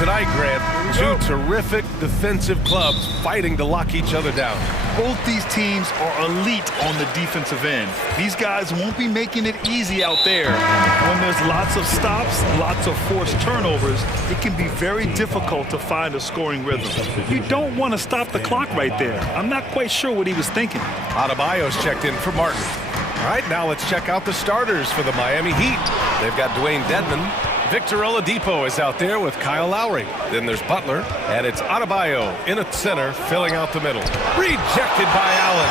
tonight, Grant. Two terrific defensive clubs fighting to lock each other down. Both these teams are elite on the defensive end. These guys won't be making it easy out there. When there's lots of stops, lots of forced turnovers, it can be very difficult to find a scoring rhythm. You don't want to stop the clock right there. I'm not quite sure what he was thinking. Adebayo's checked in for Martin. All right, now let's check out the starters for the Miami Heat. They've got Dwayne Dedmon. Victor Oladipo is out there with Kyle Lowry. Then there's Butler, and it's Adebayo in at center, filling out the middle. Rejected by Allen.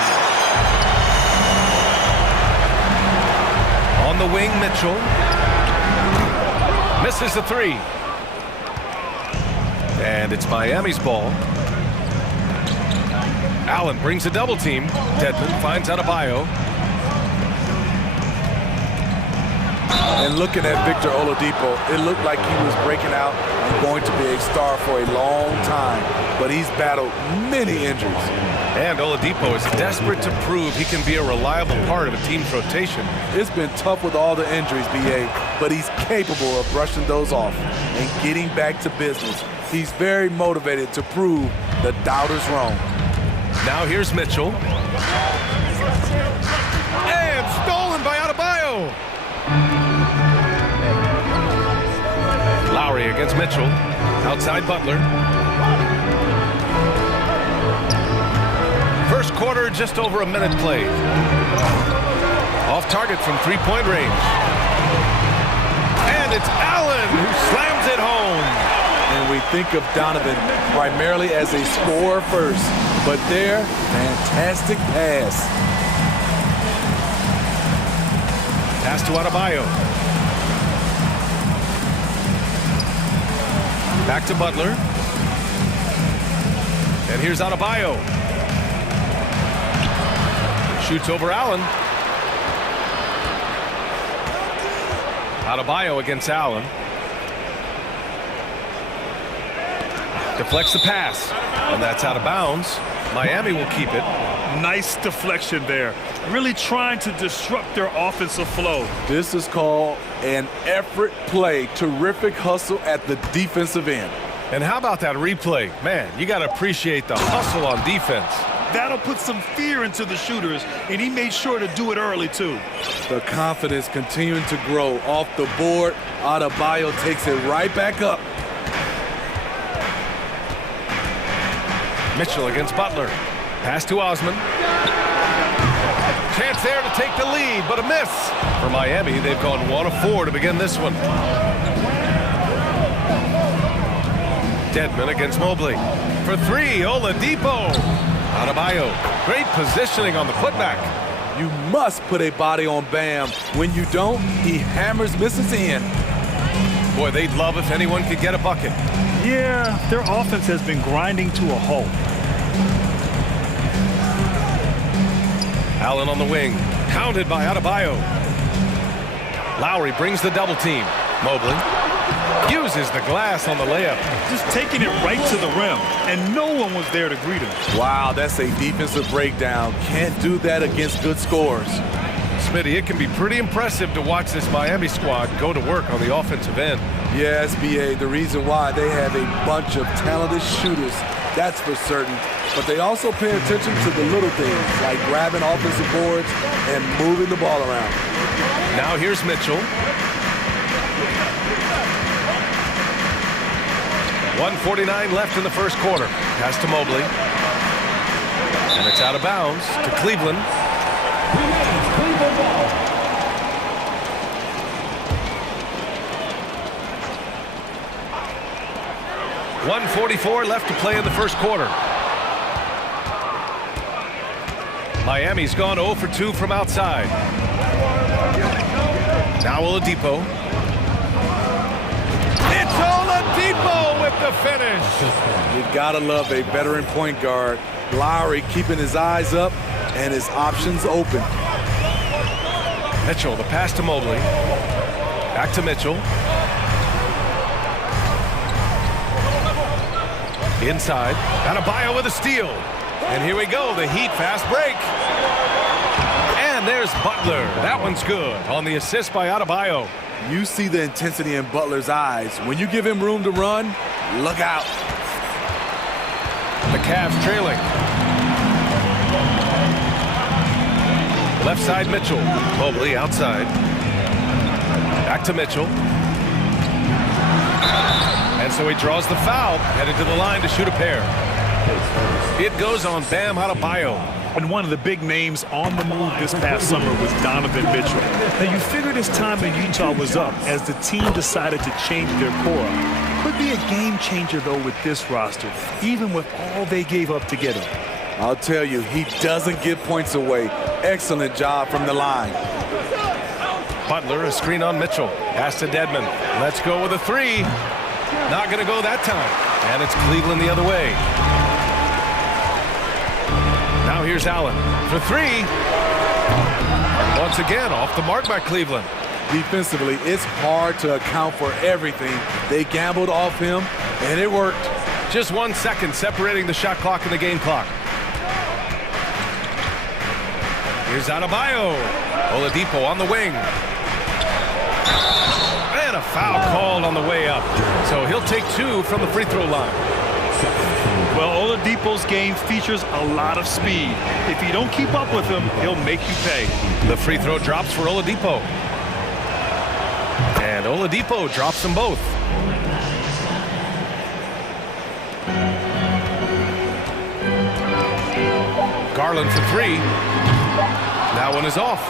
On the wing, Mitchell. Misses the three. And it's Miami's ball. Allen brings a double team. Dedmon finds Adebayo. And looking at Victor Oladipo, it looked like he was breaking out and going to be a star for a long time. But he's battled many injuries. And Oladipo is desperate to prove he can be a reliable part of a team's rotation. It's been tough with all the injuries, B.A., but he's capable of brushing those off and getting back to business. He's very motivated to prove the doubters wrong. Now here's Mitchell. And stolen by Adebayo. Lowry against Mitchell. Outside Butler. First quarter, just over a minute played. Off target from three-point range. And it's Allen who slams it home. And we think of Donovan primarily as a scorer first, but there, fantastic pass. Pass to Adebayo. Back to Butler. And here's Adebayo. Shoots over Allen. Adebayo against Allen. Deflects the pass. And that's out of bounds. Miami will keep it. Nice deflection there. Really trying to disrupt their offensive flow. This is called an effort play. Terrific hustle at the defensive end. And how about that replay? Man, you got to appreciate the hustle on defense. That'll put some fear into the shooters, and he made sure to do it early, too. The confidence continuing to grow off the board. Adebayo takes it right back up. Mitchell against Butler. Pass to Osman. Chance there to take the lead, but a miss. For Miami, they've gone 1 of 4 to begin this one. Dedmon against Mobley. For 3, Oladipo. Adebayo. Great positioning on the putback. You must put a body on Bam. When you don't, he hammers misses in. Boy, they'd love if anyone could get a bucket. Yeah, their offense has been grinding to a halt. Allen on the wing. Counted by Adebayo. Lowry brings the double team. Mobley uses the glass on the layup. Just taking it right to the rim, and no one was there to greet him. Wow, that's a defensive breakdown. Can't do that against good scores. Smitty, it can be pretty impressive to watch this Miami squad go to work on the offensive end. Yes, B.A., the reason why they have a bunch of talented shooters, that's for certain. But they also pay attention to the little things, like grabbing offensive boards and moving the ball around. Now here's Mitchell. 1:49 left in the first quarter. Pass to Mobley. And it's out of bounds to Cleveland. .144 left to play in the first quarter. Miami's gone 0 for 2 from outside. Now Oladipo. It's Oladipo with the finish. You gotta love a veteran point guard. Lowry keeping his eyes up and his options open. Mitchell, the pass to Mobley. Back to Mitchell. Inside. Adebayo with a steal. And here we go, the Heat fast break. And there's Butler. That one's good on the assist by Adebayo. You see the intensity in Butler's eyes. When you give him room to run, look out. The Cavs trailing. Left side Mitchell. Mobley outside. Back to Mitchell. And so he draws the foul, headed to the line to shoot a pair. It goes on Bam Adebayo. And one of the big names on the move this past summer was Donovan Mitchell. Now, you figured his time in Utah was up as the team decided to change their core. Could be a game changer, though, with this roster, even with all they gave up to get him. I'll tell you, he doesn't give points away. Excellent job from the line. Butler, a screen on Mitchell. Pass to Dedmon. Let's go with a three. Not going to go that time. And it's Cleveland the other way. Now here's Allen for three. Once again, off the mark by Cleveland. Defensively, it's hard to account for everything. They gambled off him, and it worked. Just 1 second separating the shot clock and the game clock. Here's Adebayo. Oladipo on the wing. And a foul called on the way up. So he'll take two from the free throw line. Well, Oladipo's game features a lot of speed. If you don't keep up with him, he'll make you pay. The free throw drops for Oladipo. And Oladipo drops them both. Garland for three. That one is off.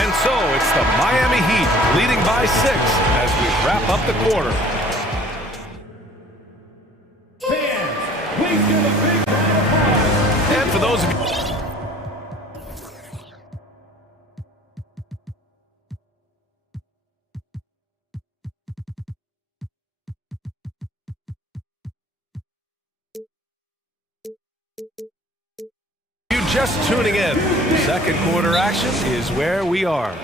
And so it's the Miami Heat leading by 6 as we wrap up the quarter. And for those of you just tuning in, second quarter action is where we are.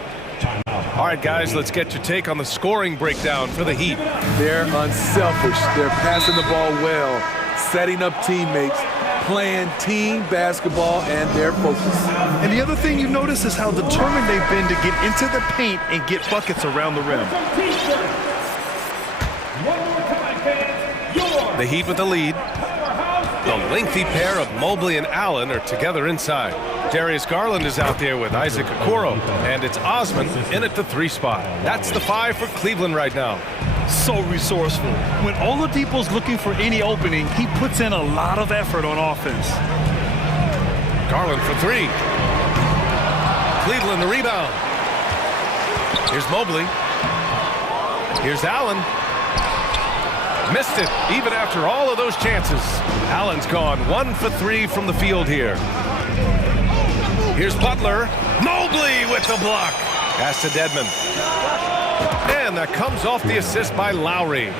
All right, guys, let's get your take on the scoring breakdown for the Heat. They're unselfish. They're passing the ball well, setting up teammates, playing team basketball, and they're focused. And the other thing you notice is how determined they've been to get into the paint and get buckets around the rim. The Heat with the lead. The lengthy pair of Mobley and Allen are together inside. Darius Garland is out there with Isaac Okoro, and it's Osman in at the 3 spot. That's the 5 for Cleveland right now. So resourceful. When Oladipo's looking for any opening, he puts in a lot of effort on offense. Garland for 3. Cleveland the rebound. Here's Mobley. Here's Allen. Missed it, even after all of those chances. Allen's gone 1 for 3 from the field here. Here's Butler. Mobley with the block. Pass to Dedmon. And that comes off the assist by Lowry.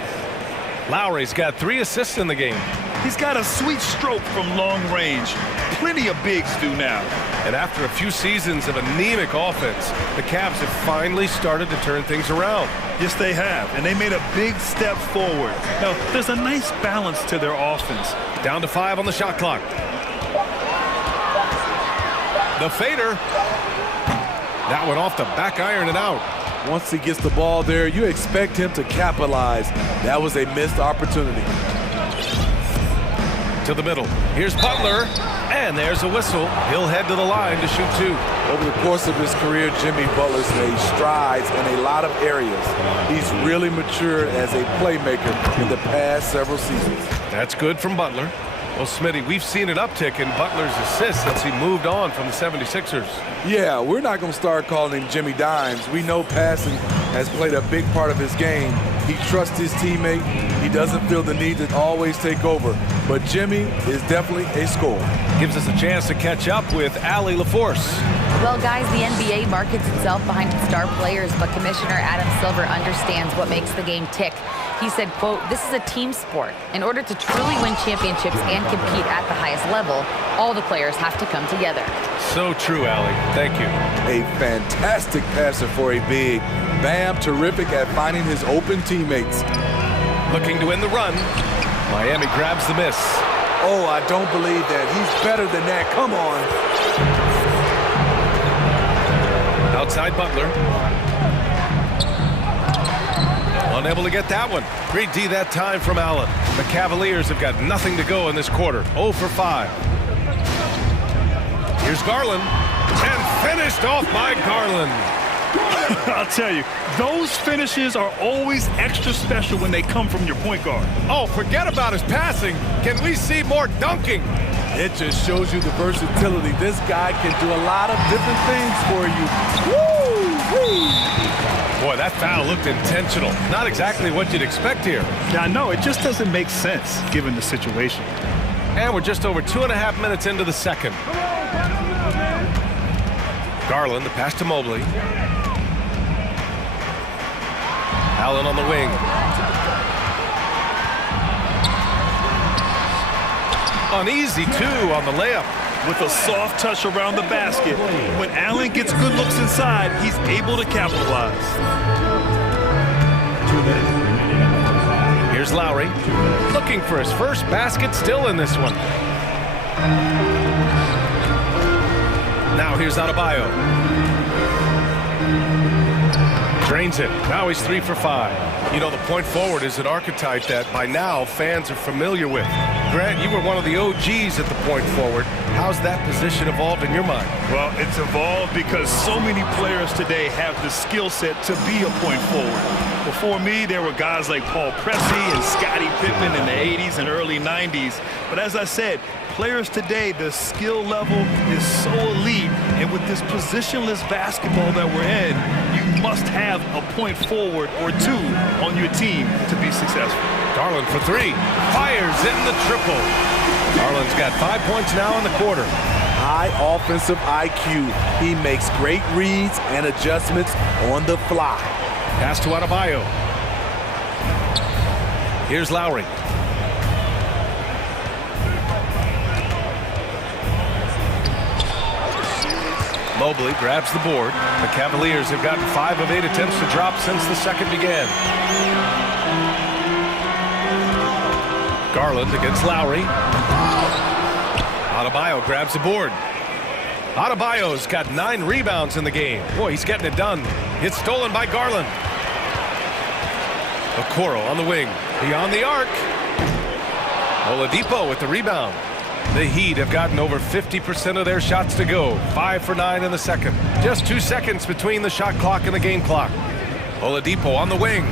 Lowry's got 3 assists in the game. He's got a sweet stroke from long range. Plenty of bigs do now. And after a few seasons of anemic offense, the Cavs have finally started to turn things around. Yes, they have, and they made a big step forward. Now, there's a nice balance to their offense. Down to 5 on the shot clock. The fader. That one off the back iron and out. Once he gets the ball there, you expect him to capitalize. That was a missed opportunity. To the middle. Here's Butler. And there's a whistle. He'll head to the line to shoot 2. Over the course of his career, Jimmy Butler's made strides in a lot of areas. He's really matured as a playmaker in the past several seasons. That's good from Butler. Well, Smitty, we've seen an uptick in Butler's assists since he moved on from the 76ers. Yeah, we're not going to start calling him Jimmy Dimes. We know passing has played a big part of his game. He trusts his teammate. He doesn't feel the need to always take over. But Jimmy is definitely a scorer. Gives us a chance to catch up with Allie LaForce. Well, guys, the NBA markets itself behind its star players, but Commissioner Adam Silver understands what makes the game tick. He said, quote, "This is a team sport. In order to truly win championships and compete at the highest level, all the players have to come together." So true, Allie. Thank you. A fantastic passer for a big. Bam, terrific at finding his open teammates. Looking to win the run. Miami grabs the miss. Oh, I don't believe that. He's better than that. Come on. Outside Butler. Unable to get that one. Great D that time from Allen. The Cavaliers have got nothing to go in this quarter. 0 for 5. Here's Garland. And finished off by Garland. I'll tell you, those finishes are always extra special when they come from your point guard. Oh, forget about his passing. Can we see more dunking? It just shows you the versatility. This guy can do a lot of different things for you. Woo-wee! Boy, that foul looked intentional. Not exactly what you'd expect here. Now, no, it just doesn't make sense given the situation. And we're just over 2.5 minutes into the second. Garland, the pass to Mobley. Allen on the wing. Uneasy, too, on the layup. With a soft touch around the basket. When Allen gets good looks inside, he's able to capitalize. Here's Lowry, looking for his first basket, still in this one. Now here's Adebayo. Drains it. Now he's 3 for 5. You know, the point forward is an archetype that by now fans are familiar with. Grant, you were one of the OGs at the point forward. How's that position evolved in your mind? Well, it's evolved because so many players today have the skill set to be a point forward. Before me, there were guys like Paul Pressey and Scottie Pippen in the 80s and early 90s. But as I said, players today, the skill level is so elite. And with this positionless basketball that we're in, you must have a point forward or two on your team to be successful. Garland for 3. Fires in the triple. Garland's got 5 points now in the quarter. High offensive IQ. He makes great reads and adjustments on the fly. Pass to Adebayo. Here's Lowry. Mobley grabs the board. The Cavaliers have gotten 5 of 8 attempts to drop since the second began. Garland against Lowry. Adebayo grabs the board. Adebayo's got 9 rebounds in the game. Boy, he's getting it done. It's stolen by Garland. Okoro on the wing. Beyond the arc. Oladipo with the rebound. The Heat have gotten over 50% of their shots to go. 5 for 9 in the second. Just 2 seconds between the shot clock and the game clock. Oladipo on the wing.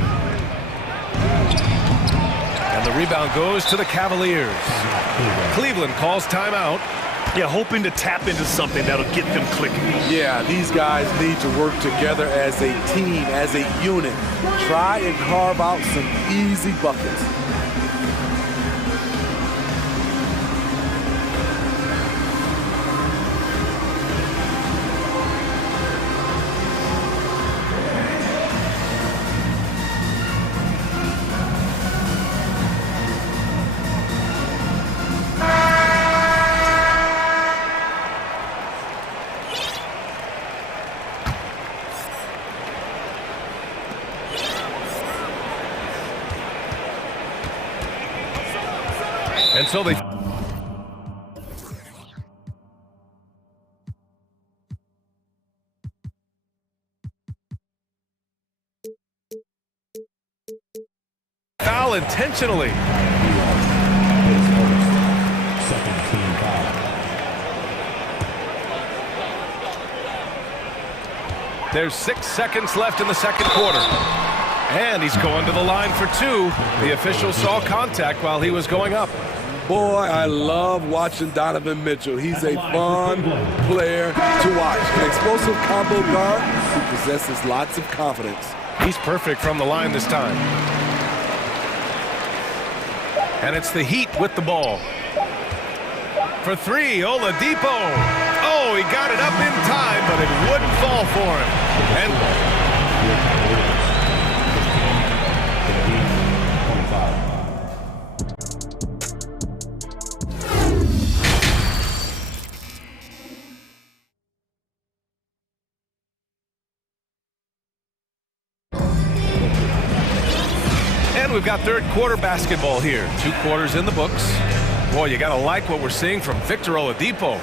And the rebound goes to the Cavaliers. Cleveland calls timeout. Yeah, hoping to tap into something that'll get them clicking. Yeah, these guys need to work together as a team, as a unit. Try and carve out some easy buckets. And so they... foul intentionally. There's 6 seconds left in the second quarter. And he's going to the line for 2. The official saw contact while he was going up. Boy, I love watching Donovan Mitchell. He's a fun player to watch. An explosive combo guard who possesses lots of confidence. He's perfect from the line this time. And it's the Heat with the ball. For 3, Oladipo. Oh, he got it up in time, but it wouldn't fall for him. And... we've got third quarter basketball here. 2 quarters in the books. Boy, you gotta like what we're seeing from Victor Oladipo.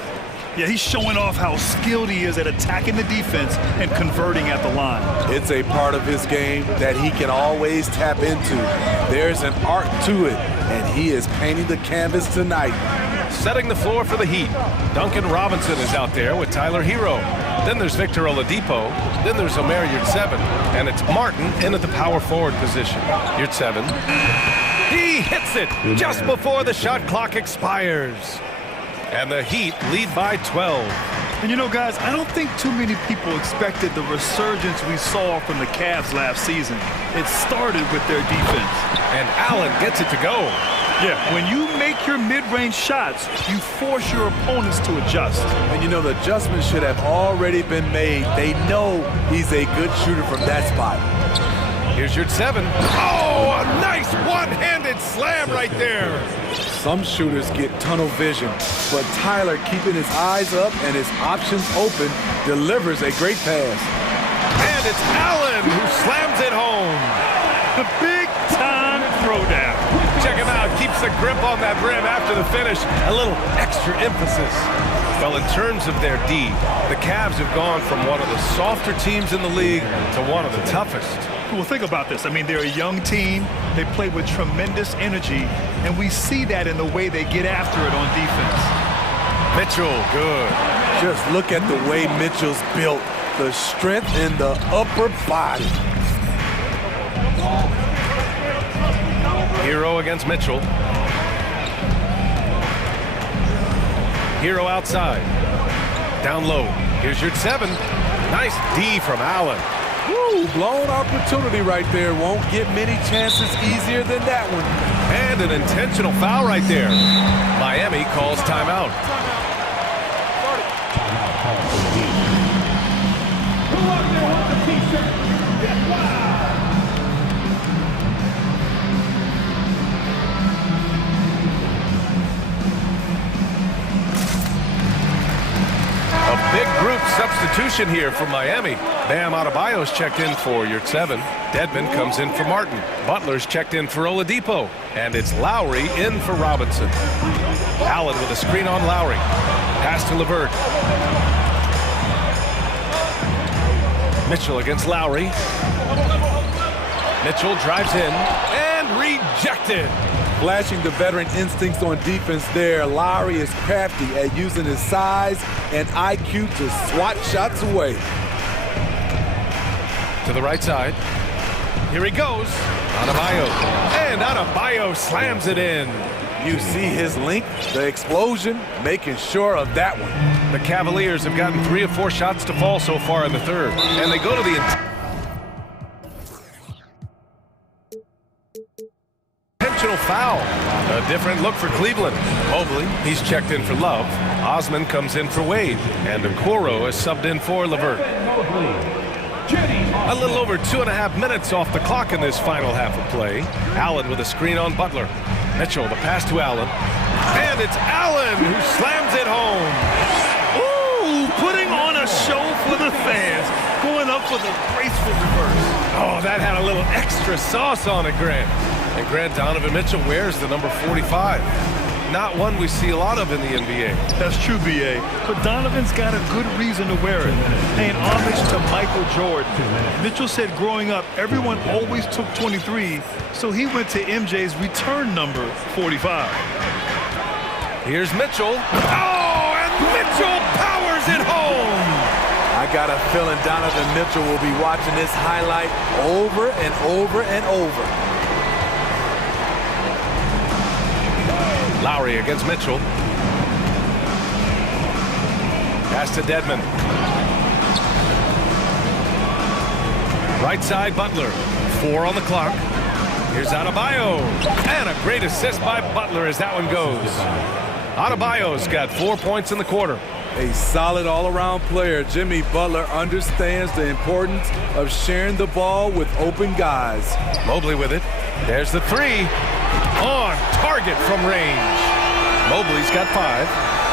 Yeah, he's showing off how skilled he is at attacking the defense and converting at the line. It's a part of his game that he can always tap into. There's an art to it, and he is painting the canvas tonight. Setting the floor for the Heat. Duncan Robinson is out there with Tyler Hero. Then there's Victor Oladipo. Then there's Omer Yurtseven. And it's Martin in at the power forward position. Yurtseven. He hits it just before the shot clock expires. And the Heat lead by 12. And you know, guys, I don't think too many people expected the resurgence we saw from the Cavs last season. It started with their defense. And Allen gets it to go. Yeah, when you make your mid-range shots, you force your opponents to adjust. And you know, the adjustment should have already been made. They know he's a good shooter from that spot. Here's Yurtseven. Oh, a nice one-handed slam right there. Some shooters get tunnel vision, but Tyler, keeping his eyes up and his options open, delivers a great pass. And it's Allen who slams it home. The big-time throwdown. Check him out. Keeps the grip on that rim after the finish. A little extra emphasis. Well, in terms of their D, the Cavs have gone from one of the softer teams in the league to one of the toughest. Well, think about this. I mean, they're a young team. They play with tremendous energy, and we see that in the way they get after it on defense. Mitchell, good. Just look at the way Mitchell's built. The strength in the upper body. Hero against Mitchell. Hero outside. Down low. Here's Yurtseven. Nice D from Allen. Woo, blown opportunity right there. Won't get many chances easier than that one. And an intentional foul right there. Miami calls timeout. A big group substitution here for Miami. Bam Adebayo's checked in for Yurtseven. Dedmon comes in for Martin. Butler's checked in for Oladipo. And it's Lowry in for Robinson. Allen with a screen on Lowry. Pass to LeVert. Mitchell against Lowry. Mitchell drives in and rejected. Flashing the veteran instincts on defense there. Lowry is crafty at using his size and IQ to swat shots away. To the right side. Here he goes. Adebayo. And Adebayo slams it in. You see his length, the explosion, making sure of that one. The Cavaliers have gotten 3 of 4 shots to fall so far in the third. And they go to the intentional foul. A different look for Cleveland. Mobley, he's checked in for Love. Osman comes in for Wade. And Okoro is subbed in for LeVert. A little over 2.5 minutes off the clock in this final half of play. Allen with a screen on Butler. Mitchell, the pass to Allen. And it's Allen who slams it home. Ooh, putting on a show for the fans. Going up with a graceful reverse. Oh, that had a little extra sauce on it, Grant. And Grant, Donovan Mitchell wears the number 45. Not one we see a lot of in the NBA. That's true, B.A. But Donovan's got a good reason to wear it, paying homage to Michael Jordan. Mitchell said growing up, everyone always took 23, so he went to MJ's return number 45. Here's Mitchell. Oh, and Mitchell powers it home! I got a feeling Donovan Mitchell will be watching this highlight over and over and over. Lowry against Mitchell. Pass to Dedmon. Right side, Butler. 4 on the clock. Here's Adebayo. And a great assist by Butler as that one goes. Adebayo's got 4 points in the quarter. A solid all-around player. Jimmy Butler understands the importance of sharing the ball with open guys. Mobley with it. There's the 3. On target from range. Mobley's got 5.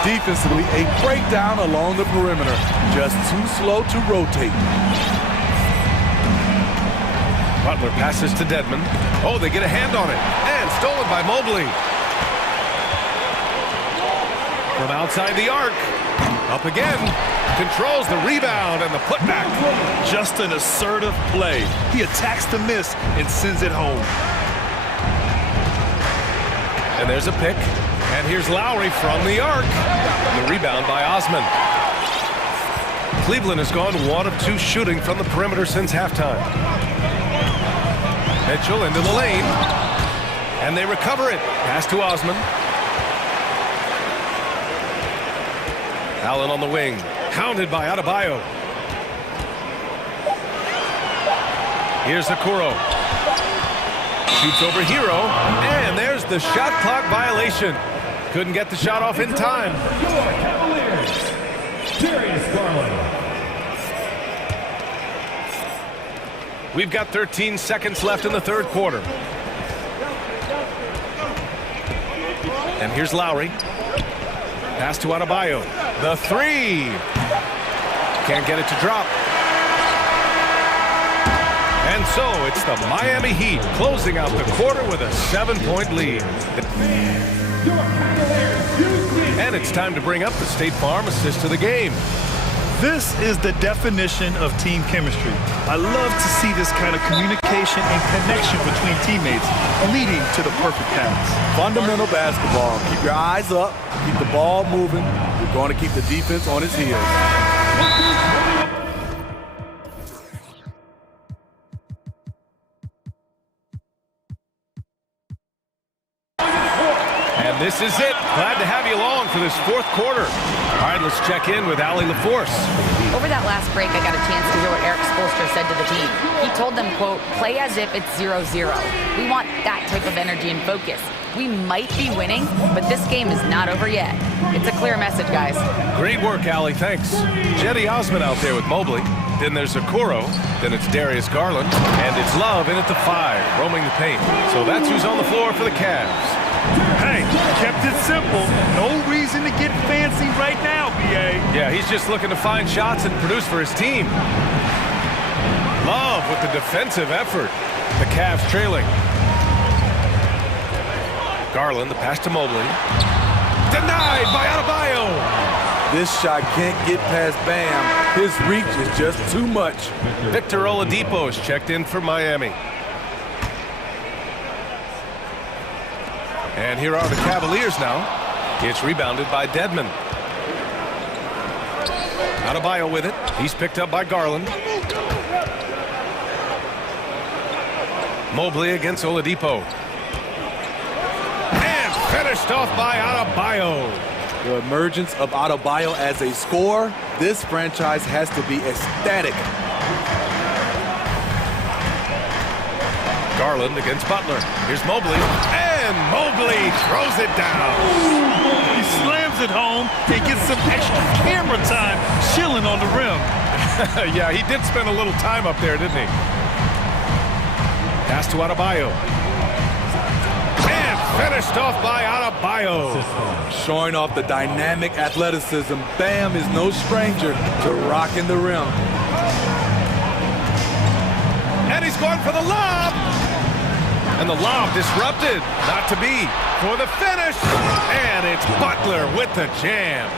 Defensively, a breakdown along the perimeter. Just too slow to rotate. Butler passes to Dedmon. Oh, they get a hand on it. And stolen by Mobley. From outside the arc. Up again. Controls the rebound and the putback. Just an assertive play. He attacks the miss and sends it home. And there's a pick. And here's Lowry from the arc. The rebound by Osman. Cleveland has gone 1 of 2 shooting from the perimeter since halftime. Mitchell into the lane. And they recover it. Pass to Osman. Allen on the wing. Hounded by Adebayo. Here's Okoro. Shoots over Hero. And there's the shot clock violation. Couldn't get the shot off in time. We've got 13 seconds left in the third quarter. And here's Lowry. Pass to Adebayo. The three. Can't get it to drop. And so it's the Miami Heat closing out the quarter with a 7-point lead. And it's time to bring up the State Farm assist of the game. This is the definition of team chemistry. I love to see this kind of communication and connection between teammates leading to the perfect pass. Fundamental basketball. Keep your eyes up. Keep the ball moving. You're going to keep the defense on its heels. And this is it. Glad to have you along for this fourth quarter. All right, let's check in with Allie LaForce. Over that last break, I got a chance to hear what Eric Spoelstra said to the team. He told them, quote, play as if it's 0-0. We want that type of energy and focus. We might be winning, but this game is not over yet. It's a clear message, guys. Great work, Allie. Thanks. Jetty Osman out there with Mobley. Then there's Okoro. Then it's Darius Garland. And it's Love in at the 5, roaming the paint. So that's who's on the floor for the Cavs. Hey, kept it simple. No reason to get fancy right now, B.A. Yeah, he's just looking to find shots and produce for his team. Love with the defensive effort. The Cavs trailing. Garland, the pass to Mobley. Denied by Adebayo. This shot can't get past Bam. His reach is just too much. Victor Oladipo is checked in for Miami. And here are the Cavaliers now. It's rebounded by Dedmon. Adebayo with it. He's picked up by Garland. Mobley against Oladipo. And finished off by Adebayo. The emergence of Adebayo as a scorer, this franchise has to be ecstatic. Garland against Butler. Here's Mobley. And Mobley throws it down. He slams it home and gets some extra camera time chilling on the rim. Yeah, he did spend a little time up there, didn't he? Pass to Adebayo. And finished off by Adebayo. Showing off the dynamic athleticism, Bam is no stranger to rocking the rim. And he's going for the lob. And the lob disrupted. Not to be. For the finish. And it's Butler with the jam.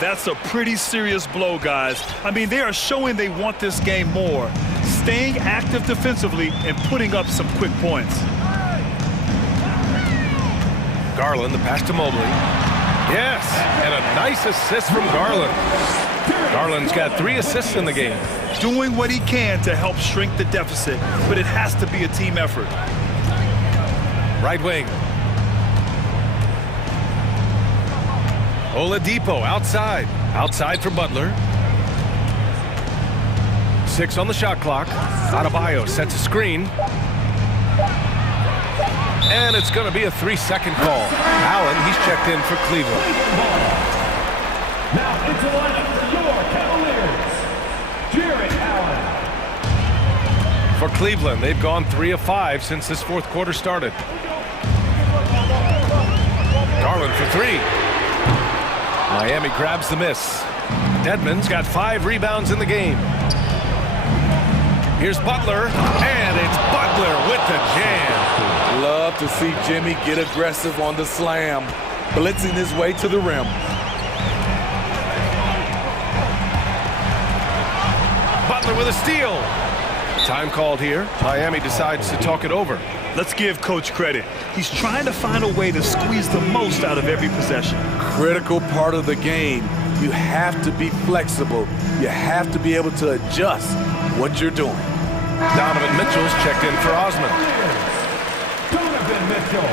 That's a pretty serious blow, guys. I mean, they are showing they want this game more. Staying active defensively and putting up some quick points. Garland, the pass to Mobley. Yes, and a nice assist from Garland. Garland's got 3 assists in the game. Doing what he can to help shrink the deficit, but it has to be a team effort. Right wing. Oladipo outside. Outside for Butler. 6 on the shot clock. Adebayo sets a screen. And it's going to be a 3-second call. Allen, he's checked in for Cleveland. Now into lineup for your Cavaliers, Jarrett Allen. For Cleveland, they've gone 3 of 5 since this fourth quarter started. Garland for 3. Miami grabs the miss. Dedmon's got 5 rebounds in the game. Here's Butler, and it's Butler with the jam. Love to see Jimmy get aggressive on the slam, blitzing his way to the rim. Butler with a steal. Time called here. Miami decides to talk it over. Let's give Coach credit. He's trying to find a way to squeeze the most out of every possession. Critical part of the game. You have to be flexible. You have to be able to adjust what you're doing. Donovan Mitchell's checked in for Osman. Donovan Mitchell.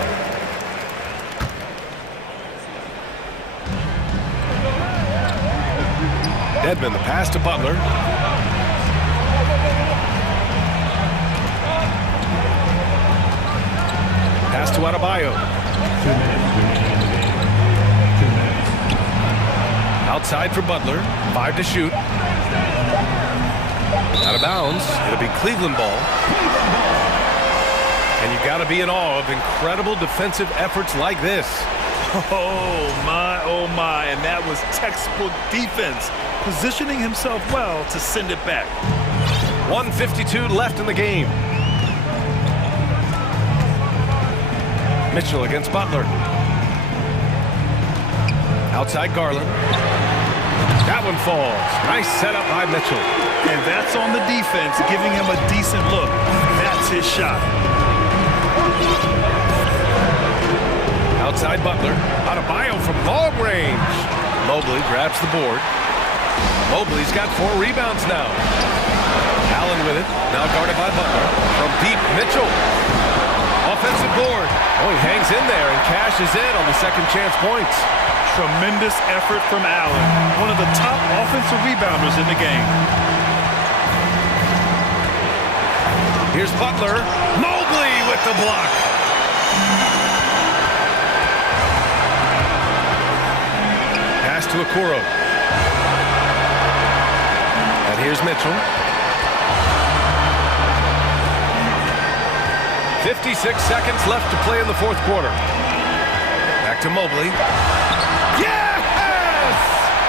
Dedmon, the pass to Butler. Pass to Adebayo. 2 minutes remaining in the game. 2 minutes. Outside for Butler. 5 to shoot. Out of bounds. It'll be Cleveland ball. And you've got to be in awe of incredible defensive efforts like this. Oh my, and that was textbook defense, positioning himself well to send it back. 1:52 left in the game. Mitchell against Butler. Outside Garland. That one falls. Nice setup by Mitchell. And that's on the defense, giving him a decent look. That's his shot. Outside Butler. Adebayo from long range. Mobley grabs the board. Mobley's got 4 rebounds now. Allen with it. Now guarded by Butler. From deep, Mitchell. Offensive board. Oh, he hangs in there and cashes in on the second chance points. Tremendous effort from Allen, one of the top offensive rebounders in the game. Here's Butler. Mobley with the block. Pass to Okoro. And here's Mitchell. 56 seconds left to play in the fourth quarter. Back to Mobley. Yes!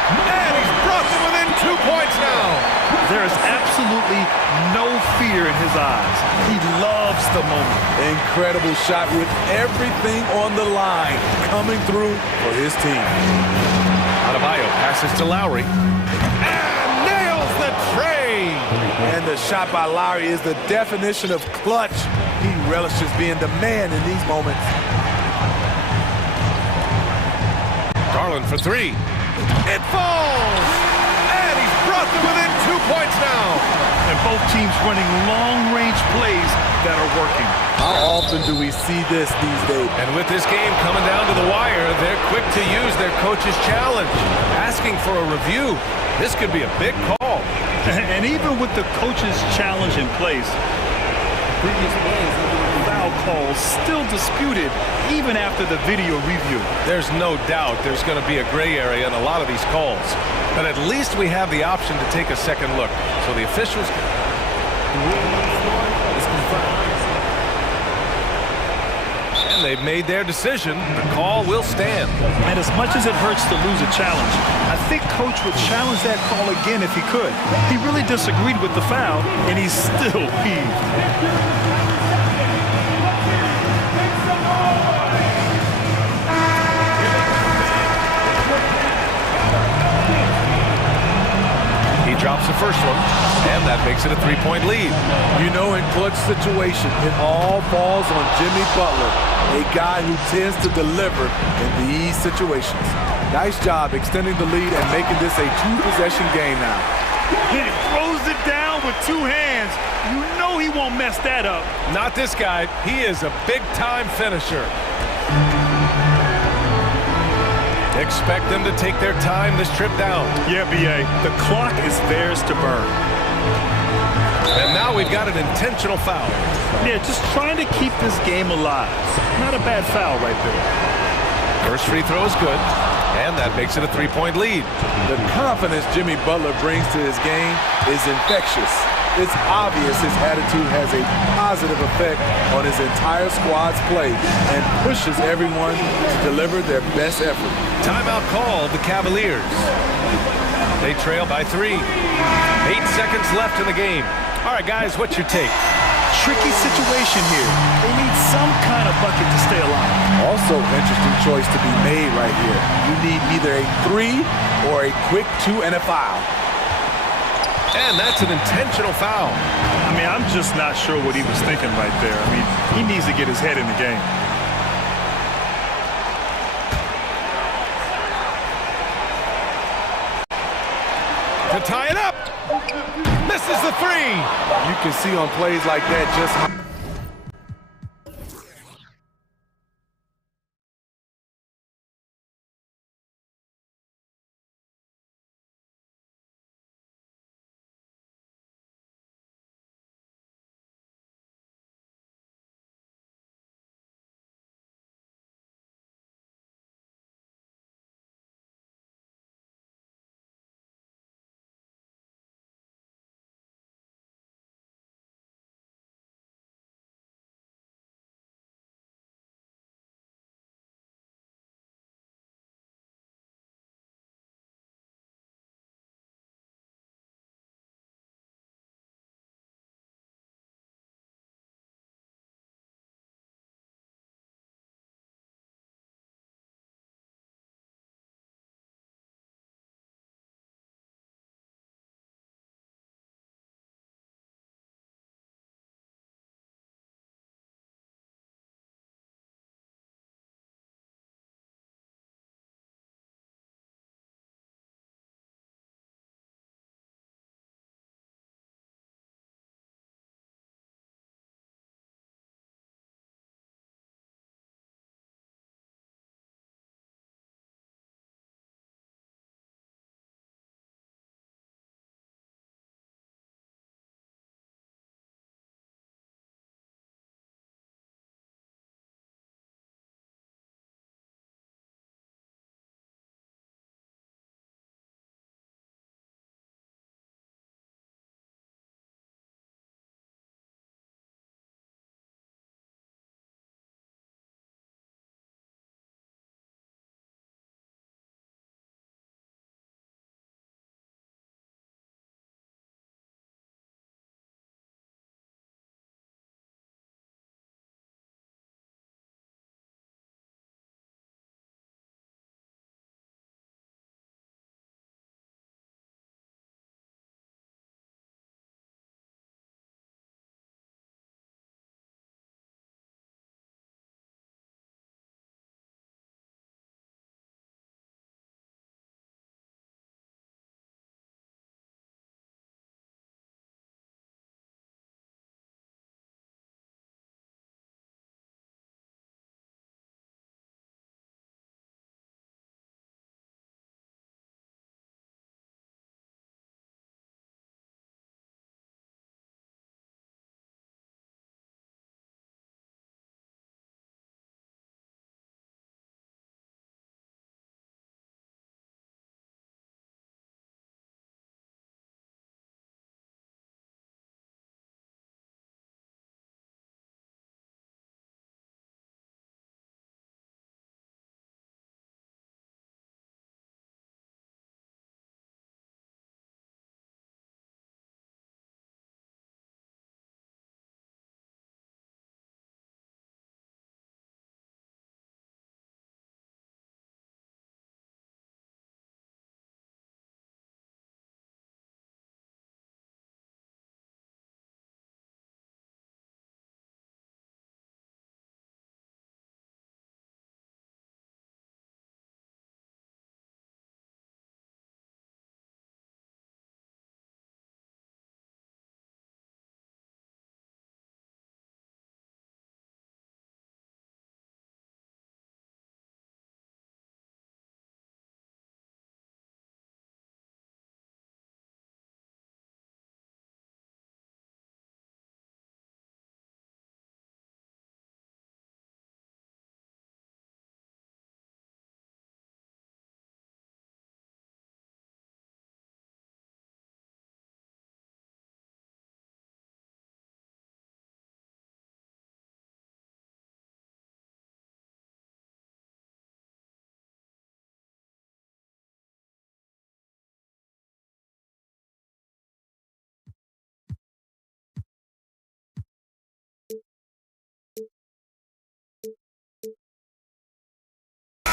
And he's brought them within 2 points now. There is absolutely no fear in his eyes. He loves the moment. Incredible shot with everything on the line coming through for his team. Adebayo passes to Lowry. And nails the tray. And the shot by Lowry is the definition of clutch. He relishes being the man in these moments. Garland for 3. It falls! And he's brought them within 2 points now. And both teams running long-range plays that are working. How often do we see this these days? And with this game coming down to the wire, they're quick to use their coach's challenge, asking for a review. This could be a big call. And even with the coach's challenge in place, foul calls still disputed even after the video review. There's no doubt there's going to be a gray area in a lot of these calls. But at least we have the option to take a second look. So the officials... And they've made their decision. The call will stand. And as much as it hurts to lose a challenge, I think Coach would challenge that call again if he could. He really disagreed with the foul, and he's still peeved. He drops the first one, and that makes it a 3-point lead. You know, in clutch situation, it all falls on Jimmy Butler, a guy who tends to deliver in these situations. Nice job extending the lead and making this a 2-possession game now. He throws it down with 2 hands. You know he won't mess that up. Not this guy. He is a big-time finisher. Expect them to take their time this trip down. Yeah, B.A., the clock is theirs to burn. And now we've got an intentional foul. Yeah, just trying to keep this game alive. Not a bad foul right there. First free throw is good, and that makes it a 3-point lead. The confidence Jimmy Butler brings to his game is infectious. It's obvious his attitude has a positive effect on his entire squad's play and pushes everyone to deliver their best effort. Timeout called the Cavaliers. They trail by 3. 8 seconds left in the game. All right, guys, what's your take? Tricky situation here. They need some kind of bucket to stay alive. Also, interesting choice to be made right here. You need either a 3 or a quick 2 and a foul. And that's an intentional foul. I mean, I'm just not sure what he was thinking right there. I mean, he needs to get his head in the game. To tie it up. Misses the three. You can see on plays like that just how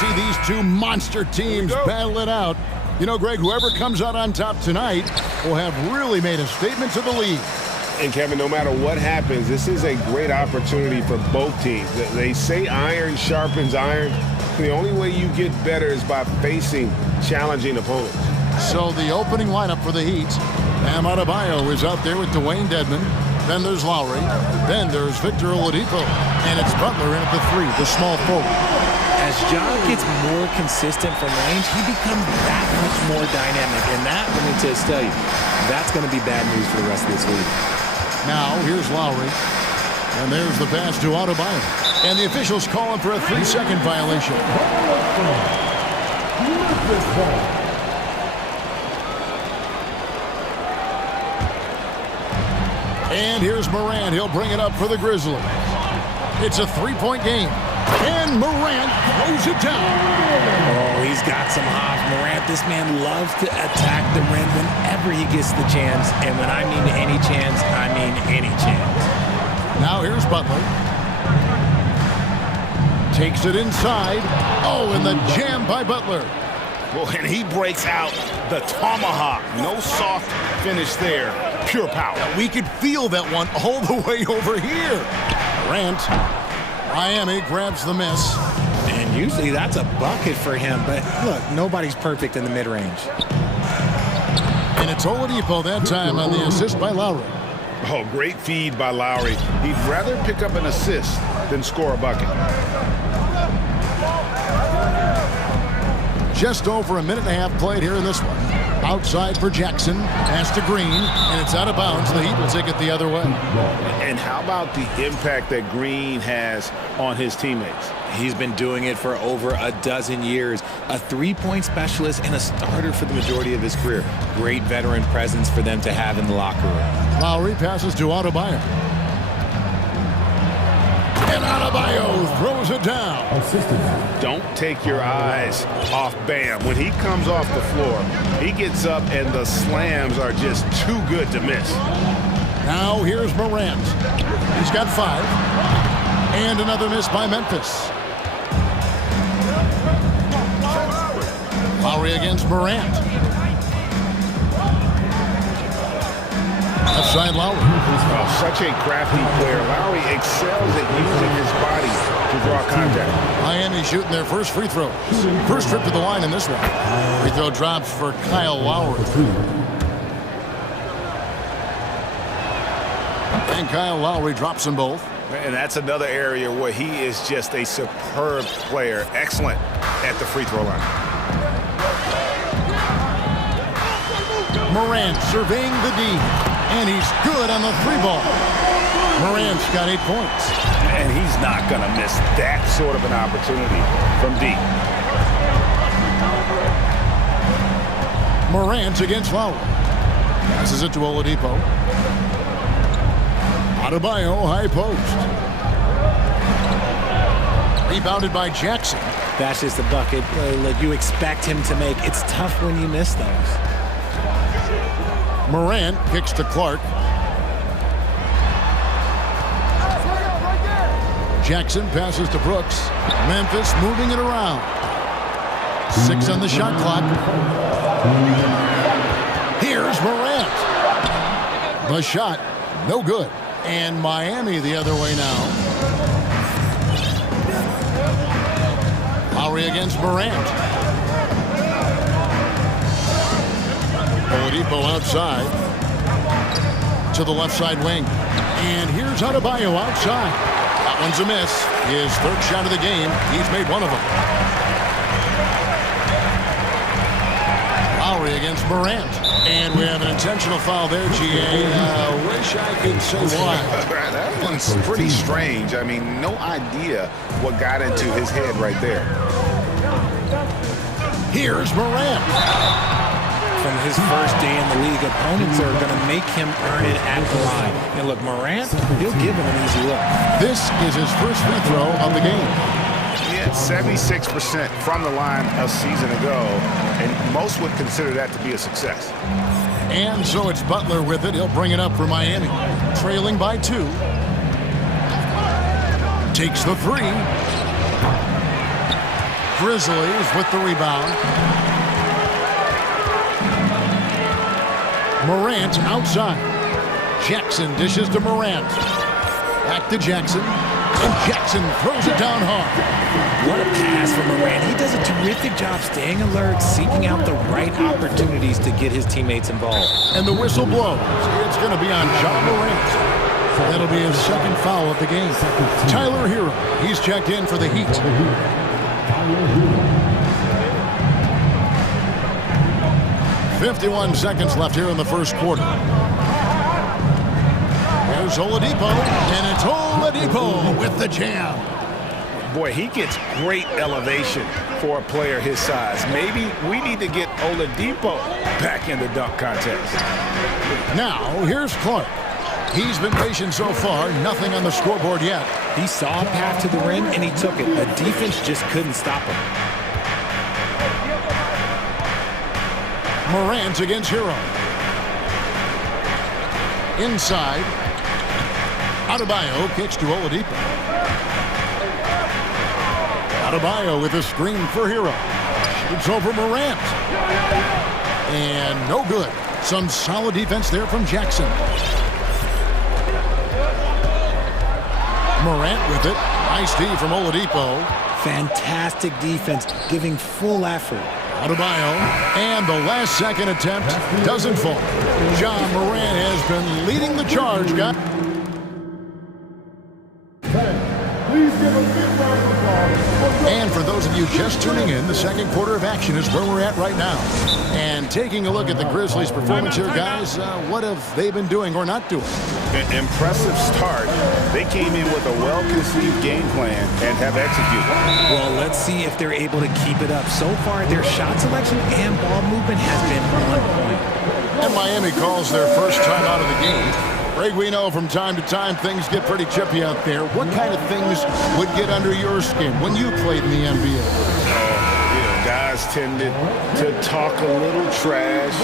see these two monster teams battle it out. You know, Greg, whoever comes out on top tonight will have really made a statement to the league. And, Kevin, no matter what happens, this is a great opportunity for both teams. They say iron sharpens iron. The only way you get better is by facing challenging opponents. So the opening lineup for the Heat, Bam Adebayo is out there with Dwayne Dedmon. Then there's Lowry. Then there's Victor Oladipo. And it's Butler in at the 3, the small forward. As John gets more consistent from range, he becomes that much more dynamic. And that, let me just tell you, that's going to be bad news for the rest of this league. Now, here's Lowry. And there's the pass to Adebayo. And the officials call him for a 3-second violation. And here's Morant. He'll bring it up for the Grizzlies. It's a 3-point game. And Morant throws it down. Oh, he's got some hoff. Morant, this man loves to attack the rim whenever he gets the chance. And when I mean any chance, I mean any chance. Now here's Butler. Takes it inside. Oh, and the jam by Butler. Well, and he breaks out the tomahawk. No soft finish there. Pure power. We could feel that one all the way over here. Durant. Miami grabs the miss. And usually that's a bucket for him. But look, nobody's perfect in the mid-range. And it's Oladipo that time on the assist by Lowry. Oh, great feed by Lowry. He'd rather pick up an assist than score a bucket. Just over a minute and a half played here in this one. Outside for Jackson. Pass to Green. And it's out of bounds. The Heat will take it the other way. And how about the impact that Green has on his teammates? He's been doing it for over a dozen years. A three-point specialist and a starter for the majority of his career. Great veteran presence for them to have in the locker room. Lowry passes to Adebayo. And Adebayo throws it down. Don't take your eyes off Bam. When he comes off the floor, he gets up and the slams are just too good to miss. Now here's Morant. He's got 5. And another miss by Memphis. Lowry against Morant. Outside Lowry. Oh, such a crafty player. Lowry excels at using his body to draw contact. Miami shooting their first free throws. First trip to the line in this one. Free throw drops for Kyle Lowry. And Kyle Lowry drops them both. And that's another area where he is just a superb player. Excellent at the free throw line. Morant surveying the D. And he's good on the 3-ball. Morant's got 8 points. And he's not going to miss that sort of an opportunity from deep. Morant against Lowry. Passes it to Oladipo. Adebayo, high post. Rebounded by Jackson. That's just a bucket like you expect him to make. It's tough when you miss those. Morant kicks to Clark. Jackson passes to Brooks. Memphis moving it around. 6 on the shot clock. Here's Morant. The shot, no good. And Miami the other way now. Lowry against Morant. Oladipo outside to the left side wing. And here's Adebayo outside. That one's a miss. His 3rd shot of the game. He's made one of them. Lowry against Morant. And we have an intentional foul there, GA. Wish I could say why. That one's pretty strange. I mean, no idea what got into his head right there. Here's Morant. From his first day in the league, opponents are going to make him earn it at the line. And look, Morant, he'll give him an easy look. This is his first free throw of the game. He had 76% from the line a season ago, and most would consider that to be a success. And so it's Butler with it. He'll bring it up for Miami. Trailing by 2. Takes the 3. Grizzlies with the rebound. Morant outside. Jackson dishes to Morant. Back to Jackson. And Jackson throws it down hard. What a pass from Morant. He does a terrific job staying alert, seeking out the right opportunities to get his teammates involved. And the whistle blows. It's going to be on John Morant. That'll be his second foul of the game. Tyler Hero, he's checked in for the Heat. 51 seconds left here in the first quarter. There's Oladipo, and it's Oladipo with the jam. Boy, he gets great elevation for a player his size. Maybe we need to get Oladipo back in the dunk contest. Now, here's Clark. He's been patient so far, nothing on the scoreboard yet. He saw a path to the rim, and he took it. The defense just couldn't stop him. Morant against Hero. Inside. Adebayo kicks to Oladipo. Adebayo with a screen for Hero. Shoots over Morant. And no good. Some solid defense there from Jackson. Morant with it. Nice D from Oladipo. Fantastic defense, giving full effort. Adebayo, and the last second attempt doesn't fall. John Morant has been leading the charge, guys. Please give a big round of applause. And for those of you just tuning in, the second quarter of action is where we're at right now. And taking a look at the Grizzlies' performance here, guys, what have they been doing or not doing? An impressive start. They came in with a well-conceived game plan and have executed. Well, let's see if they're able to keep it up. So far, their shot selection and ball movement has been on point. And Miami calls their first time out of the game. Greg, we know from time to time things get pretty chippy out there. What kind of things would get under your skin when you played in the NBA? Guys tended to talk a little trash,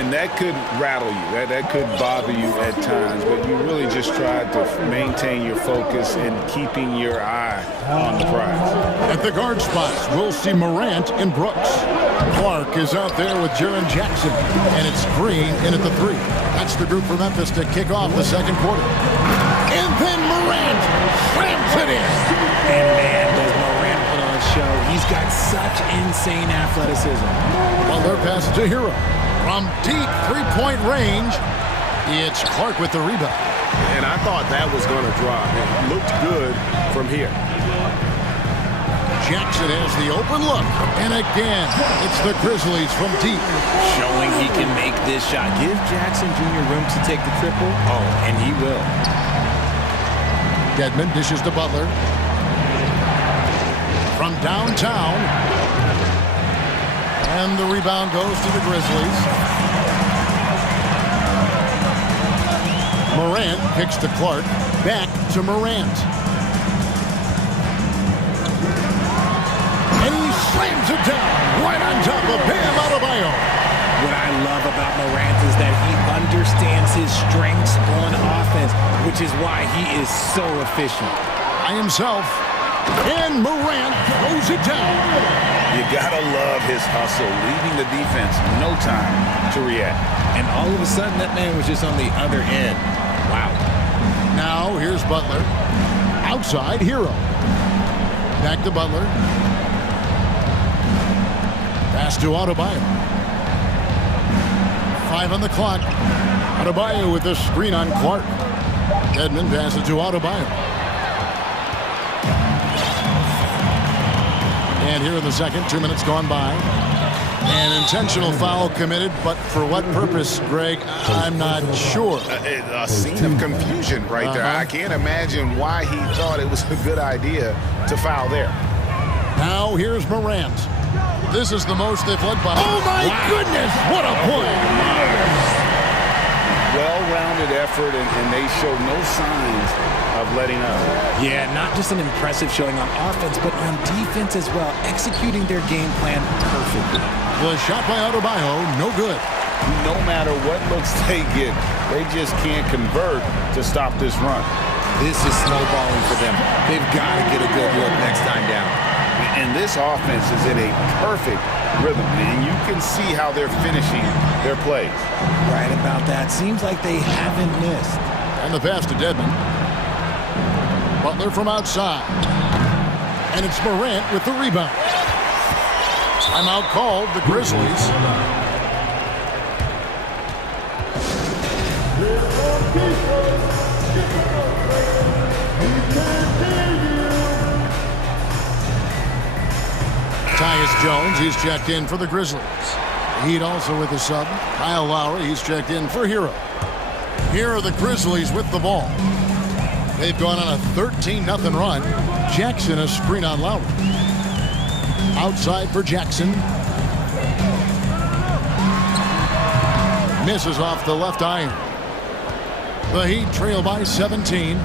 and that could rattle you. That could bother you at times, but you really just tried to maintain your focus and keeping your eye on the prize. At the guard spots, we'll see Morant and Brooks. Clark is out there with Jaren Jackson, and it's Green in at the three. That's the group from Memphis to kick off the second quarter. And then Morant slams it in. And man, does Morant put on a show. He's got such insane athleticism. Butler passes to Hero. From deep three-point range, it's Clark with the rebound. And I thought that was going to drop. It looked good from here. Jackson has the open look. And again, it's the Grizzlies from deep. Showing he can make this shot. Give Jackson Jr. room to take the triple. Oh, and he will. Dedmon dishes to Butler. From downtown. And the rebound goes to the Grizzlies. Morant kicks to Clark. Back to Morant. And he slams it down right on top of Bam Adebayo. What I love about Morant is that he understands his strengths on offense, which is why he is so efficient. By himself. And Morant throws it down. You gotta love his hustle, leaving the defense no time to react. And all of a sudden, that man was just on the other end. Wow. Now, here's Butler. Outside, Hero. Back to Butler. Pass to Adebayo. 5 on the clock. Adebayo with the screen on Clark. Dedmon passes to Adebayo. And here in the second, 2 minutes gone by. An intentional foul committed, but for what purpose, Greg, I'm not sure. A scene of confusion right there. I can't imagine why he thought it was a good idea to foul there. Now here's Morant. This is the most they've led by. Oh my goodness, what a play! Well-rounded effort, and they show no signs of letting up. Yeah, not just an impressive showing on offense, but on defense as well, executing their game plan perfectly. The shot by Adebayo, no good. No matter what looks they get, they just can't convert to stop this run. This is snowballing for them. They've got to get a good look next time down. And this offense is in a perfect rhythm, and you can see how they're finishing their plays. Right about that. Seems like they haven't missed. And the pass to Dedmon. Butler from outside. And it's Morant with the rebound. Timeout called, the Grizzlies. Tyus Jones, he's checked in for the Grizzlies. Heat also with a sub. Kyle Lowry, he's checked in for Hero. Here are the Grizzlies with the ball. They've gone on a 13-0 run. Jackson a screen on Lowry. Outside for Jackson. Misses off the left iron. The Heat trail by 17.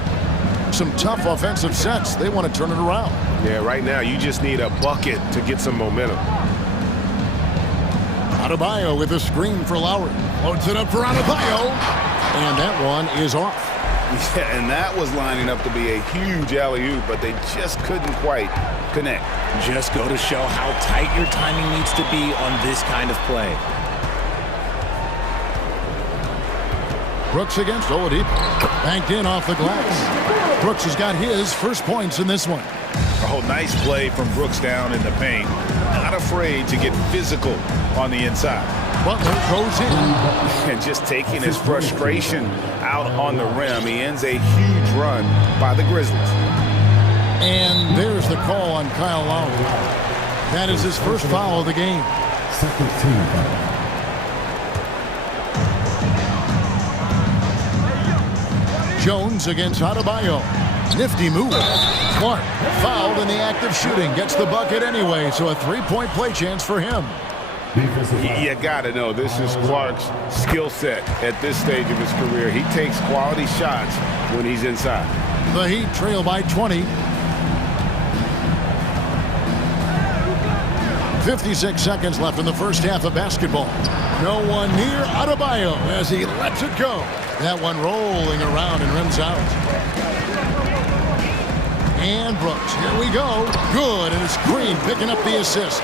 Some tough offensive sets. They want to turn it around. Yeah, right now you just need a bucket to get some momentum. Adebayo with a screen for Lowry. Loads it up for Adebayo. And that one is off. Yeah, and that was lining up to be a huge alley-oop, but they just couldn't quite connect. Just go to show how tight your timing needs to be on this kind of play. Brooks against Oladipo. Banked in off the glass. Brooks has got his first points in this one. Oh, nice play from Brooks down in the paint. Not afraid to get physical on the inside. Butler goes in. And just taking his frustration out on the rim. He ends a huge run by the Grizzlies. And there's the call on Kyle Lowry. That is his first foul of the game. Second team foul. Jones against Adebayo. Nifty move. Clark fouled in the act of shooting. Gets the bucket anyway, so a three-point play chance for him. You got to know this is Clark's skill set at this stage of his career. He takes quality shots when he's inside. The Heat trail by 20. 56 seconds left in the first half of basketball. No one near Adebayo as he lets it go. That one rolling around and rims out. And Brooks, here we go. Good, and it's Green picking up the assist.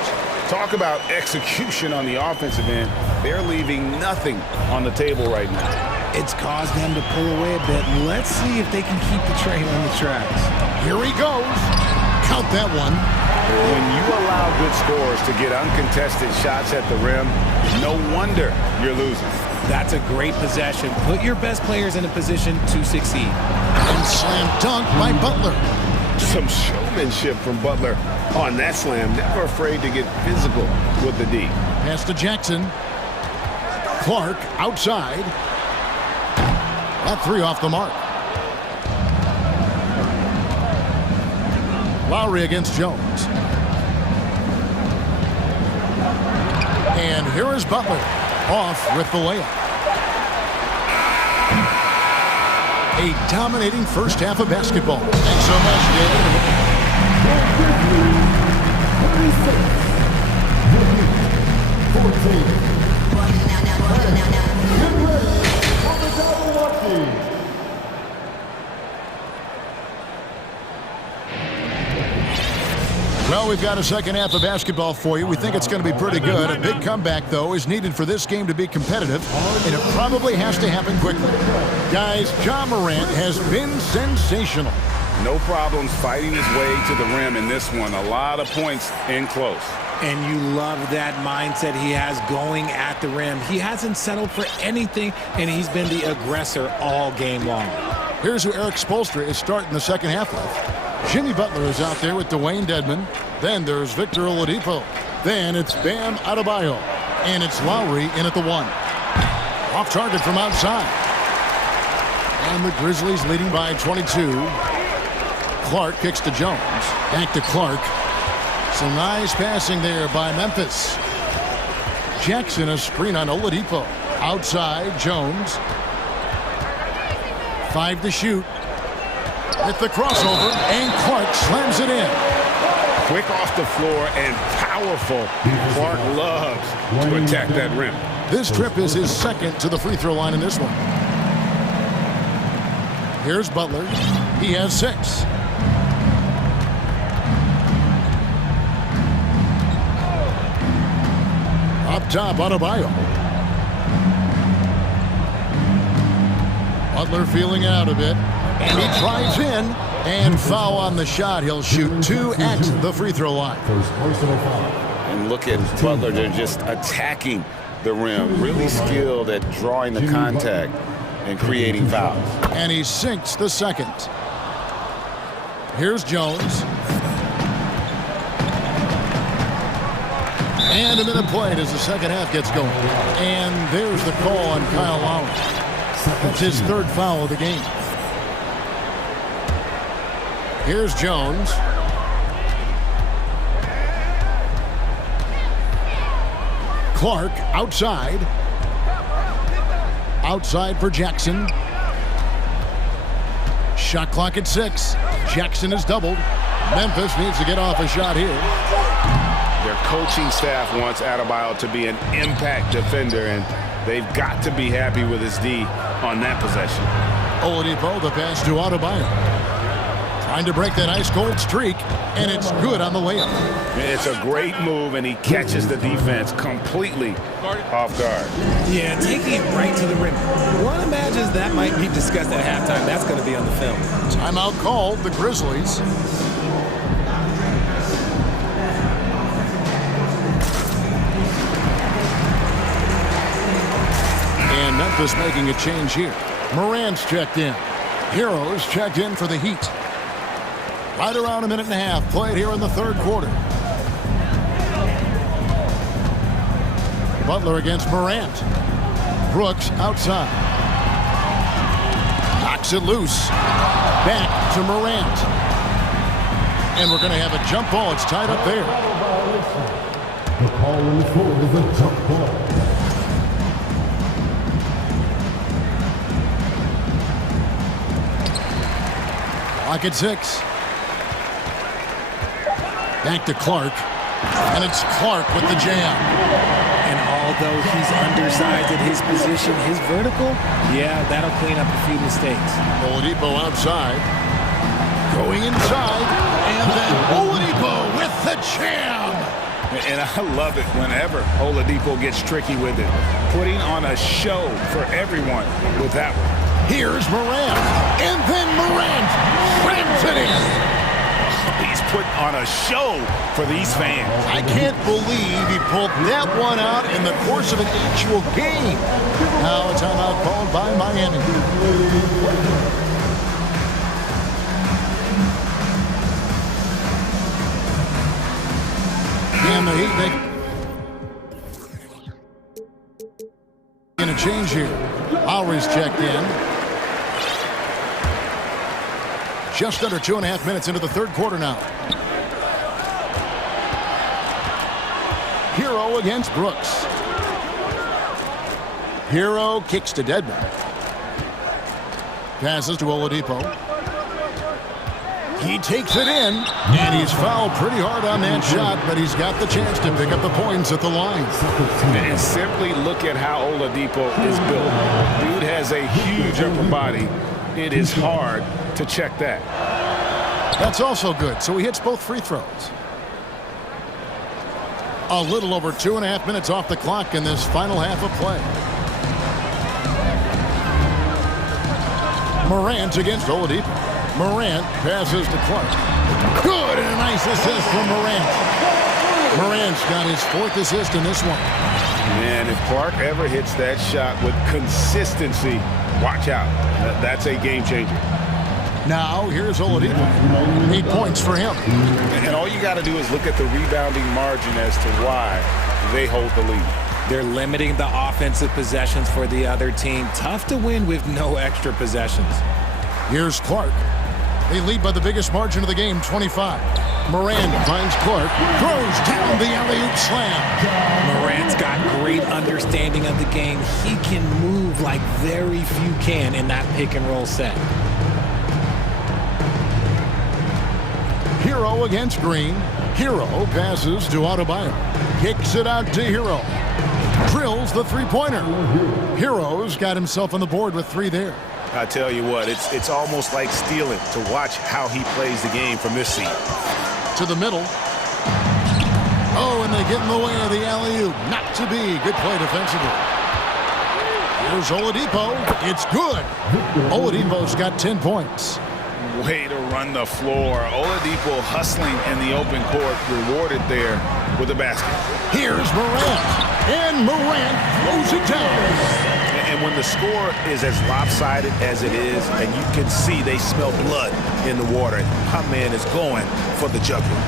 Talk about execution on the offensive end. They're leaving nothing on the table right now. It's caused them to pull away a bit. Let's see if they can keep the train on the tracks. Here he goes. Count that one. When you allow good scores to get uncontested shots at the rim, no wonder you're losing. That's a great possession. Put your best players in a position to succeed. And slam dunk by Butler. Some showmanship from Butler on that slam. Never afraid to get physical with the D. Pass to Jackson. Clark outside. That three off the mark. Lowry against Jones. And here is Butler. Off with the layup. A dominating first half of basketball. Thanks so much, David. Well, we've got a second half of basketball for you. We think it's going to be pretty good. A big comeback, though, is needed for this game to be competitive, and it probably has to happen quickly. Guys, Ja Morant has been sensational. No problems fighting his way to the rim in this one. A lot of points in close. And you love that mindset he has going at the rim. He hasn't settled for anything, and he's been the aggressor all game long. Here's who Eric Spoelstra is starting the second half with. Jimmy Butler is out there with Dwayne Dedmon. Then there's Victor Oladipo. Then it's Bam Adebayo. And it's Lowry in at the one. Off target from outside. And the Grizzlies leading by 22. Clark kicks to Jones. Back to Clark. Some nice passing there by Memphis. Jackson a screen on Oladipo. Outside, Jones. 5 to shoot. At the crossover, and Clark slams it in. Quick off the floor and powerful. Clark loves to attack that rim. This trip is his second to the free throw line in this one. Here's Butler. He has 6. top, Adebayo. Butler feeling out a bit. And he tries in. And foul on the shot. He'll shoot 2 at the free throw line. And look at Butler. They're just attacking the rim. Really skilled at drawing the contact and creating fouls. And he sinks the second. Here's Jones. And a minute played as the second half gets going. And there's the call on Kyle Lowry. That's his third foul of the game. Here's Jones. Clark outside. Outside for Jackson. Shot clock at 6. Jackson is doubled. Memphis needs to get off a shot here. Their coaching staff wants Adebayo to be an impact defender, and they've got to be happy with his D on that possession. Oladipo, the pass to Adebayo. Trying to break that ice-cold streak, and it's good on the layup. It's a great move, and he catches the defense completely off guard. Yeah, taking it right to the rim. One imagines that might be discussed at halftime. That's going to be on the film. Timeout called, the Grizzlies. And Memphis making a change here. Morant's checked in. Heroes checked in for the Heat. Right around a minute and a half played here in the third quarter. Butler against Morant. Brooks outside. Knocks it loose. Back to Morant. And we're going to have a jump ball. It's tied up there. The call on the floor is a jump ball. Clock at 6. Back to Clark. And it's Clark with the jam. And although he's undersized at his position, his vertical, yeah, that'll clean up a few mistakes. Oladipo outside. Going inside. And then Oladipo with the jam. And I love it whenever Oladipo gets tricky with it. Putting on a show for everyone with that one. Here's Morant. And then Morant slams it in. He's putting on a show for these fans. I can't believe he pulled that one out in the course of an actual game. Now a timeout called by Miami. And the Heat making a change here. Lowry's checked in. Just under 2.5 minutes into the third quarter now. Hero against Brooks. Hero kicks to Dedmon. Passes to Oladipo. He takes it in, and he's fouled pretty hard on that shot, but he's got the chance to pick up the points at the line. And simply look at how Oladipo is built. Dude has a huge upper body. It is hard to check that. That's also good, so he hits both free throws. A little over 2.5 minutes off the clock in this final half of play. Morant against Oladipo. Morant passes to Clark. Good, and a nice assist from Morant. Morant's got his 4th assist in this one. Man, if Clark ever hits that shot with consistency, watch out. That's a game changer. Now, here's Oladipo. 8 points for him. And all you got to do is look at the rebounding margin as to why they hold the lead. They're limiting the offensive possessions for the other team. Tough to win with no extra possessions. Here's Clark. They lead by the biggest margin of the game, 25. Morant finds Clark, throws down the alley-oop slam. Morant's got great understanding of the game. He can move like very few can in that pick-and-roll set. Hero against Green. Hero passes to Adebayo. Kicks it out to Hero. Drills the three-pointer. Hero's got himself on the board with 3 there. I tell you what, it's almost like stealing to watch how he plays the game from this seat. To the middle. Oh, and they get in the way of the alley-oop. Not to be. Good play defensively. Here's Oladipo. It's good. Oladipo's got 10 points. Way to run the floor. Oladipo hustling in the open court, rewarded there with the basket. Here's Morant. And Morant throws it down. And when the score is as lopsided as it is, and you can see they smell blood in the water, my man is going for the jugular.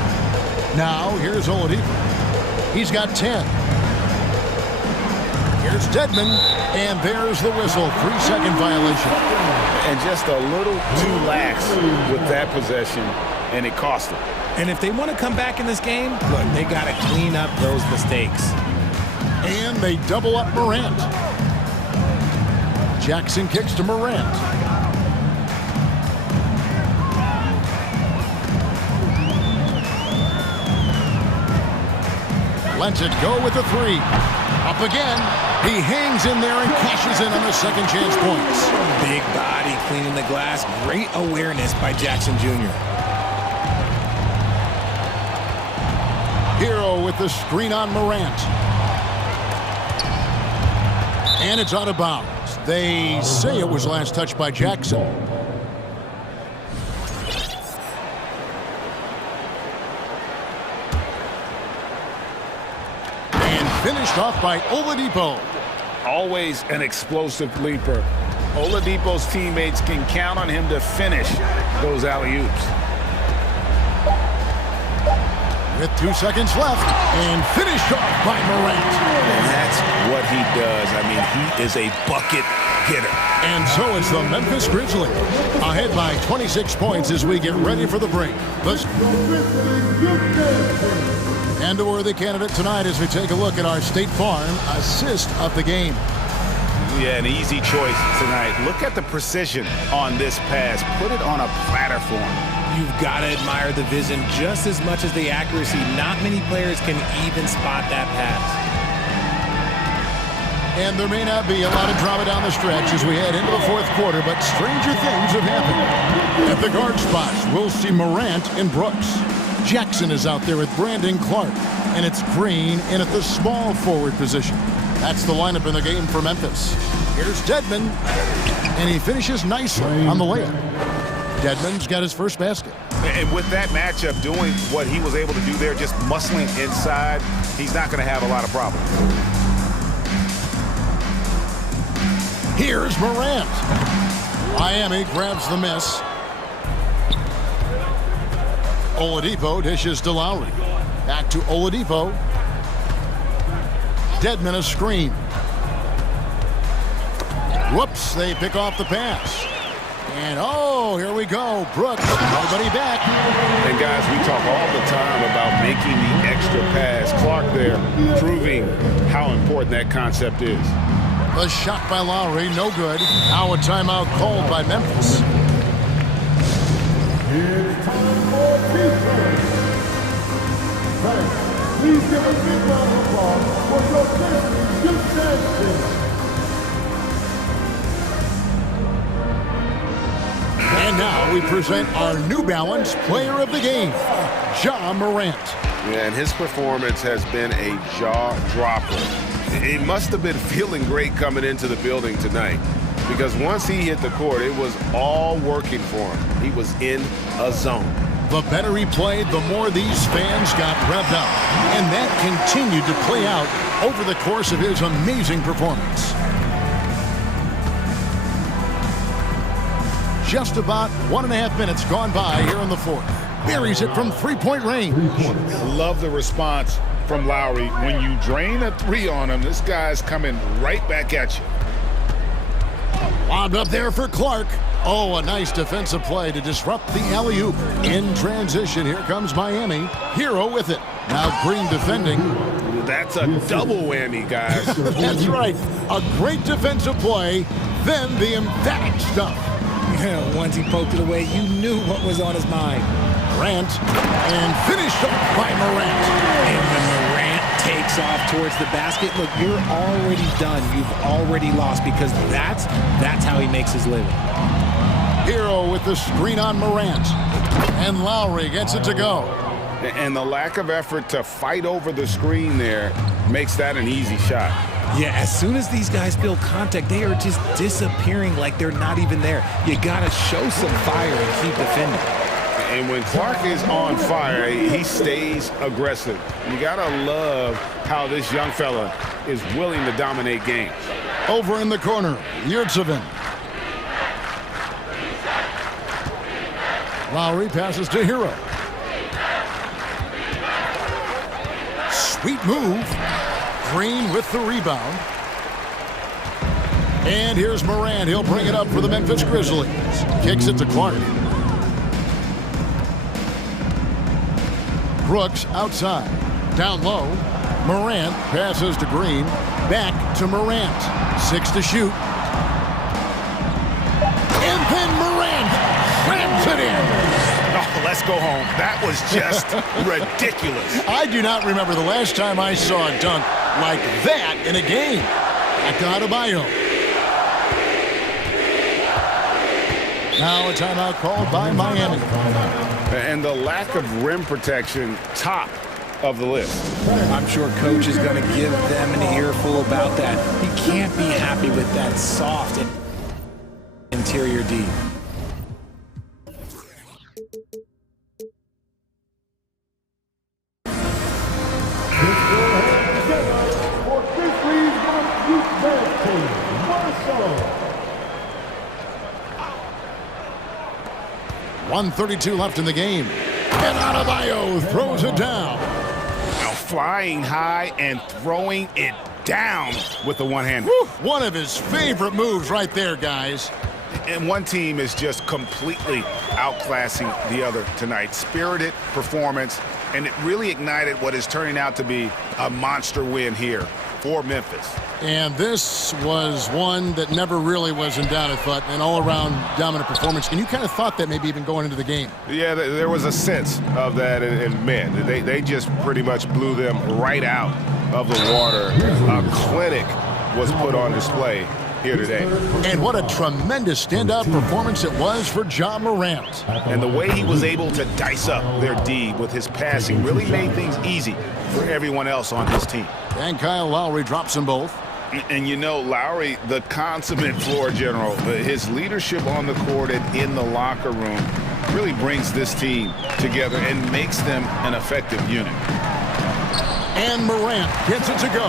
Now, here's Oladipo. He's got 10. Here's Dedmon, and there's the whistle. 3-second violation. And just a little too lax with that possession, and it cost them. And if they want to come back in this game, look, they got to clean up those mistakes. And they double up Morant. Jackson kicks to Morant. Lets it go with the three. Up again. He hangs in there and cashes in on the second chance points. Big body cleaning the glass. Great awareness by Jackson Jr. Hero with the screen on Morant. And it's out of bounds. They say it was last touched by Jackson. And finished off by Oladipo. Always an explosive leaper. Oladipo's teammates can count on him to finish those alley-oops. With 2 seconds left, and finished off by Morant. And that's what he does. I mean, he is a bucket getter. And so it's the Memphis Grizzlies, ahead by 26 points as we get ready for the break. And a worthy candidate tonight as we take a look at our State Farm assist of the game. Yeah, an easy choice tonight. Look at the precision on this pass. Put it on a platter for him. You've got to admire the vision just as much as the accuracy. Not many players can even spot that pass. And there may not be a lot of drama down the stretch as we head into the fourth quarter, but stranger things have happened. At the guard spots, we'll see Morant and Brooks. Jackson is out there with Brandon Clark, and it's Green in at the small forward position. That's the lineup in the game for Memphis. Here's Dedmon, and he finishes nicely on the layup. Dedmon's got his first basket. And with that matchup, doing what he was able to do there, just muscling inside, he's not going to have a lot of problems. Here's Morant. Miami grabs the miss. Oladipo dishes to Lowry. Back to Oladipo. Dedmon a screen. Whoops, they pick off the pass. And oh, here we go. Brooks, nobody back. And guys, we talk all the time about making the extra pass. Clark there proving how important that concept is. The shot by Lowry, no good. Now a timeout called by Memphis. It's time for defense. Please give a big round of applause for your defense. And now we present our New Balance Player of the Game, Ja Morant. Yeah, and his performance has been a jaw-dropper. He must have been feeling great coming into the building tonight because once he hit the court, it was all working for him. He was in a zone. The better he played, the more these fans got revved up. And that continued to play out over the course of his amazing performance. Just about 1.5 minutes gone by here in the fourth. Buries it from three-point range. Love the response from Lowry. When you drain a three on him, this guy's coming right back at you. Lobbed up there for Clark. Oh, a nice defensive play to disrupt the alley-oop. In transition, here comes Miami. Hero with it. Now Green defending. That's a double whammy, guys. That's right. A great defensive play, then the emphatic stuff. Once he poked it away, you knew what was on his mind. Morant, and finished off by Morant. And when Morant takes off towards the basket, look, you're already done. You've already lost because that's how he makes his living. Hero with the screen on Morant. And Lowry gets it to go. And the lack of effort to fight over the screen there makes that an easy shot. Yeah, as soon as these guys feel contact, they are just disappearing like they're not even there. You gotta show some fire and keep defending. And when Clark is on fire, he stays aggressive. You gotta love how this young fella is willing to dominate games. Over in the corner, Yurtsevin. Lowry passes to Hero. Sweet move. Green with the rebound. And here's Morant. He'll bring it up for the Memphis Grizzlies. Kicks it to Clark. Brooks outside. Down low. Morant passes to Green. Back to Morant. 6 to shoot. And then Morant slams it in. Oh, let's go home. That was just ridiculous. I do not remember the last time I saw a dunk like that in a game. Adebayo. Now a timeout called by Miami. And the lack of rim protection, top of the list. I'm sure coach is going to give them an earful about that. You can't be happy with that soft interior D. For Grizzlies, youth team, Marshall. 1:32 left in the game. And Adebayo throws it down. Now flying high and throwing it down with the one-hand. One of his favorite moves right there, guys. And one team is just completely outclassing the other tonight. Spirited performance, and it really ignited what is turning out to be a monster win here for Memphis. And this was one that never really was in doubt, I thought, an all-around dominant performance. And you kind of thought that maybe even going into the game. Yeah, there was a sense of that, and man, they just pretty much blew them right out of the water. A clinic was put on display here today. And what a tremendous standout performance it was for Ja Morant. And the way he was able to dice up their D with his passing really made things easy for everyone else on his team. And Kyle Lowry drops them both. And you know, Lowry, the consummate floor general, his leadership on the court and in the locker room really brings this team together and makes them an effective unit. And Morant gets it to go.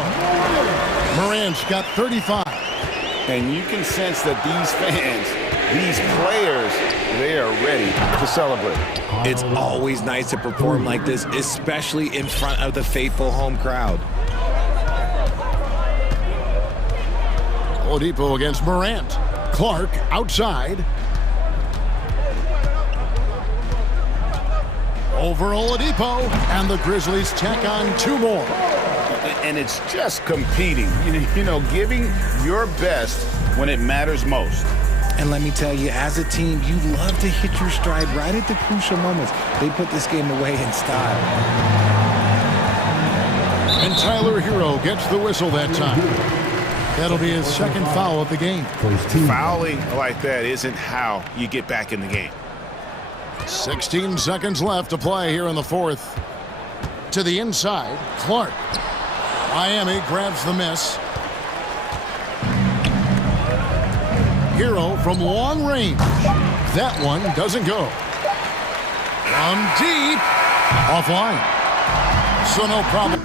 Morant's got 35. And you can sense that these fans, these players, they are ready to celebrate. It's always nice to perform like this, especially in front of the faithful home crowd. Oladipo against Morant. Clark outside. Over Oladipo, and the Grizzlies tack on 2 more. And it's just competing, you know, giving your best when it matters most. And let me tell you, as a team, you love to hit your stride right at the crucial moments. They put this game away in style. And Tyler Hero gets the whistle that time. That'll be his second foul of the game. Fouling like that isn't how you get back in the game. 16 seconds left to play here in the fourth. To the inside, Clark. Miami grabs the miss. Hero from long range. That one doesn't go. From deep. Offline. So no problem.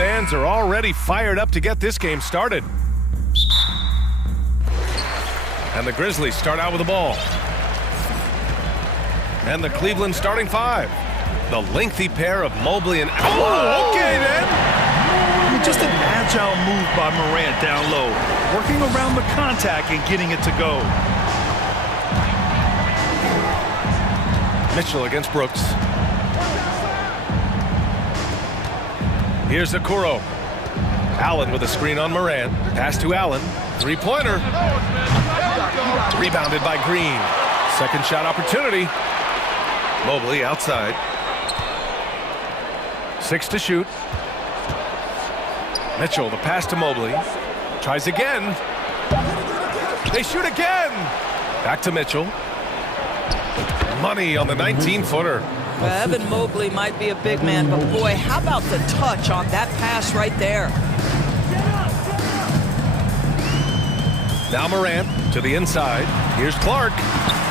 fans are already fired up to get this game started. And the Grizzlies start out with the ball. And the Cleveland starting five. The lengthy pair of Mobley and... Oh, okay then! I mean, just an agile move by Morant down low, working around the contact and getting it to go. Mitchell against Brooks. Here's Okoro. Allen with a screen on Morant. Pass to Allen. Three-pointer. Rebounded by Green. Second shot opportunity. Mobley outside. 6 to shoot. Mitchell, the pass to Mobley. Tries again. They shoot again. Back to Mitchell. Money on the 19-footer. Evan Mobley might be a big man, but boy, how about the touch on that pass right there? Now Morant to the inside. Here's Clark.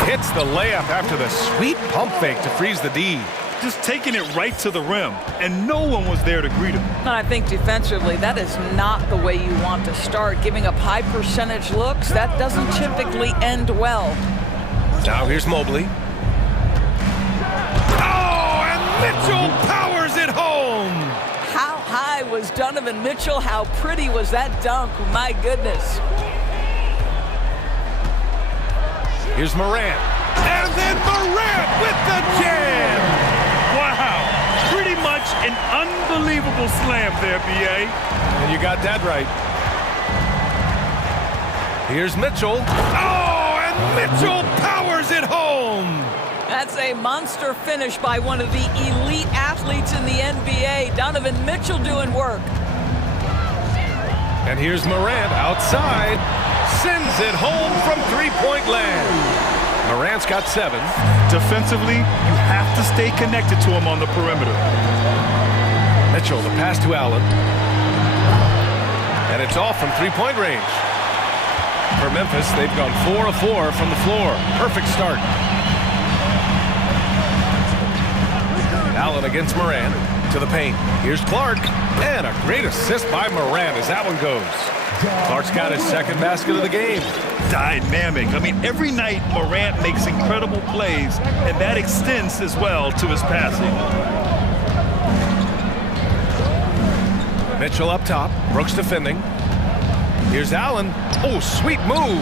Hits the layup after the sweet pump fake to freeze the D. Just taking it right to the rim, and no one was there to greet him. And I think defensively, that is not the way you want to start. Giving up high percentage looks, that doesn't typically end well. Now here's Mobley. Oh, and Mitchell powers it home! How high was Donovan Mitchell? How pretty was that dunk? My goodness. Here's Morant. And then Morant with the jam! Wow, pretty much an unbelievable slam there, B.A. And you got that right. Here's Mitchell. Oh, and Mitchell powers it home! That's a monster finish by one of the elite athletes in the NBA. Donovan Mitchell doing work. And here's Morant outside. Sends it home from three-point land. Morant's got 7. Defensively, you have to stay connected to him on the perimeter. Mitchell, the pass to Allen. And it's off from three-point range. For Memphis, they've gone 4 of 4 from the floor. Perfect start. Allen against Morant to the paint. Here's Clark. And a great assist by Morant as that one goes. Clark's got his second basket of the game. Dynamic. I mean, every night Morant makes incredible plays, and that extends as well to his passing. Mitchell up top. Brooks defending. Here's Allen. Oh, sweet move.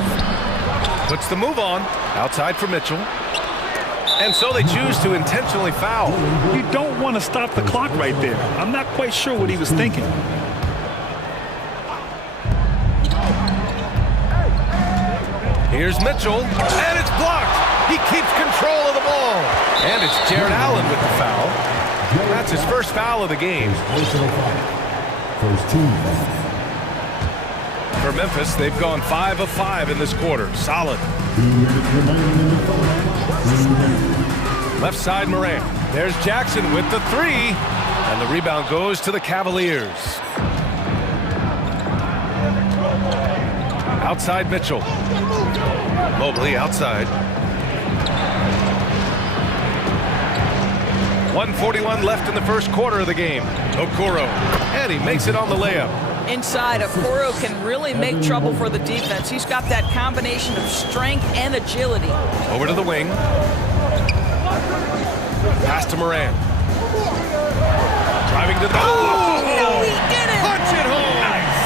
Puts the move on. Outside for Mitchell. And so they choose to intentionally foul. You don't want to stop the clock right there. I'm not quite sure what he was thinking. Here's Mitchell, and it's blocked. He keeps control of the ball. And it's Jared Allen with the foul. That's his first foul of the game. First team. For Memphis, they've gone 5 of 5 in this quarter. Solid. Left side, Morant. There's Jackson with the 3. And the rebound goes to the Cavaliers. Outside Mitchell. Mobley outside. 1:41 left in the first quarter of the game. Okoro. And he makes it on the layup. Inside, Okoro can really make trouble for the defense. He's got that combination of strength and agility. Over to the wing. Pass to Morant. Driving to the... Oh, no, he did it! Punch it home! Nice.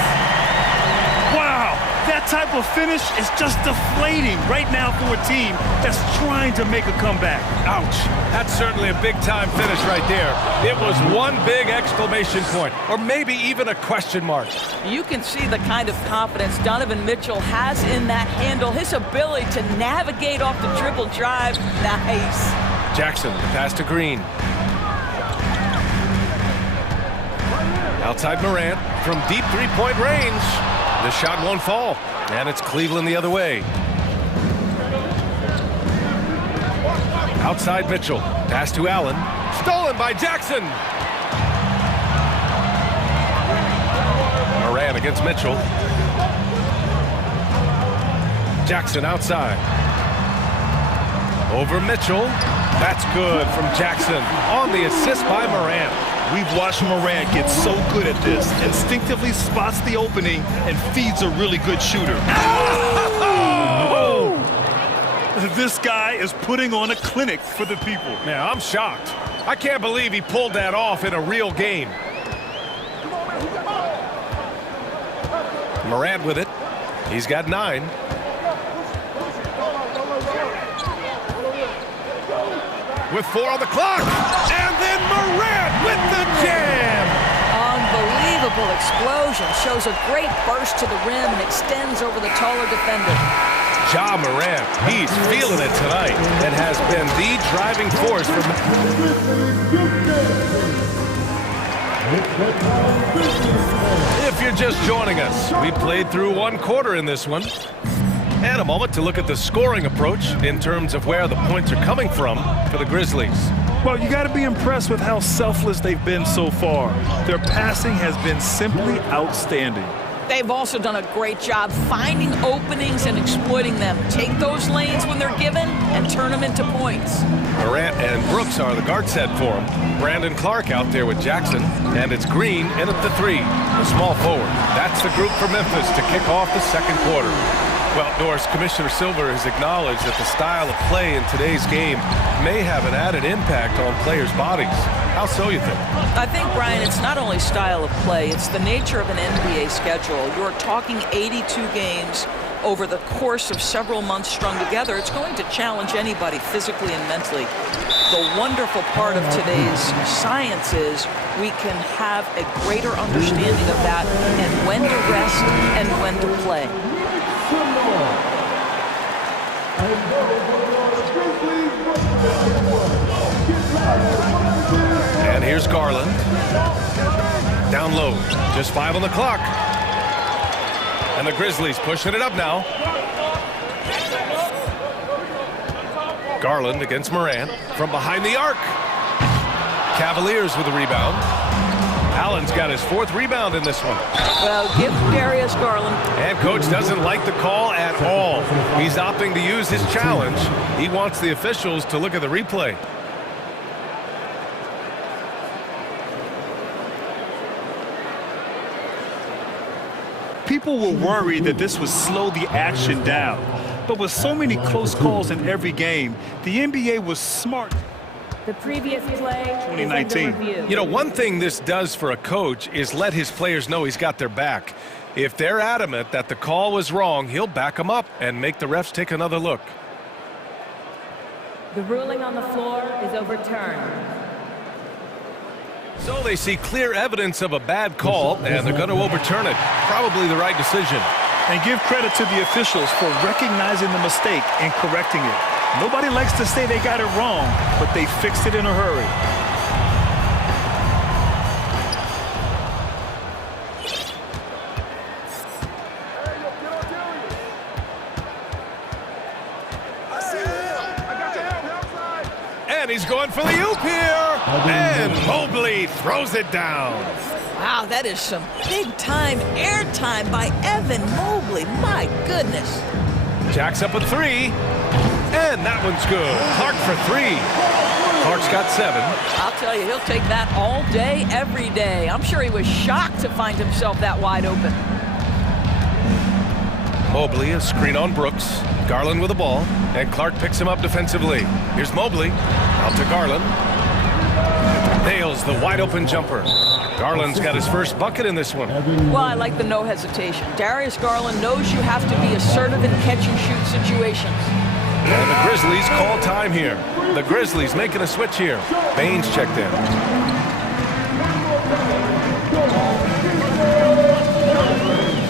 Wow, that type of finish is just deflating right now for a team that's trying to make a comeback. Ouch. That's certainly a big-time finish right there. It was one big exclamation point, or maybe even a question mark. You can see the kind of confidence Donovan Mitchell has in that handle. His ability to navigate off the dribble drive. Nice. Jackson, the pass to Green. Outside Morant from deep three-point range. The shot won't fall, and it's Cleveland the other way. Outside Mitchell, pass to Allen. Stolen by Jackson. Morant against Mitchell. Jackson outside. Over Mitchell. That's good from Jackson on the assist by Morant. We've watched Morant get so good at this. Instinctively spots the opening and feeds a really good shooter. Oh! This guy is putting on a clinic for the people. Man, I'm shocked. I can't believe he pulled that off in a real game. Morant with it. He's got 9. With 4 on the clock. And then Morant with the jam. Unbelievable explosion. Shows a great burst to the rim and extends over the taller defender. Ja Morant, he's feeling it tonight and has been the driving force for... If you're just joining us, we played through 1 quarter in this one. And a moment to look at the scoring approach in terms of where the points are coming from for the Grizzlies. Well, you got to be impressed with how selfless they've been so far. Their passing has been simply outstanding. They've also done a great job finding openings and exploiting them. Take those lanes when they're given and turn them into points. Morant and Brooks are the guard set for him. Brandon Clark out there with Jackson. And it's Green in at the 3, a small forward. That's the group for Memphis to kick off the second quarter. Well, Norris, Commissioner Silver has acknowledged that the style of play in today's game may have an added impact on players' bodies. How so, you think? I think, Brian, it's not only style of play, it's the nature of an NBA schedule. You're talking 82 games over the course of several months strung together. It's going to challenge anybody physically and mentally. The wonderful part of today's science is we can have a greater understanding of that and when to rest and when to play. And here's Garland. Down low. Just 5 on the clock. And the Grizzlies pushing it up now. Garland against Morant from behind the arc. Cavaliers with a rebound. Allen's got his 4th rebound in this one. Well, give Darius Garland. And coach doesn't like the call at all. He's opting to use his challenge. He wants the officials to look at the replay. People were worried that this would slow the action down. But with so many close calls in every game, the NBA was smart. The previous play 2019. You know, one thing this does for a coach is let his players know he's got their back. If they're adamant that the call was wrong, he'll back them up and make the refs take another look. The ruling on the floor is overturned. So they see clear evidence of a bad call, and they're going to overturn it. Probably the right decision. And give credit to the officials for recognizing the mistake and correcting it. Nobody likes to say they got it wrong, but they fixed it in a hurry. And he's going for the oop here. And Mobley throws it down. Wow, that is some big-time airtime by Evan Mobley. My goodness. Jack's up a 3. And that one's good. Clark for 3. Clark's got 7. I'll tell you, he'll take that all day, every day. I'm sure he was shocked to find himself that wide open. Mobley, a screen on Brooks. Garland with the ball. And Clark picks him up defensively. Here's Mobley. Out to Garland. Nails the wide open jumper. Garland's got his first bucket in this one. Well, I like the no hesitation. Darius Garland knows you have to be assertive in catch-and-shoot situations. And the Grizzlies call time here. The Grizzlies making a switch here. Baines checked in.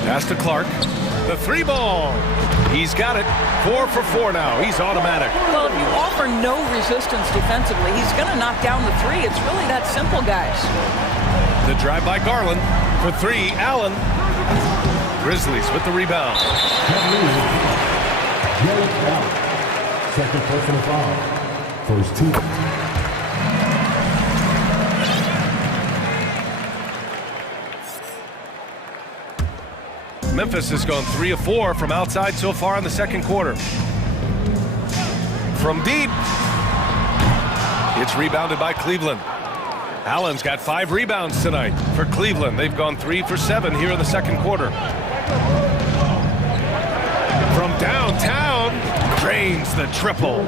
Pass to Clark. The 3 ball. He's got it. 4 for 4 now. He's automatic. Well, if you offer no resistance defensively, he's going to knock down the 3. It's really that simple, guys. The drive by Garland. For 3, Allen. Grizzlies with the rebound. Second personal foul. First 2. Memphis has gone 3 of 4 from outside so far in the second quarter. From deep. It's rebounded by Cleveland. Allen's got 5 rebounds tonight for Cleveland. They've gone 3 for 7 here in the second quarter. From downtown, drains the triple.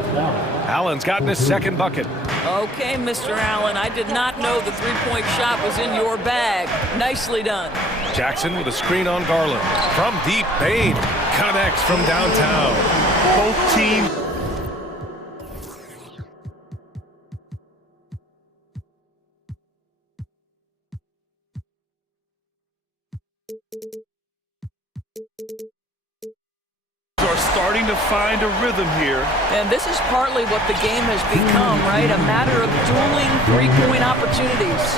Allen's gotten his second bucket. Okay, Mr. Allen, I did not know the three-point shot was in your bag. Nicely done. Jackson with a screen on Garland. From deep, Bain connects from downtown. Both teams. Are starting to find a rhythm here. And this is partly what the game has become, right? A matter of dueling three-point opportunities.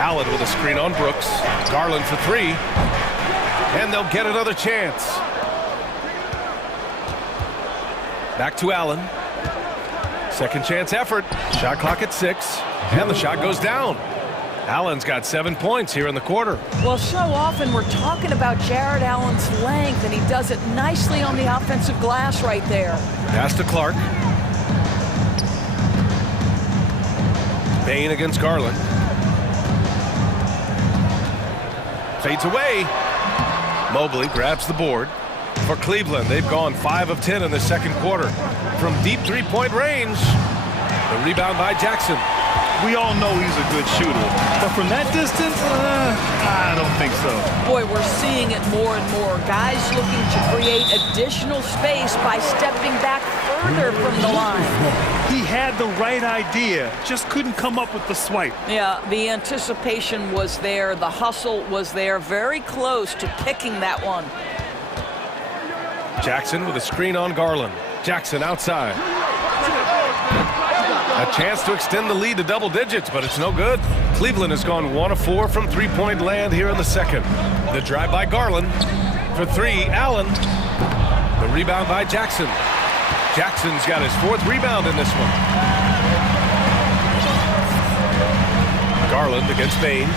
Allen with a screen on Brooks. Garland for 3. And they'll get another chance. Back to Allen. Second chance effort. Shot clock at 6. And the shot goes down. Allen's got 7 points here in the quarter. Well, so often we're talking about Jared Allen's length, and he does it nicely on the offensive glass right there. Pass to Clark. Bain against Garland. Fades away. Mobley grabs the board. For Cleveland, they've gone 5 of 10 in the second quarter. From deep three-point range, the rebound by Jackson. We all know he's a good shooter, but from that distance, I don't think so. Boy, we're seeing it more and more. Guys looking to create additional space by stepping back further from the line. He had the right idea, just couldn't come up with the swipe. Yeah, the anticipation was there. The hustle was there. Very close to picking that one. Jackson with a screen on Garland. Jackson outside. A chance to extend the lead to double digits, but it's no good. Cleveland has gone 1 of 4 from three-point land here in the second. The drive by Garland. For 3, Allen. The rebound by Jackson. Jackson's got his 4th rebound in this one. Garland against Bain.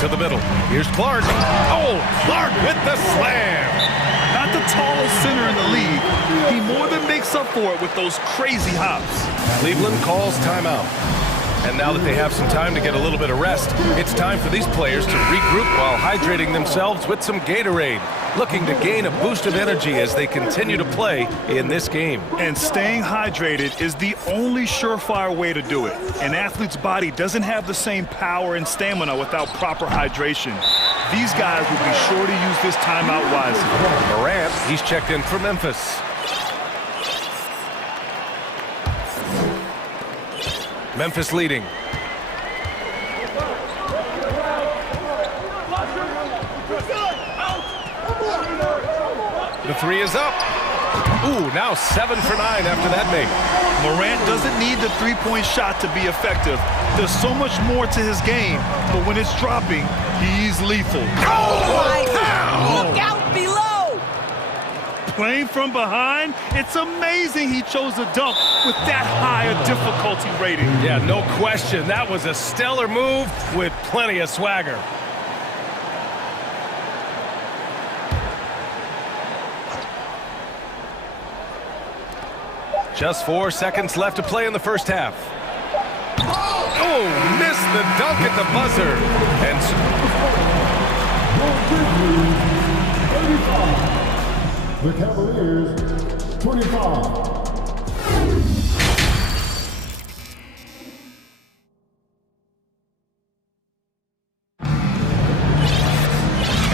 To the middle. Here's Clark. Oh, Clark with the slam. Not the tallest center in the league. He more than makes up for it with those crazy hops. Cleveland calls timeout. And now that they have some time to get a little bit of rest, it's time for these players to regroup while hydrating themselves with some Gatorade, looking to gain a boost of energy as they continue to play in this game. And staying hydrated is the only surefire way to do it. An athlete's body doesn't have the same power and stamina without proper hydration. These guys will be sure to use this timeout wisely. Morant, he's checked in for Memphis. Memphis leading. The 3 is up. Ooh, now 7 for 9 after that make. Morant doesn't need the three-point shot to be effective. There's so much more to his game, but when it's dropping, he's lethal. Oh, look out below! Playing from behind, it's amazing he chose a dunk with that high a difficulty rating. Yeah, no question. That was a stellar move with plenty of swagger. Just 4 seconds left to play in the first half. Oh, missed the dunk at the buzzer. The Cavaliers, 25.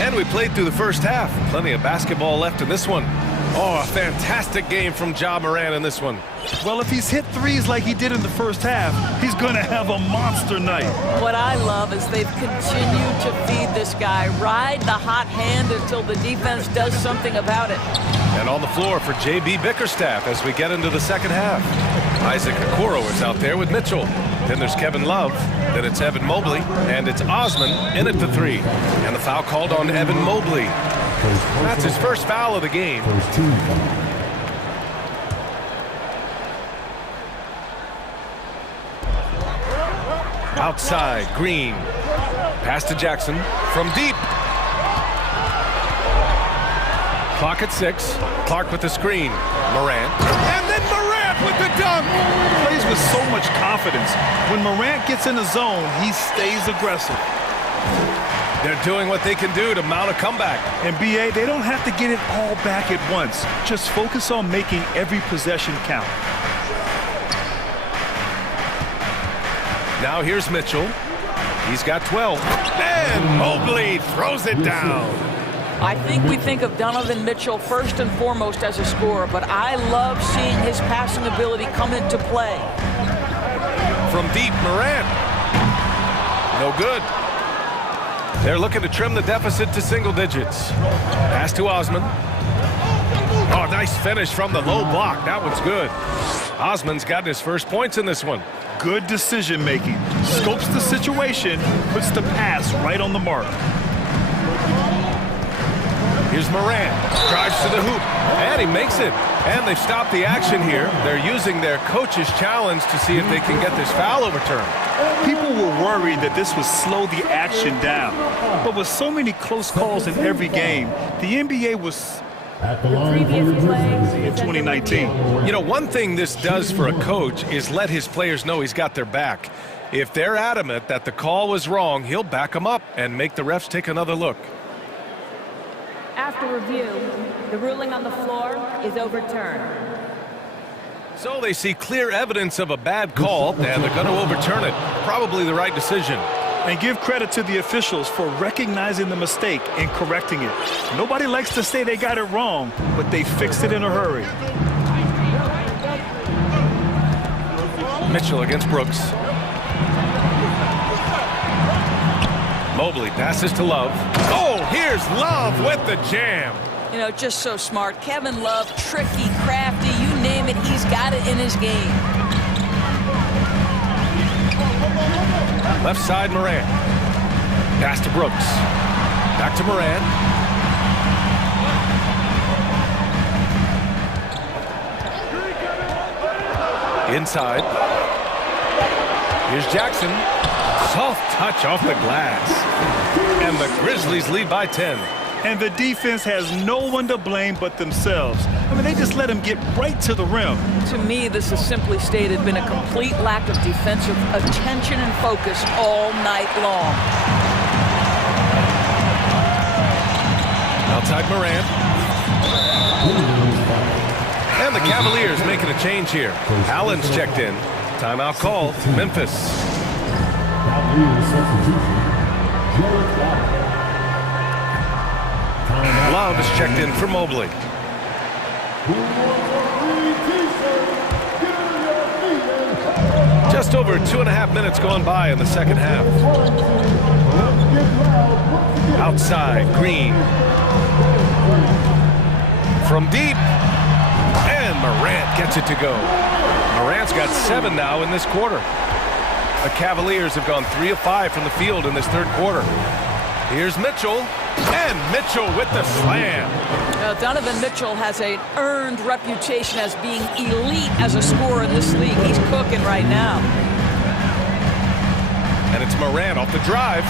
And we played through the first half. Plenty of basketball left in this one. Oh, a fantastic game from Ja Morant in this one. Well, if he's hit threes like he did in the first half, he's going to have a monster night. What I love is they've continued to feed this guy. Ride the hot hand until the defense does something about it. And on the floor for J.B. Bickerstaff as we get into the second half. Isaac Okoro is out there with Mitchell. Then there's Kevin Love. Then it's Evan Mobley. And it's Osman in at the 3. And the foul called on Evan Mobley. That's his first foul of the game. Outside, Green. Pass to Jackson from deep. Clock at 6. Clark with the screen. Morant. And then Morant with the dunk. Plays with so much confidence. When Morant gets in the zone, he stays aggressive. They're doing what they can do to mount a comeback. And BA, they don't have to get it all back at once. Just focus on making every possession count. Now here's Mitchell. He's got 12. And Mobley throws it down. I think we think of Donovan Mitchell first and foremost as a scorer, but I love seeing his passing ability come into play. From deep, Morant. No good. They're looking to trim the deficit to single digits. Pass to Osman. Oh, nice finish from the low block. That one's good. Osman's gotten his first points in this one. Good decision making. Scopes the situation, puts the pass right on the mark. Here's Morant. Drives to the hoop. And he makes it. And they've stopped the action here. They're using their coach's challenge to see if they can get this foul overturned. People were worried that this would slow the action down. But with so many close calls in every game, the NBA was The previous play in 2019. You know, one thing this does for a coach is let his players know he's got their back. If they're adamant that the call was wrong, he'll back them up and make the refs take another look. After review, the ruling on the floor is overturned. So they see clear evidence of a bad call, and they're going to overturn it. Probably the right decision. And give credit to the officials for recognizing the mistake and correcting it. Nobody likes to say they got it wrong, but they fixed it in a hurry. Mitchell against Brooks. Mobley passes to Love. Oh, here's Love with the jam. You know, just so smart. Kevin Love, tricky, crafty, you name it, he's got it in his game. Left side, Morant. Pass to Brooks. Back to Morant. Inside. Here's Jackson. Soft touch off the glass. And the Grizzlies lead by 10. And the defense has no one to blame but themselves. I mean, they just let him get right to the rim. To me, this is simply stated been a complete lack of defensive attention and focus all night long. Outside Morant. And the Cavaliers making a change here. Allen's checked in. Timeout call. Memphis. Love is checked in for Mobley. Just over 2.5 minutes gone by in the second half. Outside, Green. From deep. And Morant gets it to go. Morant's got 7 now in this quarter. The Cavaliers have gone 3 of 5 from the field in this third quarter. Here's Mitchell. And Mitchell with the slam. Donovan Mitchell has an earned reputation as being elite as a scorer in this league. He's cooking right now. And it's Morant off the drive.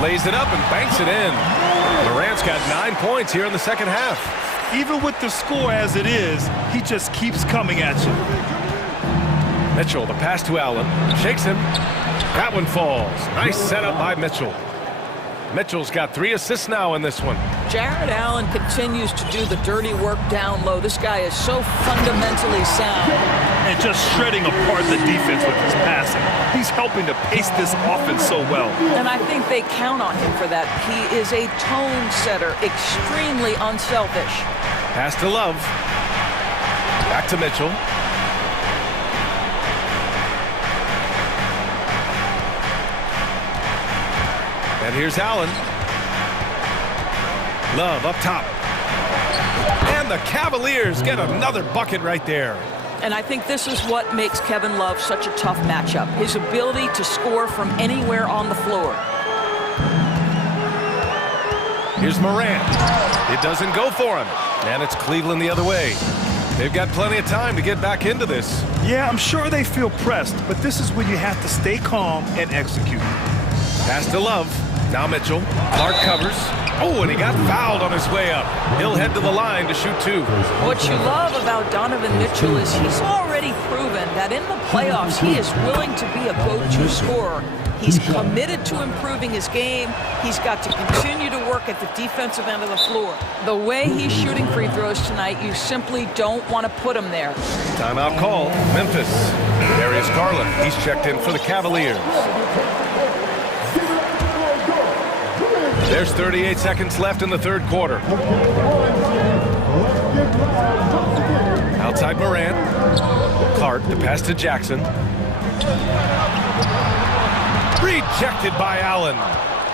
Lays it up and banks it in. Morant's got 9 points here in the second half. Even with the score as it is, he just keeps coming at you. Mitchell, the pass to Allen. Shakes him. That one falls. Nice setup by Mitchell. Mitchell's got 3 assists now in this one. Jared Allen continues to do the dirty work down low. This guy is so fundamentally sound. And just shredding apart the defense with his passing. He's helping to pace this offense so well. And I think they count on him for that. He is a tone setter, extremely unselfish. Pass to Love. Back to Mitchell. And here's Allen. Love up top. And the Cavaliers get another bucket right there. And I think this is what makes Kevin Love such a tough matchup. His ability to score from anywhere on the floor. Here's Morant. It doesn't go for him. And it's Cleveland the other way. They've got plenty of time to get back into this. Yeah, I'm sure they feel pressed, but this is when you have to stay calm and execute. Pass to Love. Now Mitchell. Clark covers. Oh, and he got fouled on his way up. He'll head to the line to shoot 2. What you love about Donovan Mitchell is he's already proven that in the playoffs, he is willing to be a go-to scorer. He's committed to improving his game. He's got to continue to work at the defensive end of the floor. The way he's shooting free throws tonight, you simply don't want to put him there. Timeout call, Memphis. Darius Garland, he's checked in for the Cavaliers. There's 38 seconds left in the third quarter. Outside Morant. Clark, the pass to Jackson. Rejected by Allen.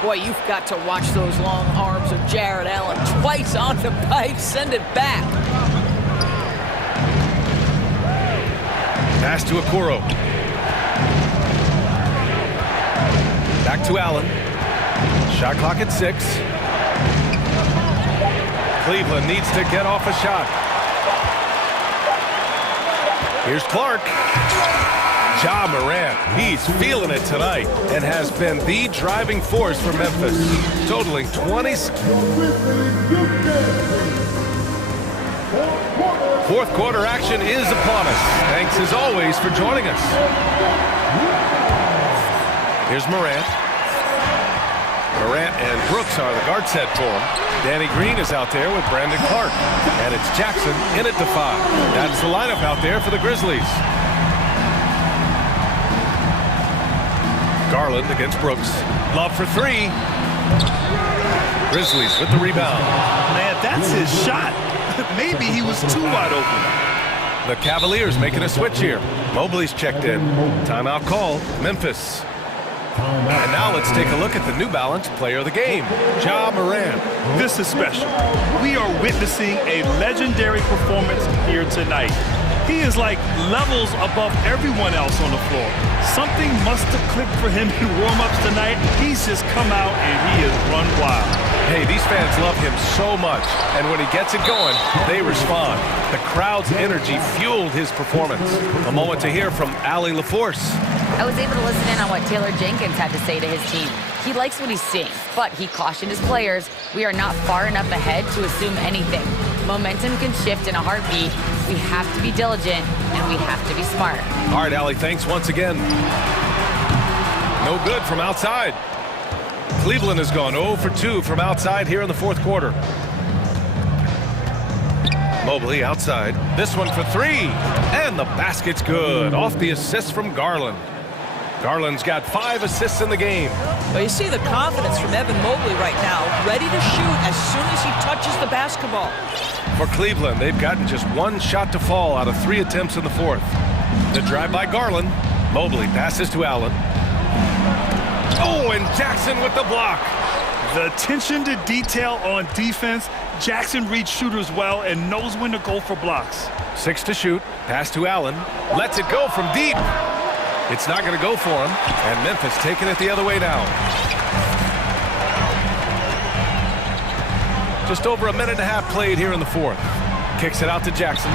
Boy, you've got to watch those long arms of Jared Allen. Twice on the pipe, send it back. Pass to Okoro. Back to Allen. Shot clock at 6. Cleveland needs to get off a shot. Here's Clark. Ja Morant, he's feeling it tonight and has been the driving force for Memphis, totaling 20. Fourth quarter action is upon us. Thanks as always for joining us. Here's Morant. Morant and Brooks are the guard set for him. Danny Green is out there with Brandon Clark. And it's Jackson in at the 5. That's the lineup out there for the Grizzlies. Garland against Brooks. Love for 3. Grizzlies with the rebound. Man, that's his shot. Maybe he was too wide open. The Cavaliers making a switch here. Mobley's checked in. Timeout call, Memphis. And now let's take a look at the New Balance player of the game, Ja Morant. This is special. We are witnessing a legendary performance here tonight. He is like levels above everyone else on the floor. Something must have clicked for him in warm-ups tonight. He's just come out and he has run wild. Hey, these fans love him so much, and when he gets it going, they respond. The crowd's energy fueled his performance. A moment to hear from Allie LaForce. I was able to listen in on what Taylor Jenkins had to say to his team. He likes what he's seeing, but he cautioned his players, we are not far enough ahead to assume anything. Momentum can shift in a heartbeat. We have to be diligent, and we have to be smart. All right, Allie, thanks once again. No good from outside. Cleveland has gone 0 for 2 from outside here in the fourth quarter. Mobley outside. This one for 3. And the basket's good. Off the assist from Garland. Garland's got 5 assists in the game. Well, you see the confidence from Evan Mobley right now, ready to shoot as soon as he touches the basketball. For Cleveland, they've gotten just 1 shot to fall out of 3 attempts in the fourth. The drive by Garland. Mobley passes to Allen. Oh, and Jackson with the block. The attention to detail on defense. Jackson reads shooters well and knows when to go for blocks. 6 to shoot. Pass to Allen. Lets it go from deep. It's not going to go for him. And Memphis taking it the other way now. Just over a minute and a half played here in the fourth. Kicks it out to Jackson.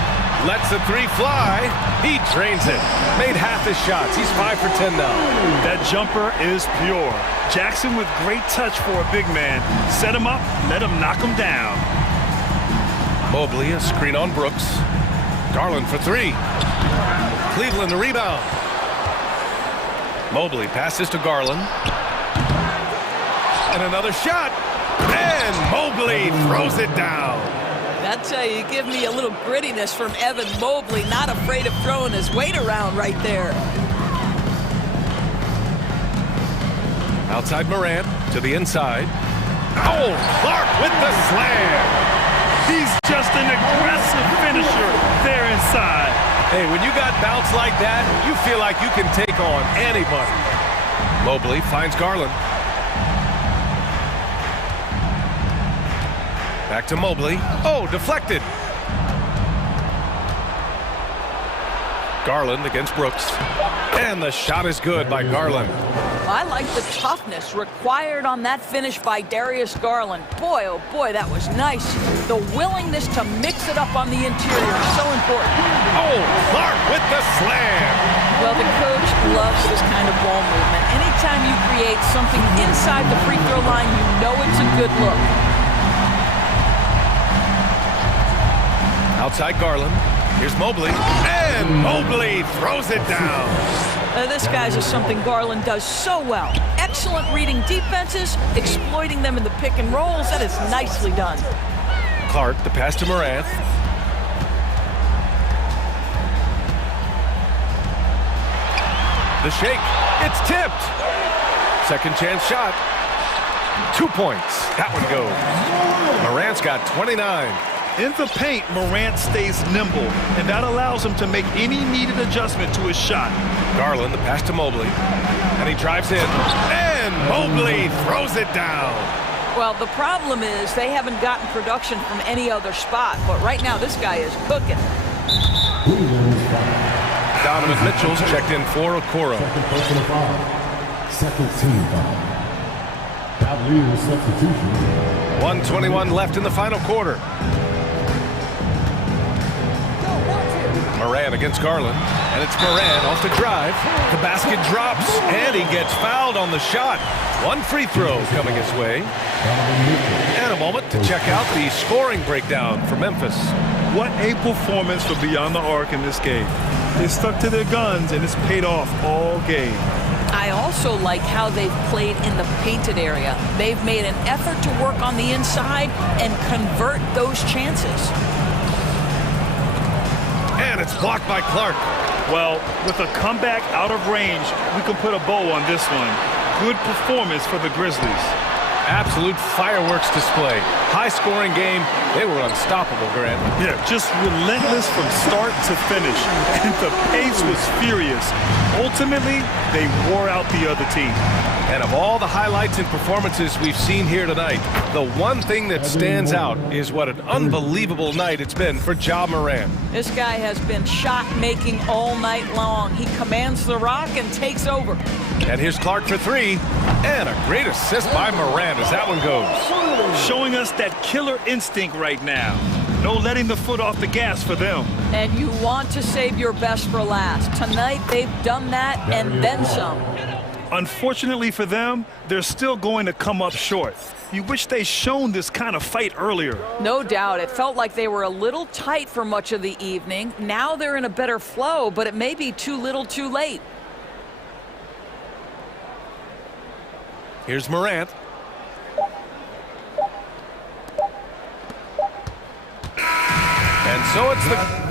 Lets the 3 fly. He drains it. Made half his shots. He's 5 for 10 now. That jumper is pure. Jackson with great touch for a big man. Set him up, let him knock him down. Mobley, a screen on Brooks. Garland for 3. Cleveland the rebound. Mobley passes to Garland. And another shot. And Mobley throws it down. That's how you give me a little grittiness from Evan Mobley, not afraid of throwing his weight around right there. Outside Morant to the inside. Oh, Clark with the slam. He's just an aggressive finisher there inside. Hey, when you got bounce like that, you feel like you can take on anybody. Mobley finds Garland. Back to Mobley. Oh, deflected. Garland against Brooks. And the shot is good by Garland. I like the toughness required on that finish by Darius Garland. Boy, oh boy, that was nice. The willingness to mix it up on the interior is so important. Oh, Clark with the slam. Well, the coach loves this kind of ball movement. Anytime you create something inside the free throw line, you know it's a good look. Outside Garland. Here's Mobley, and Mobley throws it down. This, guys, is something Garland does so well. Excellent reading defenses, exploiting them in the pick and rolls. That is nicely done. Clark, the pass to Morant. The shake, it's tipped. Second chance shot. 2 points. That one goes. Morant's got 29. In the paint, Morant stays nimble, and that allows him to make any needed adjustment to his shot. Garland, the pass to Mobley. And he drives in. And Mobley throws it down. Well, the problem is they haven't gotten production from any other spot, but right now this guy is cooking. Donovan Mitchell's checked in for Okoro. Second personal foul. Second team foul. That leaves substitution. 1:21 left in the final quarter. Morant against Garland, and it's Morant off the drive. The basket drops, and he gets fouled on the shot. One free throw coming his way. And a moment to check out the scoring breakdown for Memphis. What a performance for Beyond the Arc in this game. They stuck to their guns, and it's paid off all game. I also like how they've played in the painted area. They've made an effort to work on the inside and convert those chances. And it's blocked by Clark. Well, with a comeback out of range, we can put a bow on this one. Good performance for the Grizzlies. Absolute fireworks display. High-scoring game. They were unstoppable, Grant. Yeah, just relentless from start to finish. And the pace was furious. Ultimately, they wore out the other team. And of all the highlights and performances we've seen here tonight, the one thing that stands out is what an unbelievable night it's been for Ja Morant. This guy has been shot-making all night long. He commands the rock and takes over. And here's Clark for three. And a great assist by Morant as that one goes. Showing us that killer instinct right now. No letting the foot off the gas for them. And you want to save your best for last. Tonight, they've done that and then some. Unfortunately for them, they're still going to come up short. You wish they'd shown this kind of fight earlier. No doubt. It felt like they were a little tight for much of the evening. Now they're in a better flow, but it may be too little too late. Here's Morant. And so it's the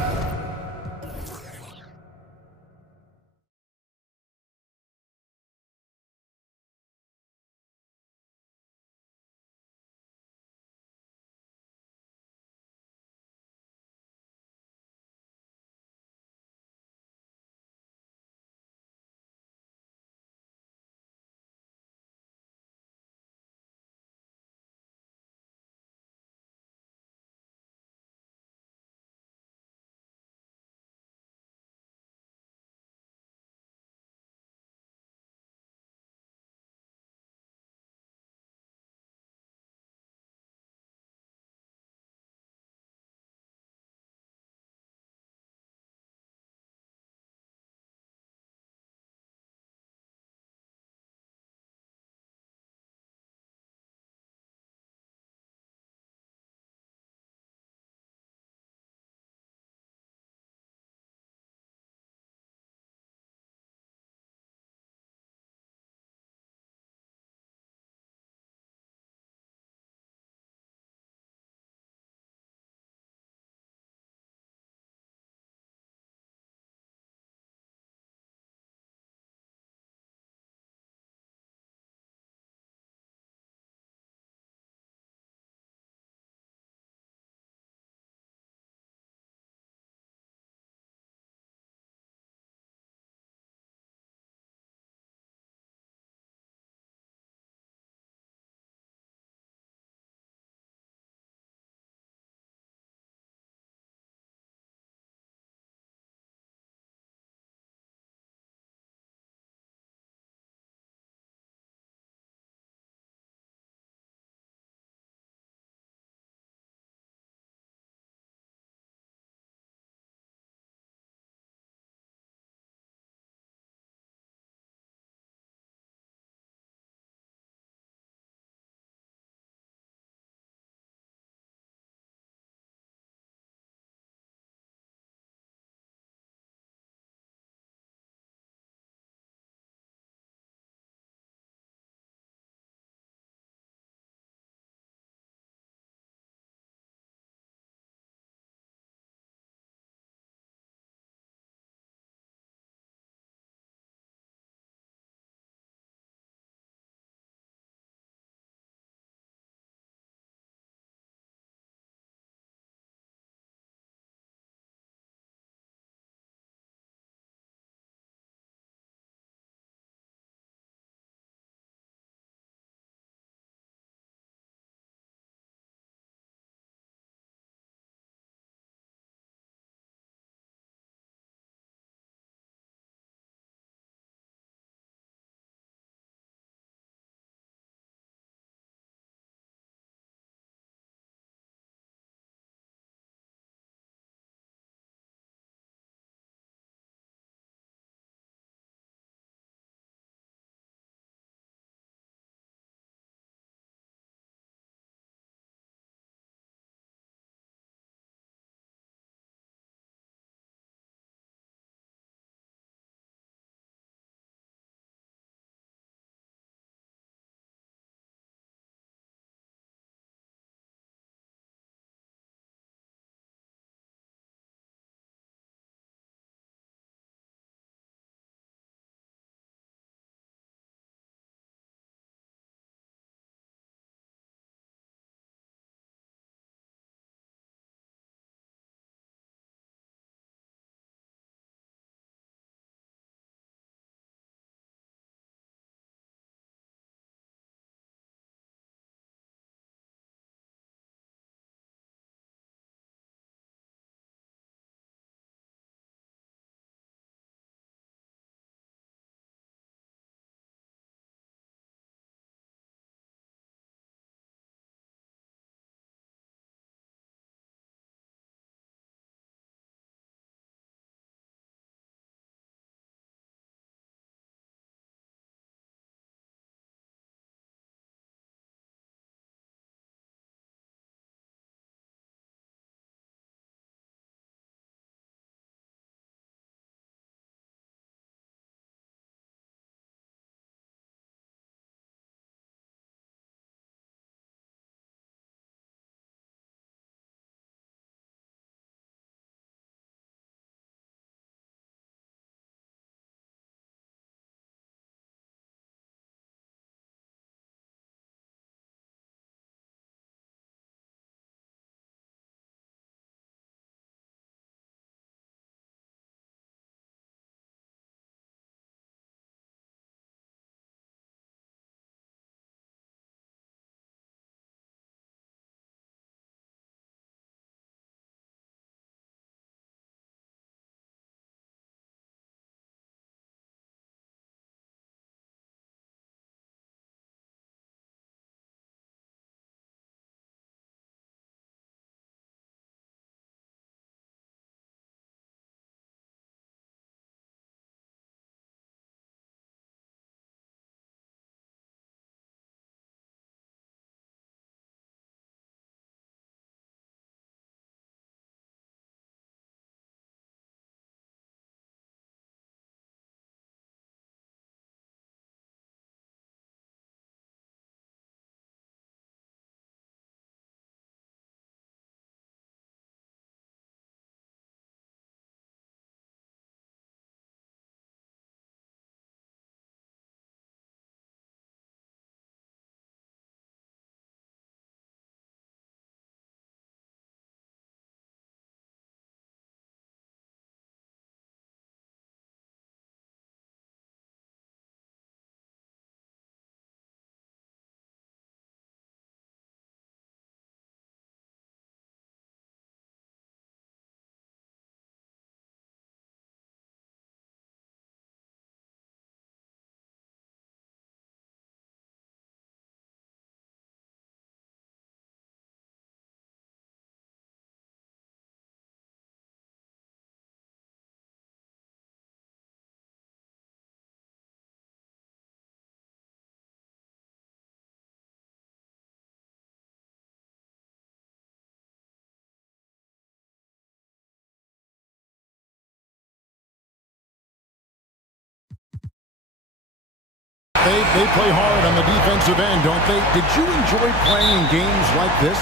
They play hard on the defensive end, don't they? Did you enjoy playing in games like this?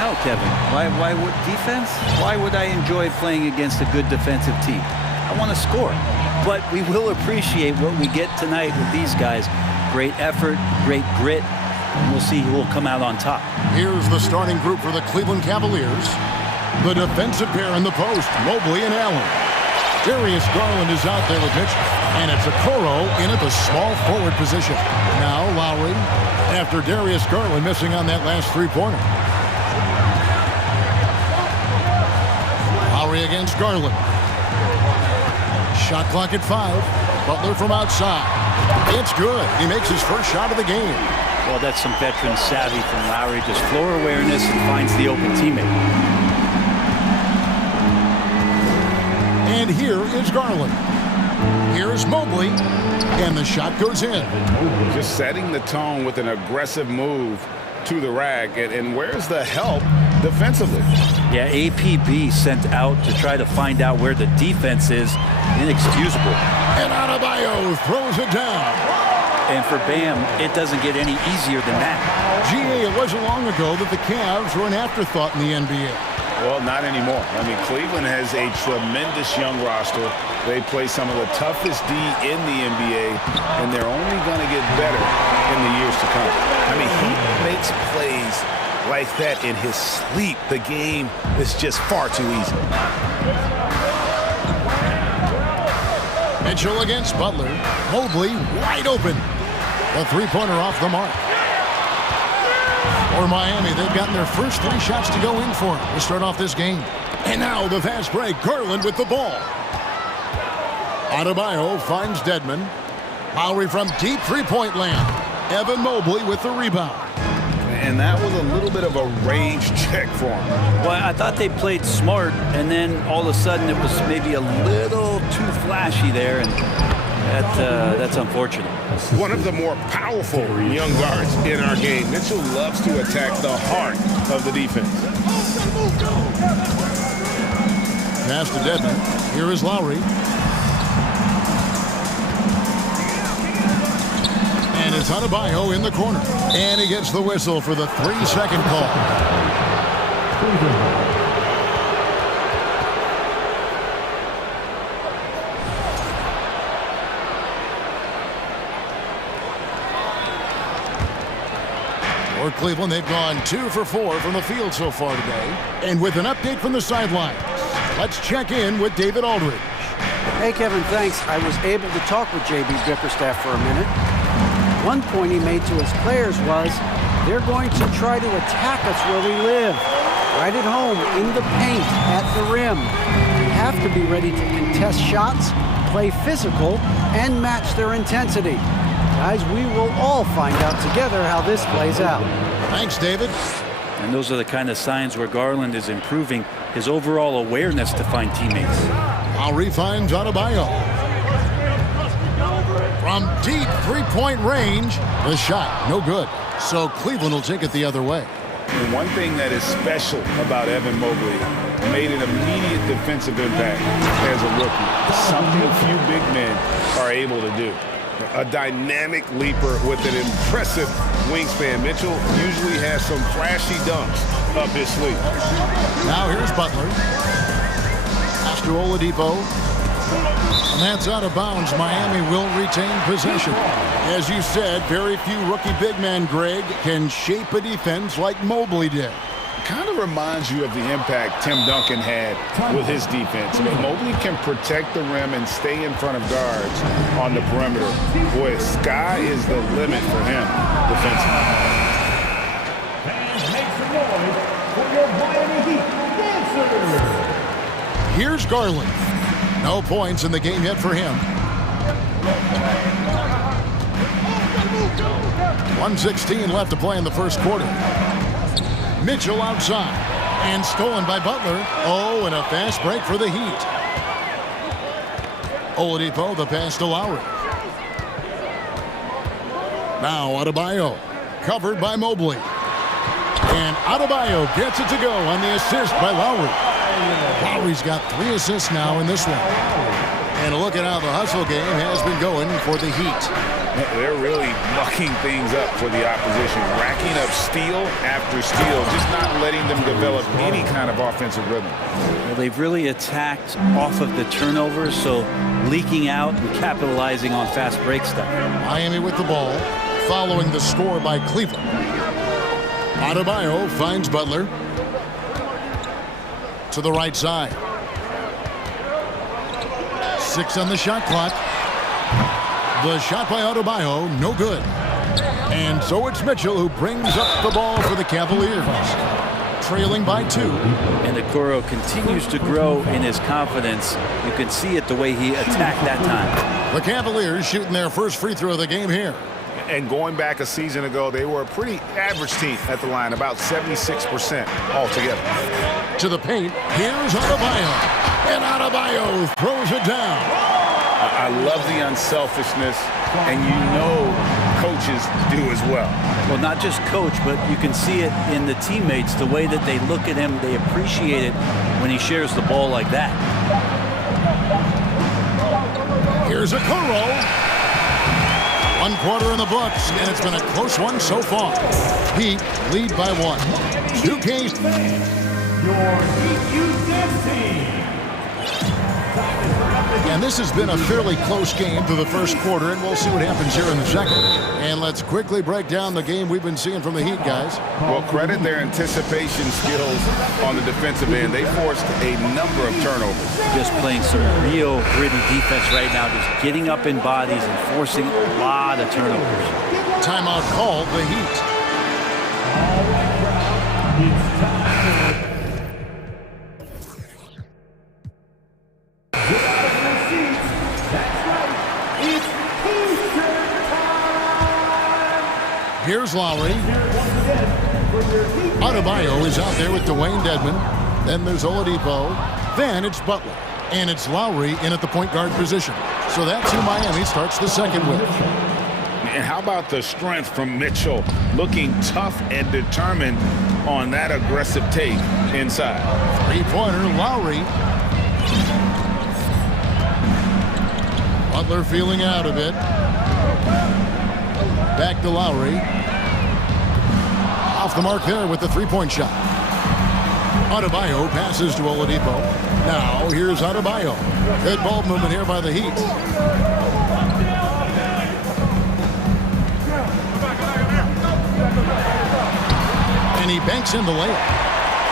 No, Kevin. Why would defense? Why would I enjoy playing against a good defensive team? I want to score. But we will appreciate what we get tonight with these guys. Great effort, great grit, and we'll see who will come out on top. Here's the starting group for the Cleveland Cavaliers. The defensive pair in the post, Mobley and Allen. Darius Garland is out there with Mitchell, and it's Okoro in at the small forward position. Now Lowry, after Darius Garland missing on that last three-pointer. Lowry against Garland. Shot clock at 5. Butler from outside. It's good. He makes his first shot of the game. Well, that's some veteran savvy from Lowry. Just floor awareness and finds the open teammate. And here is Garland. Here's Mobley. And the shot goes in. Just setting the tone with an aggressive move to the rack. And where's the help defensively? Yeah, APB sent out to try to find out where the defense is. Inexcusable. And Adebayo throws it down. And for Bam, it doesn't get any easier than that. GA, it wasn't long ago that the Cavs were an afterthought in the NBA. Well, not anymore. I mean, Cleveland has a tremendous young roster. They play some of the toughest D in the NBA, and they're only going to get better in the years to come. I mean, he makes plays like that in his sleep. The game is just far too easy. Mitchell against Butler. Mobley wide open. A three-pointer off the mark. For Miami, they've gotten their first 3 shots to go in for it to start off this game. And now the fast break. Garland with the ball. Adebayo finds Dedmon. Lowry from deep three-point land. Evan Mobley with the rebound. And that was a little bit of a range check for him. Well, I thought they played smart, and then all of a sudden it was maybe a little too flashy there, and that's unfortunate. One of the more powerful young guards in our game. Mitchell loves to attack the heart of the defense. Pass to Dedmon. Here is Lowry. And it's Adebayo in the corner. And he gets the whistle for the 3-second call. For Cleveland, they've gone 2 for 4 from the field so far today. And with an update from the sidelines, let's check in with David Aldridge. Hey, Kevin, thanks. I was able to talk with JB Bickerstaff for a minute. One point he made to his players was, they're going to try to attack us where we live, right at home, in the paint, at the rim. We have to be ready to contest shots, play physical, and match their intensity. Guys, we will all find out together how this plays out. Thanks, David. And those are the kind of signs where Garland is improving his overall awareness to find teammates. Lowry finds Adebayo. From deep three-point range, the shot, no good. So Cleveland will take it the other way. And one thing that is special about Evan Mobley, made an immediate defensive impact as a rookie. Something few big men are able to do. A dynamic leaper with an impressive wingspan. Mitchell usually has some flashy dunks up his sleeve. Now here's Butler. Pass to Oladipo. And that's out of bounds. Miami will retain possession. As you said, very few rookie big men, Greg, can shape a defense like Mobley did. Kind of reminds you of the impact Tim Duncan had with his defense. I mean, Mobley can protect the rim and stay in front of guards on the perimeter. Boy, sky is the limit for him defensively. Make some noise for your Miami Heat dancers. Here's Garland. No points in the game yet for him. 1:16 left to play in the first quarter. Mitchell outside. And stolen by Butler. Oh, and a fast break for the Heat. Oladipo, the pass to Lowry. Now Adebayo. Covered by Mobley. And Adebayo gets it to go on the assist by Lowry. Lowry's got 3 assists now in this one. And a look at how the hustle game has been going for the Heat. They're really mucking things up for the opposition, racking up steal after steal, just not letting them develop any kind of offensive rhythm. Well, they've really attacked off of the turnovers, so leaking out and capitalizing on fast break stuff. Miami with the ball, following the score by Cleveland. Adebayo finds Butler to the right side. 6 on the shot clock. The shot by Adebayo, no good. And so it's Mitchell who brings up the ball for the Cavaliers. Trailing by 2. And Okoro continues to grow in his confidence. You can see it the way he attacked that time. The Cavaliers shooting their first free throw of the game here. And going back a season ago, they were a pretty average team at the line, about 76% altogether. To the paint, here's Adebayo. And Adebayo throws it down. I love the unselfishness, and you know coaches do as well. Well, not just coach, but you can see it in the teammates, the way that they look at him, they appreciate it when he shares the ball like that. Here's Okoro. 1 quarter in the books, and it's been a close one so far. Heat lead by 1. 2K. Your Heat U10 team. And this has been a fairly close game through the first quarter, and we'll see what happens here in the second. And let's quickly break down the game we've been seeing from the Heat, guys. Well, credit their anticipation skills on the defensive end. They forced a number of turnovers. Just playing some real gritty defense right now, just getting up in bodies and forcing a lot of turnovers. Timeout called the Heat. All right, crowd, it's time for Here's Lowry. Adebayo is out there with Dwayne Dedmon. Then there's Oladipo. Then it's Butler. And it's Lowry in at the point guard position. So that's who Miami starts the second with. And how about the strength from Mitchell, looking tough and determined on that aggressive take inside. Three-pointer, Lowry. Butler feeling out of it. Back to Lowry. Off the mark there with the three-point shot. Adebayo passes to Oladipo. Now here's Adebayo. Good ball movement here by the Heat. And he banks in the layup.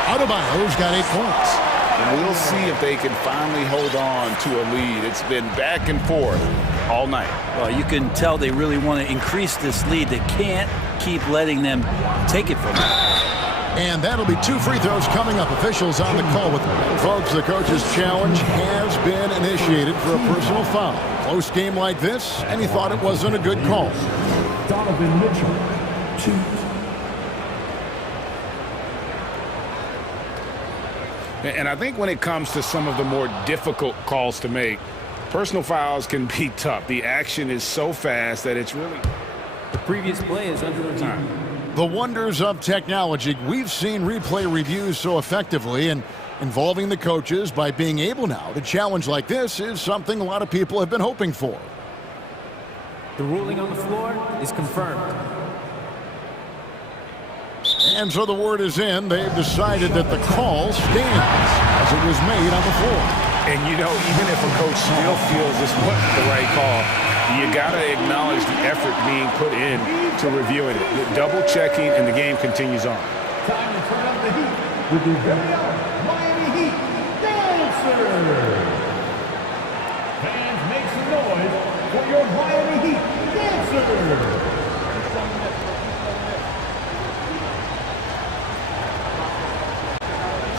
Adebayo's got 8 points. And we'll see if they can finally hold on to a lead. It's been back and forth all night. Well, you can tell they really want to increase this lead. They can't keep letting them take it from them. And that'll be 2 free throws coming up. Officials on the call with them. Folks, the coach's challenge has been initiated for a personal foul. Close game like this, and he thought it wasn't a good call. Donovan Mitchell, 2. And I think when it comes to some of the more difficult calls to make, personal fouls can be tough. The action is so fast that it's really... The previous play is under review. The wonders of technology. We've seen replay reviews so effectively, and involving the coaches by being able now to challenge like this is something a lot of people have been hoping for. The ruling on the floor is confirmed. And so the word is in. They've decided that the call stands as it was made on the floor. And, you know, even if a coach still feels this wasn't the right call, you got to acknowledge the effort being put in to reviewing it. Double-checking, and the game continues on. Time to turn up the heat with your very own Miami Heat Dancer. Fans, make some noise for your Miami Heat Dancer.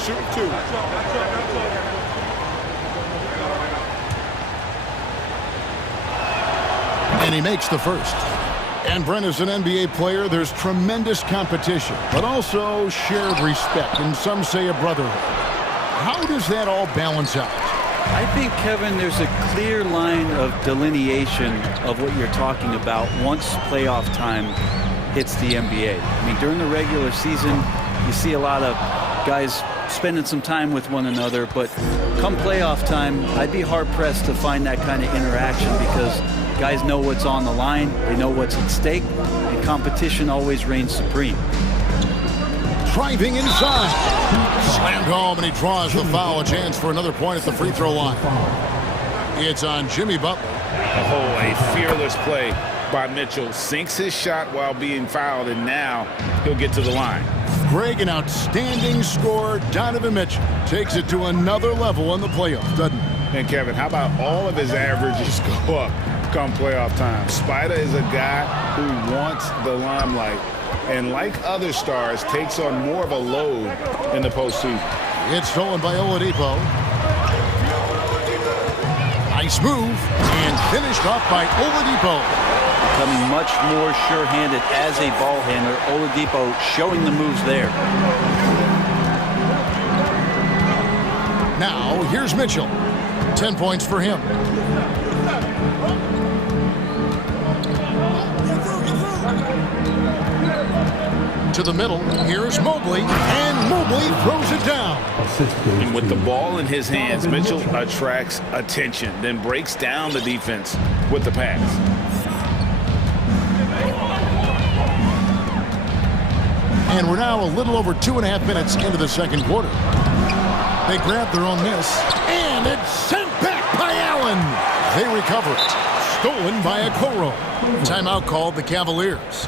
Shoot 2. And he makes the first. And Brent, as an NBA player, there's tremendous competition, but also shared respect, and some say a brotherhood. How does that all balance out? I think, Kevin, there's a clear line of delineation of what you're talking about once playoff time hits the NBA. I mean, during the regular season, you see a lot of guys spending some time with one another, but come playoff time, I'd be hard-pressed to find that kind of interaction because guys know what's on the line, they know what's at stake, and competition always reigns supreme. Driving inside. Slammed home, and he draws the foul. A chance for another point at the free throw line. It's on Jimmy Butler. Oh, a fearless play by Mitchell. Sinks his shot while being fouled, and now he'll get to the line. Greg, an outstanding scorer. Donovan Mitchell takes it to another level in the playoffs, doesn't he? And Kevin, how about all of his averages go up come playoff time? Spider is a guy who wants the limelight, and like other stars, takes on more of a load in the postseason. It's stolen by Oladipo. Nice move, and finished off by Oladipo. Becoming much more sure-handed as a ball handler. Oladipo showing the moves there. Now, here's Mitchell. 10 points for him. To the middle, here's Mobley, and Mobley throws it down. And with the ball in his hands, Mitchell attracts attention, then breaks down the defense with the pass. And we're now a little over 2.5 minutes into the second quarter. They grab their own miss, and it's sent back by Allen. They recover it. Stolen by Okoro. Timeout called the Cavaliers.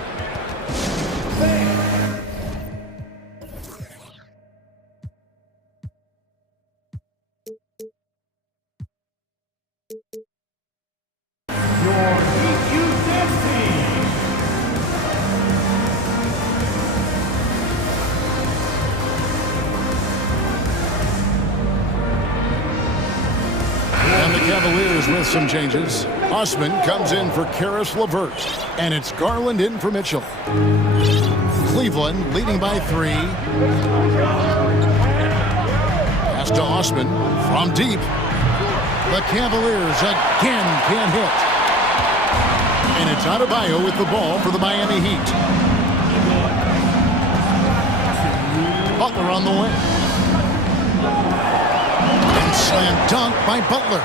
With some changes, Osman comes in for Karis LeVert, and it's Garland in for Mitchell. Cleveland leading by 3. Pass to Osman from deep. The Cavaliers again can't hit. And it's Adebayo with the ball for the Miami Heat. Butler on the way. And slam dunk by Butler.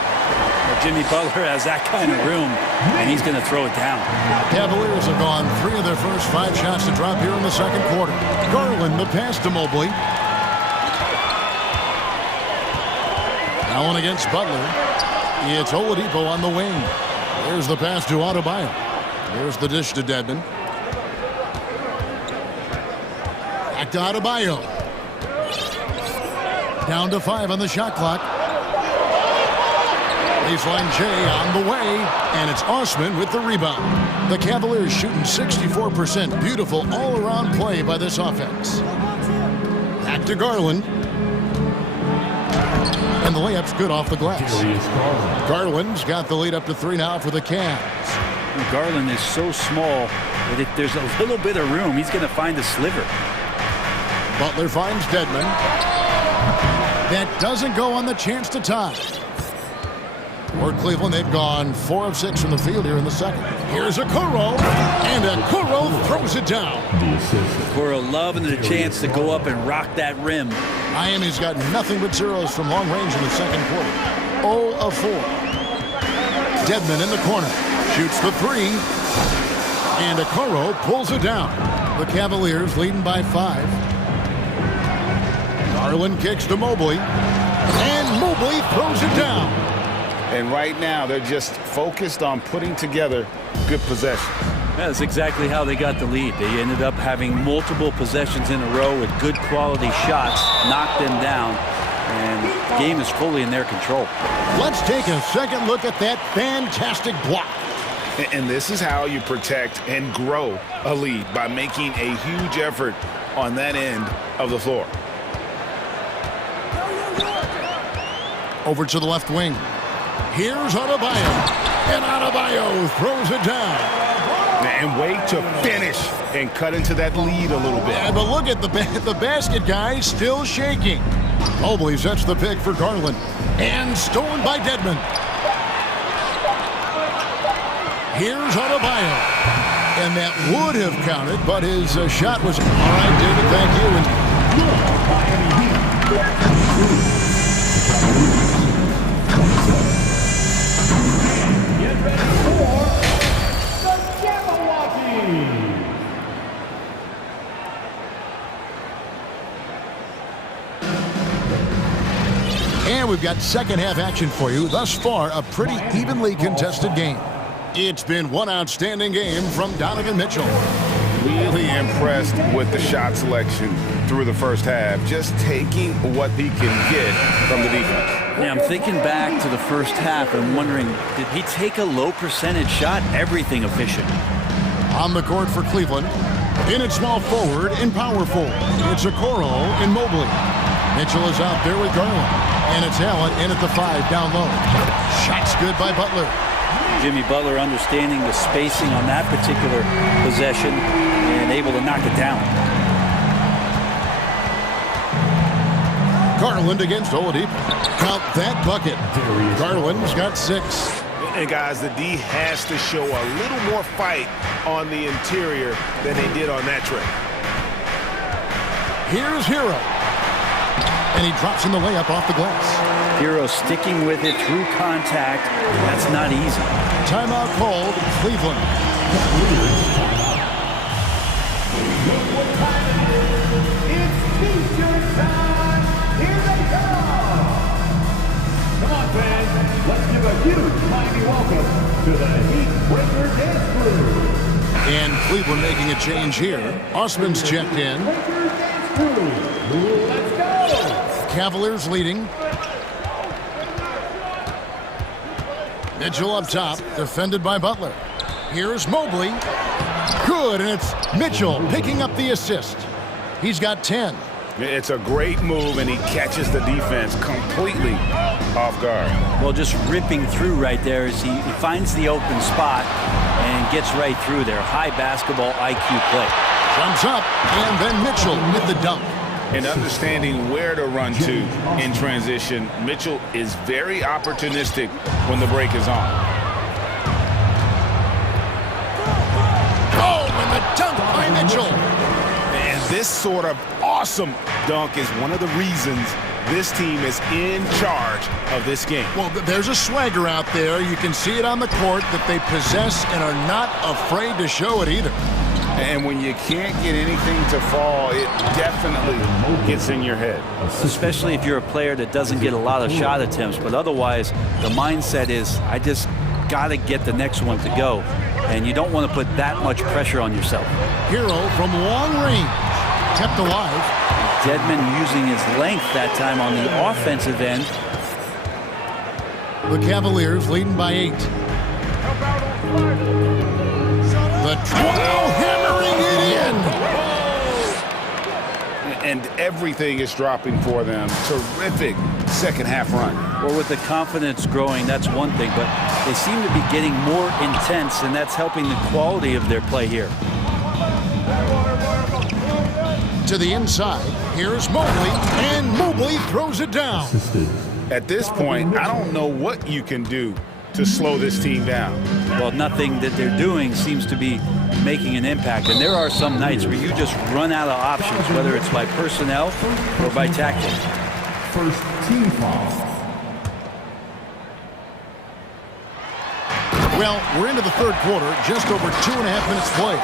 Jimmy Butler has that kind of room, and he's going to throw it down. Cavaliers have gone 3 of their first 5 shots to drop here in the second quarter. Garland, the pass to Mobley. Allen against Butler. It's Oladipo on the wing. There's the pass to Adebayo. There's the dish to Dedmon. Back to Adebayo. Down to 5 on the shot clock. Baseline J on the way, and it's Osman with the rebound. The Cavaliers shooting 64%. Beautiful all-around play by this offense. Back to Garland. And the layup's good off the glass. Garland's got the lead up to 3 now for the Cavs. Garland is so small that if there's a little bit of room, he's going to find a sliver. Butler finds Dedmon. That doesn't go on the chance to tie. For Cleveland, they've gone 4 of 6 from the field here in the second. Here's Okoro, and Okoro throws it down. Okoro loving the chance to go up and rock that rim. Miami's got nothing but zeros from long range in the second quarter. 0 of 4. Dedmon in the corner, shoots the 3, and Okoro pulls it down. The Cavaliers leading by 5. Garland kicks to Mobley, and Mobley throws it down. And right now, they're just focused on putting together good possession. That's exactly how they got the lead. They ended up having multiple possessions in a row with good quality shots, knocked them down, and the game is fully in their control. Let's take a second look at that fantastic block. And this is how you protect and grow a lead, by making a huge effort on that end of the floor. Over to the left wing. Here's Adebayo, and Adebayo throws it down. And wait to finish and cut into that lead a little bit. Yeah, but look at the basket guy still shaking. Mobley sets the pick for Garland, and stolen by Dedmon. Here's Adebayo, and that would have counted, but his shot was all right. David, thank you. And And we've got second half action for you. Thus far, a pretty evenly contested game. It's been one outstanding game from Donovan Mitchell. Really impressed with the shot selection through the first half, just taking what he can get from the defense. Yeah, I'm thinking back to the first half and wondering, did he take a low percentage shot? Everything efficient. On the court for Cleveland, in at small forward, in power forward, it's Okoro and Mobley. Mitchell is out there with Garland, and it's Allen in at the 5 down low. Shot's good by Butler. Jimmy Butler understanding the spacing on that particular possession and able to knock it down. Garland against Oladipo. Count that bucket. Garland's got 6. And guys, the D has to show a little more fight on the interior than they did on that trip. Here's Hero. And he drops in the layup off the glass. Hero sticking with it through contact. That's not easy. Timeout called, Cleveland. It's feature time. Here they come. Come on, fans. Let's give a huge mighty welcome to the Heat Breaker Dance Crew. And Cleveland making a change here. Osman's checked in. Let's go. Cavaliers leading. Mitchell up top, defended by Butler. Here's Mobley. Good, and it's Mitchell picking up the assist. He's got 10. It's a great move, and he catches the defense completely off guard. Well, just ripping through right there as he finds the open spot and gets right through there. High basketball IQ play. Jumps up, and then Mitchell with the dunk. And understanding where to run to in transition, Mitchell is very opportunistic when the break is on. Oh, and the dunk by Mitchell. And this sort of awesome dunk is one of the reasons this team is in charge of this game. Well, there's a swagger out there. You can see it on the court that they possess and are not afraid to show it either. And when you can't get anything to fall, it definitely gets in your head. Especially if you're a player that doesn't get a lot of shot attempts. But otherwise, the mindset is, I just got to get the next one to go. And you don't want to put that much pressure on yourself. Hero from long range, kept alive. Dedmon using his length that time on the offensive end. The Cavaliers leading by 8. The trial hammering it in. And everything is dropping for them. Terrific second half run. Well, with the confidence growing, that's one thing, but they seem to be getting more intense, and that's helping the quality of their play here. To the inside, here's Mobley, and Mobley throws it down. At this point, I don't know what you can do to slow this team down. Well, nothing that they're doing seems to be making an impact. And there are some nights where you just run out of options, whether it's by personnel or by tactics. First team foul. Well, we're into the third quarter, just over 2.5 minutes played.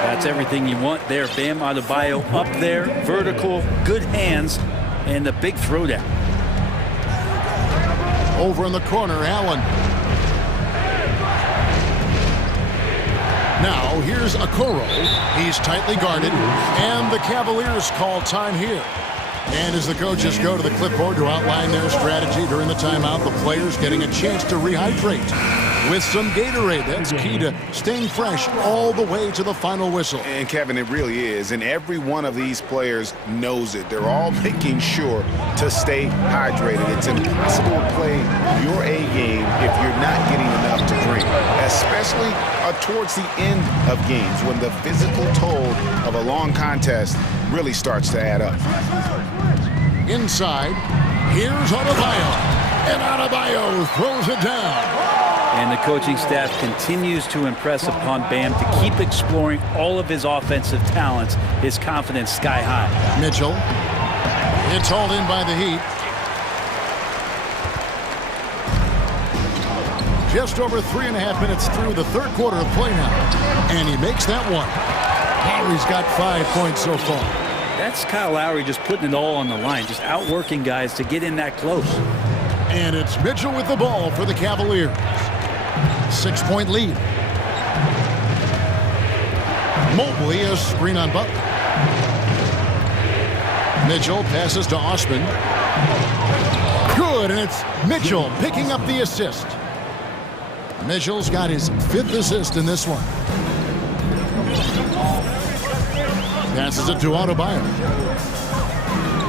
That's everything you want there. Bam Adebayo up there, vertical, good hands, and the big throwdown. Over in the corner, Allen. Now, here's Okoro. He's tightly guarded, and the Cavaliers call time here. And as the coaches go to the clipboard to outline their strategy during the timeout, the players getting a chance to rehydrate with some Gatorade. That's key to staying fresh all the way to the final whistle. And Kevin, it really is. And every one of these players knows it. They're all making sure to stay hydrated. It's impossible to play your A game if you're not getting enough to drink, especially towards the end of games when the physical toll of a long contest really starts to add up. Inside, here's Adebayo. And Adebayo throws it down. And the coaching staff continues to impress upon Bam to keep exploring all of his offensive talents, his confidence sky high. Mitchell. It's hauled in by the Heat. Just over 3.5 minutes through the third quarter of play now. And he makes that one. Lowry's got 5 points so far. That's Kyle Lowry just putting it all on the line, just outworking guys to get in that close. And it's Mitchell with the ball for the Cavaliers. 6-point lead. Mobley, a screen on Butler. Mitchell passes to Osman. Good, and it's Mitchell picking up the assist. Mitchell's got his 5th assist in this one. Passes it to Adebayo.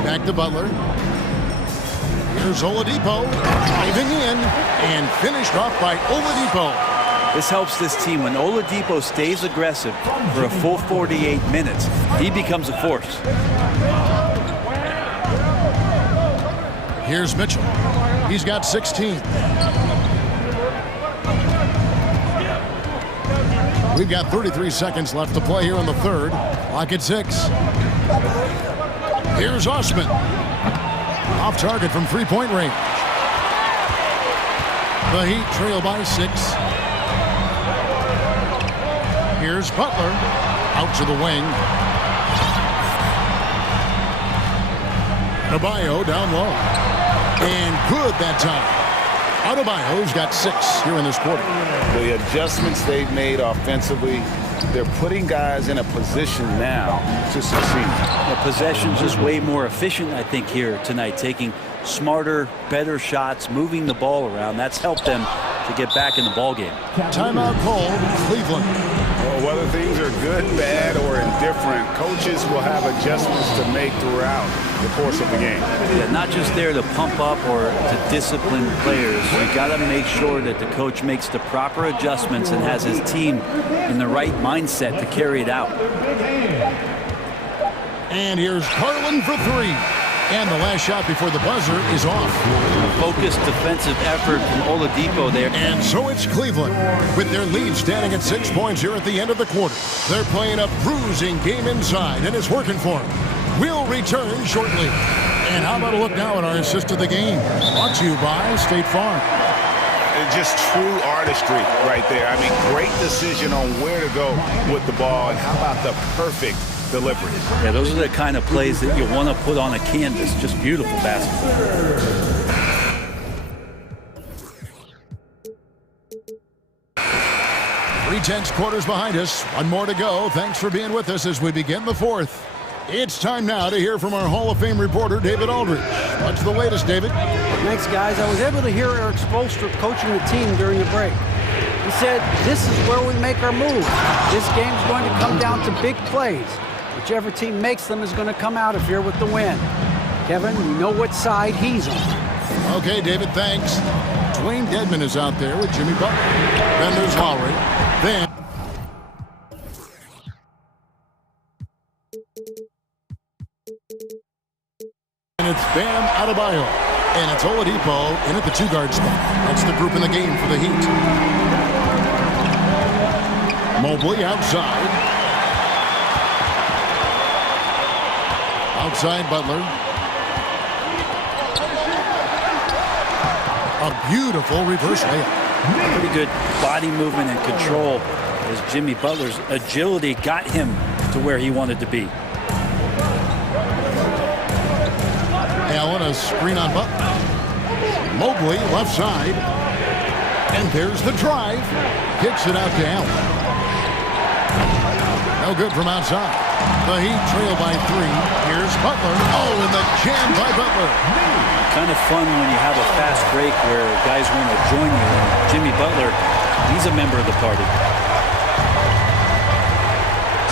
Back to Butler. Here's Oladipo driving in and finished off by Oladipo. This helps this team when Oladipo stays aggressive for a full 48 minutes. He becomes a force. Here's Mitchell. He's got 16. We've got 33 seconds left to play here in the third. Clock at 6. Here's Osman. Off target from three-point range. The Heat trail by 6. Here's Butler. Out to the wing. Adebayo down low. And good that time. Adebayo's got 6 here in this quarter. The adjustments they've made offensively, they're putting guys in a position now to succeed. The possession's just way more efficient, I think, here tonight, taking smarter, better shots, moving the ball around. That's helped them to get back in the ball game. Timeout called, Cleveland. Well, whether things are good, bad, or indifferent, coaches will have adjustments to make throughout the course of the game. Yeah, not just there to pump up or to discipline players. You got to make sure that the coach makes the proper adjustments and has his team in the right mindset to carry it out. And here's Carlin for 3. And the last shot before the buzzer is off. A focused defensive effort from Oladipo there. And so it's Cleveland with their lead standing at 6 points here at the end of the quarter. They're playing a bruising game inside, and it's working for them. We'll return shortly. And how about a look now at our assist of the game? Brought to you by State Farm. It's just true artistry right there. I mean, great decision on where to go with the ball, and how about the perfect delivery. Yeah, those are the kind of plays that you want to put on a canvas. Just beautiful basketball. 3/10 quarters behind us. One more to go. Thanks for being with us as we begin the fourth. It's time now to hear from our Hall of Fame reporter, David Aldridge. What's the latest, David? Thanks, guys. I was able to hear Eric Spoelstra coaching the team during the break. He said, this is where we make our moves. This game's going to come down to big plays. Whichever team makes them is going to come out of here with the win. Kevin, you know what side he's on. Okay, David, thanks. Dwayne Dedmon is out there with Jimmy Butler. Then there's Lowry. Then... And it's Bam Adebayo. And it's Oladipo in at the 2-guard spot. That's the group in the game for the Heat. Mobley outside. Outside Butler. A beautiful reverse layup. Pretty good body movement and control as Jimmy Butler's agility got him to where he wanted to be. Allen, a screen on Butler. Mobley, left side. And there's the drive. Kicks it out to Allen. No good from outside. The Heat trail by 3. Here's Butler. Oh, and the jam by Butler. Kind of fun when you have a fast break where guys want to join you. And Jimmy Butler, he's a member of the party.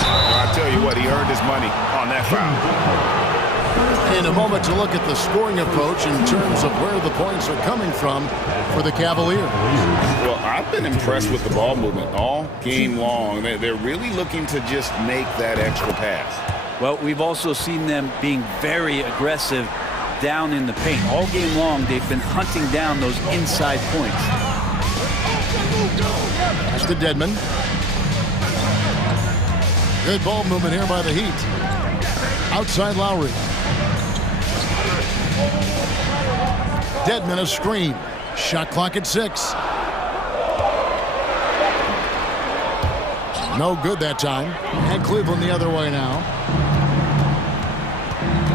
Well, I tell you what, he earned his money on that foul. In a moment to look at the scoring approach in terms of where the points are coming from for the Cavaliers. Well, I've been impressed with the ball movement all game long. They're really looking to just make that extra pass. Well, we've also seen them being very aggressive down in the paint. All game long, they've been hunting down those inside points. That's to Dedmon. Good ball movement here by the Heat. Outside Lowry. Dedmon a screen. Shot clock at 6. No good that time. And Cleveland the other way now.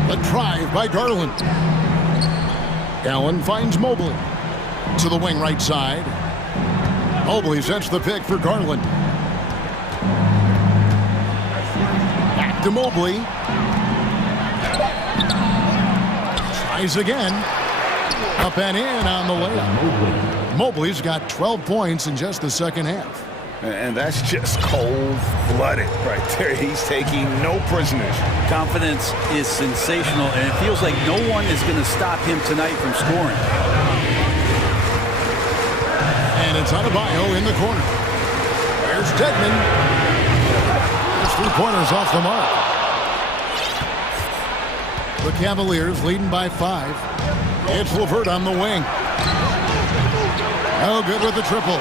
The drive by Garland. Allen finds Mobley. To the wing right side. Mobley sets the pick for Garland. Back to Mobley. Tries again. Up and in on the layup. Mobley's got 12 points in just the second half. And that's just cold-blooded right there. He's taking no prisoners. Confidence is sensational, and it feels like no one is going to stop him tonight from scoring. And it's Adebayo in the corner. There's Dedmon. There's 3 pointers off the mark. The Cavaliers leading by 5. It's LeVert on the wing. No good with the triple.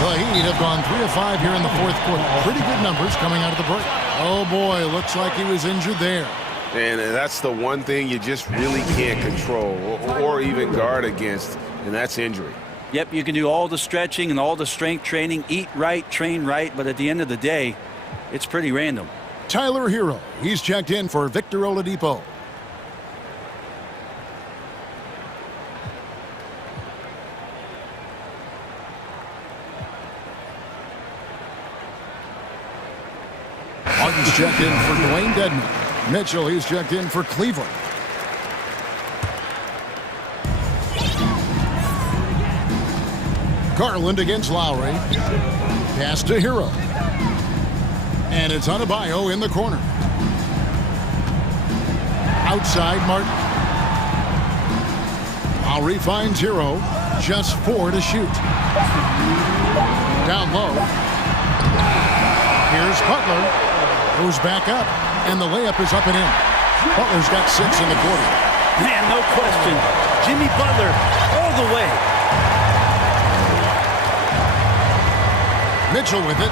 The Heat have gone 3 of 5 here in the fourth quarter. Pretty good numbers coming out of the break. Oh boy, looks like he was injured there. And that's the one thing you just really can't control or even guard against, and that's injury. Yep, you can do all the stretching and all the strength training, eat right, train right, but at the end of the day, it's pretty random. Tyler Hero, he's checked in for Victor Oladipo. Martin's checked in for Dwayne Dedmon. Mitchell, he's checked in for Cleveland. Garland against Lowry. Pass to Hero. And it's Adebayo in the corner. Outside Martin. Lowry finds Hero. Just 4 to shoot. Down low. Here's Butler. Goes back up, and the layup is up and in. Butler's got 6 in the quarter. Man, no question. Jimmy Butler all the way. Mitchell with it.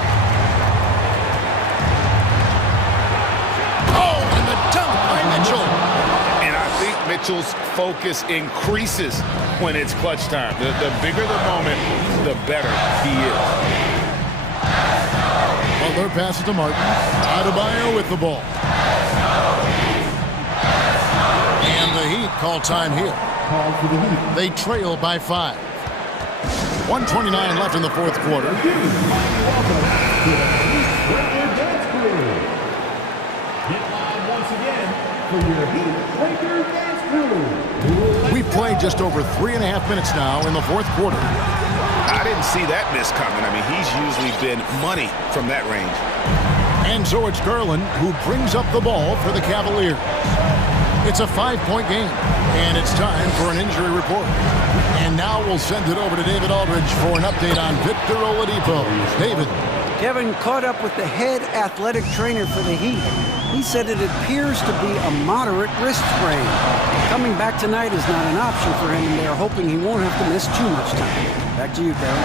Oh, and the dunk by Mitchell. And I think Mitchell's focus increases when it's clutch time. The bigger the moment, the better he is. Butler passes to Martin. Adebayo with the ball. And the Heat call time here. They trail by 5. 1:29 left in the fourth quarter. We've played just over 3.5 minutes now in the fourth quarter. I didn't see that miss coming. I mean, he's usually been money from that range. And so it's Garland who brings up the ball for the Cavaliers. It's a 5-point game, and it's time for an injury report. And now we'll send it over to David Aldridge for an update on Victor Oladipo. David. Kevin caught up with the head athletic trainer for the Heat. He said it appears to be a moderate wrist sprain. Coming back tonight is not an option for him, and they are hoping he won't have to miss too much time. Back to you, Kevin.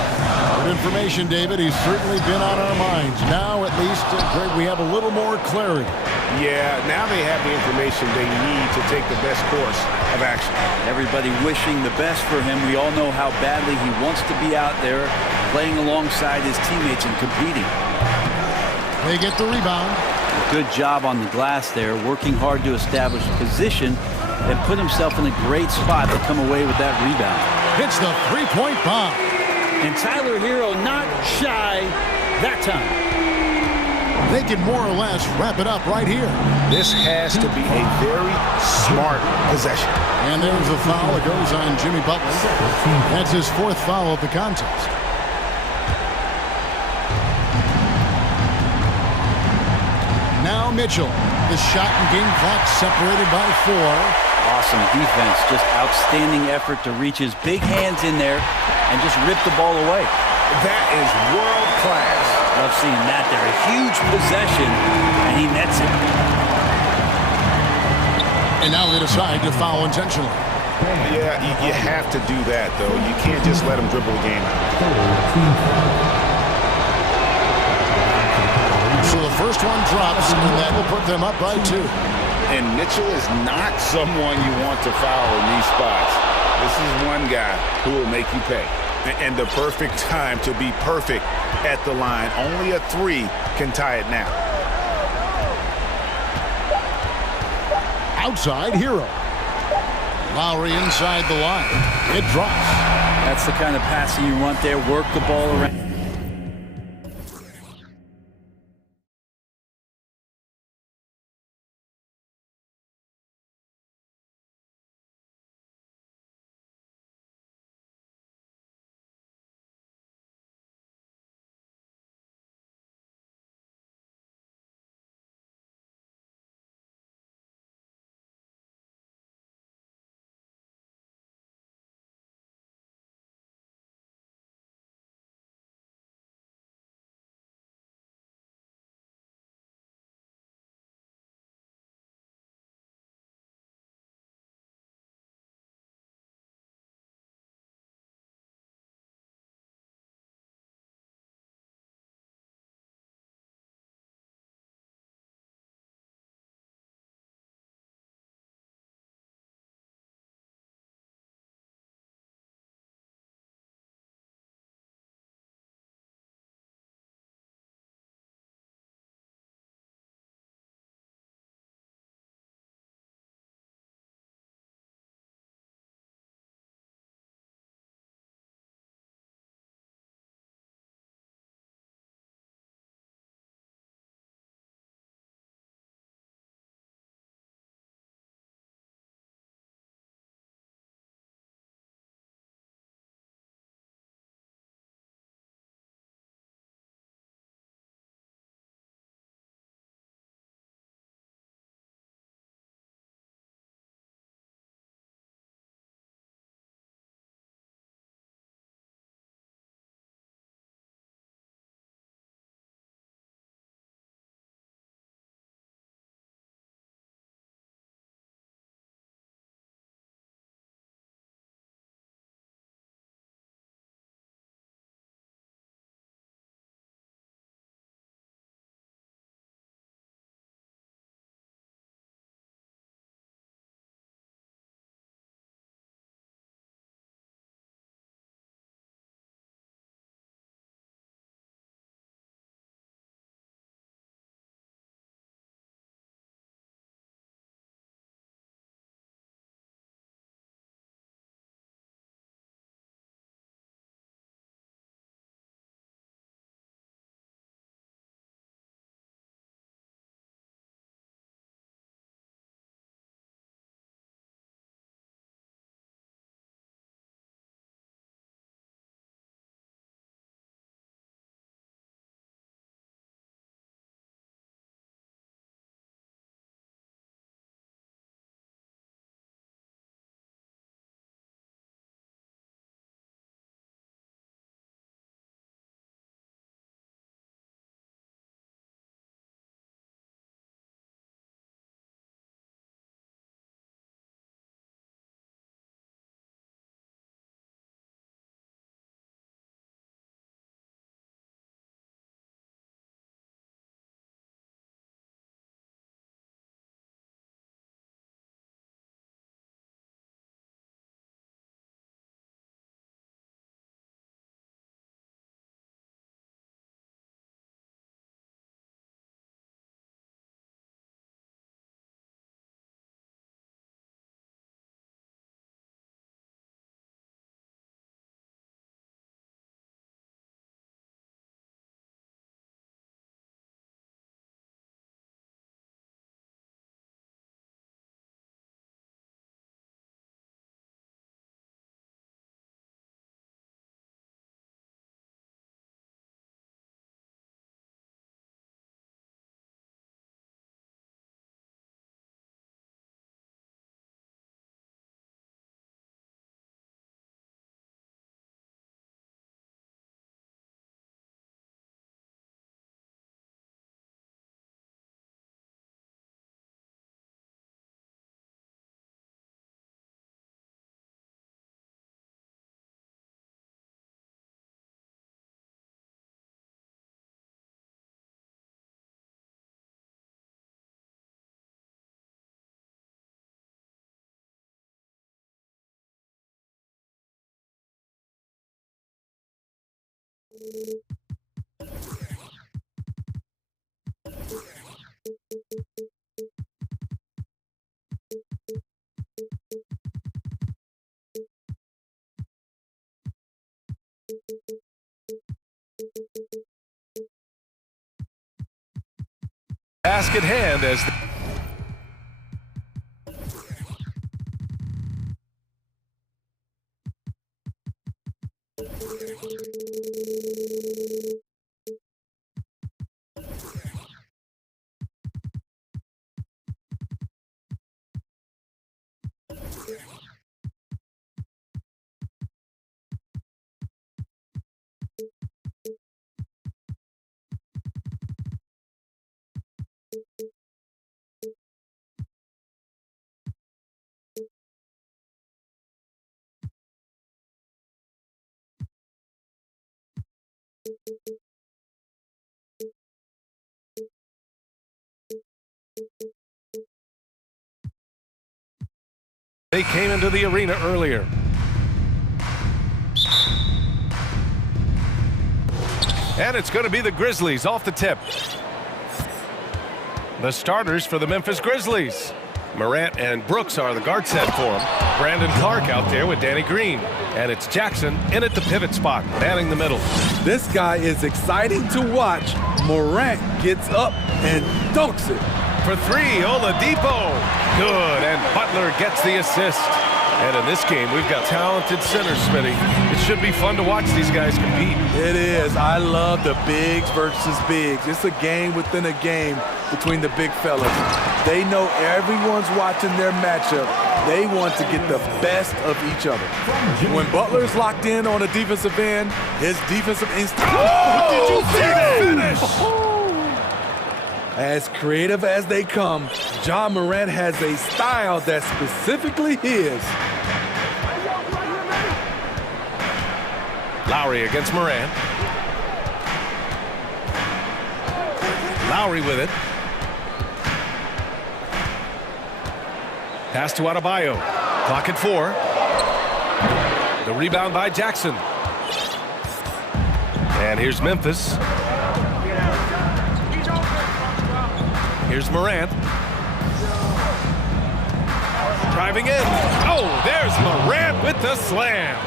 Good information, David. He's certainly been on our minds. Now, at least, we have a little more clarity. Yeah, now they have the information they need to take the best course of action. Everybody wishing the best for him. We all know how badly he wants to be out there playing alongside his teammates and competing. They get the rebound. Good job on the glass there, working hard to establish a position and put himself in a great spot to come away with that rebound. Hits the three-point bomb. And Tyler Hero not shy that time. They can more or less wrap it up right here. This has to be a very smart possession. And there's a foul that goes on Jimmy Butler. That's his 4th foul of the contest. Now Mitchell. The shot and game clock separated by 4. Awesome defense. Just outstanding effort to reach his big hands in there and just rip the ball away. That is world class. Love seeing that there. A huge possession, and he nets it. And now they decide to foul intentionally. Yeah, you have to do that, though. You can't just let him dribble the game out. So the first one drops, and that will put them up by 2. And Mitchell is not someone you want to foul in these spots. This is one guy who will make you pay. And the perfect time to be perfect at the line. Only a 3 can tie it now. Outside Hero. Lowry inside the line. It drops. That's the kind of passing you want there. Work the ball around. Task at hand as they came into the arena earlier. And it's going to be the Grizzlies off the tip. The starters for the Memphis Grizzlies. Morant and Brooks are the guard set for him. Brandon Clark out there with Danny Green. And it's Jackson in at the pivot spot, manning the middle. This guy is exciting to watch. Morant gets up and dunks it. For three, Oladipo. Good, and Butler gets the assist. And in this game, we've got talented centers, Smitty. It should be fun to watch these guys compete. It is. I love the bigs versus bigs. It's a game within a game between the big fellas. They know everyone's watching their matchup. They want to get the best of each other. When Butler's locked in on a defensive end, his defensive instinct. Oh, did you see that? Finish! As creative as they come, Ja Morant has a style that's specifically his. Lowry against Morant. Lowry with it. Pass to Adebayo. Clock at 4. The rebound by Jackson. And here's Memphis. Here's Morant. Driving in. Oh, there's Morant with the slam.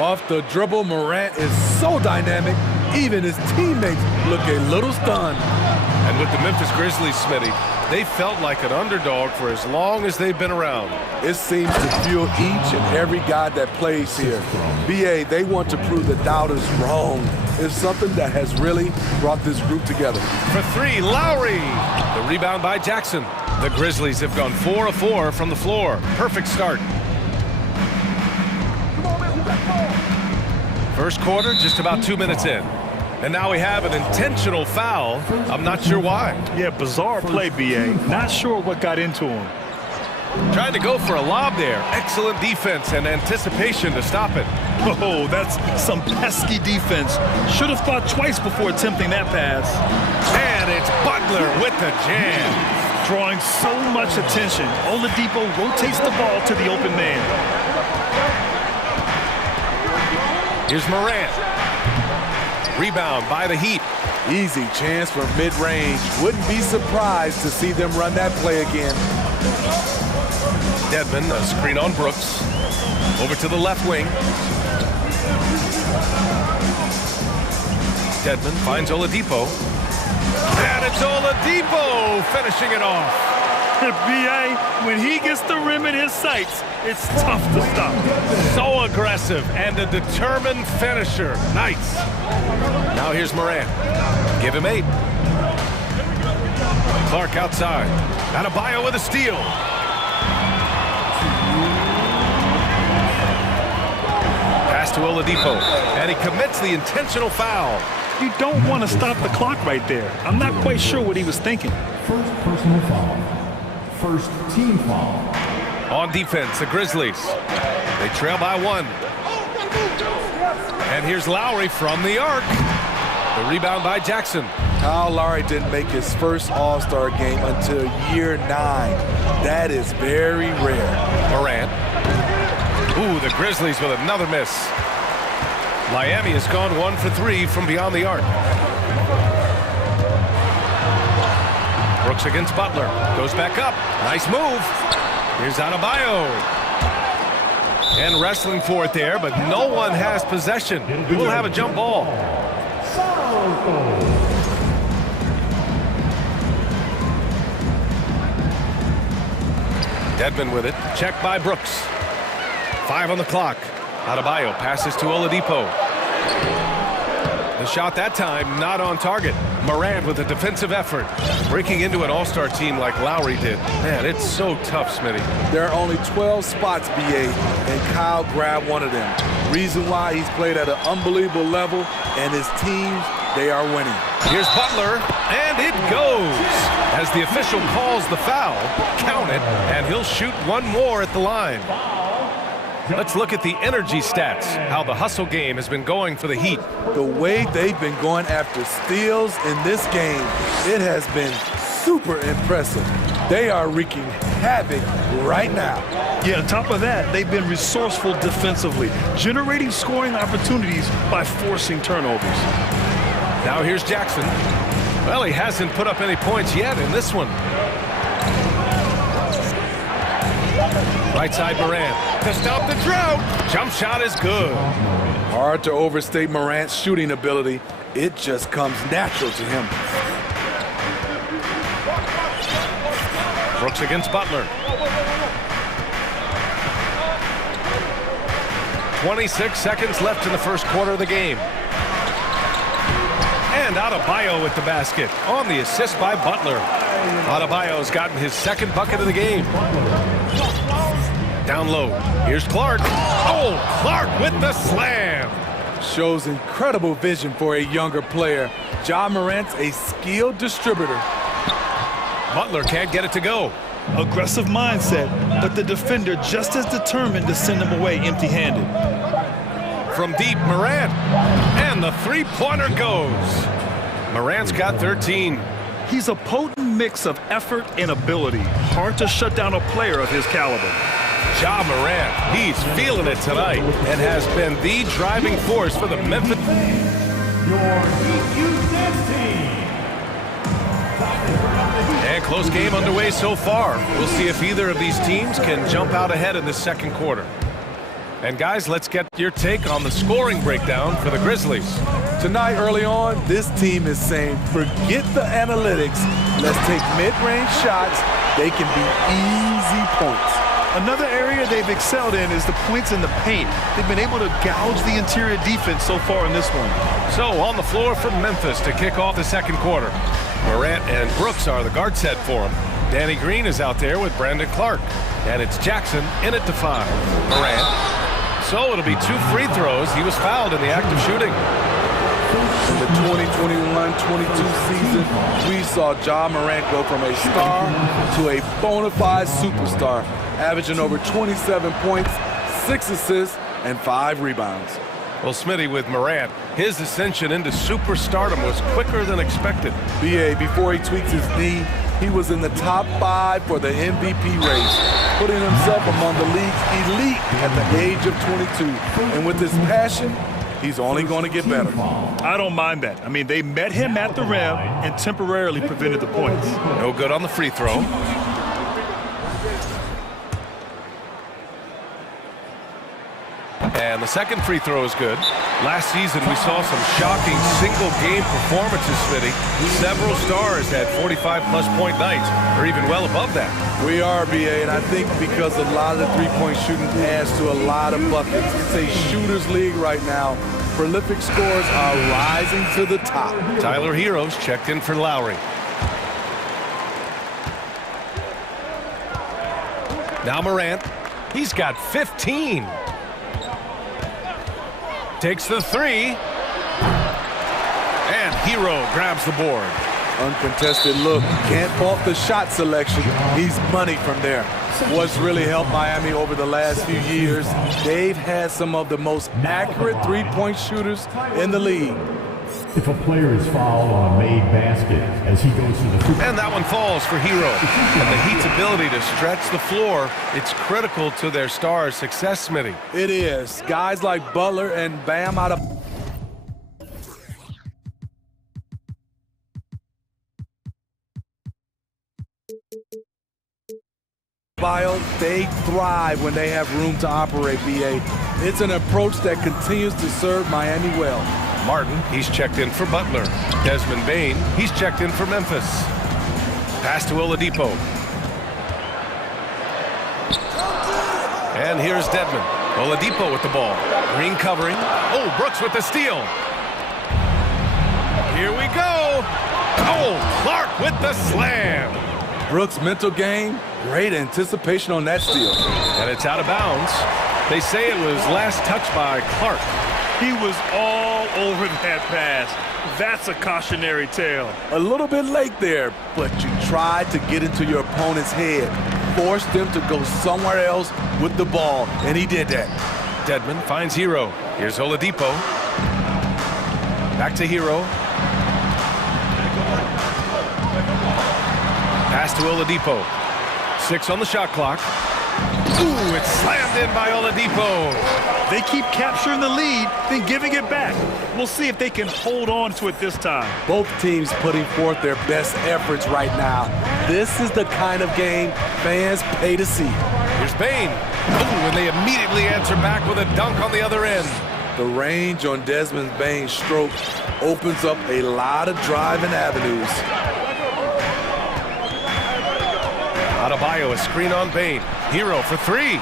Off the dribble, Morant is so dynamic, even his teammates look a little stunned. And with the Memphis Grizzlies, Smitty, they felt like an underdog for as long as they've been around. It seems to fuel each and every guy that plays here. BA, they want to prove the doubters wrong. It's something that has really brought this group together. For three, Lowry. The rebound by Jackson. The Grizzlies have gone 4 of 4 from the floor. Perfect start. First quarter, just about 2 minutes in. And now we have an intentional foul. I'm not sure why. Yeah, bizarre play, BA. Not sure what got into him. Trying to go for a lob there. Excellent defense and anticipation to stop it. Oh, that's some pesky defense. Should have thought twice before attempting that pass. And it's Butler with the jam. Drawing so much attention. Oladipo rotates the ball to the open man. Here's Morant. Rebound by the Heat. Easy chance for mid-range. Wouldn't be surprised to see them run that play again. Dedmon, a screen on Brooks. Over to the left wing. Dedmon finds Oladipo. And it's Oladipo finishing it off. BA, when he gets the rim in his sights, it's tough to stop. So aggressive and a determined finisher. Nice. Now here's Morant. Give him 8. Clark outside. Adebayo with a steal. Pass to Oladipo. And he commits the intentional foul. You don't want to stop the clock right there. I'm not quite sure what he was thinking. First personal foul. First team foul. On defense, the Grizzlies. They trail by 1. And here's Lowry from the arc. The rebound by Jackson. Kyle Lowry didn't make his first All-Star game until year 9. That is very rare. Morant. Ooh, the Grizzlies with another miss. Miami has gone 1 for 3 from beyond the arc. Brooks against Butler. Goes back up. Nice move. Here's Adebayo. And wrestling for it there, but no one has possession. We'll have a jump ball. Dedmon with it. Checked by Brooks. 5 on the clock. Adebayo passes to Oladipo. The shot that time not on target. Morant with a defensive effort. Breaking into an all-star team like Lowry did. Man, it's so tough, Smitty. There are only 12 spots, BA, and Kyle grabbed one of them. Reason why he's played at an unbelievable level, and his teams, they are winning. Here's Butler, and it goes. As the official calls the foul, count it, and he'll shoot one more at the line. Let's look at the energy stats, how the hustle game has been going for the Heat. The way they've been going after steals in this game, it has been super impressive. They are wreaking havoc right now. Yeah, on top of that, they've been resourceful defensively, generating scoring opportunities by forcing turnovers. Now here's Jackson. Well, he hasn't put up any points yet in this one. Right side Morant to stop the drought. Jump shot is good. Hard to overstate Morant's shooting ability. It just comes natural to him. Brooks against Butler. 26 seconds left in the first quarter of the game. And Adebayo with the basket on the assist by Butler. Adebayo's gotten his second bucket of the game. Down low. Here's Clark. Oh, Clark with the slam. Shows incredible vision for a younger player. Ja Morant's a skilled distributor. Butler can't get it to go. Aggressive mindset, but the defender just as determined to send him away empty-handed. From deep, Morant. And the three-pointer goes. Morant's got 13. He's a potent mix of effort and ability. Hard to shut down a player of his caliber. Ja Morant, he's feeling it tonight and has been the driving force for the Memphis. Your Heat team. And close game underway so far. We'll see if either of these teams can jump out ahead in the second quarter. And guys, let's get your take on the scoring breakdown for the Grizzlies. Tonight, early on, this team is saying, forget the analytics. Let's take mid-range shots. They can be easy points. Another area they've excelled in is the points in the paint. They've been able to gouge the interior defense so far in this one. So on the floor for Memphis to kick off the second quarter. Morant and Brooks are the guard set for him. Danny Green is out there with Brandon Clark. And it's Jackson in at the 5. Morant. So it'll be 2 free throws. He was fouled in the act of shooting. In the 2021-22 season, we saw Ja Morant go from a star to a bona fide superstar, averaging over 27 points, 6 assists, and 5 rebounds. Well, Smitty, with Morant, his ascension into superstardom was quicker than expected. BA, before he tweaked his knee, he was in the top 5 for the MVP race, putting himself among the league's elite at the age of 22. And with his passion, he's only going to get better. I don't mind that. I mean, they met him at the rim and temporarily prevented the points. No good on the free throw. And the second free throw is good. Last season, we saw some shocking single-game performances, Smitty. Several stars had 45-plus point nights, or even well above that. We are, BA, and I think because a lot of the three-point shooting adds to a lot of buckets. It's a shooter's league right now. Prolific scores are rising to the top. Tyler Heroes checked in for Lowry. Now Morant. He's got 15. Takes the 3. And Hero grabs the board. Uncontested look. Can't fault the shot selection. He's money from there. What's really helped Miami over the last few years, they've had some of the most accurate three-point shooters in the league. If a player is fouled on a made basket as he goes to the free. And that one falls for Hero. And the Heat's ability to stretch the floor, it's critical to their stars' success, Smitty. It is. Guys like Butler and Bam out of They thrive when they have room to operate, BA. It's an approach that continues to serve Miami well. Martin, he's checked in for Butler. Desmond Bane, he's checked in for Memphis. Pass to Oladipo. And here's Dedmon. Oladipo with the ball. Green covering. Oh, Brooks with the steal. Here we go. Oh, Clark with the slam. Brooks' mental game, great anticipation on that steal. And it's out of bounds. They say it was last touched by Clark. He was all over that pass. That's a cautionary tale. A little bit late there, but you tried to get into your opponent's head. Forced them to go somewhere else with the ball, and he did that. Dedmon finds Hero. Here's Oladipo. Back to Hero. Pass to Oladipo. 6 on the shot clock. Ooh, it's slammed in by Oladipo. They keep capturing the lead, then giving it back. We'll see if they can hold on to it this time. Both teams putting forth their best efforts right now. This is the kind of game fans pay to see. Here's Bane. Ooh, and they immediately answer back with a dunk on the other end. The range on Desmond Bane's stroke opens up a lot of driving avenues. Adebayo, a screen on Bane. Hero for 3.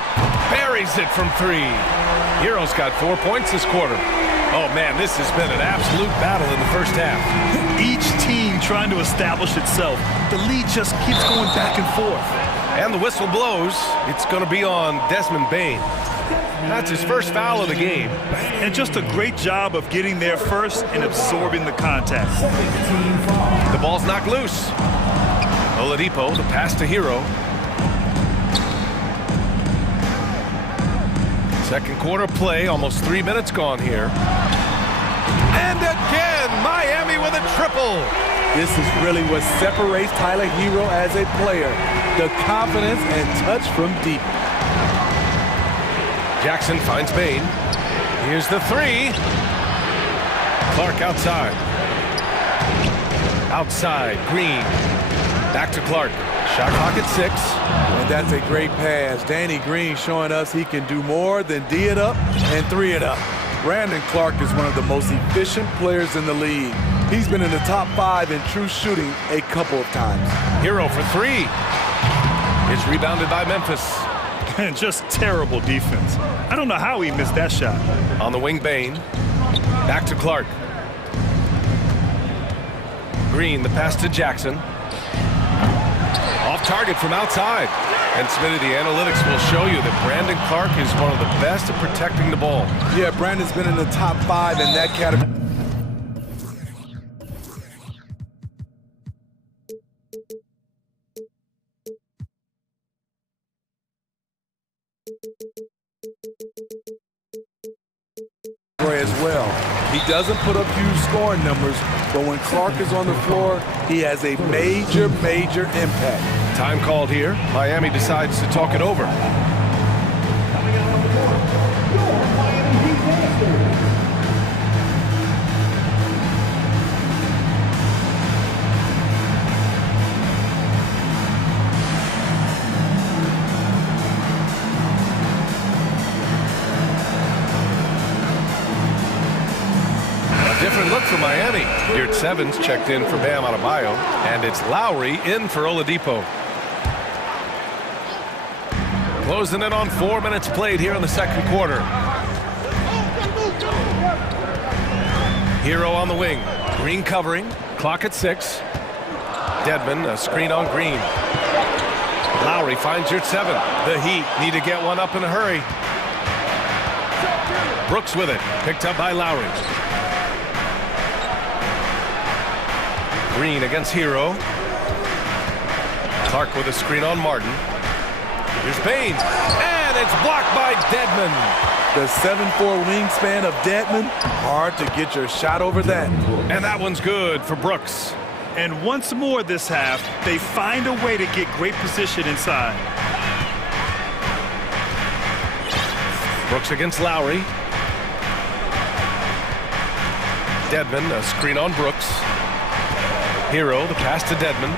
Buries it from 3. Hero's got 4 points this quarter. Oh, man, this has been an absolute battle in the first half. Each team trying to establish itself. The lead just keeps going back and forth. And the whistle blows. It's going to be on Desmond Bane. That's his first foul of the game. And just a great job of getting there first and absorbing the contact. The ball's knocked loose. Oladipo, the pass to Hero. Second quarter play, almost 3 minutes gone here. And again, Miami with a triple. This is really what separates Tyler Hero as a player. The confidence and touch from deep. Jackson finds Bane. Here's the 3. Clark outside. Outside, Green. Back to Clark. Shot clock at 6. And that's a great pass. Danny Green showing us he can do more than D it up and 3 it up. Brandon Clark is one of the most efficient players in the league. He's been in the top 5 in true shooting a couple of times. Hero for 3. It's rebounded by Memphis. And just terrible defense. I don't know how he missed that shot. On the wing, Bane. Back to Clark. Green, the pass to Jackson. Off target from outside. And Smitty, the analytics will show you that Brandon Clark is one of the best at protecting the ball. Yeah, Brandon's been in the top 5 in that category. As well. He doesn't put up huge scoring numbers, but when Clark is on the floor, he has a major impact. Time called here. Miami decides to talk it over. Different look for Miami. Geared Sevens checked in for Bam Adebayo, and it's Lowry in for Oladipo. Closing in on 4 minutes played here in the second quarter. Hero on the wing. Green covering. Clock at 6. Dedmon, a screen on Green. Lowry finds your 7. The Heat need to get one up in a hurry. Brooks with it. Picked up by Lowry. Green against Hero. Clark with a screen on Martin. Here's Bane. And it's blocked by Dedmon. The 7'4" wingspan of Dedmon. Hard to get your shot over that. And that one's good for Brooks. And once more this half, they find a way to get great position inside. Brooks against Lowry. Dedmon, a screen on Brooks. Hero, the pass to Dedmon.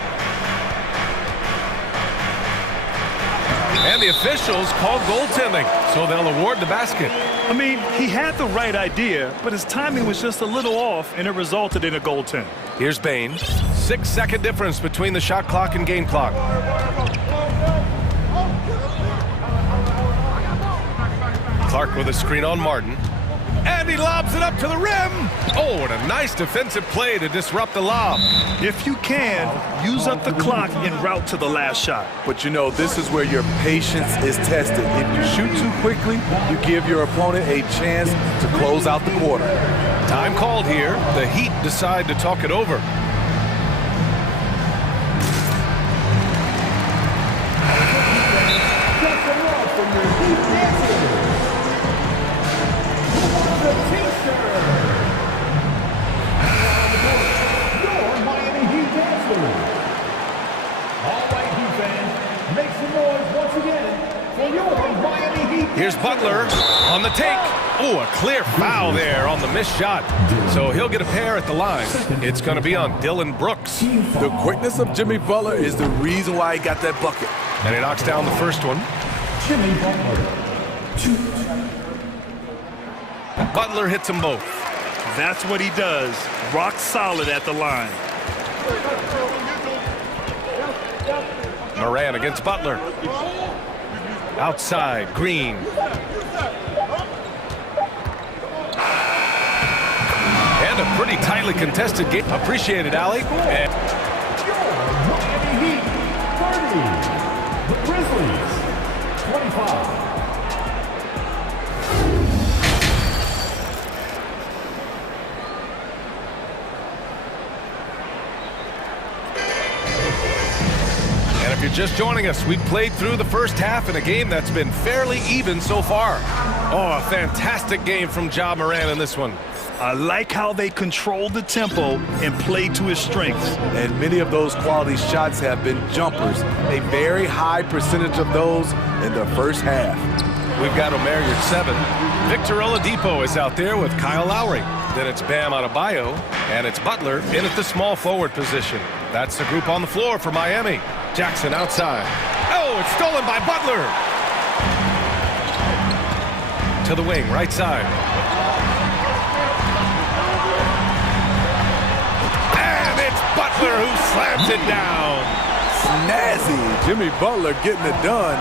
And the officials called goaltending, so they'll award the basket. I mean, he had the right idea, but his timing was just a little off, and it resulted in a goaltend. Here's Bain. 6-second difference between the shot clock and game clock. Clark with a screen on Martin. And he lobs it up to the rim. Oh, and a nice defensive play to disrupt the lob. If you can, use up the clock en route to the last shot. But you know, this is where your patience is tested. If you shoot too quickly, you give your opponent a chance to close out the quarter. Time called here. The Heat decide to talk it over. Here's Butler on the take. Oh, a clear foul there on the missed shot. So he'll get a pair at the line. It's going to be on Dylan Brooks. The quickness of Jimmy Butler is the reason why he got that bucket. And he knocks down the first one. Jimmy Butler. Butler hits them both. That's what he does. Rock solid at the line. Moran against Butler. Outside, Green. And a pretty tightly contested game. Appreciated, Allie. And Miami Heat 30. The Grizzlies 25. If you're just joining us, we've played through the first half in a game that's been fairly even so far. Oh, a fantastic game from Ja Morant in this one. I like how they controlled the tempo and played to his strengths. And many of those quality shots have been jumpers. A very high percentage of those in the first half. We've got Omer at 7. Victor Oladipo is out there with Kyle Lowry. Then it's Bam Adebayo, and it's Butler in at the small forward position. That's the group on the floor for Miami. Jackson outside. Oh, it's stolen by Butler. To the wing, right side. And it's Butler who slams it down. Snazzy. Jimmy Butler getting it done,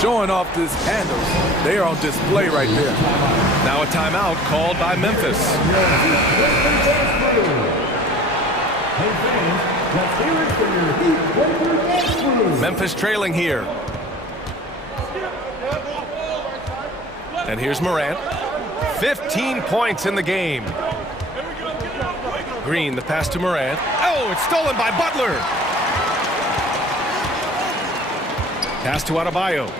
showing off his handles. They are on display right there. Now a timeout called by Memphis. Memphis trailing here. And here's Morant. 15 points in the game. Green, the pass to Morant. Oh, it's stolen by Butler. Pass to Adebayo.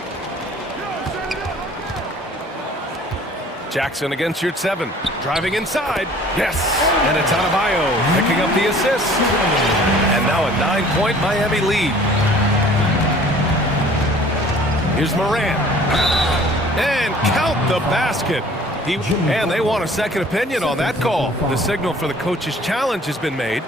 Jackson against your 7. Driving inside. Yes. And it's Adebayo picking up the assist. And now a 9-point Miami lead. Here's Morant. And count the basket. And they want a second opinion on that call. The signal for the coach's challenge has been made.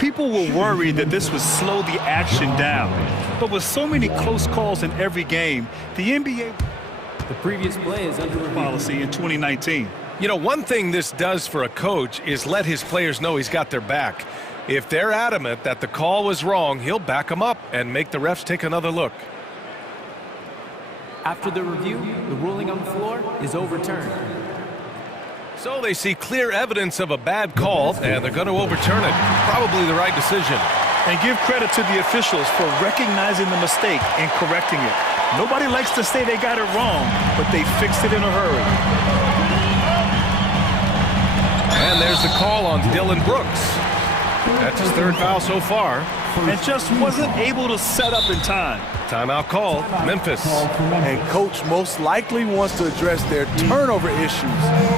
People were worried that this would slow the action down. But with so many close calls in every game, the NBA The previous play is under review. Policy in 2019. You know, one thing this does for a coach is let his players know he's got their back. If they're adamant that the call was wrong, he'll back them up and make the refs take another look. After the review, the ruling on the floor is overturned. So they see clear evidence of a bad call, and they're going to overturn it. Probably the right decision. And give credit to the officials for recognizing the mistake and correcting it. Nobody likes to say they got it wrong, but they fixed it in a hurry. And there's the call on Dylan Brooks. That's his 3rd foul so far. And just wasn't able to set up in time. Timeout called. Memphis. And coach most likely wants to address their turnover issues.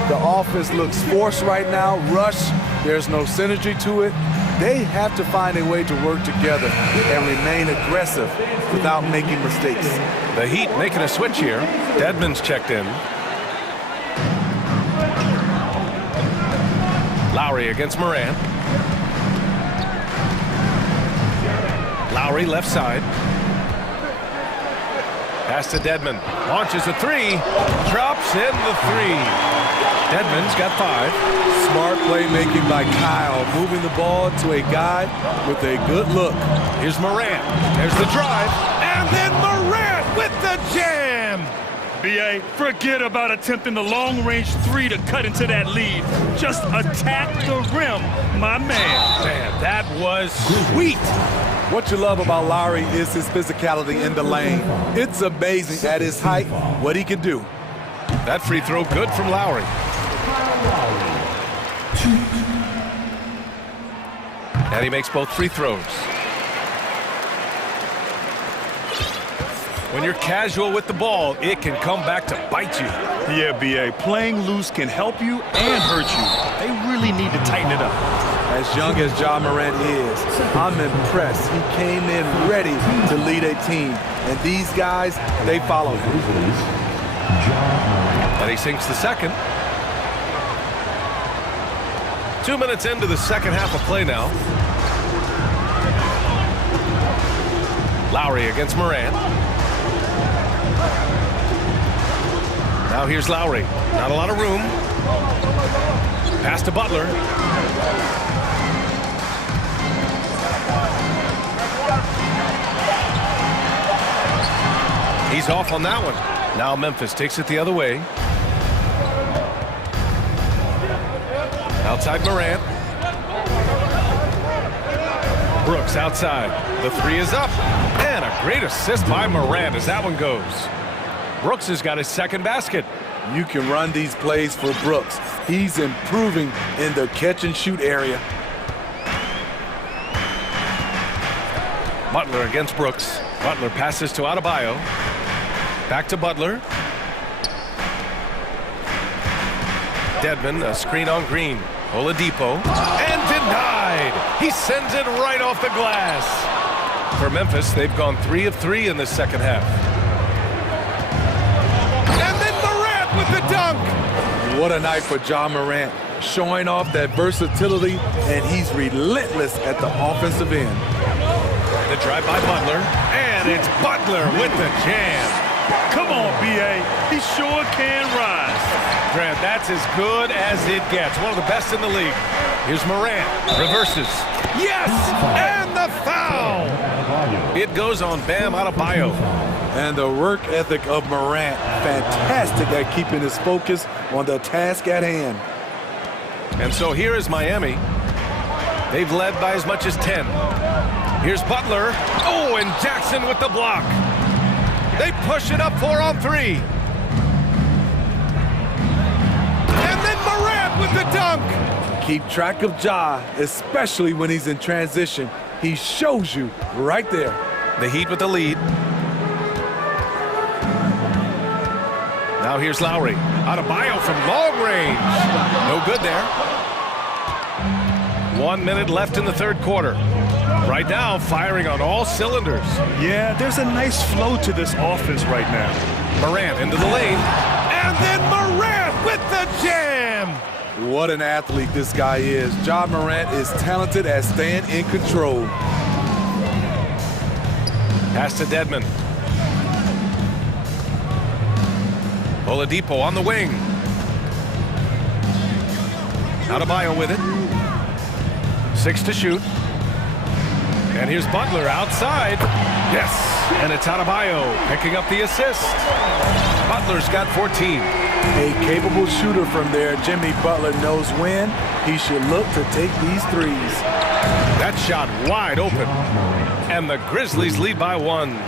The offense looks forced right now, rush. There's no synergy to it. They have to find a way to work together and remain aggressive without making mistakes. The Heat making a switch here. Dedmon's checked in. Lowry against Morant. Lowry left side. Pass to Dedmon. Launches a three. Drops in the three. Dedmon's got 5. Smart playmaking by Kyle, moving the ball to a guy with a good look. Here's Morant. There's the drive. And then Morant with the jam. BA, forget about attempting the long-range 3 to cut into that lead. Just attack the rim, my man. Man, that was sweet. What you love about Lowry is his physicality in the lane. It's amazing at his height what he can do. That free throw good from Lowry. And he makes both free throws. When you're casual with the ball, it can come back to bite you. Yeah, BA, playing loose can help you and hurt you. They really need to tighten it up. As young as Ja Morant is, I'm impressed. He came in ready to lead a team. And these guys, they follow him. And he sinks the second. 2 minutes into the second half of play now. Lowry against Morant. Now here's Lowry. Not a lot of room. Pass to Butler. He's off on that one. Now Memphis takes it the other way. Outside Morant. Brooks outside. The 3 is up. And a great assist by Morant as that one goes. Brooks has got his second basket. You can run these plays for Brooks. He's improving in the catch-and-shoot area. Butler against Brooks. Butler passes to Adebayo. Back to Butler. Dedmon, a screen on Green. Oladipo. And denied! He sends it right off the glass. For Memphis, they've gone 3 of 3 in the second half. And then Morant with the dunk! What a night for Ja Morant, showing off that versatility, and he's relentless at the offensive end. The drive by Butler, and it's Butler with the jam. Come on, BA. He sure can rise. Grant, that's as good as it gets. One of the best in the league. Here's Morant. Reverses. Yes! And the foul! It goes on Bam Adebayo. And the work ethic of Morant, fantastic at keeping his focus on the task at hand. And so here is Miami. They've led by as much as 10. Here's Butler. Oh, and Jackson with the block. They push it up 4 on 3. And then Morant with the dunk. Keep track of Ja, especially when he's in transition. He shows you right there. The Heat with the lead. Now here's Lowry. Adebayo from long range. No good there. 1 minute left in the third quarter. Right now, firing on all cylinders. Yeah, there's a nice flow to this offense right now. Morant into the lane. And then Morant with the jam. What an athlete this guy is. Ja Morant is talented at staying in control. Pass to Dedmon. Oladipo on the wing. Adebayo with it. 6 to shoot. And here's Butler outside. Yes, and it's Adebayo picking up the assist. Butler's got 14. A capable shooter from there. Jimmy Butler knows when he should look to take these threes. That shot wide open. And the Grizzlies lead by 1.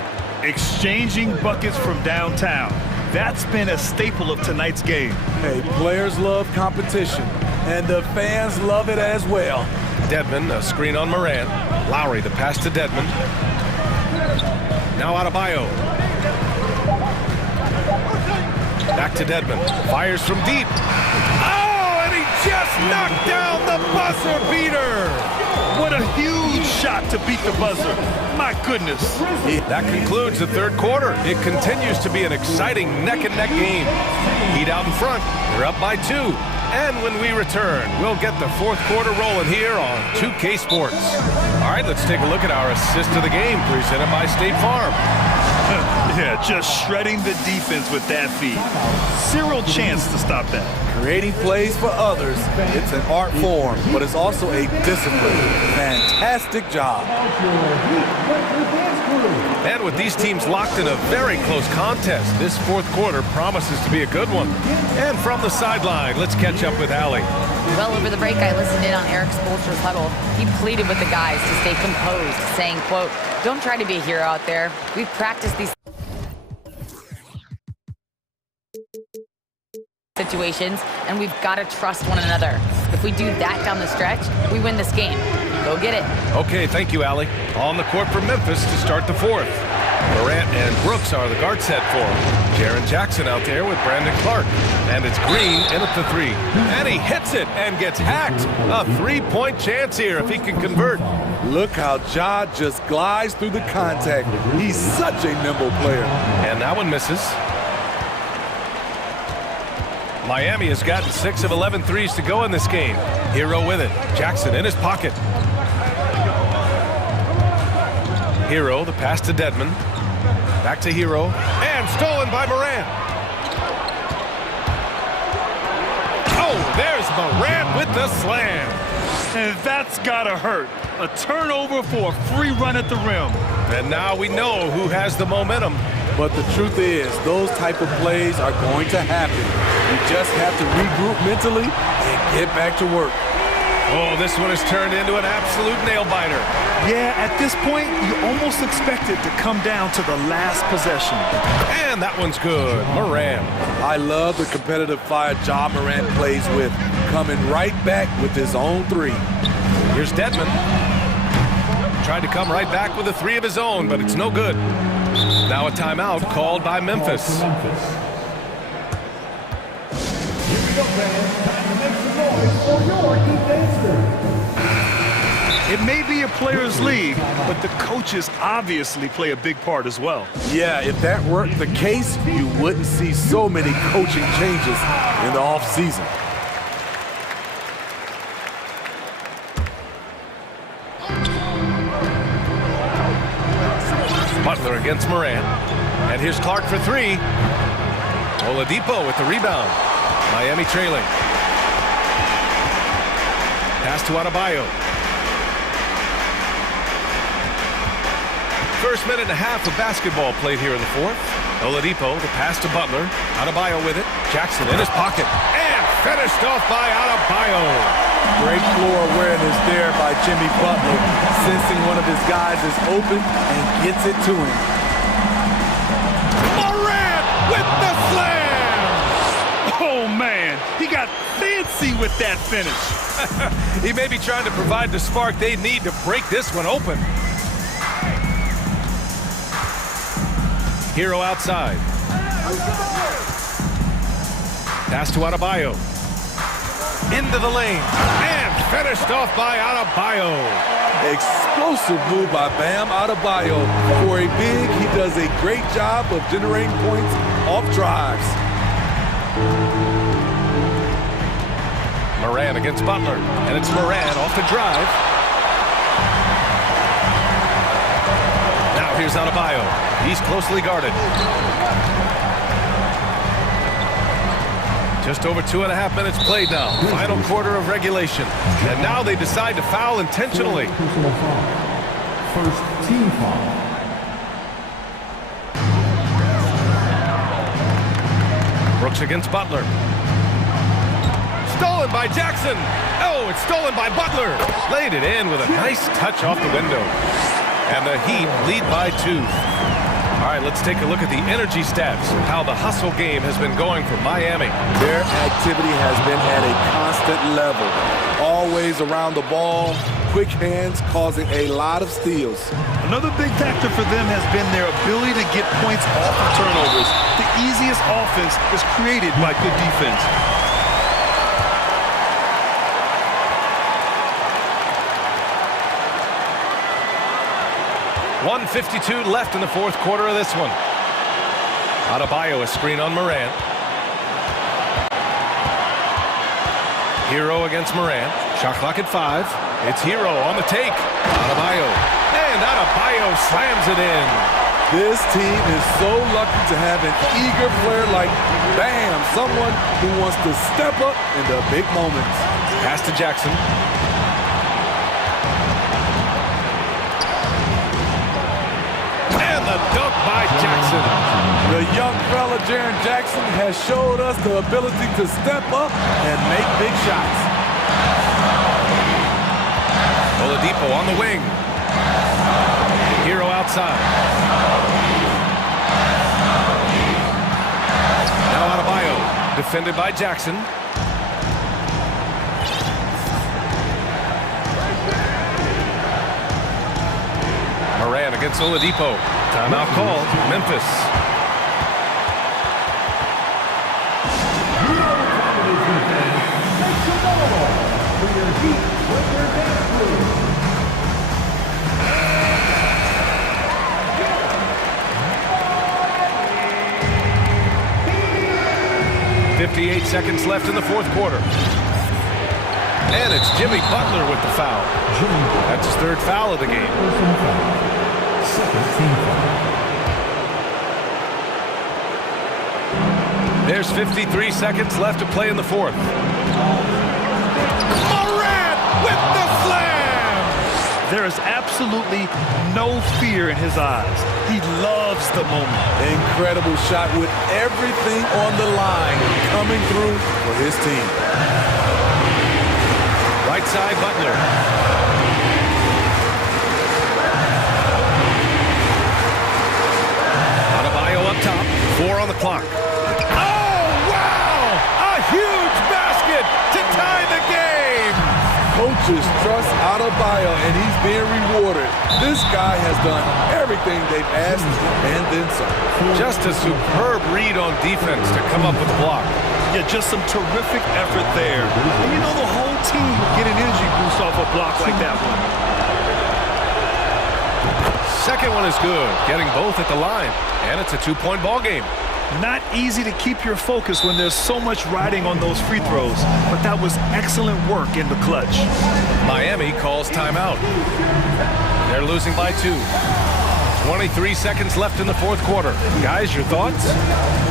Exchanging buckets from downtown. That's been a staple of tonight's game. Hey, players love competition, and the fans love it as well. Dedmon, a screen on Morant. Lowry, the pass to Dedmon. Now Adebayo. Back to Dedmon. Fires from deep. Oh, and he just knocked down the buzzer beater. What a huge shot to beat the buzzer. My goodness. That concludes the third quarter. It continues to be an exciting neck-and-neck game. Heat out in front. They're up by 2. And when we return, we'll get the fourth quarter rolling here on 2K Sports. All right, let's take a look at our assist of the game presented by State Farm. Yeah, just shredding the defense with that feed. Zero chance to stop that. Creating plays for others, it's an art form, but it's also a discipline. Fantastic job. And with these teams locked in a very close contest, this fourth quarter promises to be a good one. And from the sideline, let's catch up with Allie. Well, over the break, I listened in on Eric Spoelstra's huddle. He pleaded with the guys to stay composed, saying, quote, "Don't try to be a hero out there. We've practiced these situations, and we've got to trust one another. If we do that down the stretch, we win this game. Go get it." Okay, thank you, Allie. On the court for Memphis to start the fourth. Morant and Brooks are the guard set for him. Jaren Jackson out there with Brandon Clark. And it's Green in at the 3. And he hits it and gets hacked. A 3-point chance here if he can convert. Look how Ja just glides through the contact. He's such a nimble player. And that one misses. Miami has gotten 6 of 11 threes to go in this game. Hero with it. Jackson in his pocket. Hero, the pass to Dedmon. Back to Hero. And stolen by Morant. Oh, there's Morant with the slam. And that's gotta hurt. A turnover for a free run at the rim. And now we know who has the momentum. But the truth is, those type of plays are going to happen. You just have to regroup mentally and get back to work. Oh, this one has turned into an absolute nail-biter. Yeah, at this point, you almost expect it to come down to the last possession. And that one's good. Morant. I love the competitive fire Ja Morant plays with, coming right back with his own 3. Here's Dedmon. Tried to come right back with a 3 of his own, but it's no good. Now a timeout called by Memphis. Here we go, fans. Time to make some noise for your defense. It may be a players' league, but the coaches obviously play a big part as well. Yeah, if that weren't the case, you wouldn't see so many coaching changes in the offseason. Butler against Morant. And here's Clark for 3. Oladipo with the rebound. Miami trailing. Pass to Adebayo. First minute and a half of basketball played here in the fourth. Oladipo, the pass to Butler. Adebayo with it. Jackson in his pocket. And finished off by Adebayo. Great floor awareness there by Jimmy Butler, sensing one of his guys is open and gets it to him. Morant with the slam! Oh, man, he got fancy with that finish. He may be trying to provide the spark they need to break this one open. Hero outside. Pass to Adebayo. Into the lane. And finished off by Adebayo. Explosive move by Bam Adebayo. For a big, he does a great job of generating points off drives. Morant against Butler. And it's Morant off the drive. Now here's Adebayo. He's closely guarded. Just over 2.5 minutes played now. Final quarter of regulation. And now they decide to foul intentionally. First team foul. Brooks against Butler. Stolen by Jackson. Oh, it's stolen by Butler. Laid it in with a nice touch off the window. And the Heat lead by 2. All right, let's take a look at the energy stats, how the hustle game has been going for Miami. Their activity has been at a constant level. Always around the ball, quick hands causing a lot of steals. Another big factor for them has been their ability to get points off of turnovers. The easiest offense is created by good defense. 1:52 left in the fourth quarter of this one. Adebayo, a screen on Morant. Hero against Morant. Shot clock at 5. It's Hero on the take. Adebayo. And Adebayo slams it in. This team is so lucky to have an eager player like Bam, someone who wants to step up in the big moments. Pass to Jackson. And the dunk by Jackson. The young fella, Jaren Jackson, has showed us the ability to step up and make big shots. Oladipo on the wing. Hero outside. Now Adebayo, defended by Jackson. Morant against Oladipo. Timeout called. Memphis. .58 seconds left in the fourth quarter. And it's Jimmy Butler with the foul. That's his third foul of the game. There's 53 seconds left to play in the fourth. Morant with the slam! There is absolutely no fear in his eyes. He loves the moment. Incredible shot with everything on the line coming through for his team. Right side, Butler. Adebayo up top. 4 on the clock. Oh, wow! A huge basket to tie the game! Coaches trust Adebayo, and he's being rewarded. This guy has done everything they've asked and then some. Just a superb read on defense to come up with the block. Yeah, just some terrific effort there. And you know the whole team will get an energy boost off a block like that one. Second one is good, getting both at the line. And it's a 2-point ball game. Not easy to keep your focus when there's so much riding on those free throws, but that was excellent work in the clutch. Miami calls timeout. They're losing by 2. 23 seconds left in the fourth quarter. Guys, your thoughts?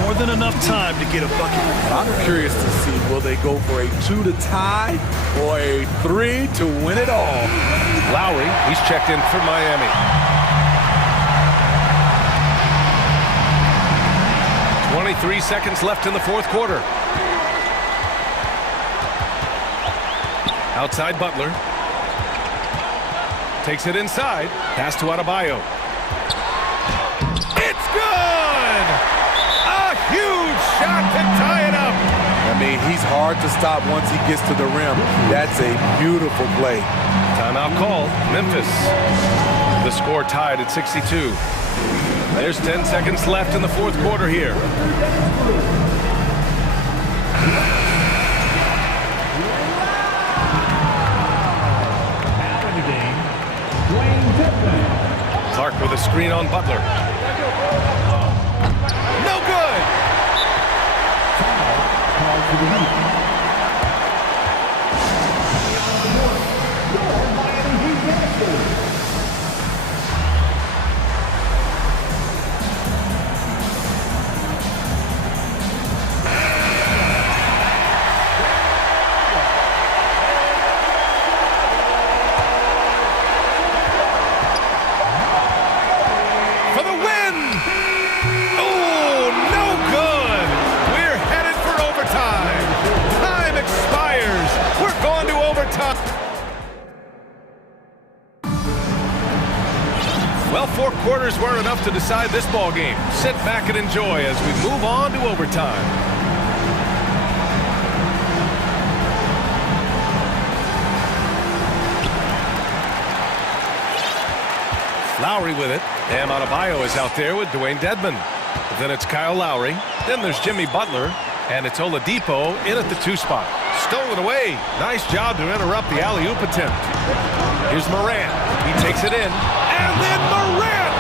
More than enough time to get a bucket. I'm curious to see, will they go for a 2 to tie or a 3 to win it all? Lowry, he's checked in for Miami. 23 seconds left in the fourth quarter. Outside Butler. Takes it inside. Pass to Adebayo. It's good! A huge shot to tie it up. I mean, he's hard to stop once he gets to the rim. That's a beautiful play. Timeout called. Memphis. The score tied at 62. There's 10 seconds left in the fourth quarter here. Clark with a screen on Butler. No good! Well, 4 quarters weren't enough to decide this ball game. Sit back and enjoy as we move on to overtime. Lowry with it. And Adebayo is out there with Dwayne Dedmon. Then it's Kyle Lowry. Then there's Jimmy Butler. And it's Oladipo in at the 2 spot. Stolen away. Nice job to interrupt the alley-oop attempt. Here's Morant. He takes it in. And then Morant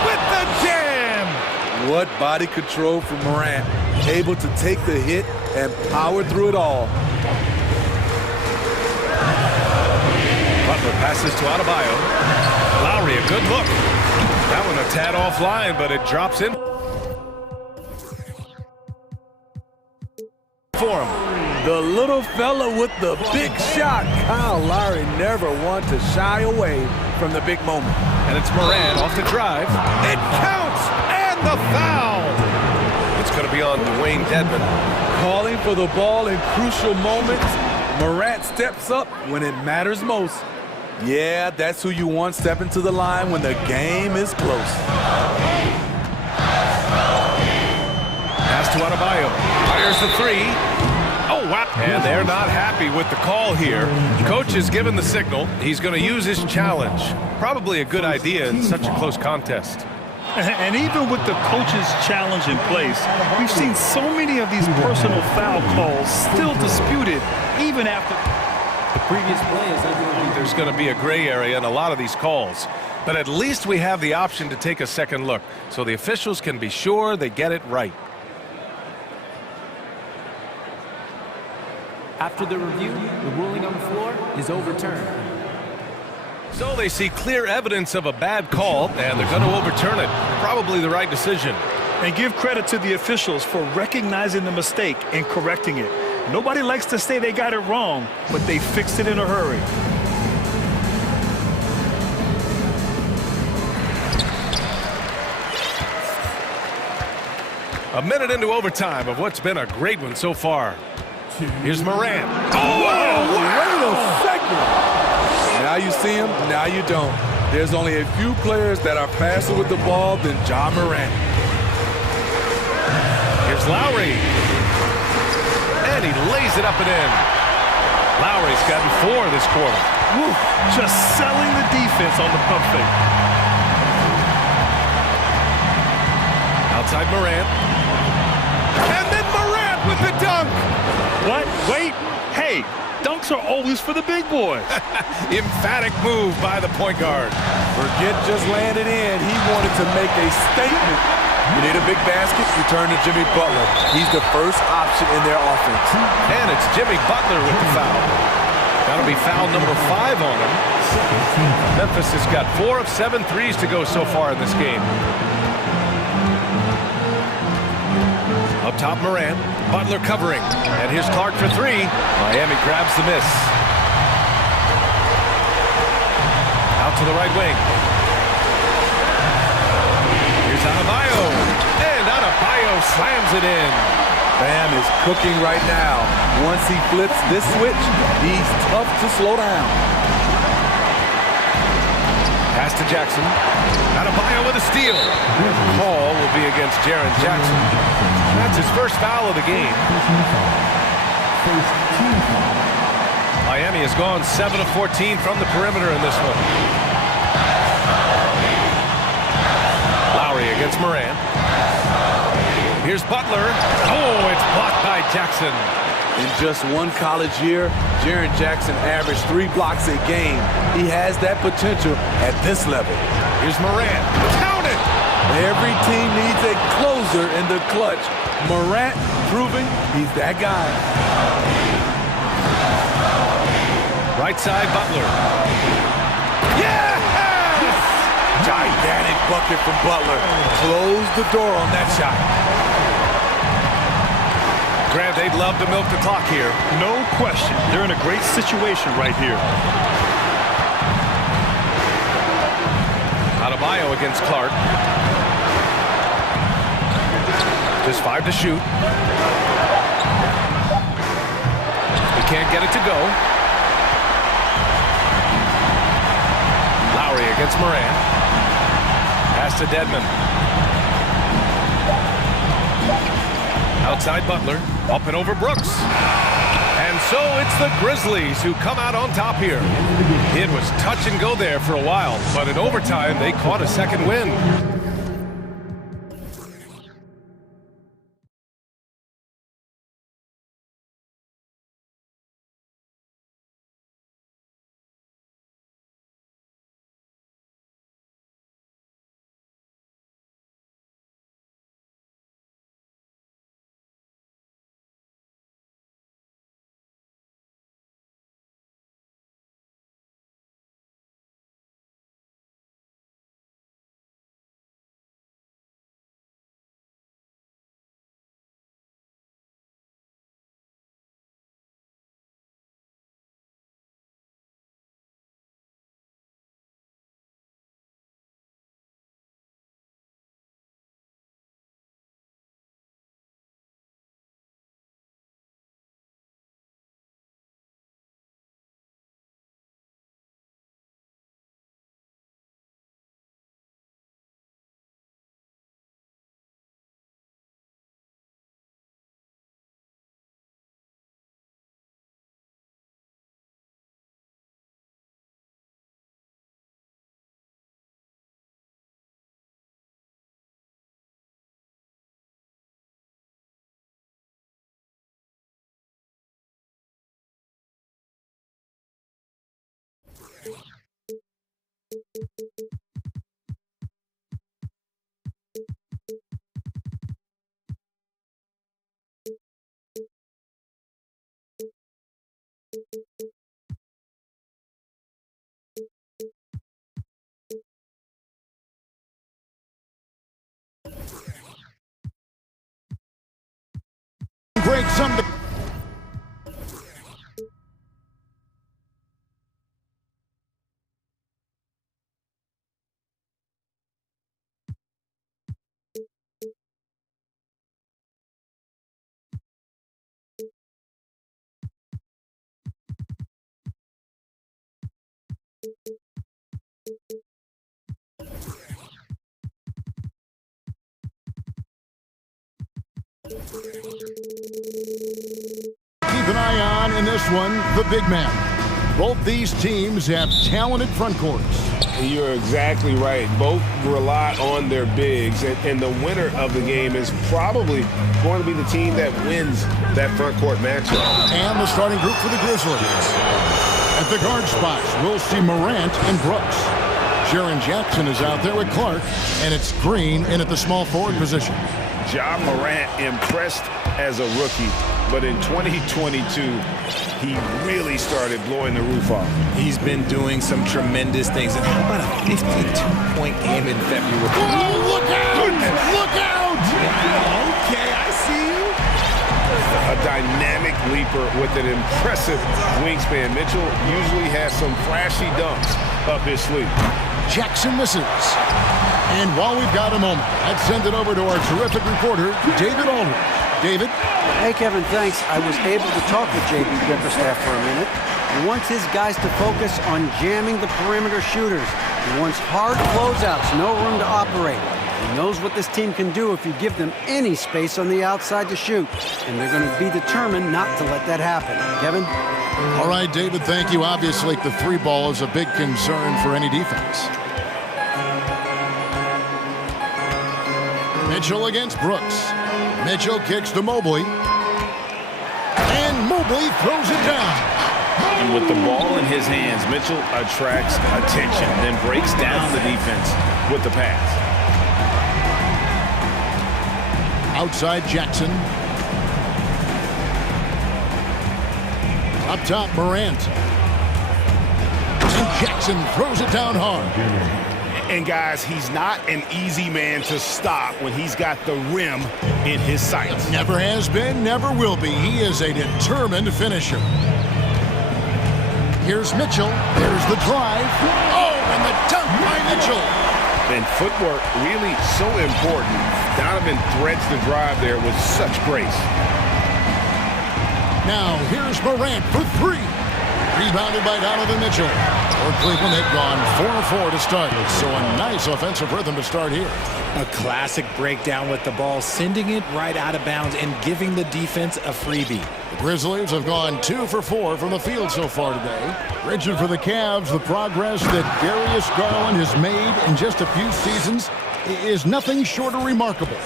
What body control from Morant. Able to take the hit and power through it all. Butler passes to Adebayo. Lowry, a good look. That one a tad offline, but it drops in for him. The little fella with the big shot. Kyle Lowry never one to shy away from the big moment. And it's Morant off the drive. It counts! And the foul! It's going to be on Dwayne Dedmon. Calling for the ball in crucial moments. Morant steps up when it matters most. Yeah, that's who you want stepping to the line when the game is close. Pass to Adebayo. Fires the three. Oh, wow. And they're not happy with the call here. Coach has given the signal. He's going to use his challenge. Probably a good idea in such a close contest. And even with the coach's challenge in place, we've seen so many of these personal foul calls still disputed even after the previous play is under. There's going to be a gray area in a lot of these calls. But at least we have the option to take a second look, so the officials can be sure they get it right. After the review, the ruling on the floor is overturned. So they see clear evidence of a bad call, and they're going to overturn it. Probably the right decision. And give credit to the officials for recognizing the mistake and correcting it. Nobody likes to say they got it wrong, but they fixed it in a hurry. A minute into overtime of what's been a great one so far. Here's Morant. Oh, wow. Wait a second. Now you see him, now you don't. There's only a few players that are faster with the ball than John Morant. Here's Lowry. And he lays it up and in. Lowry's gotten 4 this quarter. Woo, just selling the defense on the pump fake. Outside Morant. And then Morant with the dunk. What? Wait. Hey, dunks are always for the big boys. Emphatic move by the point guard. Forget just landing in. He wanted to make a statement. You need a big basket, you turn to Jimmy Butler. He's the first option in their offense. And it's Jimmy Butler with the foul. That'll be foul number 5 on him. Memphis has got 4 of 7 threes to go so far in this game. Up top, Morant. Butler covering. And here's Clark for 3. Miami grabs the miss. Out to the right wing. Here's Adebayo. And Adebayo slams it in. Bam is cooking right now. Once he flips this switch, he's tough to slow down. Pass to Jackson. Adebayo with a steal. Call will be against Jaren Jackson. That's his first foul of the game. Miami has gone 7 of 14 from the perimeter in this one. Lowry against Morant. Here's Butler. Oh, it's blocked by Jackson. In just one college year, Jaren Jackson averaged 3 blocks a game. He has that potential at this level. Here's Morant. Count it! Every team needs a closer in the clutch. Morant proving he's that guy. Right side, Butler. Yes! Gigantic bucket from Butler. Close the door on that shot. Grant, they'd love to milk the clock here. No question. They're in a great situation right here. Adebayo against Clark. Just 5 to shoot. He can't get it to go. Lowry against Morant. Pass to Dedmon. Outside Butler. Up and over Brooks. And so it's the Grizzlies who come out on top here. It was touch and go there for a while, but in overtime they caught a second win. Break some. Keep an eye on in this one, the big man. Both these teams have talented front courts. You're exactly right. Both rely on their bigs, and the winner of the game is probably going to be the team that wins that front court matchup. And the starting group for the Grizzlies. At the guard spots, we'll see Morant and Brooks. Jaren Jackson is out there with Clark, and it's Green in at the small forward position. Ja Morant impressed as a rookie, but in 2022, he really started blowing the roof off. He's been doing some tremendous things. And how about a 52-point game in February? Oh, look out! Goodness. Look out! Okay, I see you. A dynamic leaper with an impressive wingspan. Mitchell usually has some flashy dunks up his sleeve. Jackson misses. And while we've got a moment, let's send it over to our terrific reporter, David Aldridge. David? Hey, Kevin, thanks. I was able to talk with JB Bickerstaff for a minute. He wants his guys to focus on jamming the perimeter shooters. He wants hard closeouts, no room to operate. He knows what this team can do if you give them any space on the outside to shoot. And they're going to be determined not to let that happen. Kevin? All right, David, thank you. Obviously, the three ball is a big concern for any defense. Mitchell against Brooks. Mitchell kicks to Mobley. And Mobley throws it down. And with the ball in his hands, Mitchell attracts attention, then breaks down the defense with the pass. Outside Jackson. Up top, Morant. And Jackson throws it down hard. And guys, he's not an easy man to stop when he's got the rim in his sights. Never has been, never will be. He is a determined finisher. Here's Mitchell. There's the drive. Oh, and the dunk by Mitchell. And footwork really so important. Donovan threads the drive there with such grace. Now, here's Morant for three. Rebounded by Donovan Mitchell. For Cleveland, they've gone 4-4 to start. So a nice offensive rhythm to start here. A classic breakdown with the ball, sending it right out of bounds and giving the defense a freebie. The Grizzlies have gone 2 for 4 from the field so far today. Richard, for the Cavs, the progress that Darius Garland has made in just a few seasons is nothing short of remarkable.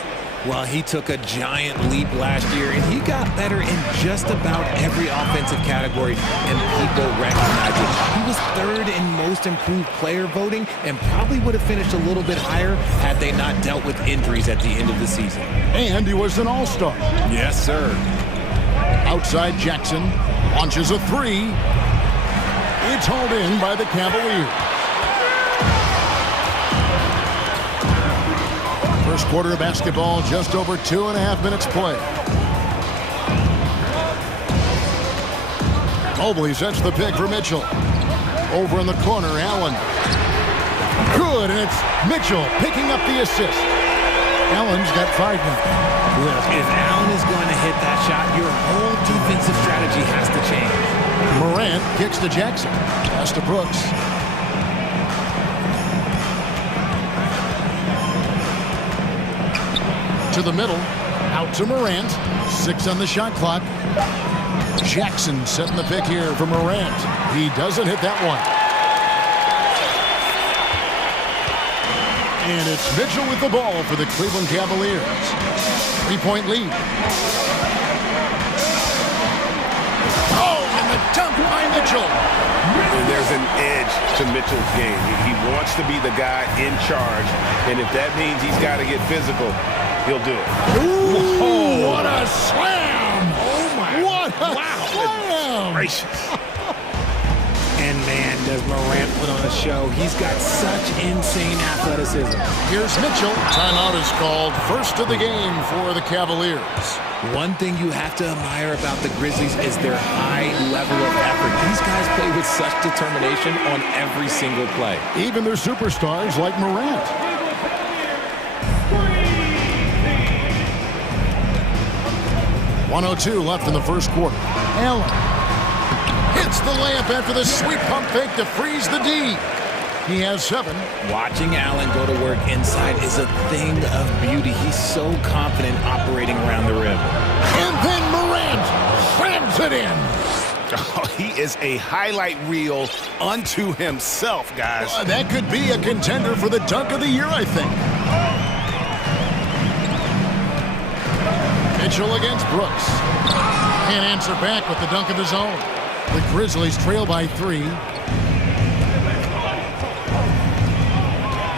Well, he took a giant leap last year, and he got better in just about every offensive category, and people recognize it. He was third in most improved player voting and probably would have finished a little bit higher had they not dealt with injuries at the end of the season. And he was an all-star. Yes, sir. Outside Jackson launches a three. It's hauled in by the Cavaliers. First quarter of basketball, just over 2.5 minutes play. Mobley sets the pick for Mitchell. Over in the corner, Allen. Good, and it's Mitchell picking up the assist. Allen's got 5 now. Look, if Allen is going to hit that shot, your whole defensive strategy has to change. Morant kicks to Jackson. Pass to Brooks. To the middle, out to Morant. 6 on the shot clock. Jackson setting the pick here for Morant. He doesn't hit that one. And it's Mitchell with the ball for the Cleveland Cavaliers. 3-point lead. Oh, and the dunk by Mitchell. And there's an edge to Mitchell's game. He wants to be the guy in charge, and if that means he's got to get physical, he'll do it. Ooh, what a slam! Oh, my. What a wow. slam! Gracious. Morant put on a show. He's got such insane athleticism. Here's Mitchell. Timeout is called. First of the game for the Cavaliers. One thing you have to admire about the Grizzlies is their high level of effort. These guys play with such determination on every single play. Even their superstars like Morant. .102 left in the first quarter. Allen hits the layup after the sweet pump fake to freeze the D. He has 7. Watching Allen go to work inside is a thing of beauty. He's so confident operating around the rim. And then Morant slams it in. Oh, he is a highlight reel unto himself, guys. That could be a contender for the dunk of the year, I think. Mitchell against Brooks. Can't answer back with the dunk of his own. The Grizzlies trail by 3.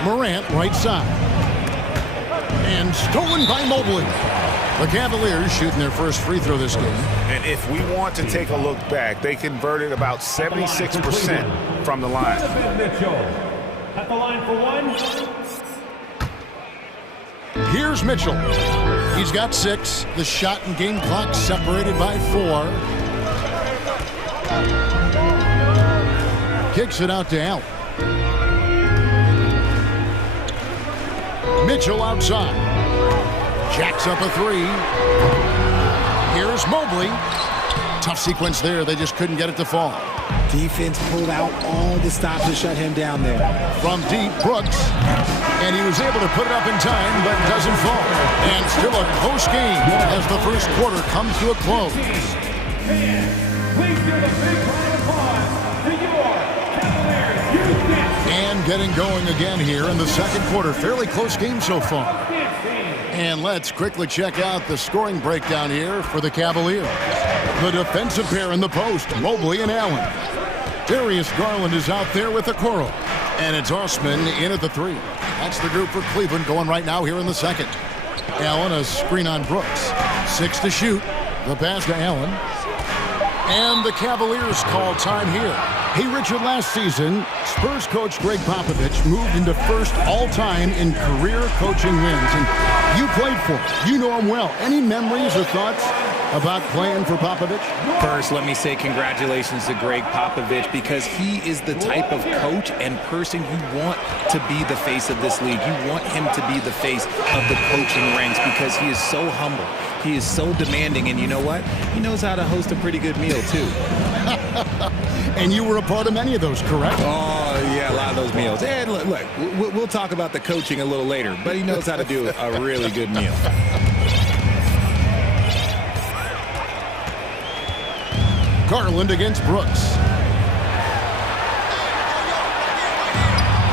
Morant right side. And stolen by Mobley. The Cavaliers shooting their first free throw this game. And if we want to take a look back, they converted about 76% from the line. Mitchell at the line for 1. Here's Mitchell. He's got 6. The shot and game clock separated by 4. Kicks it out to Allen. Mitchell outside. Jacks up a 3. Here's Mobley. Tough sequence there. They just couldn't get it to fall. Defense pulled out all the stops to shut him down there. From deep, Brooks. And he was able to put it up in time, but doesn't fall. And still a close game as the first quarter comes to a close. Please give a big round of applause to your Cavaliers. And getting going again here in the second quarter. Fairly close game so far. And let's quickly check out the scoring breakdown here for the Cavaliers. The defensive pair in the post, Mobley and Allen. Darius Garland is out there with the Okoro. And it's Osman in at the 3. That's the group for Cleveland going right now here in the second. Allen, a screen on Brooks. 6 to shoot. The pass to Allen. And the Cavaliers call time here. Hey, Richard, last season, Spurs coach Greg Popovich moved into first all-time in career coaching wins. And you played for him. You know him well. Any memories or thoughts about playing for Popovich? First, let me say congratulations to Greg Popovich, because he is the type of coach and person you want to be the face of this league. You want him to be the face of the coaching ranks because he is so humble. He is so demanding, and you know what? He knows how to host a pretty good meal, too. And you were a part of many of those, correct? Oh, yeah, a lot of those meals. And look, we'll talk about the coaching a little later, but he knows how to do a really good meal. Garland against Brooks.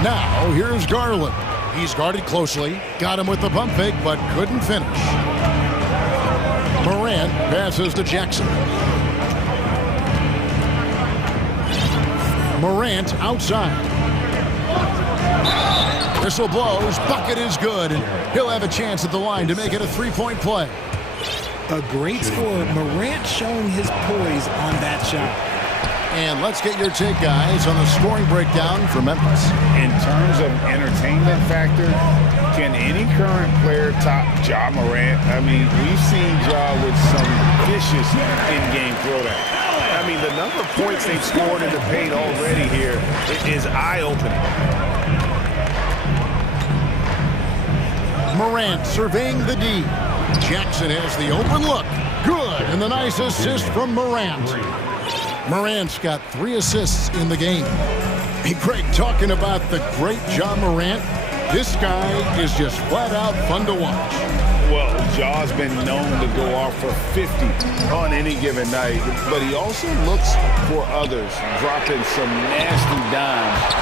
Now, here's Garland. He's guarded closely. Got him with the pump fake, but couldn't finish. Morant passes to Jackson. Morant outside. Whistle blows. Bucket is good. And he'll have a chance at the line to make it a 3-point play. A great score. Morant showing his poise on that shot. And let's get your take, guys, on the scoring breakdown for Memphis. In terms of entertainment factor, can any current player top Ja Morant? I mean, we've seen Ja with some vicious in-game throwdown. I mean, the number of points they've scored in the paint already here is eye-opening. Morant surveying the D. Jackson has the open look. Good, and the nice assist from Morant. Morant's got 3 assists in the game. Hey, Greg, talking about the great Ja Morant, this guy is just flat out fun to watch. Well, Ja's been known to go off for 50 on any given night, but he also looks for others, dropping some nasty dimes.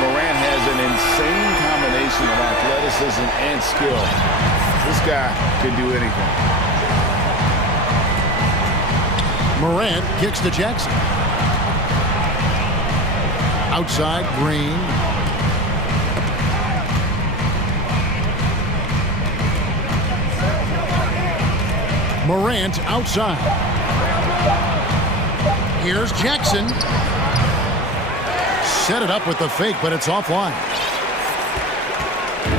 Morant has an insane combination of athleticism and skill. This guy can do anything. Morant kicks to Jackson. Outside, Green. Morant outside. Here's Jackson. set it up with the fake, but it's offline.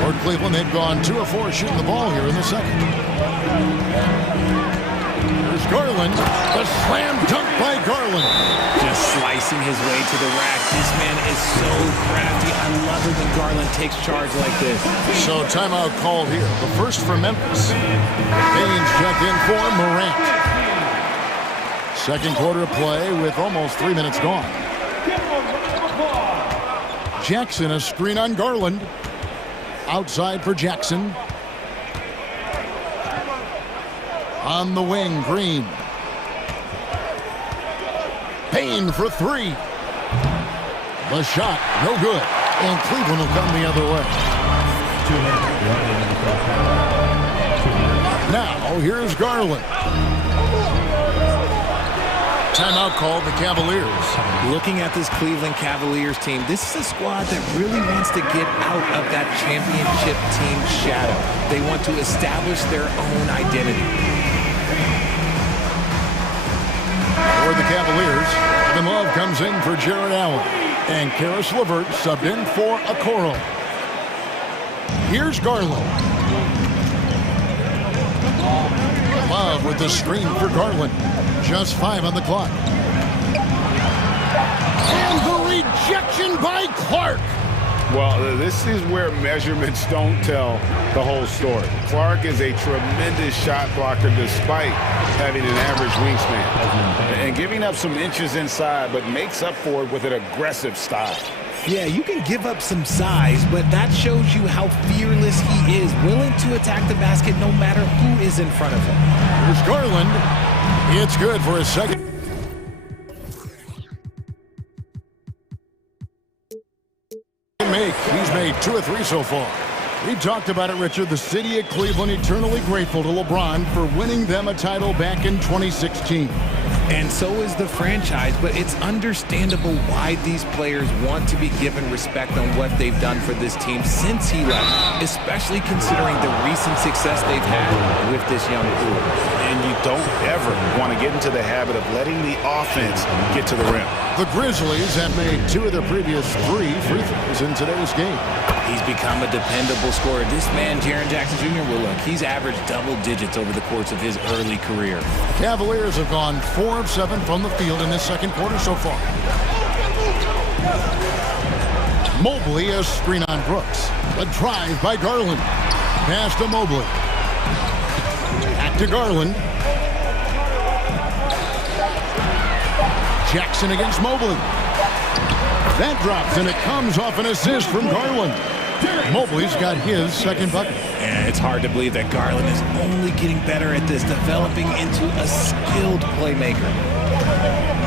For Cleveland, they've gone 2 of 4 shooting the ball here in the second. Here's Garland. The slam dunk by Garland. Just slicing his way to the rack. This man is so crafty. I love it when Garland takes charge like this. So timeout called here. The first for Memphis. Baines checked in for Morant. Second quarter of play with almost 3 minutes gone. Jackson, a screen on Garland. Outside for Jackson. On the wing, Green. Payne for 3. The shot, no good. And Cleveland will come the other way. Now, here's Garland. Timeout called the Cavaliers. Looking at this Cleveland Cavaliers team, this is a squad that really wants to get out of that championship team shadow. They want to establish their own identity. For the Cavaliers, Kevin Love comes in for Jared Allen. And Karis LeVert subbed in for Okoro. Here's Garland. Love with the screen for Garland. Just 5 on the clock. And the rejection by Clark. Well, this is where measurements don't tell the whole story. Clark is a tremendous shot blocker despite having an average wingspan. And giving up some inches inside, but makes up for it with an aggressive style. Yeah, you can give up some size, but that shows you how fearless he is, willing to attack the basket no matter who is in front of him. Here's Garland. It's good for his second. He's made 2 of 3 so far. We talked about it, Richard. The city of Cleveland eternally grateful to LeBron for winning them a title back in 2016. And so is the franchise, but it's understandable why these players want to be given respect on what they've done for this team since he left, especially considering the recent success they've had with this young crew. And you don't ever want to get into the habit of letting the offense get to the rim. The Grizzlies have made 2 of their previous 3 free throws in today's game. He's become a dependable scorer. This man, Jaren Jackson Jr., well, look, he's averaged double digits over the course of his early career. Cavaliers have gone 4 of 7 from the field in this second quarter so far. Mobley, a screen on Brooks. A drive by Garland. Pass to Mobley. Back to Garland. Jackson against Mobley. That drops, and it comes off an assist from Garland. Mobley's got his second bucket. And it's hard to believe that Garland is only getting better at this, developing into a skilled playmaker.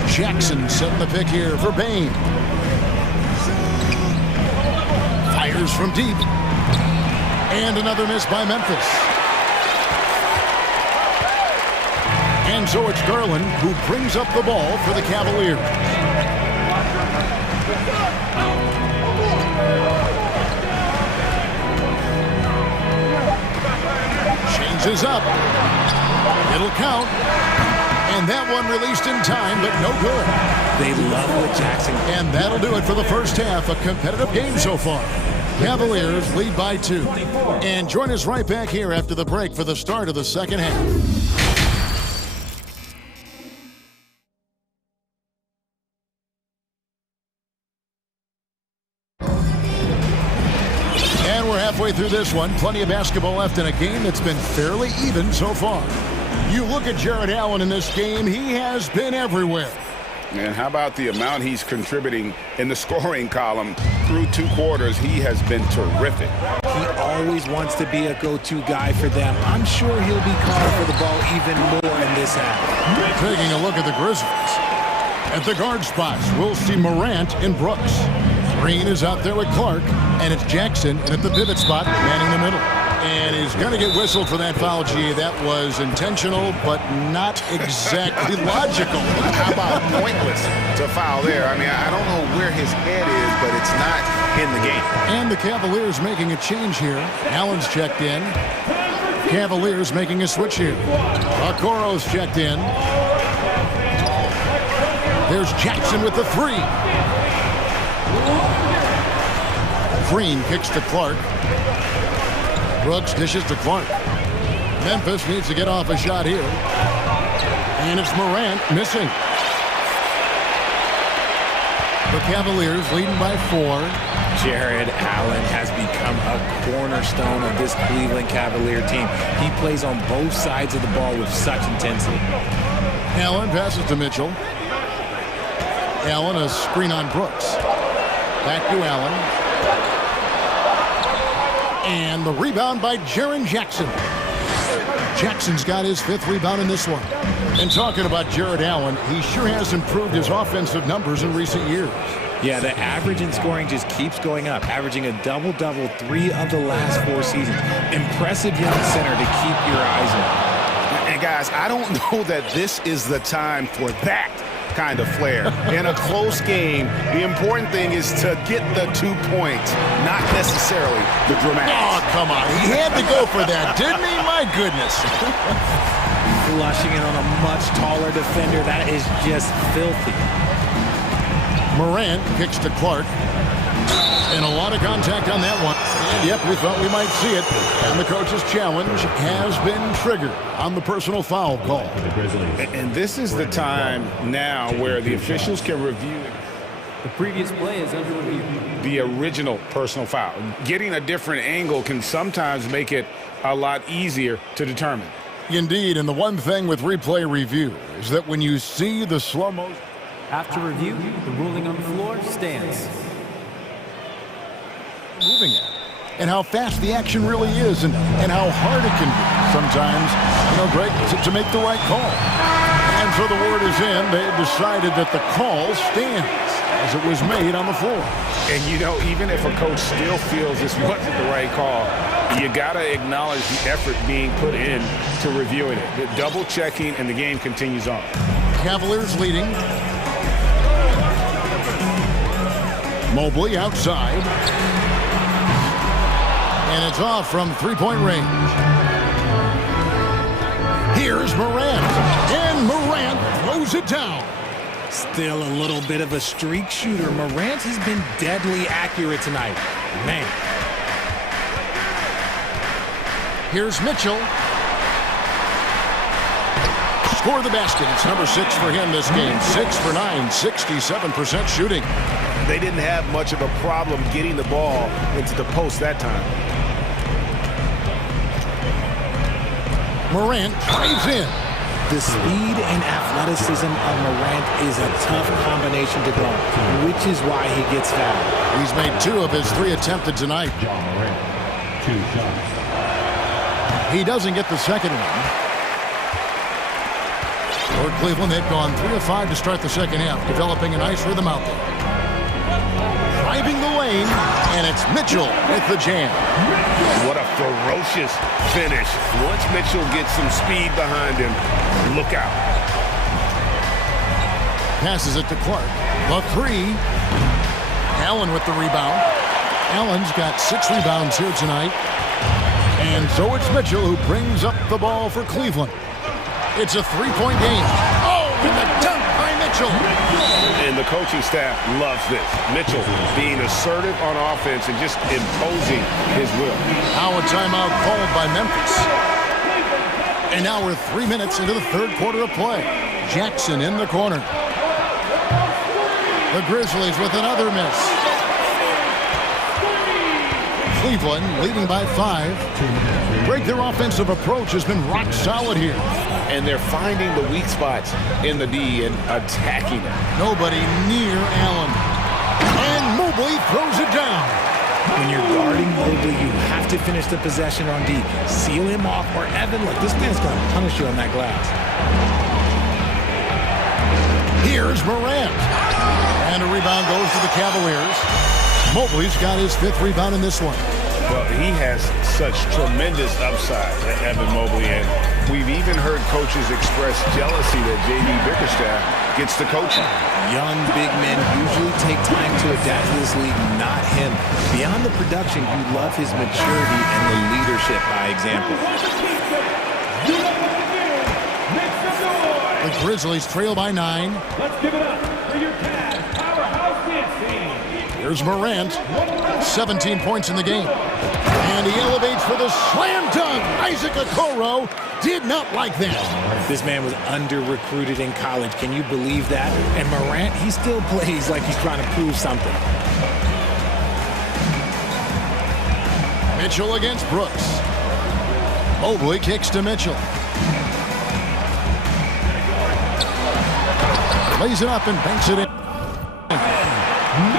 Jackson setting the pick here for Bain. Fires from deep. And another miss by Memphis. And so it's Garland who brings up the ball for the Cavaliers. Changes up. It'll count. And that one released in time, but no good. They love what Jackson. And that'll do it for the first half. A competitive game so far. Cavaliers lead by 2. And join us right back here after the break for the start of the second half. Halfway through this one, plenty of basketball left in a game that's been fairly even so far. You look at Jared Allen in this game, he has been everywhere. And how about the amount he's contributing in the scoring column through 2 quarters? He has been terrific. He always wants to be a go-to guy for them. I'm sure he'll be calling for the ball even more in this half. Taking a look at the Grizzlies. At the guard spots, we'll see Morant and Brooks. Green is out there with Clark, and it's Jackson, and at the pivot spot, manning the middle. And he's going to get whistled for that foul, G. That was intentional, but not exactly logical. How about pointless to foul there? I mean, I don't know where his head is, but it's not in the game. And the Cavaliers making a change here. Allen's checked in. Cavaliers making a switch here. Okoro's checked in. There's Jackson with the 3. Green kicks to Clark. Brooks dishes to Clark. Memphis needs to get off a shot here. And it's Morant missing. The Cavaliers leading by 4. Jared Allen has become a cornerstone of this Cleveland Cavalier team. He plays on both sides of the ball with such intensity. Allen passes to Mitchell. Allen, a screen on Brooks. Back to Allen. And the rebound by Jaren Jackson. Jackson's got his 5th rebound in this one. And talking about Jared Allen, he sure has improved his offensive numbers in recent years. Yeah, the average in scoring just keeps going up, averaging a double-double 3 of the last 4 seasons. Impressive young center to keep your eyes on. And guys, I don't know that this is the time for that kind of flair. In a close game, the important thing is to get the 2 points, not necessarily the dramatics. Oh, come on. He had to go for that, didn't he? My goodness. Flushing it on a much taller defender. That is just filthy. Morant kicks to Clark. And a lot of contact on that one. And yep, we thought we might see it. And the coach's challenge has been triggered on the personal foul call. And this is the time now where the officials can review the previous play is under review. The original personal foul. Getting a different angle can sometimes make it a lot easier to determine. Indeed, and the one thing with replay review is that when you see the slow motion. After review, the ruling on the floor stands. Moving it. And how fast the action really is and how hard it can be sometimes, Greg, to make the right call. And so the word is in. They've decided that the call stands as it was made on the floor. And, even if a coach still feels this wasn't the right call, you got to acknowledge the effort being put in to reviewing it. The double checking, and the game continues on. Cavaliers leading. Mobley outside. And it's off from three-point range. Here's Morant. And Morant throws it down. Still a little bit of a streak shooter. Morant has been deadly accurate tonight. Man. Here's Mitchell. Score the basket. It's number 6 for him this game. 6 for 9, 67% shooting. They didn't have much of a problem getting the ball into the post that time. Morant drives in. The speed and athleticism of Morant is a tough combination to guard, which is why he gets fouled. He's made 2 of his 3 attempted tonight. John Morant, 2 shots. He doesn't get the second one. For Cleveland, they've gone 3 of 5 to start the second half, developing a nice rhythm out there. Driving the lane, and it's Mitchell with the jam. What a ferocious finish. Once Mitchell gets some speed behind him, look out. Passes it to Clark. The 3. Allen with the rebound. Allen's got 6 rebounds here tonight. And so it's Mitchell who brings up the ball for Cleveland. It's a 3-point game. Oh, and the dunk by Mitchell. And the coaching staff loves this. Mitchell being assertive on offense and just imposing his will. Now a timeout called by Memphis. And now we're 3 minutes into the third quarter of play. Jackson in the corner. The Grizzlies with another miss. Cleveland leading by 5. Greg, their offensive approach has been rock solid here. And they're finding the weak spots in the D and attacking it. Nobody near Allen. And Mobley throws it down. When you're guarding Mobley, you have to finish the possession on D. Seal him off, or Evan, look, this man's going to punish you on that glass. Here's Morant. And a rebound goes to the Cavaliers. Mobley's got his 5th rebound in this one. Well, he has such tremendous upside, Evan Mobley, and we've even heard coaches express jealousy that J.B. Bickerstaff gets to coaching. Young big men usually take time to adapt to this league, not him. Beyond the production, you love his maturity and the leadership by example. The Grizzlies trail by 9. Let's give it up for your Cavs powerhouse dance team. Here's Morant, 17 points in the game. And he elevates for the slam dunk. Isaac Okoro did not like that. This man was under-recruited in college. Can you believe that? And Morant, he still plays like he's trying to prove something. Mitchell against Brooks. Mobley kicks to Mitchell. Lays it up and banks it in.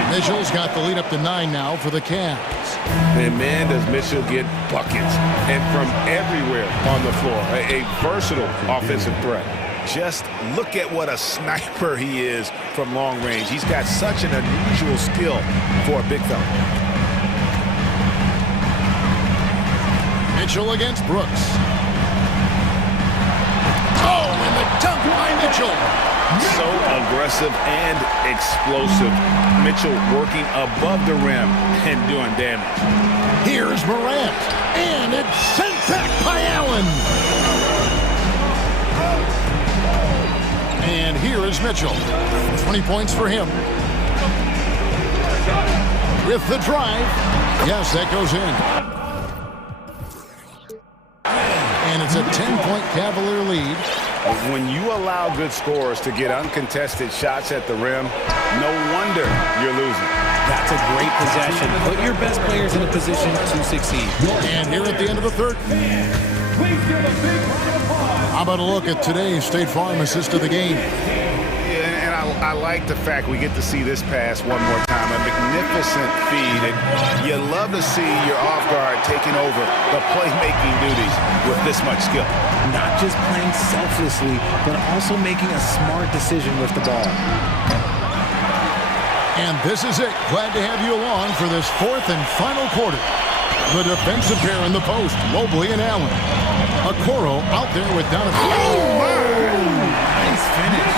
Mitchell's got the lead up to 9 now for the Cavs. And man, does Mitchell get buckets. And from everywhere on the floor. A versatile offensive threat. Just look at what a sniper he is from long range. He's got such an unusual skill for a big fella. Mitchell against Brooks. Oh, and the dunk by Mitchell. So aggressive and explosive. Mitchell working above the rim and doing damage. Here's Morant. And it's sent back by Allen. And here is Mitchell. 20 points for him. With the drive. Yes, that goes in. And it's a 10-point Cavalier lead. When you allow good scorers to get uncontested shots at the rim, no wonder you're losing. That's a great possession. Put your best players in a position to succeed. And here at the end of the third. How about a look at today's State Farm assist of the game? Yeah, and I like the fact we get to see this pass one more time. A magnificent feed. And you love to see your off guard taking over the playmaking duties with this much skill. Not just playing selflessly, but also making a smart decision with the ball. And this is it. Glad to have you along for this fourth and final quarter. The defensive pair in the post, Mobley and Allen. Okoro out there with Donovan. Oh, my! Nice finish.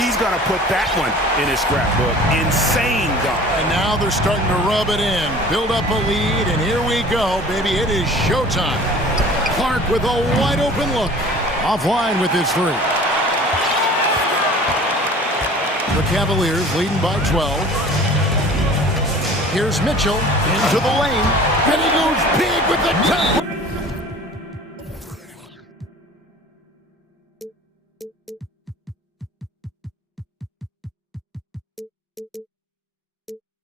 He's going to put that one in his scrapbook. Insane dunk. And now they're starting to rub it in. Build up a lead, and here we go, baby. It is showtime. Clark with a wide-open look. Offline with his three. The Cavaliers leading by 12. Here's Mitchell into the lane. And he goes big with the dunk.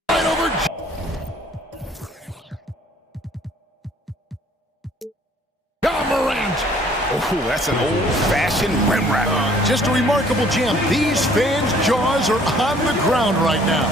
Right over. Morant. Oh, that's an old-fashioned rim wrap. Just a remarkable jam. These fans' jaws are on the ground right now.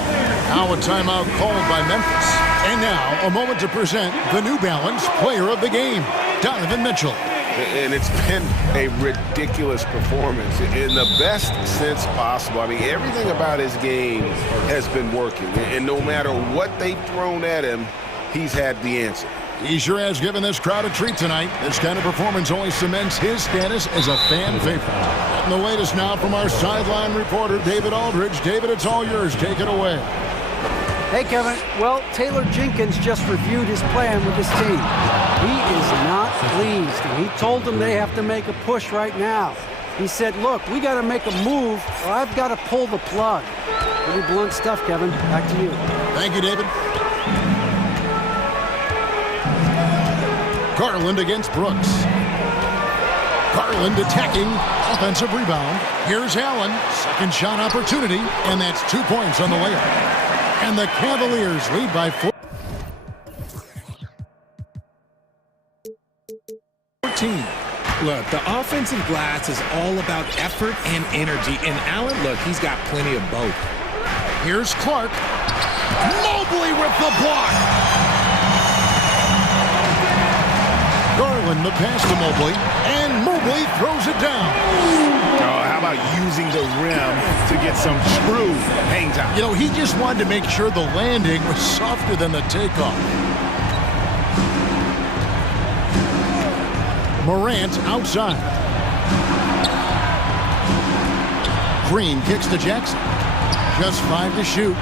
Now a timeout called by Memphis. And now a moment to present the New Balance Player of the Game, Donovan Mitchell. And it's been a ridiculous performance in the best sense possible. I mean, everything about his game has been working. And no matter what they've thrown at him, he's had the answer. He sure has given this crowd a treat tonight. This kind of performance only cements his status as a fan favorite. And the latest now from our sideline reporter, David Aldridge. David, it's all yours. Take it away. Hey, Kevin. Well, Taylor Jenkins just reviewed his plan with his team. He is not pleased, and he told them they have to make a push right now. He said, look, we got to make a move, or I've got to pull the plug. Pretty blunt stuff, Kevin. Back to you. Thank you, David. Garland against Brooks. Garland attacking. Offensive rebound. Here's Allen. Second shot opportunity. And that's 2 points on the layup. And the Cavaliers lead by 14. Look, the offensive glass is all about effort and energy. And Allen, look, he's got plenty of both. Here's Clark. Mobley with the block. Garland the pass to Mobley, and Mobley throws it down. Oh, how about using the rim to get some true hang time? You know, he just wanted to make sure the landing was softer than the takeoff. Morant outside. Green kicks to Jackson. Just 5 to shoot.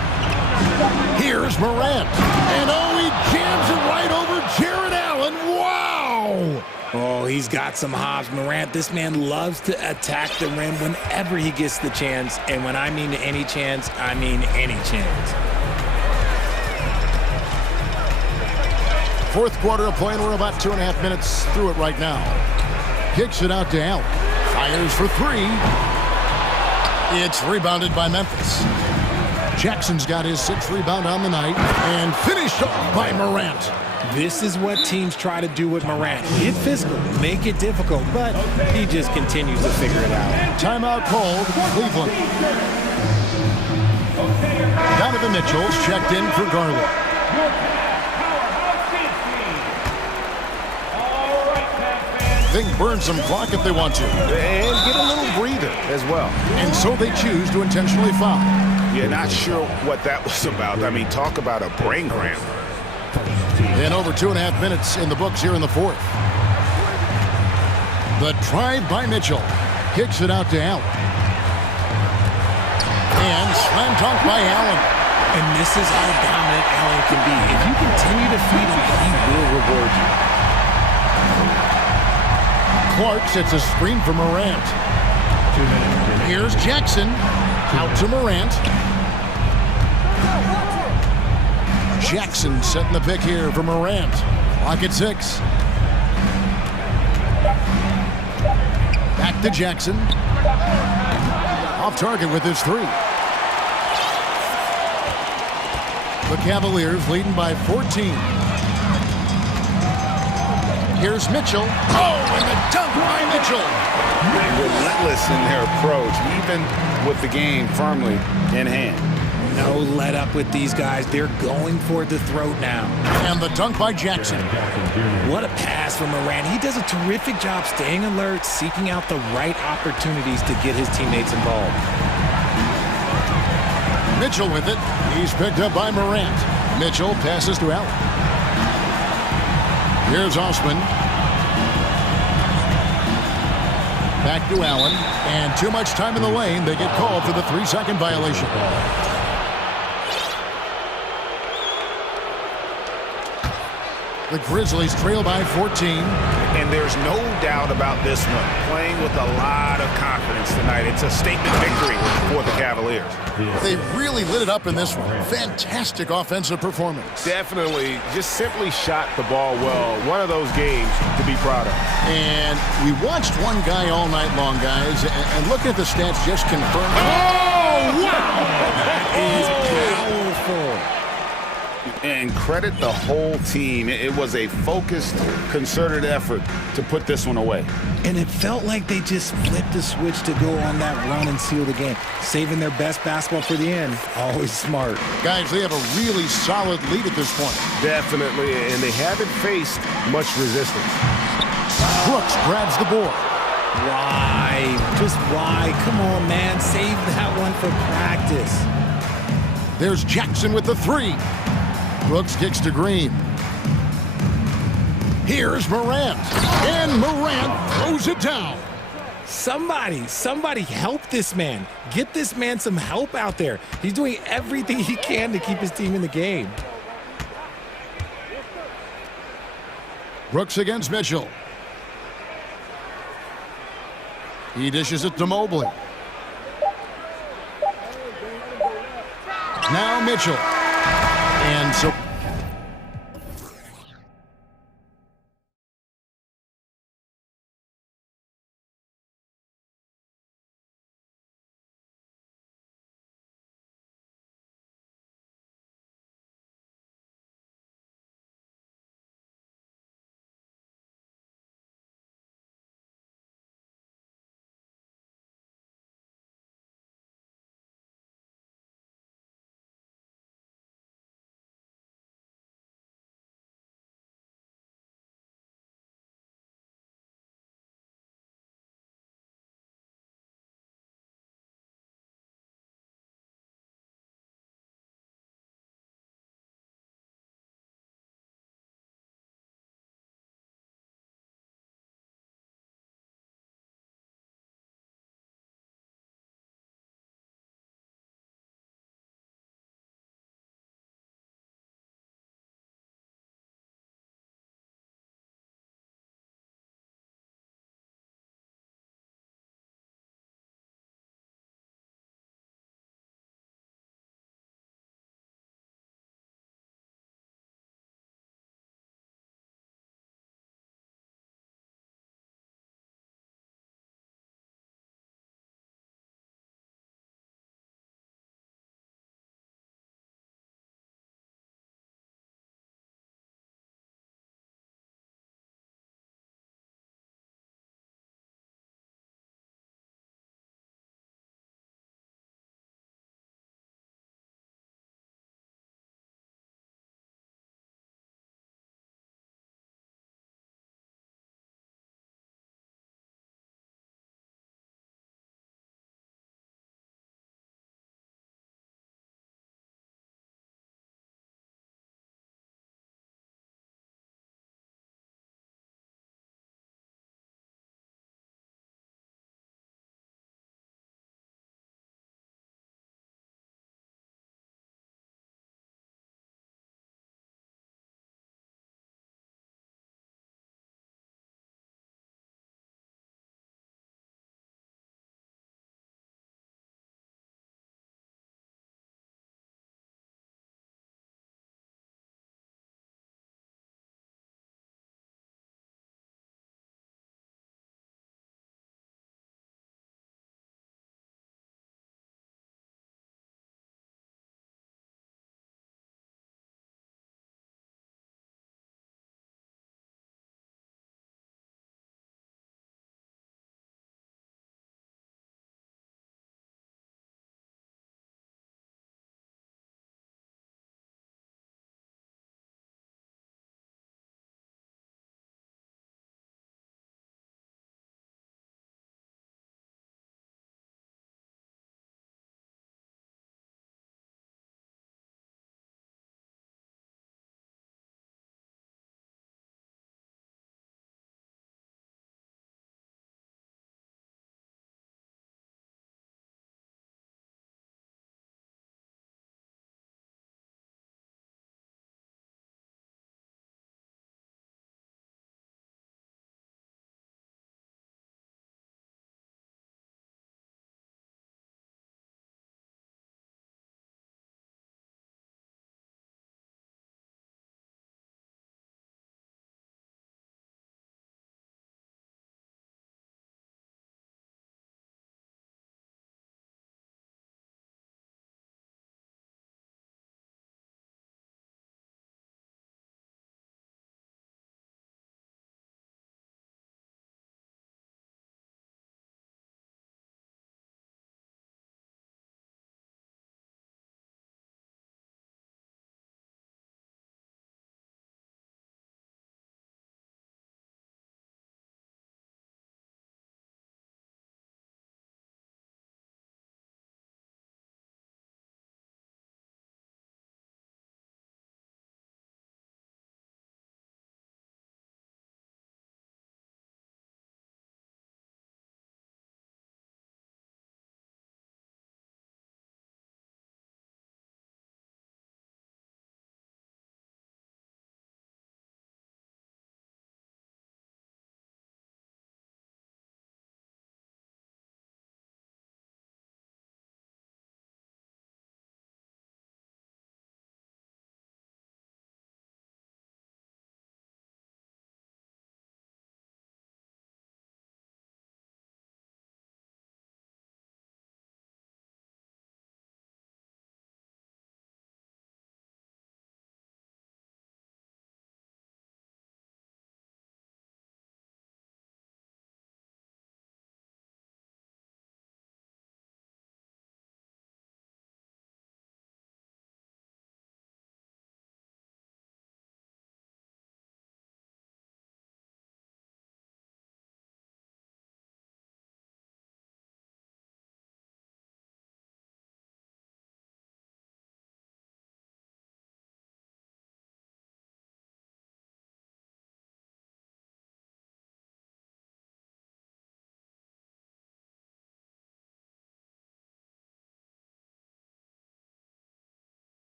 Here's Morant. And oh, he jams it right over Jared Allen. Wow! Oh, he's got some hops. Morant, this man loves to attack the rim whenever he gets the chance. And when I mean any chance, I mean any chance. Fourth quarter of play, and we're about 2.5 minutes through it right now. Kicks it out to Allen. Fires for three. It's rebounded by Memphis. Jackson's got his 6th rebound on the night, and finished off by Morant. This is what teams try to do with Morant. Get physical, make it difficult, but he just continues to figure it out. Timeout called, Cleveland. Donovan Mitchell's checked in for Garland. They can burn some clock if they want to. And get a little breather as well. And so they choose to intentionally foul. Yeah, not sure what that was about. I mean, talk about a brain cramp. And over 2.5 minutes in the books here in the fourth. The drive by Mitchell. Kicks it out to Allen. And slam dunk by Allen. And this is how dominant Allen can be. If you continue to feed him, he will reward you. Clark sets a screen for Morant. Here's Jackson. Out to Morant. Jackson setting the pick here for Morant. Clock at 6. Back to Jackson. Off target with his 3. The Cavaliers leading by 14. Here's Mitchell. Oh, and the dunk by Mitchell. Relentless in their approach, even with the game firmly in hand. No let up with these guys. They're going for the throat now. And the dunk by Jackson. What a pass from Morant. He does a terrific job staying alert, seeking out the right opportunities to get his teammates involved. Mitchell with it. He's picked up by Morant. Mitchell passes to Allen. Here's Osman. Back to Allen. And too much time in the lane. They get called for the 3-second violation. The Grizzlies trail by 14. And there's no doubt about this one. Playing with a lot of confidence tonight. It's a statement victory for the Cavaliers. They really lit it up in this one. Fantastic offensive performance. Definitely. Just simply shot the ball well. One of those games to be proud of. And we watched one guy all night long, guys. And look at the stats just confirmed. Oh, wow! That is powerful. And credit the whole team. It was a focused, concerted effort to put this one away. And it felt like they just flipped the switch to go on that run and seal the game. Saving their best basketball for the end. Always smart. Guys, they have a really solid lead at this point. Definitely, and they haven't faced much resistance. Brooks grabs the board. Why? Just why? Come on, man. Save that one for practice. There's Jackson with the 3. Brooks kicks to Green. Here's Morant. And Morant throws it down. Somebody help this man. Get this man some help out there. He's doing everything he can to keep his team in the game. Brooks against Mitchell. He dishes it to Mobley. Now Mitchell. And so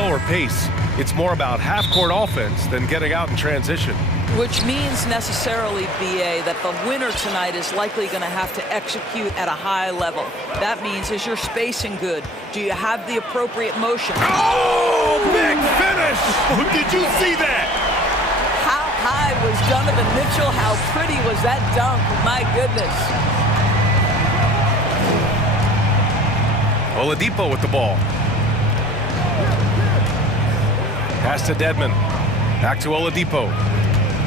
slower pace. It's more about half-court offense than getting out in transition. Which means necessarily, BA, that the winner tonight is likely going to have to execute at a high level. That means, is your spacing good? Do you have the appropriate motion? Oh, big finish! Did you see that? How high was Donovan Mitchell? How pretty was that dunk? My goodness. Oladipo with the ball. Pass to Dedmon. Back to Oladipo.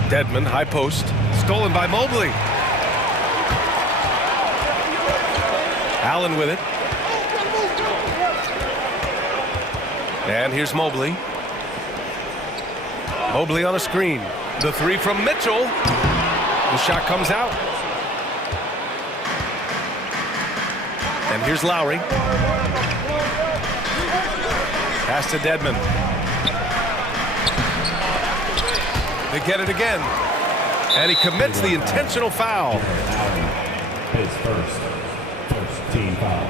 Dedmon, high post. Stolen by Mobley. Allen with it. And here's Mobley. Mobley on a screen. The three from Mitchell. The shot comes out. And here's Lowry. Pass to Dedmon. They get it again. And he commits the intentional foul. His first team foul.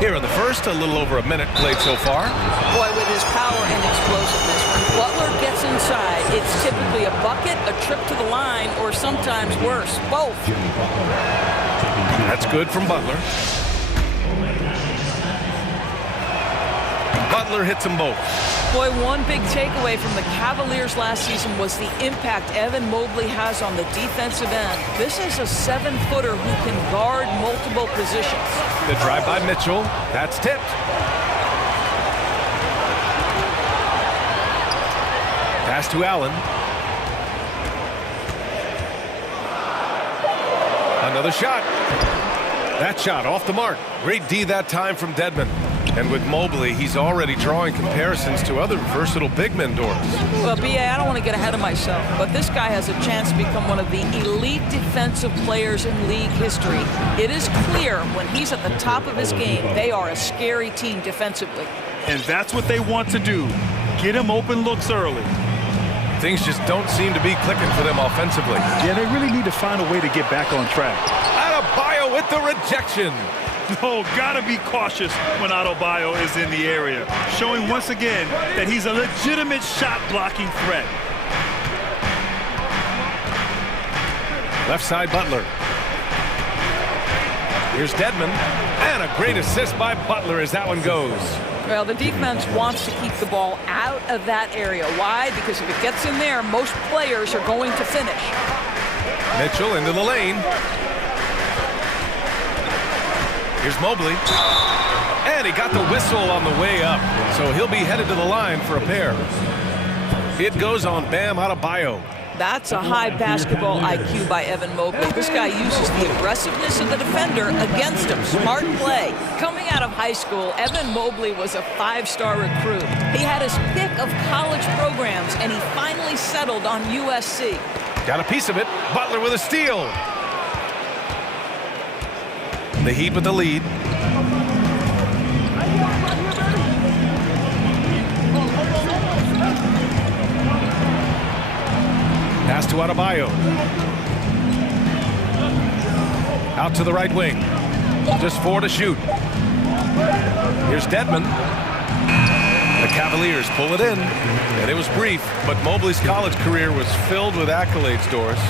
Here in the first, a little over a minute played so far. Boy, with his power and explosiveness, when Butler gets inside, it's typically a bucket, a trip to the line, or sometimes worse, both. That's good from Butler. Butler hits them both. Boy, one big takeaway from the Cavaliers last season was the impact Evan Mobley has on the defensive end. This is a 7-footer who can guard multiple positions. The drive by Mitchell. That's tipped. Pass to Allen. Another shot. That shot off the mark. Great D that time from Dedmon. And with Mobley, he's already drawing comparisons to other versatile big men, Doris. Well, B.A., I don't want to get ahead of myself, but this guy has a chance to become one of the elite defensive players in league history. It is clear when he's at the top of his game, they are a scary team defensively. And that's what they want to do. Get him open looks early. Things just don't seem to be clicking for them offensively. Yeah, they really need to find a way to get back on track. Adebayo with the rejection. Oh, gotta be cautious when Adebayo is in the area, showing once again that he's a legitimate shot-blocking threat. Left side, Butler. Here's Dedmon, and a great assist by Butler as that one goes. Well, the defense wants to keep the ball out of that area. Why? Because if it gets in there, most players are going to finish. Mitchell into the lane. Here's Mobley. And he got the whistle on the way up, so he'll be headed to the line for a pair. It goes on Bam Adebayo. That's a high basketball IQ by Evan Mobley. This guy uses the aggressiveness of the defender against him. Smart play. Coming out of high school, Evan Mobley was a 5-star recruit. He had his pick of college programs, and he finally settled on USC. Got a piece of it. Butler with a steal. The Heat with the lead. Pass to Adebayo. Out to the right wing. Just 4 to shoot. Here's Dedmon. The Cavaliers pull it in, and it was brief, but Mobley's college career was filled with accolades, Doris.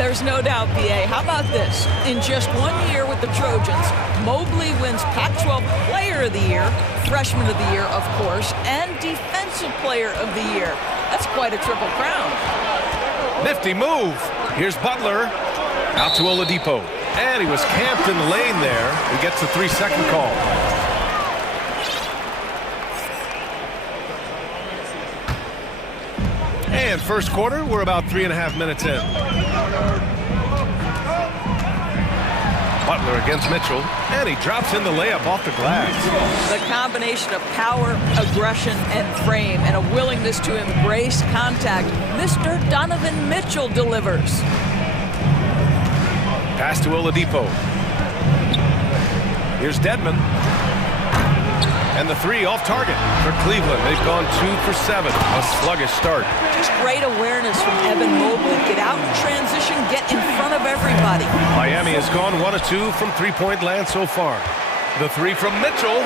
There's no doubt, B.A. How about this? In just 1 year with the Trojans, Mobley wins Pac-12 Player of the Year, Freshman of the Year, of course, and Defensive Player of the Year. That's quite a triple crown. Nifty move. Here's Butler. Out to Oladipo. And he was camped in the lane there. He gets the 3-second call. And first quarter, we're about 3.5 minutes in. Butler against Mitchell, and he drops in the layup off the glass. The combination of power, aggression, and frame, and a willingness to embrace contact, Mr. Donovan Mitchell delivers. Pass to Oladipo. Here's Dedmon. And the three off target for Cleveland. They've gone 2 for 7. A sluggish start. Just great awareness from Evan Mobley. Get out in transition, get in front of everybody. Miami has gone 1 of 2 from three-point land so far. The three from Mitchell.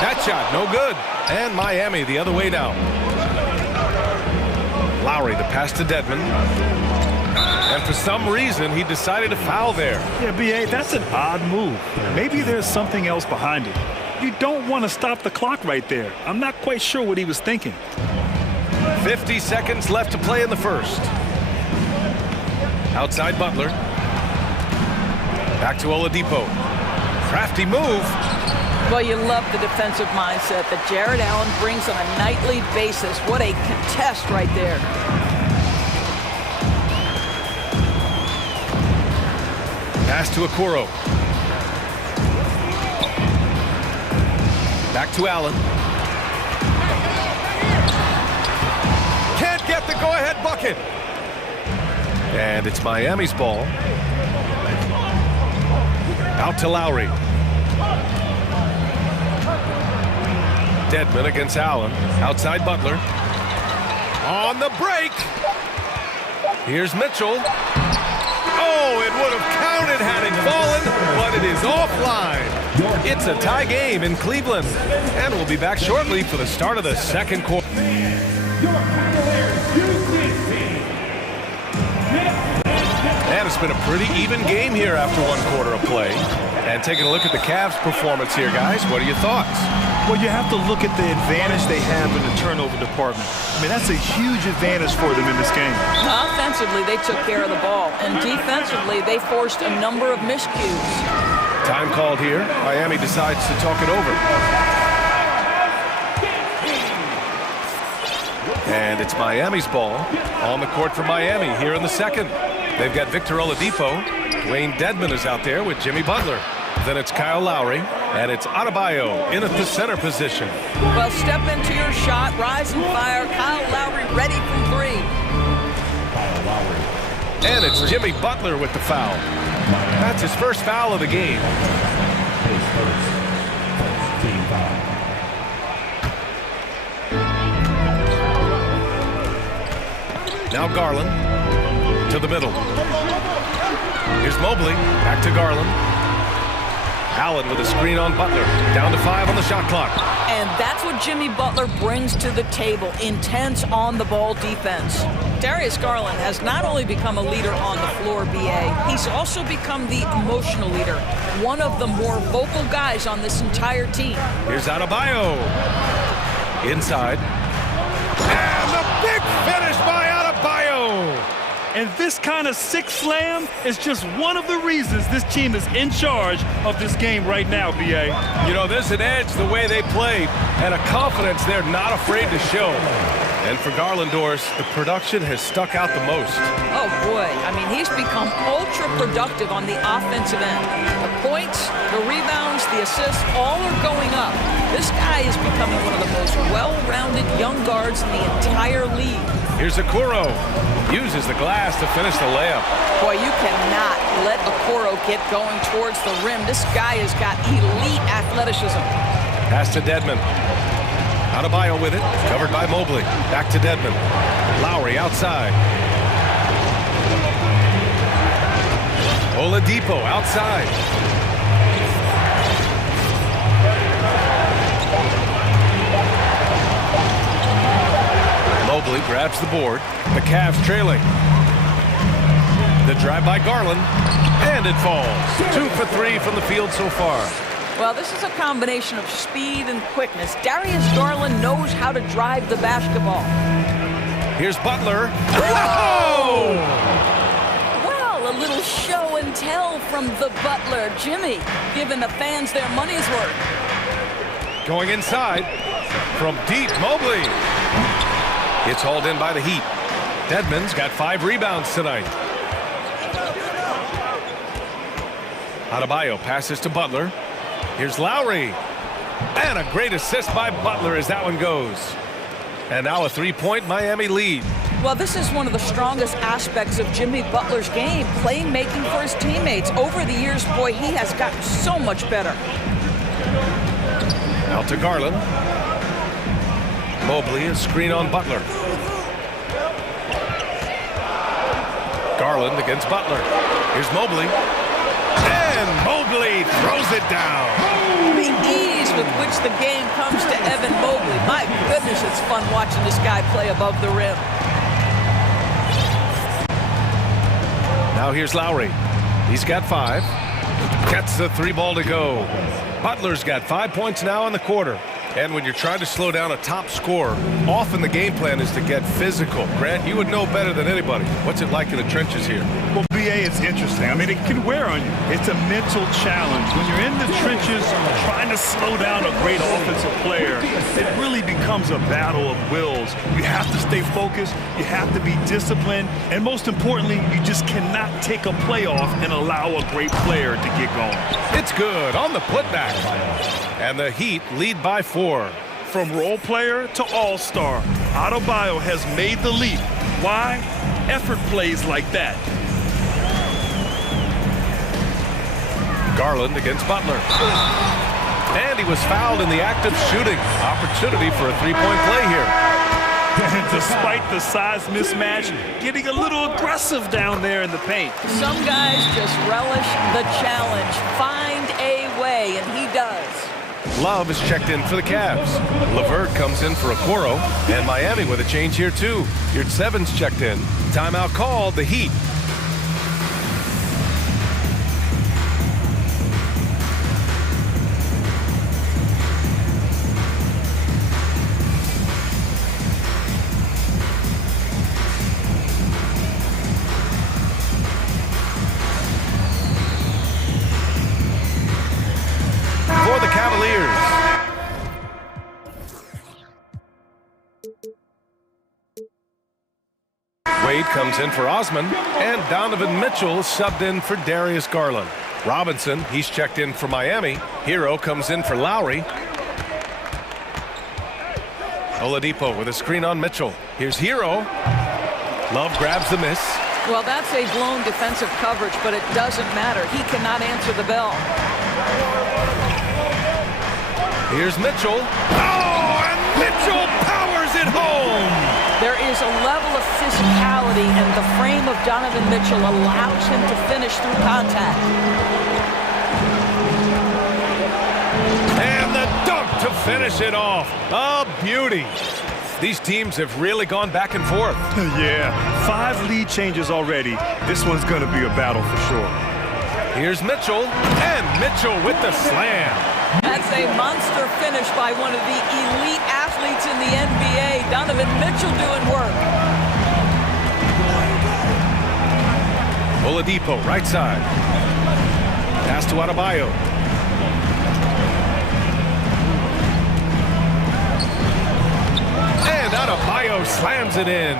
That shot, no good. And Miami the other way down. Lowry, the pass to Dedmon. And for some reason, he decided to foul there. Yeah, B.A., that's an odd move. Maybe there's something else behind it. You don't want to stop the clock right there. I'm not quite sure what he was thinking. 50 seconds left to play in the first. Outside Butler. Back to Oladipo. Crafty move. Well, you love the defensive mindset that Jared Allen brings on a nightly basis. What a contest right there. Pass to Okoro. Back to Allen. Can't get the go-ahead bucket. And it's Miami's ball. Out to Lowry. Dedmon against Allen. Outside Butler. On the break. Here's Mitchell. Oh, it would have counted had it fallen, but it is offline. It's a tie game in Cleveland. And we'll be back shortly for the start of the second quarter. And it's been a pretty even game here after 1 quarter of play. And taking a look at the Cavs' performance here, guys, what are your thoughts? Well, you have to look at the advantage they have in the turnover department. I mean, that's a huge advantage for them in this game. Offensively, they took care of the ball. And defensively, they forced a number of miscues. Time called here. Miami decides to talk it over. And it's Miami's ball on the court for Miami here in the second. They've got Victor Oladipo. Dwayne Dedmon is out there with Jimmy Butler. Then it's Kyle Lowry, and it's Adebayo in at the center position. Well, step into your shot, rise and fire. Kyle Lowry ready from 3. And it's Jimmy Butler with the foul. That's his first foul of the game. Now Garland to the middle. Here's Mobley, back to Garland. Allen with a screen on Butler. Down to 5 on the shot clock. And that's what Jimmy Butler brings to the table. Intense on-the-ball defense. Darius Garland has not only become a leader on the floor, B.A., he's also become the emotional leader. One of the more vocal guys on this entire team. Here's Adebayo. Inside. And the big finish by Adebayo. And this kind of six slam is just one of the reasons this team is in charge of this game right now, B.A. You know, there's an edge the way they played and a confidence they're not afraid to show. And for Garlandors, the production has stuck out the most. Oh, boy. I mean, he's become ultra-productive on the offensive end. The points, the rebounds, the assists, all are going up. This guy is becoming one of the most well-rounded young guards in the entire league. Here's Okoro. Uses the glass to finish the layup. Boy, you cannot let Okoro get going towards the rim. This guy has got elite athleticism. Pass to Dedmon. Adebayo with it. Covered by Mobley. Back to Dedmon. Lowry outside. Oladipo outside. Mobley grabs the board. The Cavs trailing. The drive by Garland. And it falls. 2 for 3 from the field so far. Well, this is a combination of speed and quickness. Darius Garland knows how to drive the basketball. Here's Butler. Whoa! Well, a little show and tell from the Butler. Jimmy giving the fans their money's worth. Going inside from deep, Mobley. It's hauled in by the Heat. Dedmon's got 5 rebounds tonight. Adebayo passes to Butler. Here's Lowry. And a great assist by Butler as that one goes. And now a 3-point Miami lead. Well, this is one of the strongest aspects of Jimmy Butler's game, playmaking for his teammates. Over the years, boy, he has gotten so much better. Out to Garland. Mobley, a screen on Butler. Garland against Butler. Here's Mobley. And Mobley throws it down. The ease with which the game comes to Evan Mobley. My goodness, it's fun watching this guy play above the rim. Now here's Lowry. He's got 5. Gets the 3 ball to go. Butler's got 5 points now in the quarter. And when you're trying to slow down a top scorer, often the game plan is to get physical. Grant, you would know better than anybody. What's it like in the trenches here? Well, BA, it's interesting. I mean, it can wear on you. It's a mental challenge. When you're in the trenches trying to slow down a great offensive player, it really becomes a battle of wills. You have to stay focused. You have to be disciplined. And most importantly, you just cannot take a play off and allow a great player to get going. It's good on the putback. And the Heat lead by 4. From role player to all-star, Adebayo has made the leap. Why? Effort plays like that. Garland against Butler. And he was fouled in the act of shooting. Opportunity for a 3-point play here. And despite the size mismatch, getting a little aggressive down there in the paint. Some guys just relish the challenge. Find a way, and he does. Love is checked in for the Cavs. LeVert comes in for Okoro, and Miami with a change here too. Yurtseven's checked in. Timeout called, the Heat. For the Cavaliers. Wade comes in for Osman, and Donovan Mitchell subbed in for Darius Garland. Robinson, he's checked in for Miami. Hero comes in for Lowry. Oladipo with a screen on Mitchell. Here's Hero. Love grabs the miss. Well, that's a blown defensive coverage, but it doesn't matter. He cannot answer the bell. Here's Mitchell. Oh, and Mitchell powers it home! There is a level of physicality, and the frame of Donovan Mitchell allows him to finish through contact. And the dunk to finish it off. A beauty. These teams have really gone back and forth. Yeah, 5 lead changes already. This one's going to be a battle for sure. Here's Mitchell, and Mitchell with the slam. That's a monster finish by one of the elite athletes in the NBA. Donovan Mitchell doing work. Oladipo, right side. Pass to Adebayo. And Adebayo slams it in.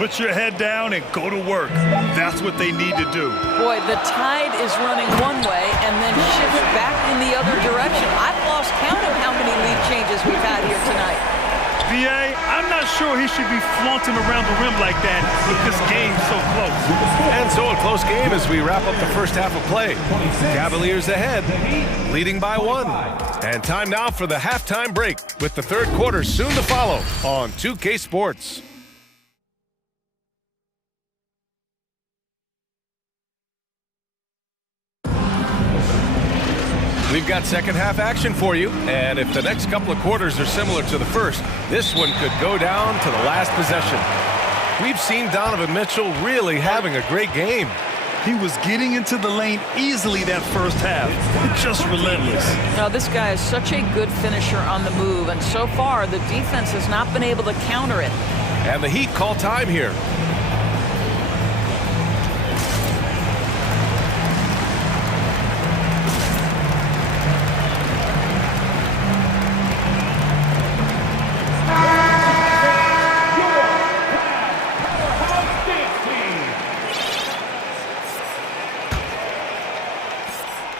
Put your head down and go to work. That's what they need to do. Boy, the tide is running one way and then shifts back in the other direction. I've lost count of how many lead changes we've had here tonight. BA, I'm not sure he should be flaunting around the rim like that with this game so close. And so a close game as we wrap up the first half of play. Cavaliers ahead, leading by 1. And time now for the halftime break with the third quarter soon to follow on 2K Sports. We've got second half action for you, and if the next couple of quarters are similar to the first, this one could go down to the last possession. We've seen Donovan Mitchell really having a great game. He was getting into the lane easily that first half. Just relentless. Now, this guy is such a good finisher on the move, and so far the defense has not been able to counter it. And the Heat call time here.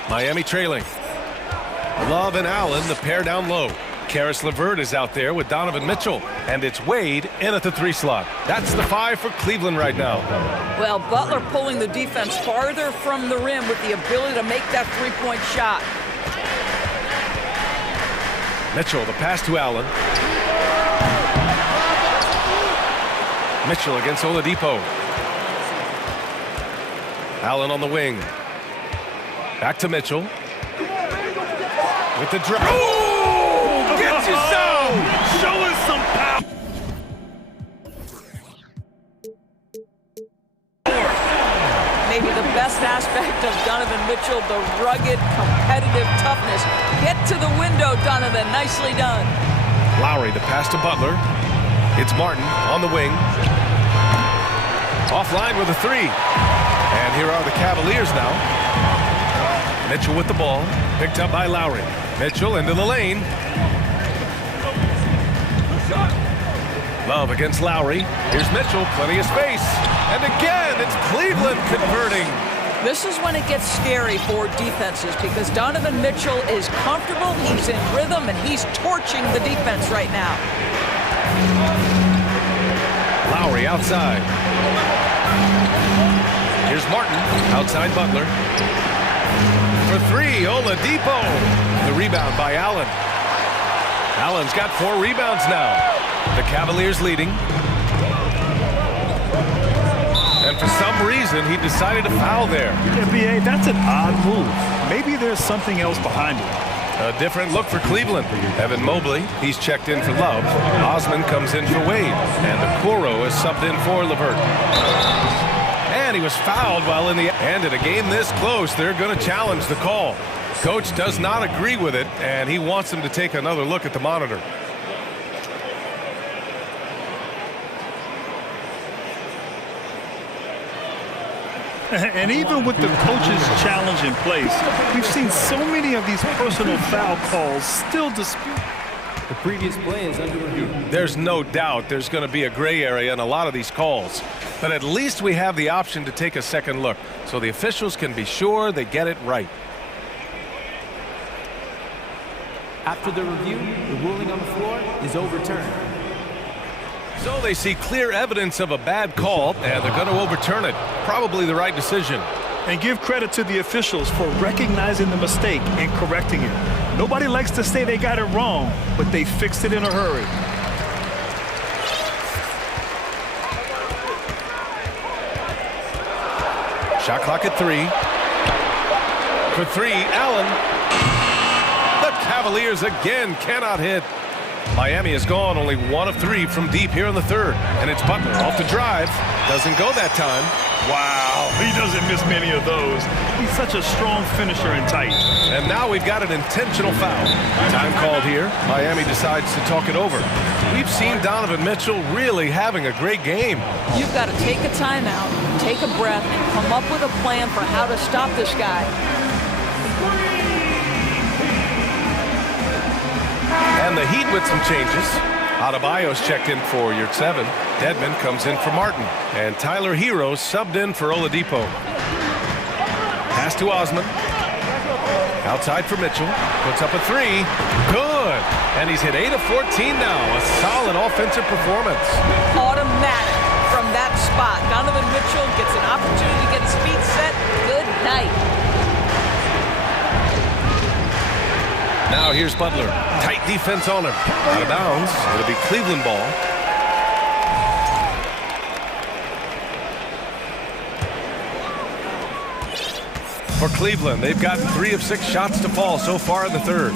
Miami trailing. Love and Allen, the pair down low. Karis LeVert is out there with Donovan Mitchell, and it's Wade in at the 3 slot. That's the 5 for Cleveland right now. Well, Butler pulling the defense farther from the rim with the ability to make that 3-point shot. Mitchell, the pass to Allen. Mitchell against Oladipo. Allen on the wing. Back to Mitchell. With the drive. Oh! Gets you some! Show us some power! Maybe the best aspect of Donovan Mitchell, the rugged, competitive toughness. Get to the window, Donovan. Nicely done. Lowry, the pass to Butler. It's Martin on the wing. Offline with a three. And here are the Cavaliers now. Mitchell with the ball. Picked up by Lowry. Mitchell into the lane. Love against Lowry. Here's Mitchell, plenty of space. And again, it's Cleveland converting. This is when it gets scary for defenses because Donovan Mitchell is comfortable, he's in rhythm, and he's torching the defense right now. Lowry outside. Here's Martin, outside Butler. For three, Oladipo. The rebound by Allen. Allen's got 4 rebounds now. The Cavaliers leading. And for some reason, he decided to foul there. NBA, that's an odd move. Maybe there's something else behind it. A different look for Cleveland. Evan Mobley, he's checked in for Love. Osman comes in for Wade. And Okoro is subbed in for LeVert. And he was fouled while in the... And in a game this close, they're going to challenge the call. Coach does not agree with it, and he wants him to take another look at the monitor. And even with the coach's challenge in place, we've seen so many of these personal foul calls still disputed. The previous play is under review. There's no doubt there's going to be a gray area in a lot of these calls. But at least we have the option to take a second look, so the officials can be sure they get it right. After the review, the ruling on the floor is overturned. So they see clear evidence of a bad call, and they're going to overturn it. Probably the right decision. And give credit to the officials for recognizing the mistake and correcting it. Nobody likes to say they got it wrong, but they fixed it in a hurry. Shot clock at 3. For 3, Allen. The Cavaliers again cannot hit. Miami has gone only 1 of 3 from deep here in the third. And it's Butler off the drive. Doesn't go that time. Wow, he doesn't miss many of those. He's such a strong finisher and tight. And now we've got an intentional foul. Time called here. Miami decides to talk it over. We've seen Donovan Mitchell really having a great game. You've got to take a timeout, take a breath, and come up with a plan for how to stop this guy. And the Heat with some changes. Adebayo's checked in for your 7. Dedmon comes in for Martin. And Tyler Hero subbed in for Oladipo. Pass to Osman. Outside for Mitchell. Puts up a 3. Good. And he's hit 8 of 14 now. A solid offensive performance. Automatic from that spot. Donovan Mitchell gets an opportunity to get his feet set. Good night. Now here's Butler. Tight defense on him. Out of bounds. It'll be Cleveland ball. For Cleveland, they've gotten 3 of 6 shots to fall so far in the third.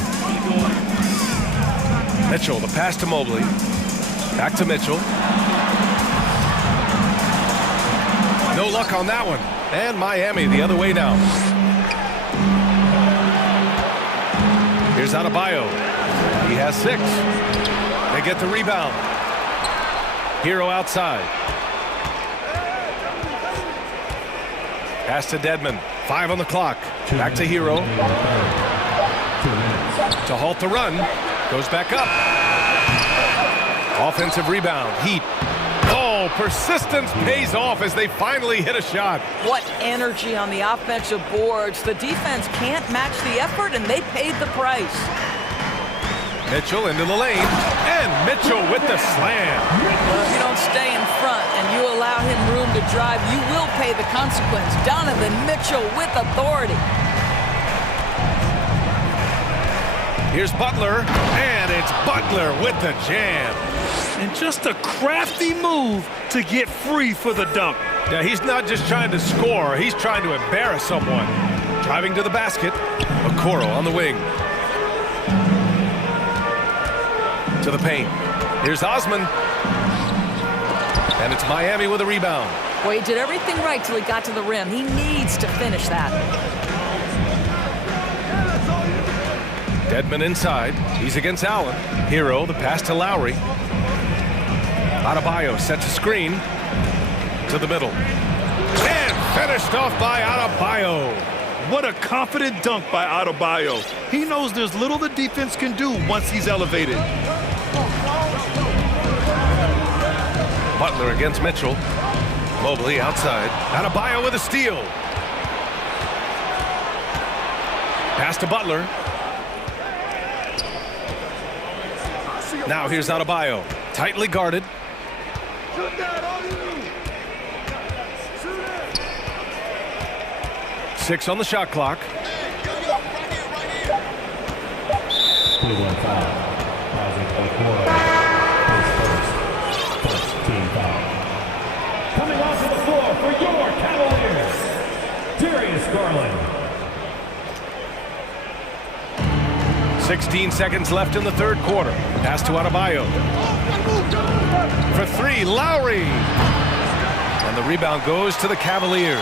Mitchell, the pass to Mobley. Back to Mitchell. No luck on that one. And Miami the other way now. Here's Adebayo. He has 6. They get the rebound. Hero outside. Pass to Dedmon. 5 on the clock. Back to Hero. To halt the run. Goes back up. Offensive rebound. Heat. Oh, persistence pays off as they finally hit a shot. What energy on the offensive boards. The defense can't match the effort, and they paid the price. Mitchell into the lane. And Mitchell with the slam. Well, if you don't stay in front and you allow him room to drive, you will pay the consequence. Donovan Mitchell with authority. Here's Butler, and it's Butler with the jam. And just a crafty move to get free for the dunk. Yeah, he's not just trying to score, he's trying to embarrass someone. Driving to the basket, Okoro on the wing. To the paint. Here's Osman. And it's Miami with a rebound. Well, he did everything right till he got to the rim. He needs to finish that. Dedmon inside. He's against Allen. Hero, the pass to Lowry. Adebayo sets a screen to the middle. And finished off by Adebayo. What a confident dunk by Adebayo. He knows there's little the defense can do once he's elevated. Butler against Mitchell. Mobley outside. Adebayo with a steal. Pass to Butler. Now here's Adebayo. Tightly guarded. Six on the shot clock. Coming onto the floor for your Cavaliers, Darius Garland. 16 seconds left in the third quarter. Pass to Adebayo. For three, Lowry. And the rebound goes to the Cavaliers.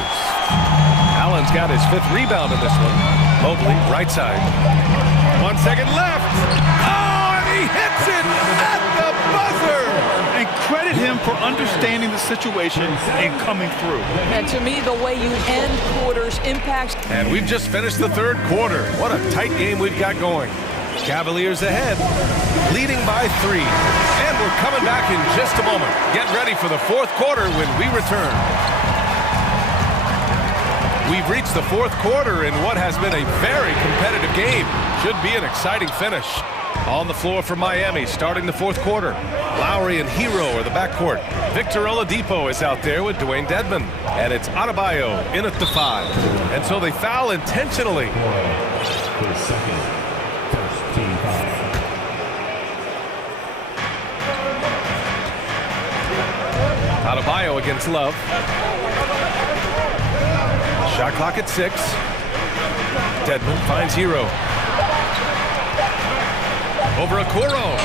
Allen's got his fifth rebound in this one. Mobley, right side. 1 second left. Oh, and he hits it at the buzzer. And credit him for understanding the situation and coming through. And to me, the way you end quarters impacts. And we've just finished the third quarter. What a tight game we've got going. Cavaliers ahead, leading by 3. And we're coming back in just a moment. Get ready for the fourth quarter when we return. We've reached the fourth quarter in what has been a very competitive game. Should be an exciting finish. On the floor for Miami, starting the fourth quarter. Lowry and Hero are the backcourt. Victor Oladipo is out there with Dwayne Dedmon. And it's Adebayo in at the 5. And so they foul intentionally. Adebayo against Love. Shot clock at 6. Dedmon finds Hero. Over Okoro.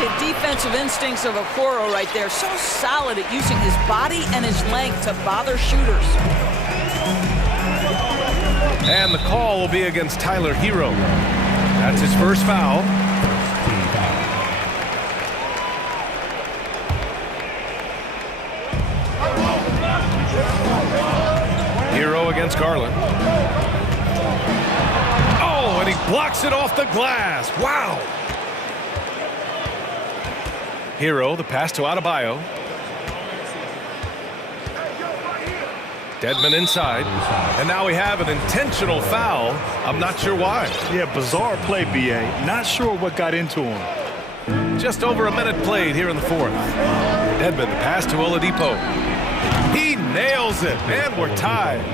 The defensive instincts of Okoro right there. So solid at using his body and his length to bother shooters. And the call will be against Tyler Hero. That's his first foul. Hero against Garland. Oh, and he blocks it off the glass. Wow. Hero, the pass to Adebayo. Dedmon inside. And now we have an intentional foul. I'm not sure why. Yeah, bizarre play, B.A. Not sure what got into him. Just over a minute played here in the fourth. Dedmon, the pass to Oladipo. He nails it, and we're tied.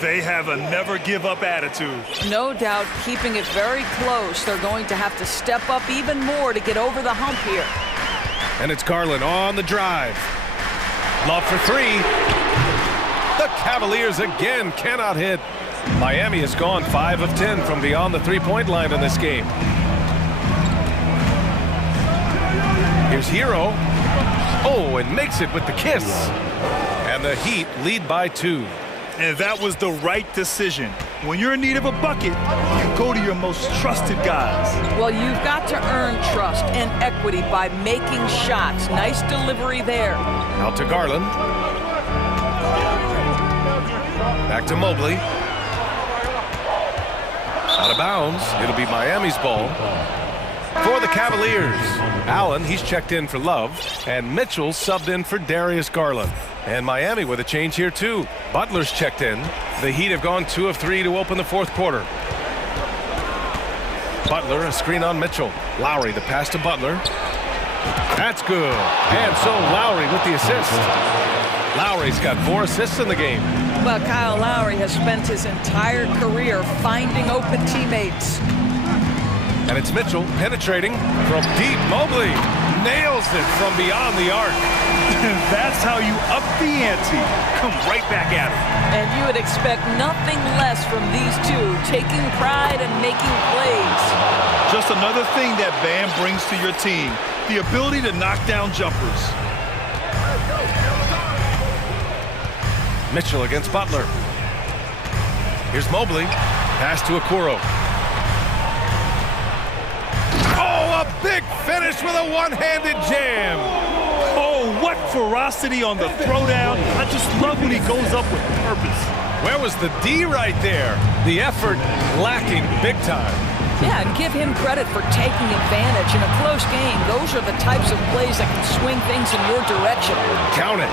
They have a never-give-up attitude. No doubt, keeping it very close. They're going to have to step up even more to get over the hump here. And it's Garland on the drive. Love for 3. The Cavaliers again cannot hit. Miami has gone 5 of 10 from beyond the three-point line in this game. Here's Hero. Oh, and makes it with the kiss. And the Heat lead by 2. And that was the right decision. When you're in need of a bucket, you go to your most trusted guys. Well, you've got to earn trust and equity by making shots. Nice delivery there. Out to Garland. Back to Mobley. Out of bounds. It'll be Miami's ball. For the Cavaliers, Allen, he's checked in for Love, and Mitchell subbed in for Darius Garland. And Miami with a change here too. Butler's checked in. The Heat have gone 2 of 3 to open the fourth quarter. Butler, a screen on Mitchell. Lowry, the pass to Butler. That's good. And so Lowry with the assist. Lowry's got 4 assists in the game. But Kyle Lowry has spent his entire career finding open teammates. And it's Mitchell penetrating from deep. Mobley nails it from beyond the arc. That's how you up the ante. Come right back at it. And you would expect nothing less from these two, taking pride and making plays. Just another thing that Bam brings to your team, the ability to knock down jumpers. Mitchell against Butler. Here's Mobley. Pass to Okoro. Oh, a big finish with a one-handed jam. Oh, what ferocity on the throwdown. I just love when he goes up with purpose. Where was the D right there? The effort lacking big time. Yeah, and give him credit for taking advantage in a close game. Those are the types of plays that can swing things in your direction. Count it.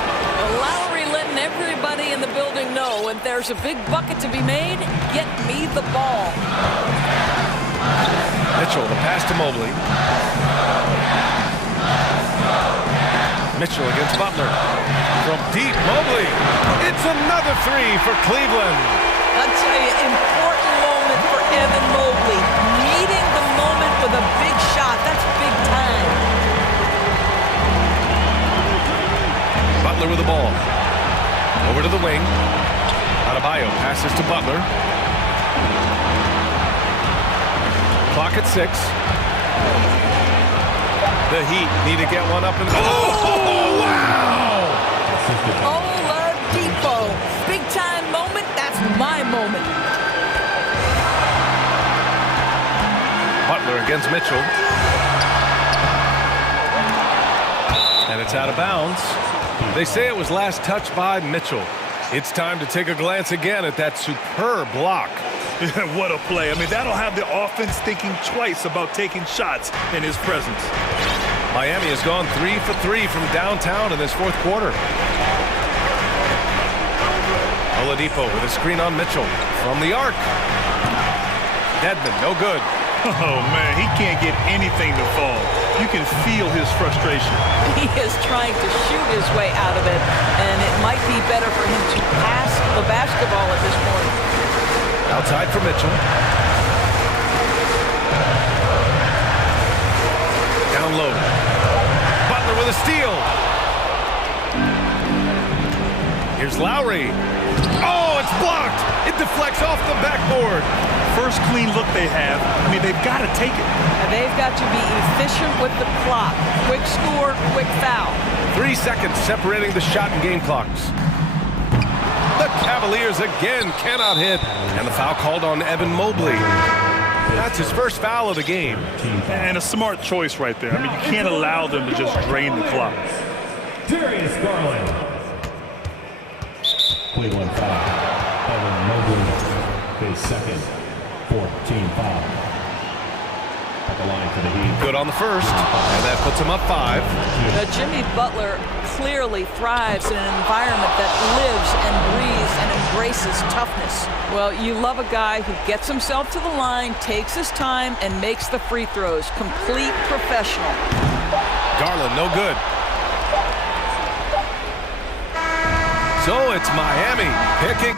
Lowry letting everybody in the building know if there's a big bucket to be made, get me the ball. Mitchell, the pass to Mobley. Mitchell against Butler. From deep, Mobley. It's another three for Cleveland. I'll tell you, important moment for Evan Mobley. Meeting the moment with a big shot. That's big time. Butler with the ball. Over to the wing. Adebayo passes to Butler. Clock at 6. The Heat need to get one up and... Oh, wow! Oladipo. Big time moment. That's my moment. Butler against Mitchell. And it's out of bounds. They say it was last touched by Mitchell. It's time to take a glance again at that superb block. What a play. I mean, that'll have the offense thinking twice about taking shots in his presence. Miami has gone 3 for 3 from downtown in this fourth quarter. Oladipo with a screen on Mitchell from the arc. Dedmon, no good. Oh, man, he can't get anything to fall. You can feel his frustration. He is trying to shoot his way out of it, and it might be better for him to pass the basketball at this point. Outside for Mitchell. Down low. Butler with a steal. Here's Lowry. Oh, it's blocked. It deflects off the backboard. First clean look they have. I mean, they've got to take it. And they've got to be efficient with the clock. Quick score, quick foul. 3 seconds separating the shot and game clocks. The Cavaliers again cannot hit. And the foul called on Evan Mobley. That's his first foul of the game. And a smart choice right there. I mean, you can't allow them to just drain the clock. Darius Garland. Cleveland foul. Evan Mobley, his second 14 foul. At the line for the Heat. Good on the first, and that puts him up 5. Now, Jimmy Butler clearly thrives in an environment that lives and breathes and embraces toughness. Well, you love a guy who gets himself to the line, takes his time, and makes the free throws. Complete professional. Garland, no good. So it's Miami picking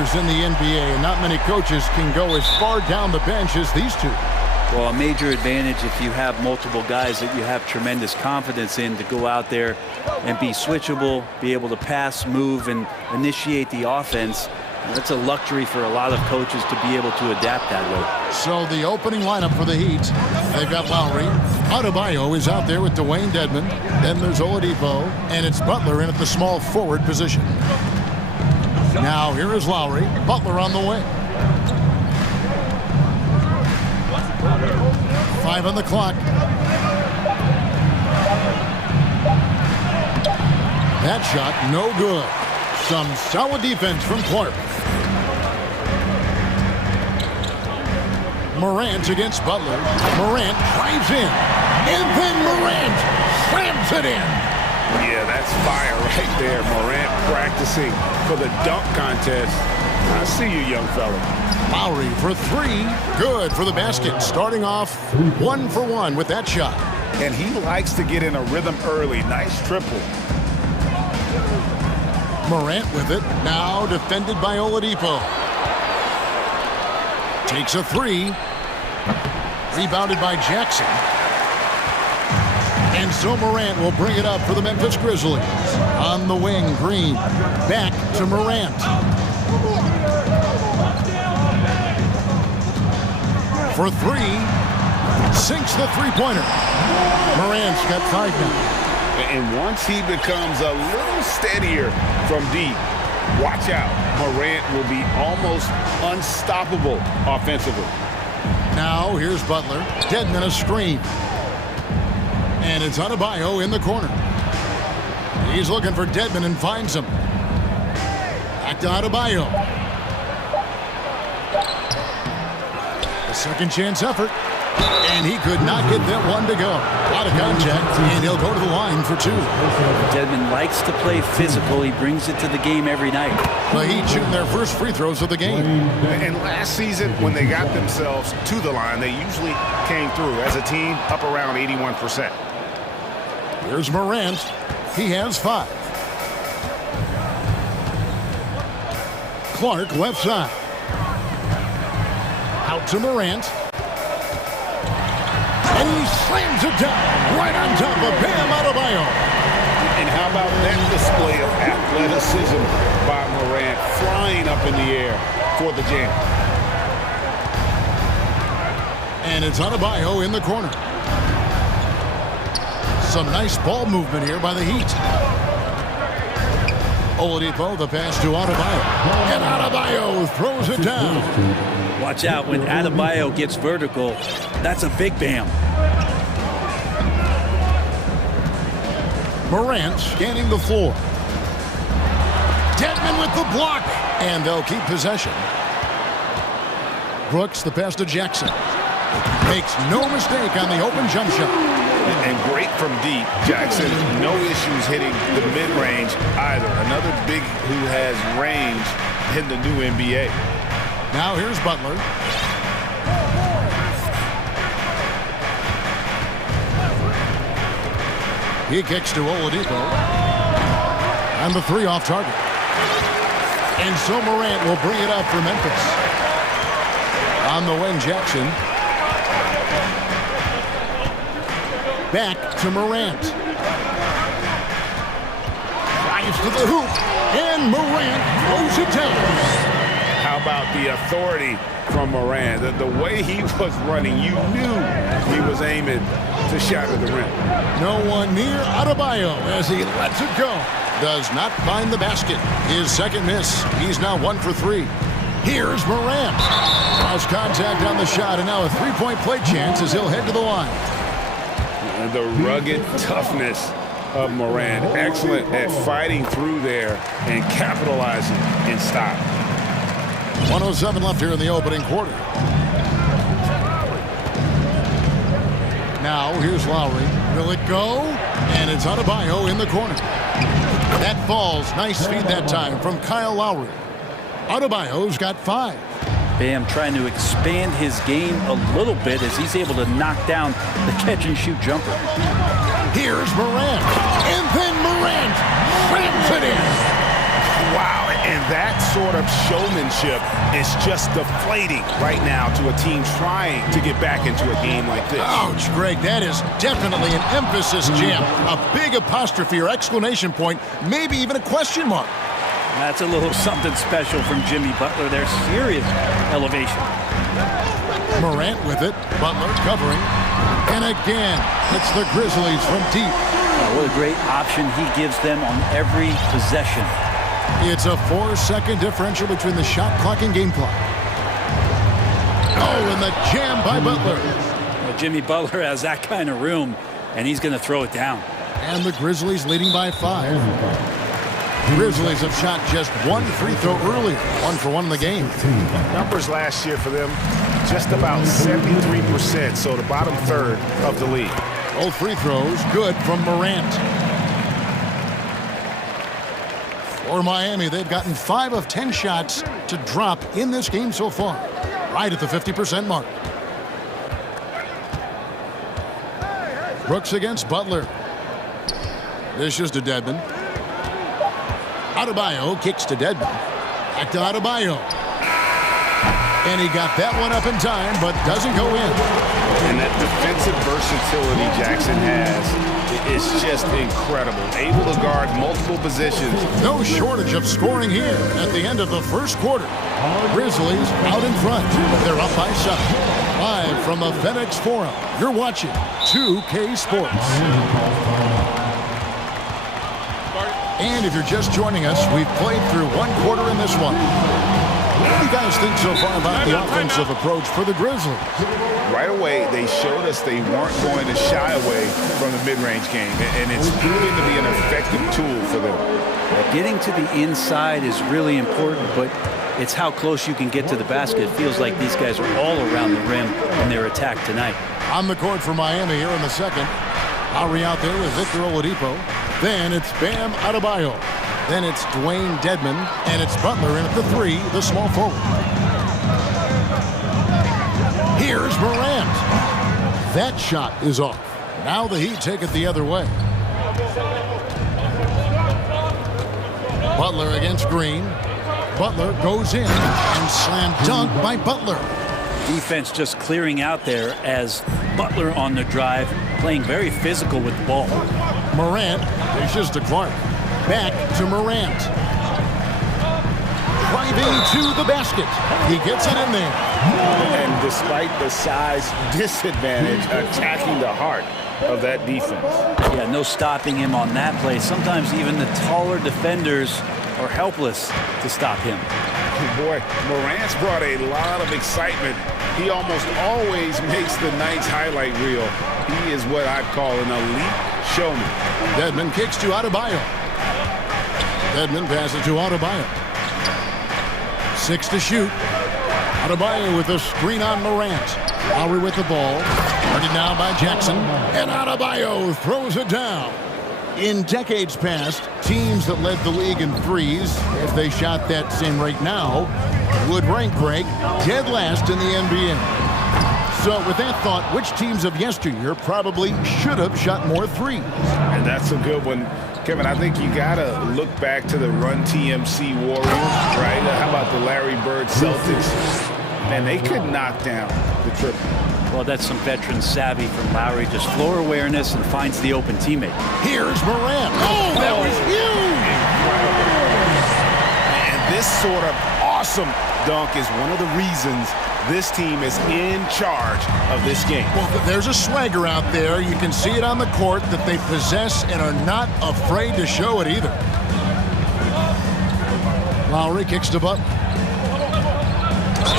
starters in the NBA, and not many coaches can go as far down the bench as these two. Well, a major advantage if you have multiple guys that you have tremendous confidence in to go out there and be switchable, be able to pass, move, and initiate the offense. That's a luxury for a lot of coaches to be able to adapt that way. So the opening lineup for the Heat, they've got Lowry. Adebayo is out there with Dwayne Dedmon. Then there's Oladipo, and it's Butler in at the small forward position. Now here is Lowry. Butler on the wing. 5 on the clock. That shot, no good. Some solid defense from Clark. Morant against Butler. Morant drives in. And then Morant slams it in. Yeah, that's fire right there. Morant practicing for the dunk contest. I see you, young fella. Lowry for 3. Good for the basket. Starting off 1 for 1 with that shot. And he likes to get in a rhythm early. Nice triple. Morant with it. Now defended by Oladipo. Takes a 3. Rebounded by Jackson. And so Morant will bring it up for the Memphis Grizzlies. On the wing, Green. Back to Morant. For 3. Sinks the three-pointer. Morant's got 5 now. And once he becomes a little steadier from deep, watch out. Morant will be almost unstoppable offensively. Now here's Butler. Dedmon a screen. And it's Adebayo in the corner. He's looking for Dedmon and finds him. Back to Adebayo. A second chance effort. And he could not get that one to go. Out of contact, and he'll go to the line for 2. Dedmon likes to play physical. He brings it to the game every night. The Heat shooting their first free throws of the game. And last season, when they got themselves to the line, they usually came through as a team up around 81%. Here's Morant. He has 5. Clark left side. Out to Morant. And he slams it down right on top of Bam Adebayo. And how about that display of athleticism by Morant, flying up in the air for the jam. And it's Adebayo in the corner. Some nice ball movement here by the Heat. Oladipo, the pass to Adebayo. And Adebayo throws it down. Watch out when Adebayo gets vertical. That's a big bam. Morant scanning the floor. Dedmon with the block. And they'll keep possession. Brooks, the pass to Jackson. Makes no mistake on the open jump shot. And great from deep. Jackson, no issues hitting the mid-range either. Another big who has range in the new NBA. Now here's Butler. He kicks to Oladipo. And the 3 off target. And so Morant will bring it up for Memphis. On the wing, Jackson. Back to Morant. Drives to the hoop. And Morant throws it down. How about the authority from Morant? The way he was running, you knew he was aiming to shatter the rim. No one near Adebayo as he lets it go. Does not find the basket. His second miss. He's now 1 for 3. Here's Morant. Cross contact on the shot, and now a 3-point play chance as he'll head to the line. And the rugged toughness of Morant. Excellent at fighting through there and capitalizing in style. 1:07 left here in the opening quarter. Now here's Lowry. Will it go? And it's Adebayo in the corner. That falls. Nice feed that time from Kyle Lowry. Adebayo's got 5. Bam trying to expand his game a little bit as he's able to knock down the catch-and-shoot jumper. Here's Morant. And then Morant slams it in. Wow, And that sort of showmanship is just deflating right now to a team trying to get back into a game like this. Ouch, Greg, that is definitely an emphasis jam. A big apostrophe or exclamation point, maybe even a question mark. That's a little something special from Jimmy Butler. There's serious elevation. Morant with it. Butler covering. And again, it's the Grizzlies from deep. What a great option he gives them on every possession. It's a 4-second differential between the shot clock and game clock. Oh, and the jam by Butler. Well, Jimmy Butler has that kind of room, and he's going to throw it down. And the Grizzlies leading by 5. Grizzlies have shot just one free throw earlier, 1 for 1 in the game. Numbers last year for them, just about 73%, so the bottom third of the league. Both free throws good from Morant. For Miami, they've gotten 5 of 10 shots to drop in this game so far, right at the 50% mark. Brooks against Butler. Dishes to Dedmon. Adebayo kicks to Dedmon. Back to Adebayo. And he got that one up in time, but doesn't go in. And that defensive versatility Jackson has is just incredible. Able to guard multiple positions. No shortage of scoring here at the end of the first quarter. Grizzlies out in front. They're up by 7. Live from the FedEx Forum, you're watching 2K Sports. And if you're just joining us, we've played through 1 quarter in this one. What do you guys think so far about the offensive approach for the Grizzlies? Right away, they showed us they weren't going to shy away from the mid-range game, and it's proving to be an effective tool for them. Getting to the inside is really important, but it's how close you can get to the basket. It feels like these guys are all around the rim in their attack tonight. On the court for Miami here in the second. Lowry out there with Victor Oladipo. Then it's Bam Adebayo. Then it's Dwayne Dedmon, and it's Butler in at the 3, the small forward. Here's Morant. That shot is off. Now the Heat take it the other way. Butler against Green. Butler goes in and slam dunk by Butler. Defense just clearing out there as Butler on the drive, playing very physical with the ball. Morant dishes to Clark. Back to Morant. Driving to the basket. He gets it in there. And despite the size disadvantage, attacking the heart of that defense. Yeah, no stopping him on that play. Sometimes even the taller defenders are helpless to stop him. Boy, Morant's brought a lot of excitement. He almost always makes the night's highlight reel. He is what I'd call an elite showman. Dedmon kicks to Adebayo. Dedmon passes to Adebayo. 6 to shoot. Adebayo with a screen on Morant. Lowry with the ball. Guarded now by Jackson. And Adebayo throws it down. In decades past, teams that led the league in threes, if they shot that same rate now, would rank, Greg, dead last in the NBA. So with that thought, which teams of yesteryear probably should have shot more threes? And that's a good one. Kevin, I think you got to look back to the Run TMC Warriors, right? How about the Larry Bird Celtics? Man, they could knock down the triple. Well, that's some veteran savvy from Lowry. Just floor awareness and finds the open teammate. Here's Morant. Oh, that was huge! And this sort of awesome dunk is one of the reasons this team is in charge of this game. Well, there's a swagger out there. You can see it on the court that they possess and are not afraid to show it either. Lowry kicks to Butler.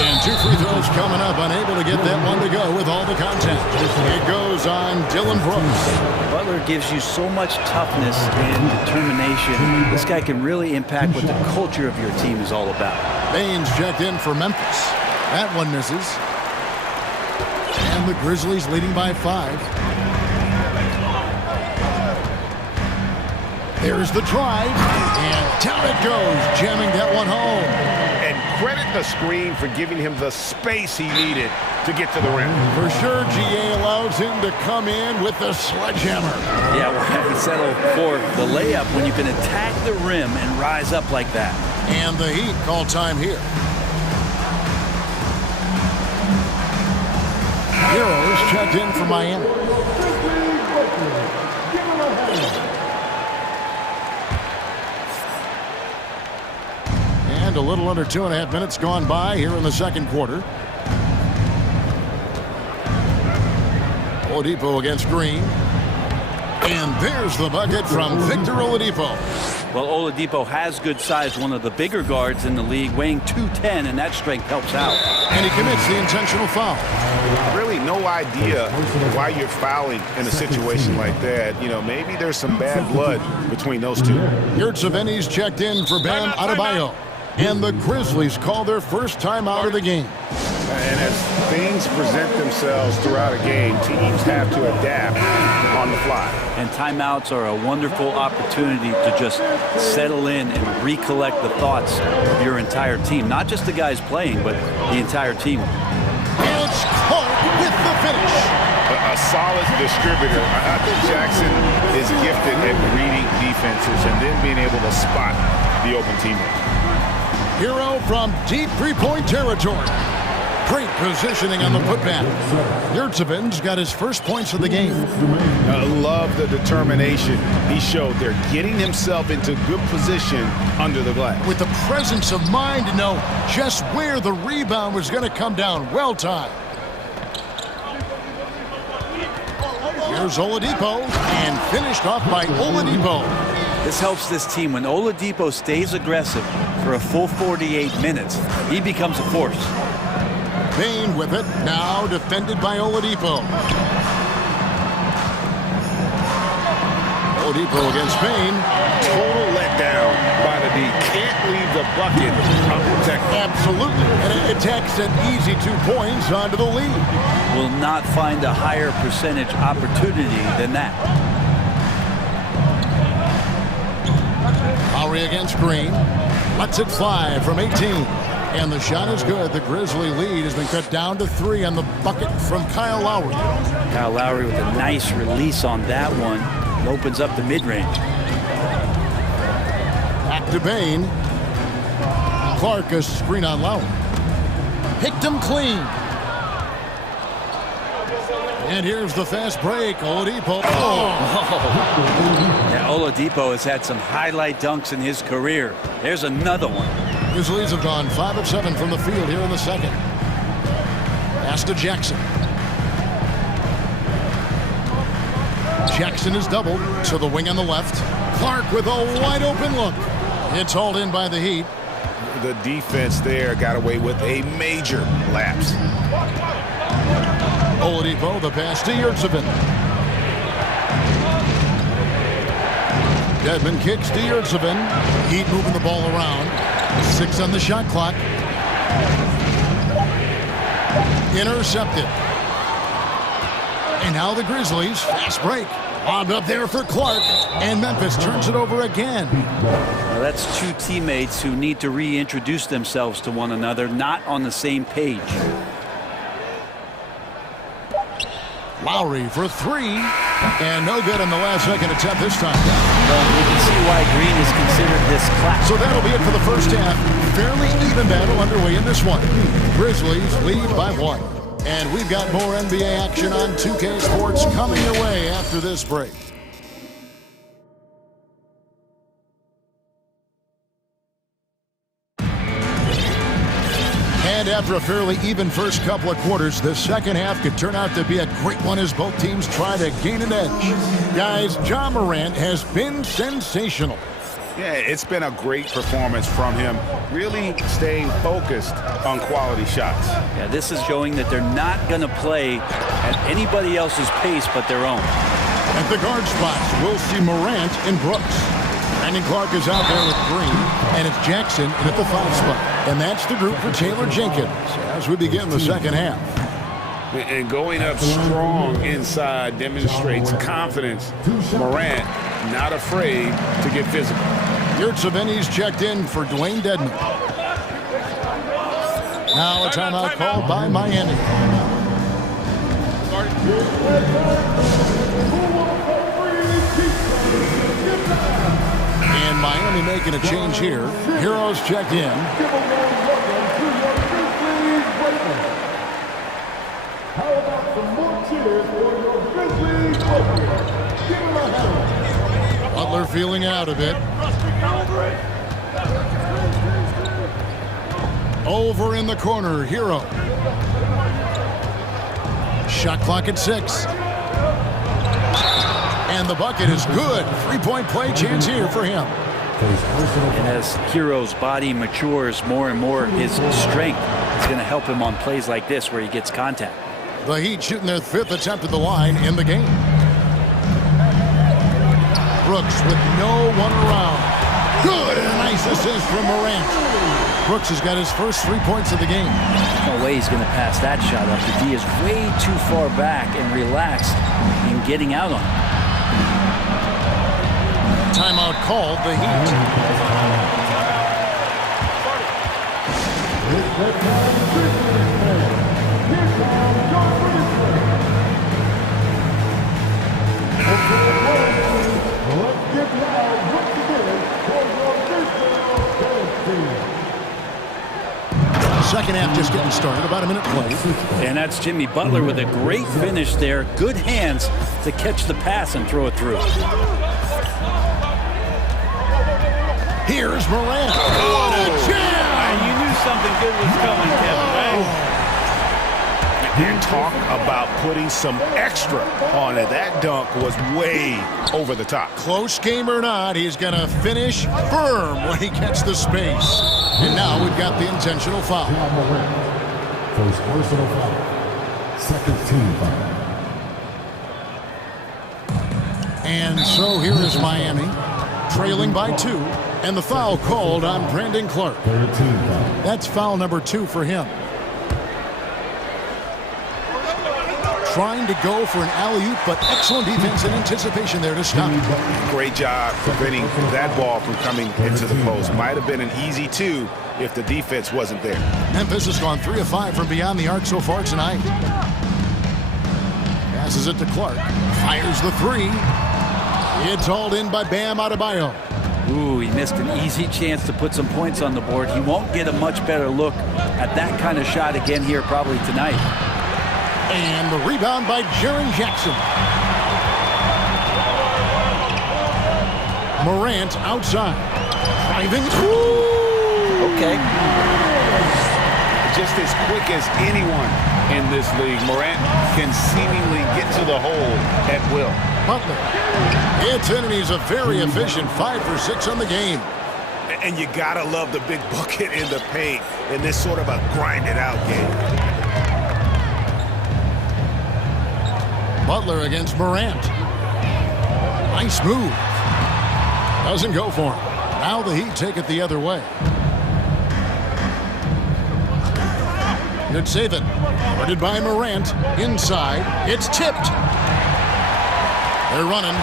And 2 free throws coming up. Unable to get that one to go with all the contact. It goes on Dylan Brooks. Butler gives you so much toughness and determination. This guy can really impact what the culture of your team is all about. Baines checked in for Memphis. That one misses. And the Grizzlies leading by 5. There's the drive. And down it goes, jamming that one home. And credit the screen for giving him the space he needed to get to the rim. For sure, GA allows him to come in with the sledgehammer. Yeah, we're having to settle for the layup when you can attack the rim and rise up like that. And the Heat call time here. Heroes checked in for Miami. And a little under 2.5 minutes gone by here in the second quarter. Oladipo against Green. And there's the bucket from Victor Oladipo. Well, Oladipo has good size, one of the bigger guards in the league, weighing 210, and that strength helps out. And he commits the intentional foul. Really no idea why you're fouling in a situation like that. You know, maybe there's some bad blood between those two. Yurtseven's checked in for Bam Adebayo. And the Grizzlies call their first timeout of the game. And as things present themselves throughout a game, teams have to adapt on the fly. And timeouts are a wonderful opportunity to just settle in and recollect the thoughts of your entire team. Not just the guys playing, but the entire team. It's Clark with the finish. A solid distributor. I think Jackson is gifted at reading defenses and then being able to spot the open teammate. Hero from deep three-point territory. Great positioning on the putback. Yurtseven's got his first points of the game. I love the determination he showed there, getting himself into good position under the glass. With the presence of mind to know just where the rebound was going to come down. Well timed. Here's Oladipo, and finished off by Oladipo. This helps this team. When Oladipo stays aggressive for a full 48 minutes, he becomes a force. Payne with it, now defended by Oladipo. Oladipo against Payne. Total letdown by the D. Can't leave the bucket unprotected. Absolutely. And it takes an easy 2 points onto the lead. Will not find a higher percentage opportunity than that. Lowry against Green. Lets it fly from 18. And the shot is good. The Grizzly lead has been cut down to 3 on the bucket from Kyle Lowry. Kyle Lowry with a nice release on that one. It opens up the mid-range. Back to Payne. Clark a screen on Lowry. Picked him clean. And here's the fast break. Oladipo. Yeah, Oladipo has had some highlight dunks in his career. There's another one. Grizzlies have gone 5 of 7 from the field here in the second. Pass to Jackson. Jackson is doubled to the wing on the left. Clark with a wide open look. It's hauled in by the Heat. The defense there got away with a major lapse. Oladipo, the pass to Yurtseven. Dedmon kicks to Yurtseven. Heat moving the ball around. 6 on the shot clock. Intercepted. And now the Grizzlies. Fast break. Lobbed up there for Clark. And Memphis turns it over again. Now that's two teammates who need to reintroduce themselves to one another, not on the same page. Lowry for 3. And no good on the last second attempt this time. Well, you can see why Green is considered this class. So that'll be it for the first half. Fairly even battle underway in this one. Grizzlies lead by 1. And we've got more NBA action on 2K Sports coming your way after this break. And after a fairly even first couple of quarters, the second half could turn out to be a great one as both teams try to gain an edge. Guys, Ja Morant has been sensational. Yeah, it's been a great performance from him, really staying focused on quality shots. Yeah, this is showing that they're not going to play at anybody else's pace but their own. At the guard spots, we'll see Morant and Brooks. Brandon Clark is out there with Green, and it's Jackson in at the 5 spot. And that's the group for Taylor Jenkins as we begin the second half. And going up strong inside demonstrates confidence. Morant not afraid to get physical. Yurtseven's checked in for Dwayne Dedmon. Now a timeout called by Miami. And Miami making a change here. Heroes checked in. How about some more cheers for your Grizzlies Warriors? Give them a hand. Butler feeling out a bit. Over in the corner, Hero. Shot clock at 6. And the bucket is good. Three-point play chance here for him. And as Hero's body matures more and more, his strength is going to help him on plays like this where he gets contact. The Heat shooting their 5th attempt at the line in the game. Brooks with no one around. Good, and a nice assist from Morant. Brooks has got his first 3 points of the game. No way he's going to pass that shot up. The D is way too far back and relaxed in getting out on it. Timeout called, the Heat. Second half just getting started, about a minute play. And that's Jimmy Butler with a great finish there. Good hands to catch the pass and throw it through. Here's Morant. What a jam! You knew something good was coming, Kevin, right? And talk about putting some extra on it. That dunk was way over the top. Close game or not, he's going to finish firm when he gets the space. And now we've got the intentional foul. First personal foul. Second team foul. And so here is Miami, trailing by 2. And the foul called on Brandon Clark. Third team foul. That's foul number 2 for him. Trying to go for an alley-oop, but excellent defense and anticipation there to stop it. Great job preventing that ball from coming into the post. Might have been an easy 2 if the defense wasn't there. Memphis has gone 3 of 5 from beyond the arc so far tonight. Passes it to Clark. Fires the 3. It's hauled in by Bam Adebayo. Ooh, he missed an easy chance to put some points on the board. He won't get a much better look at that kind of shot again here probably tonight. And the rebound by Jaren Jackson. Morant outside. Driving. Okay. Just as quick as anyone in this league, Morant can seemingly get to the hole at will. Butler. It's in, and he's a very efficient 5 for 6 on the game. And you gotta love the big bucket in the paint in this sort of a grind-it-out game. Butler against Morant. Nice move. Doesn't go for him. Now the Heat take it the other way. Good save it. Guarded by Morant. Inside. It's tipped. They're running.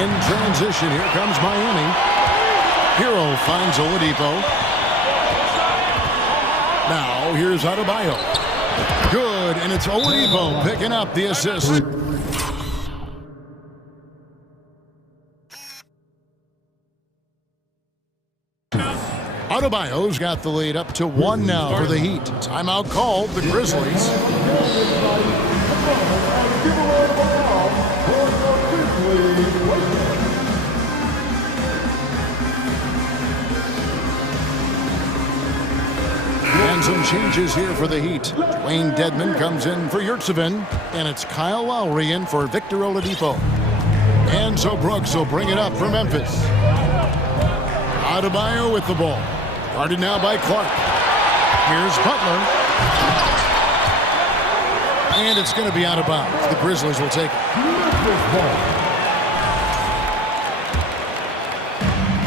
In transition, here comes Miami. Hero finds Oladipo. Now, here's Adebayo. Good, and it's Oladipo picking up the assist. Adebayo's got the lead up to 1 now for the Heat. Timeout called, the Grizzlies. And some changes here for the Heat. Dwayne Dedmon comes in for Yurtseven, and it's Kyle Lowry in for Victor Oladipo. And so Brooks will bring it up for Memphis. Adebayo with the ball. Guarded now by Clark. Here's Butler. And it's going to be out of bounds. The Grizzlies will take it.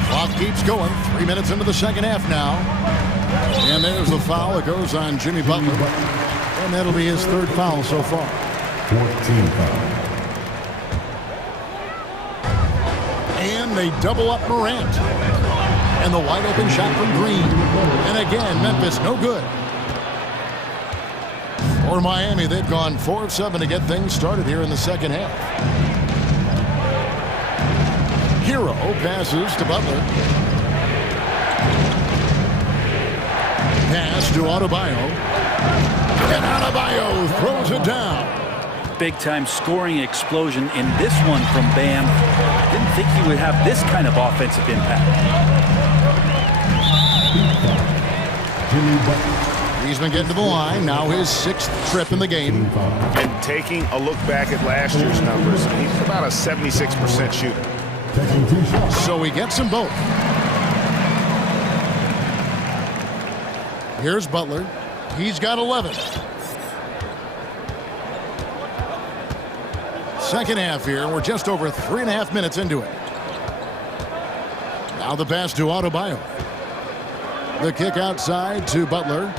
Clock keeps going. 3 minutes into the second half now. And there's the foul. It goes on Jimmy Butler. And that'll be his 3rd foul so far. 14 foul. And they double up Morant. And the wide open shot from Green. And again, Memphis no good. For Miami, they've gone 4 of 7 to get things started here in the second half. Hero passes to Butler. Pass to Adebayo. And Adebayo throws it down. Big-time scoring explosion in this one from Bam. Didn't think he would have this kind of offensive impact. He's been getting to the line. Now his 6th trip in the game. And taking a look back at last year's numbers, he's about a 76% shooter. So he gets them both. Here's Butler. He's got 11. Second half here. We're just over 3.5 minutes into it. Now the pass to Adebayo. The kick outside to Butler.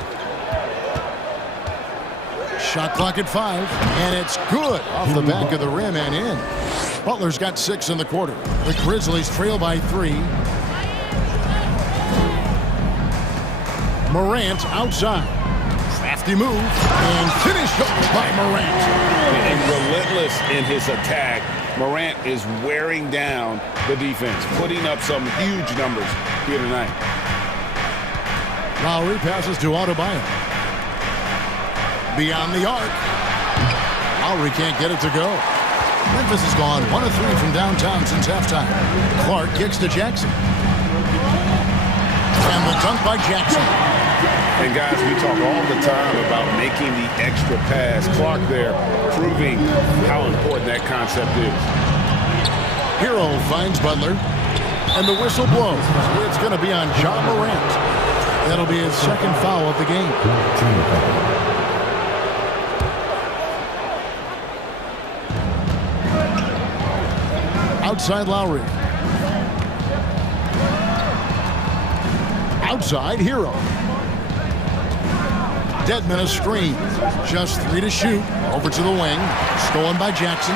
Shot clock at 5, and it's good off the back of the rim and in. Butler's got 6 in the quarter. The Grizzlies trail by 3. Morant outside. Crafty move, and finished off by Morant. And relentless in his attack, Morant is wearing down the defense, putting up some huge numbers here tonight. Lowry passes to Adebayo. Beyond the arc. Lowry can't get it to go. Memphis has gone 1 of 3 from downtown since halftime. Clark kicks to Jackson. And the dunk by Jackson. And guys, we talk all the time about making the extra pass. Clark there proving how important that concept is. Hero finds Butler. And the whistle blows. It's going to be on John Morant. That'll be his 2nd foul of the game. Outside Lowry. Outside Hero. Dedmon a screen. Just 3 to shoot. Over to the wing. Stolen by Jackson.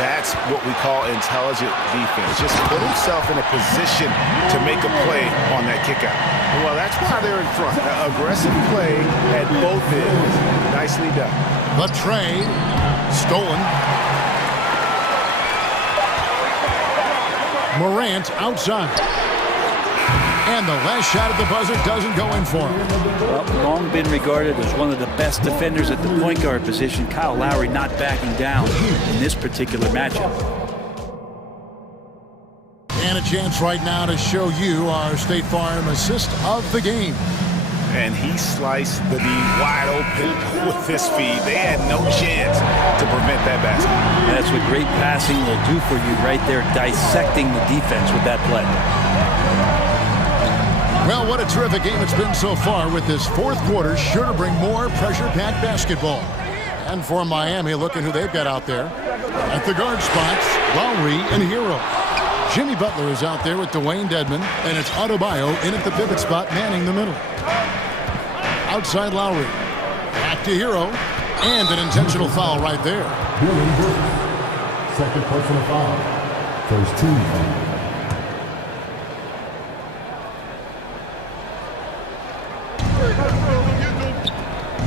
That's what we call intelligent defense. Just put himself in a position to make a play on that kickout. Well, that's why they're in front. Aggressive play at both ends. Nicely done. The trade. Stolen. Morant outside. And the last shot at the buzzer doesn't go in for him. Well, long been regarded as one of the best defenders at the point guard position. Kyle Lowry not backing down in this particular matchup. And a chance right now to show you our State Farm assist of the game. And he sliced the D wide open with his feet. They had no chance to prevent that basket. That's what great passing will do for you right there, dissecting the defense with that play. Well, what a terrific game it's been so far, with this 4th quarter sure to bring more pressure-packed basketball. And for Miami, looking who they've got out there. At the guard spots, Lowry and Hero. Jimmy Butler is out there with Dwayne Dedmon, and it's Adebayo in at the pivot spot, manning the middle. Outside Lowry. Back to Hero. And an intentional foul right there. 2nd personal foul. 1st team foul.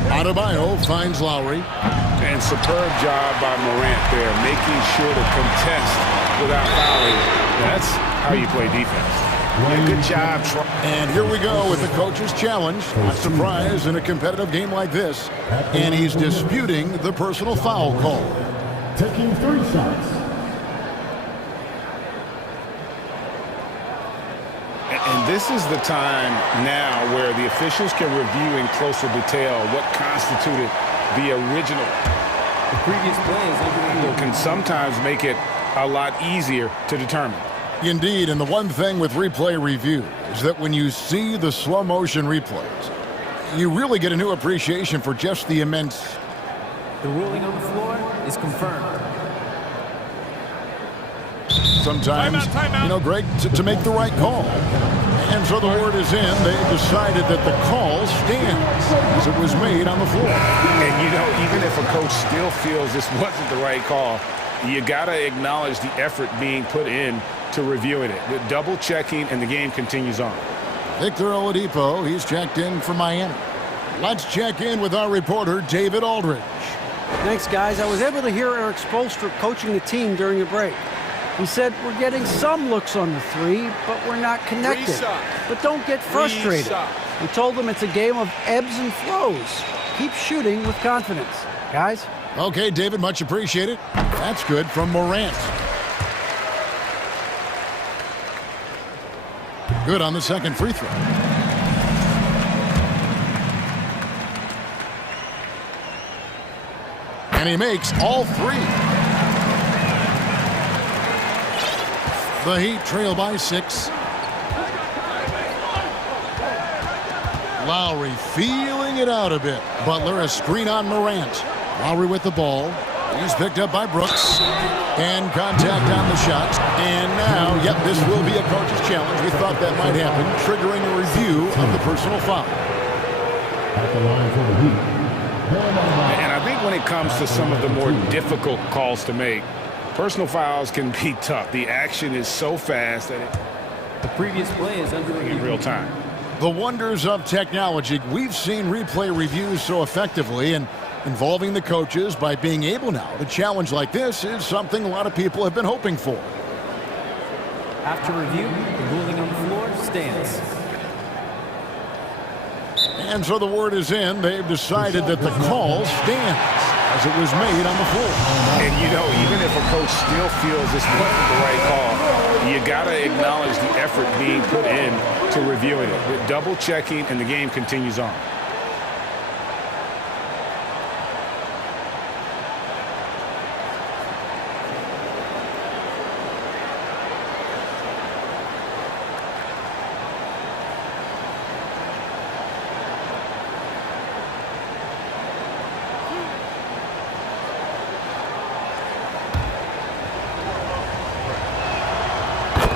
Adebayo finds Lowry. And superb job by Morant there, making sure to contest without fouling. That's how you play defense. Yeah, good job. And here we go with the coach's challenge. Not surprised in a competitive game like this. And he's disputing the personal foul call. Taking 3 shots. And this is the time now where the officials can review in closer detail what constituted the original. The previous play is unbelievable. Can sometimes make it a lot easier to determine. Indeed, and the one thing with replay review is that when you see the slow motion replays, you really get a new appreciation for just the immense. The ruling on the floor is confirmed. Sometimes, you know, Greg, to make the right call. And so the word is in. They've decided that the call stands as it was made on the floor. And, you know, even if a coach still feels this wasn't the right call, you got to acknowledge the effort being put in to reviewing it. The double checking, and the game continues on. Victor Oladipo, he's checked in for Miami. Let's check in with our reporter, David Aldridge. Thanks, guys. I was able to hear Eric Spoelstra coaching the team during the break. He said, we're getting some looks on the three, but we're not connected. But don't get frustrated. We told them it's a game of ebbs and flows. Keep shooting with confidence. Guys? Okay, David, much appreciated. That's good from Morant. Good on the second free throw. And he makes all three. The Heat trail by 6. Lowry feeling it out a bit. Butler, a screen on Morant. Lowry with the ball. He's picked up by Brooks. And contact on the shot. And now, yep, this will be a coach's challenge. We thought that might happen, triggering a review of the personal foul. At the line for the Heat. And I think when it comes to some of the more difficult calls to make, personal fouls can be tough. The action is so fast that the previous play is under review in real time. The wonders of technology. We've seen replay reviews so effectively, and involving the coaches by being able now to challenge like this is something a lot of people have been hoping for. After review, the ruling on the floor stands. And so the word is in. They've decided that the call stands as it was made on the floor. And, you know, even if a coach still feels this wasn't the right call, you got to acknowledge the effort being put in to reviewing it. With double checking, and the game continues on.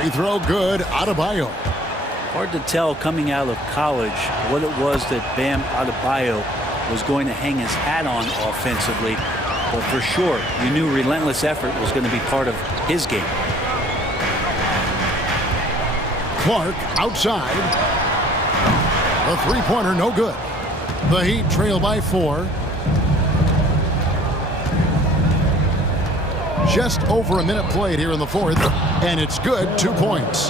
Free throw good. Adebayo. Hard to tell coming out of college what it was that Bam Adebayo was going to hang his hat on offensively. But for sure, you knew relentless effort was going to be part of his game. Clark outside. The three-pointer no good. The Heat trail by 4. Just over a minute played here in the fourth, and it's good. 2 points.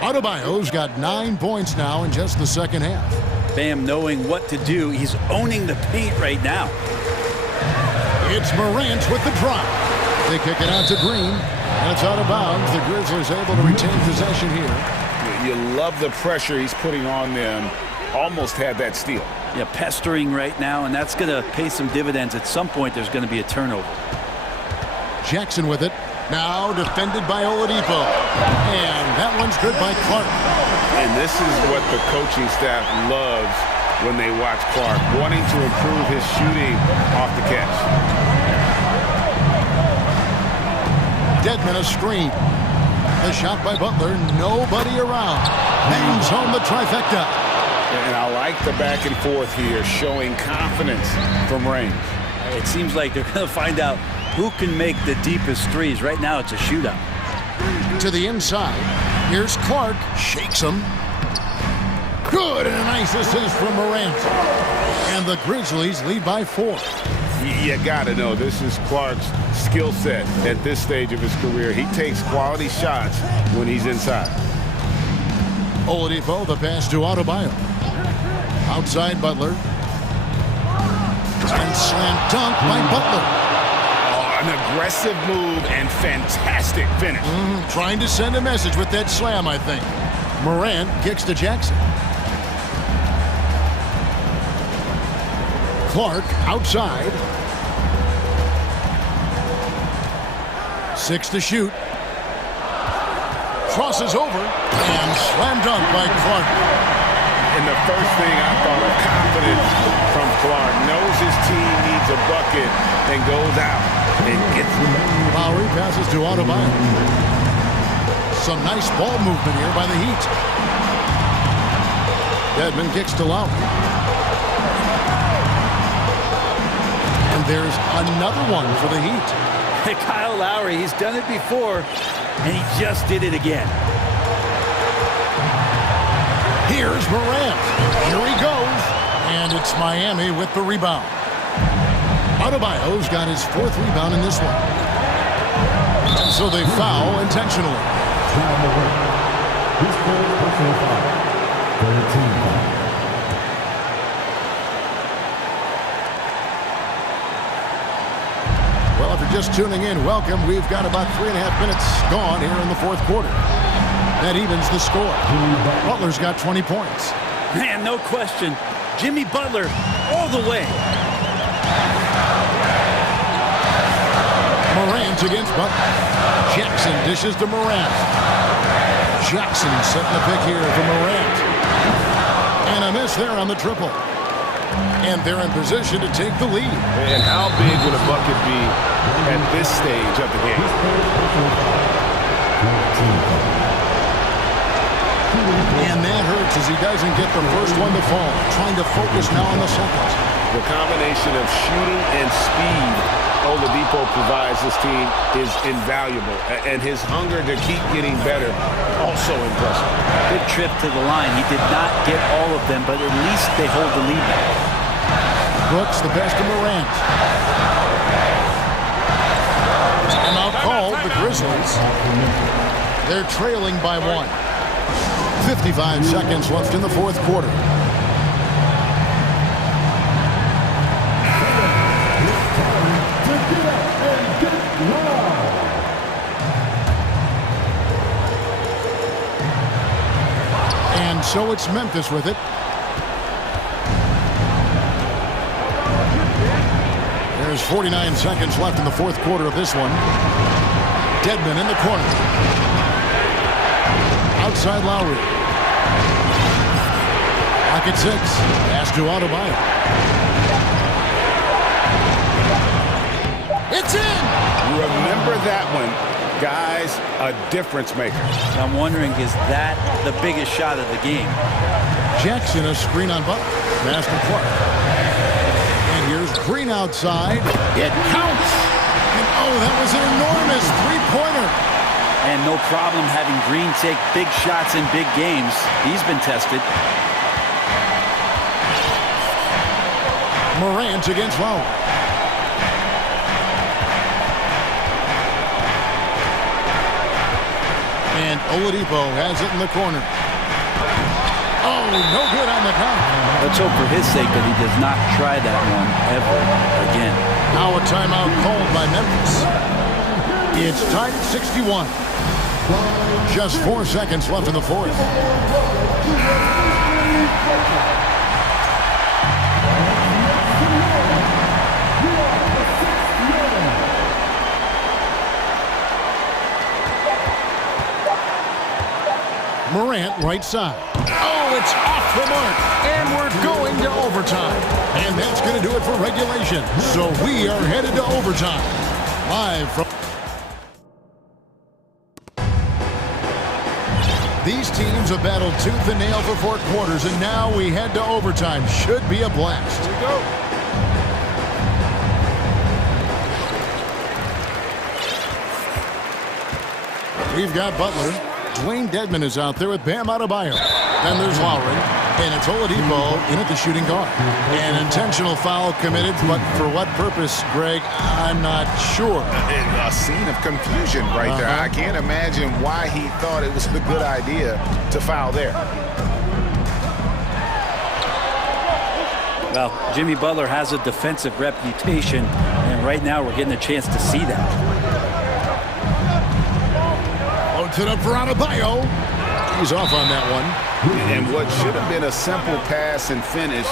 Adebayo's got 9 points now in just the second half. Bam knowing what to do. He's owning the paint right now. It's Morant with the drop. They kick it out to Green, and it's out of bounds. The Grizzlies able to retain possession here. You love the pressure he's putting on them. Almost had that steal. Yeah, pestering right now, and that's going to pay some dividends. At some point, there's going to be a turnover. Jackson with it. Now defended by Oladipo. And that one's good by Clark. And this is what the coaching staff loves when they watch Clark, wanting to improve his shooting off the catch. Dedmon a screen. The shot by Butler. Nobody around. Bangs home the trifecta. And I like the back and forth here, showing confidence from range. It seems like they're going to find out who can make the deepest threes. Right now, it's a shootout. To the inside. Here's Clark. Shakes him. Good, and a nice assist from Morant. And the Grizzlies lead by 4. You got to know, this is Clark's skill set at this stage of his career. He takes quality shots when he's inside. Oladipo, the pass to Adebayo. Outside Butler. And slam dunk by Butler. An aggressive move and fantastic finish. Trying to send a message with that slam, I think. Morant kicks to Jackson. Clark outside. 6 to shoot. Crosses over and slam dunk by Clark. And the first thing I thought of, confidence from Clark. Knows his team needs a bucket and goes out and gets it. Lowry passes to Adebayo. Some nice ball movement here by the Heat. Dedmon kicks to Lowry. And there's another one for the Heat. Kyle Lowry, he's done it before, and he just did it again. Here's Morant. Here he goes. And it's Miami with the rebound. Adebayo's got his 4th rebound in this one. And so they foul intentionally. This goal personal foul. 13 foul. Well, if you're just tuning in, welcome. We've got about 3.5 minutes gone here in the 4th quarter. That evens the score. Butler's got 20 points. Man, no question. Jimmy Butler all the way. Morant against Butler. Jackson dishes to Morant. Jackson setting the pick here for Morant. And a miss there on the triple. And they're in position to take the lead. And how big would a bucket be at this stage of the game? And that hurts as he doesn't get the first one to fall. Trying to focus now on the second. The combination of shooting and speed Oladipo provides this team is invaluable. And his hunger to keep getting better, also impressive. Good trip to the line. He did not get all of them, but at least they hold the lead back. Brooks, the best of Morant. And now called the Grizzlies. They're trailing by 1. 55 seconds left in the 4th quarter. And so it's Memphis with it. There's 49 seconds left in the 4th quarter of this one. Dedmon in the corner. Outside Lowry. Pocket 6. Pass to Adebayo. It's in! Remember that one. Guys, a difference maker. I'm wondering, is that the biggest shot of the game? Jackson, a screen on Butler. Pass to Clark. And here's Green outside. It counts! And oh, that was an enormous three-pointer. And no problem having Green take big shots in big games. He's been tested. Morant against Lowry. And Oladipo has it in the corner. Oh, no good on the count. Let's hope for his sake that he does not try that one ever again. Now a timeout called by Memphis. It's tied at 61. Just 4 seconds left in the 4th. Morant right side. Oh, it's off the mark. And we're going to overtime. And that's going to do it for regulation. So we are headed to overtime. Live from... These teams have battled tooth and nail for 4 quarters, and now we head to overtime. Should be a blast. Here we go. We've got Butler. Dwayne Dedmon is out there with Bam Adebayo. Then there's Lowry. And it's Oladipo in at the shooting guard. An intentional foul committed, but for what purpose, Greg, I'm not sure. A scene of confusion right there. I can't imagine why he thought it was a good idea to foul there. Well, Jimmy Butler has a defensive reputation, and right now we're getting a chance to see that. Loads it up for Adebayo. He's off on that one. And what should have been a simple pass and finish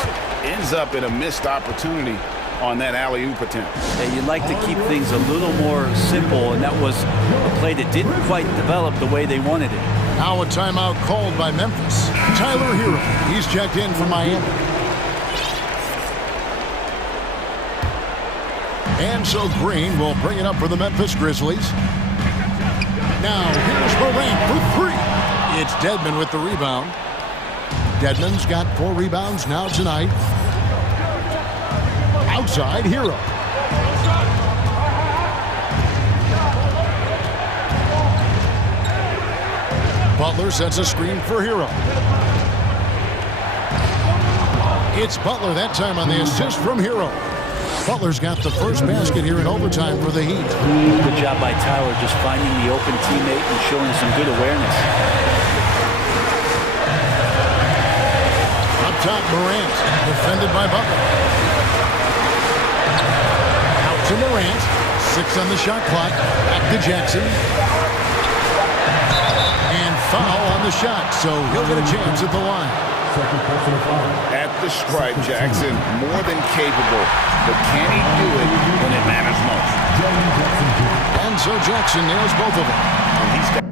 ends up in a missed opportunity on that alley-oop attempt. Yeah, you'd like to keep things a little more simple, and that was a play that didn't quite develop the way they wanted it. Now a timeout called by Memphis. Tyler Hero. He's checked in for Miami. And so Green will bring it up for the Memphis Grizzlies. Now here's Morant for 3. It's Dedmon with the rebound. Dedmon's got 4 rebounds now tonight. Outside, Hero. Butler sets a screen for Hero. It's Butler that time on the assist from Hero. Butler's got the first basket here in overtime for the Heat. Good job by Tyler just finding the open teammate and showing some good awareness. Up top, Morant, defended by Butler. Out to Morant. 6 on the shot clock. Back to Jackson. And foul on the shot, so he'll get a chance at the line. At the stripe, Jackson, more than capable, but can he do it when it matters most? And so Jackson nails both of them. And he's got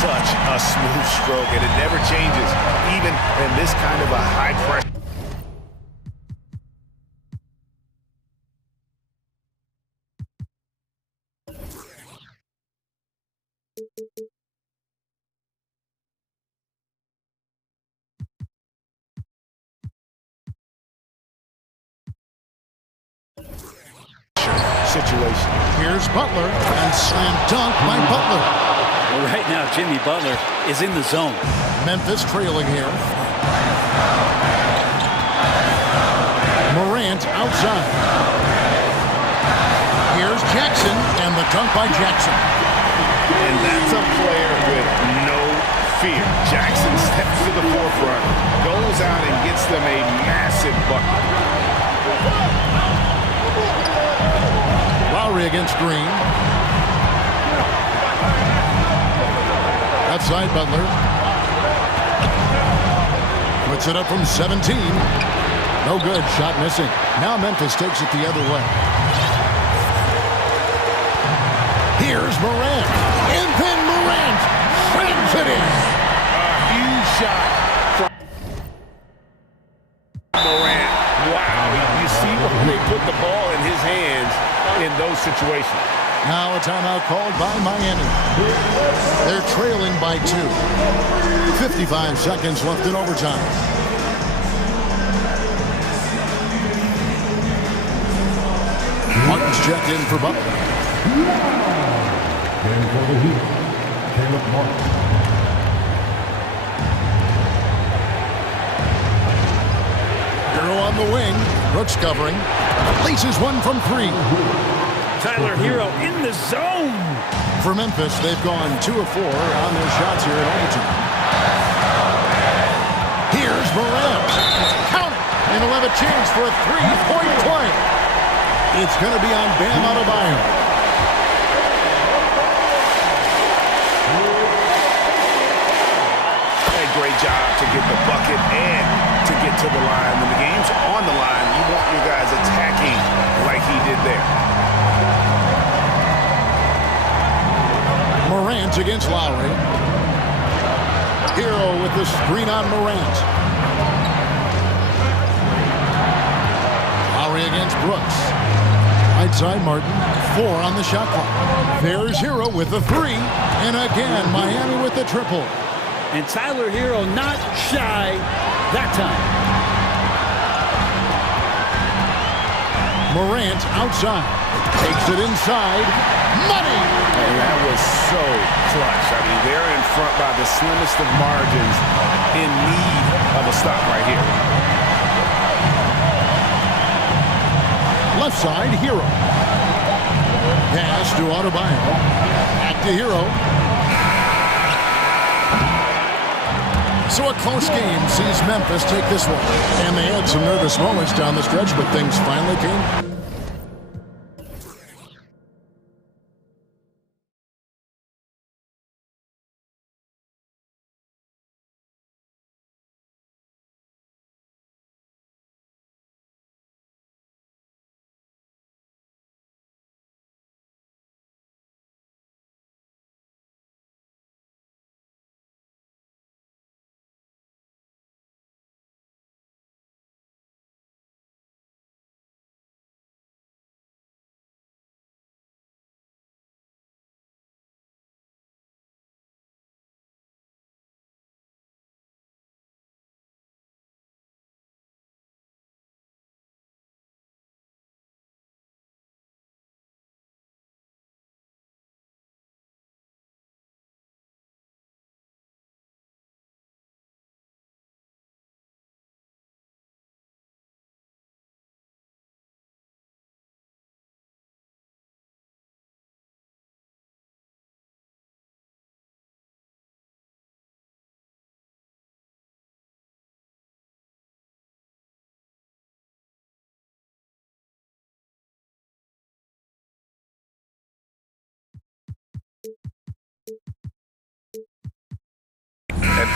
such a smooth stroke, and it never changes, even in this kind of a high pressure. Situation. Here's Butler, and slam dunk by Butler. Well, right now, Jimmy Butler is in the zone. Memphis trailing here. Morant outside. Here's Jackson, and the dunk by Jackson. And that's a player with no fear. Jackson steps to the forefront, goes out and gets them a massive bucket. Lowry against Green. Outside Butler. Puts it up from 17. No good. Shot missing. Now Memphis takes it the other way. Here's Morant. And then Morant slams it in. A huge shot from Morant. Wow. You see when they put the ball in his hands in those situations. Now a timeout called by Miami. They're trailing by 2. 55 seconds left in overtime. Martin's checked in for Butler. And for the Heat, Caleb Martin. Hero on the wing. Brooks covering. Laces one from 3. Tyler Hero in the zone. For Memphis, they've gone 2 of 4 on their shots here in overtime. Here's Morant. Count it. And he'll have a chance for a 3-point play. It's going to be on Bam Adebayo. Great job to get the bucket and to get to the line. When the game's on the line, you want your guys attacking like he did there. Morant against Lowry. Hero with the screen on Morant. Lowry against Brooks. Right side Martin. 4 on the shot clock. There's Hero with the 3. And again, Miami with the triple. And Tyler Hero not shy that time. Morant outside. Takes it inside. Money! And that was so clutch. I mean, they're in front by the slimmest of margins, in need of a stop right here. Left side, Hero. Pass to Adebayo. Back to Hero. So a close game sees Memphis take this one. And they had some nervous moments down the stretch, but things finally came.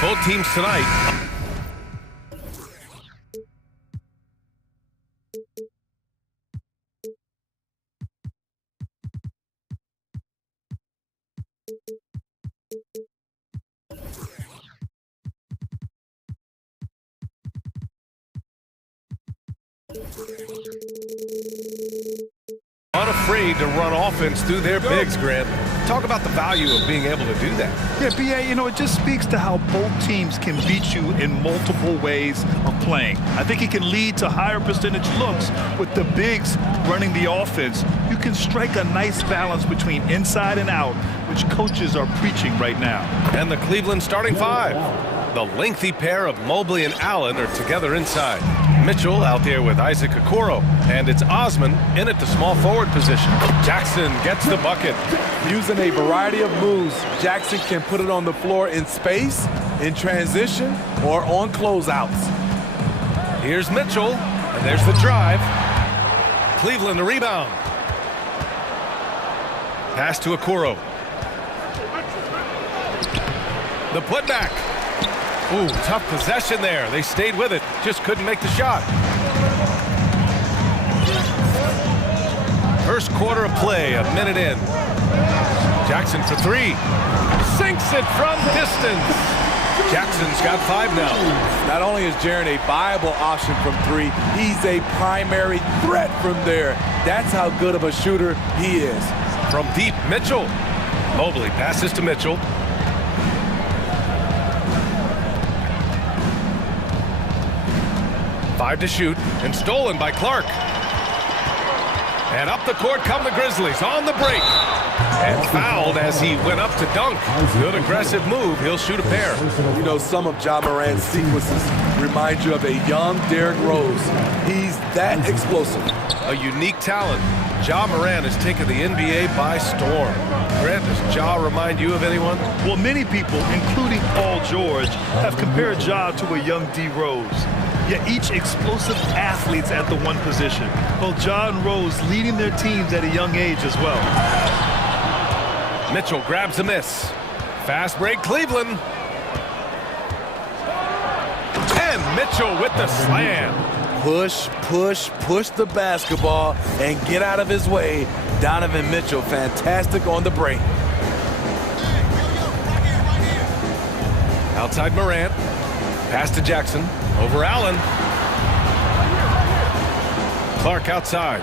Both teams tonight. Unafraid to run offense through their bigs, Grant. Talk about the value of being able to do that. Yeah, B.A., you know, it just speaks to how both teams can beat you in multiple ways of playing. I think it can lead to higher percentage looks with the bigs running the offense. You can strike a nice balance between inside and out, which coaches are preaching right now. And the Cleveland starting five. The lengthy pair of Mobley and Allen are together inside. Mitchell out there with Isaac Okoro, and it's Osman in at the small forward position. Jackson gets the bucket. Using a variety of moves, Jackson can put it on the floor in space, in transition, or on closeouts. Here's Mitchell, and there's the drive. Cleveland the rebound. Pass to Okoro. The putback. Ooh, tough possession there. They stayed with it, just couldn't make the shot. First quarter of play, a minute in. Jackson for three. Sinks it from distance. Jackson's got 5 now. Not only is Jaren a viable option from 3, he's a primary threat from there. That's how good of a shooter he is. From deep, Mitchell. Mobley passes to Mitchell. Five to shoot, and stolen by Clark. And up the court come the Grizzlies on the break. And fouled as he went up to dunk. Good aggressive move. He'll shoot a pair. You know, some of Ja Morant's sequences remind you of a young Derrick Rose. He's that explosive. A unique talent. Ja Morant has taken the NBA by storm. Grant, does Ja remind you of anyone? Well, many people, including Paul George, have compared Ja to a young D. Rose. Yet each explosive athletes at the one position. Both Ja and Rose leading their teams at a young age as well. Mitchell grabs a miss. Fast break, Cleveland. And Mitchell with the slam. Push, push, push the basketball and get out of his way. Donovan Mitchell, fantastic on the break. Outside Morant. Pass to Jackson. Over Allen. Clark outside.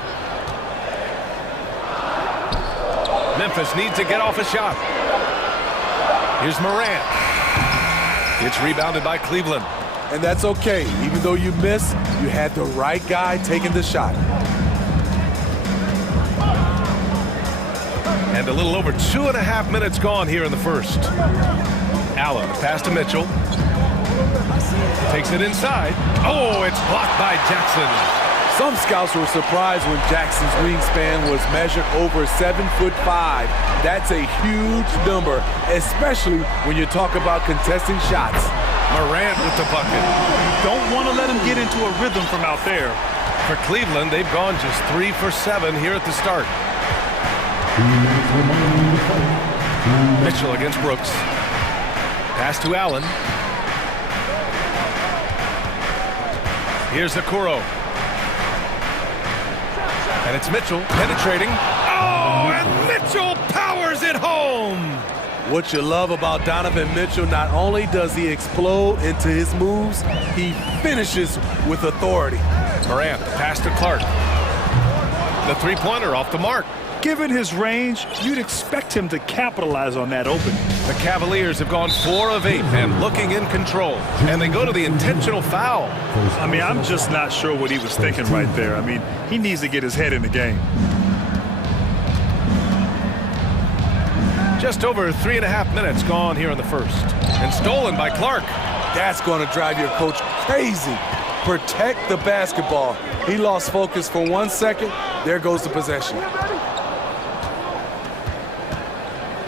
Memphis needs to get off a shot. Here's Morant. It's rebounded by Cleveland. And that's okay. Even though you miss, you had the right guy taking the shot. And a little over 2.5 minutes gone here in the first. Allen, pass to Mitchell. Takes it inside. Oh, it's blocked by Jackson. Some scouts were surprised when Jackson's wingspan was measured over 7'5". That's a huge number, especially when you talk about contesting shots. Morant with the bucket. Don't want to let him get into a rhythm from out there. For Cleveland, they've gone just 3 for 7 here at the start. Mitchell against Brooks. Pass to Allen. Here's Okoro. And it's Mitchell penetrating. Oh, and Mitchell powers it home. What you love about Donovan Mitchell, not only does he explode into his moves, he finishes with authority. Morant, pass to Clark. The three-pointer off the mark. Given his range, you'd expect him to capitalize on that opening. The Cavaliers have gone 4 of 8 and looking in control. And they go to the intentional foul. I mean, I'm just not sure what he was thinking right there. I mean, he needs to get his head in the game. Just over 3.5 minutes gone here in the first. And stolen by Clark. That's going to drive your coach crazy. Protect the basketball. He lost focus for 1 second. There goes the possession.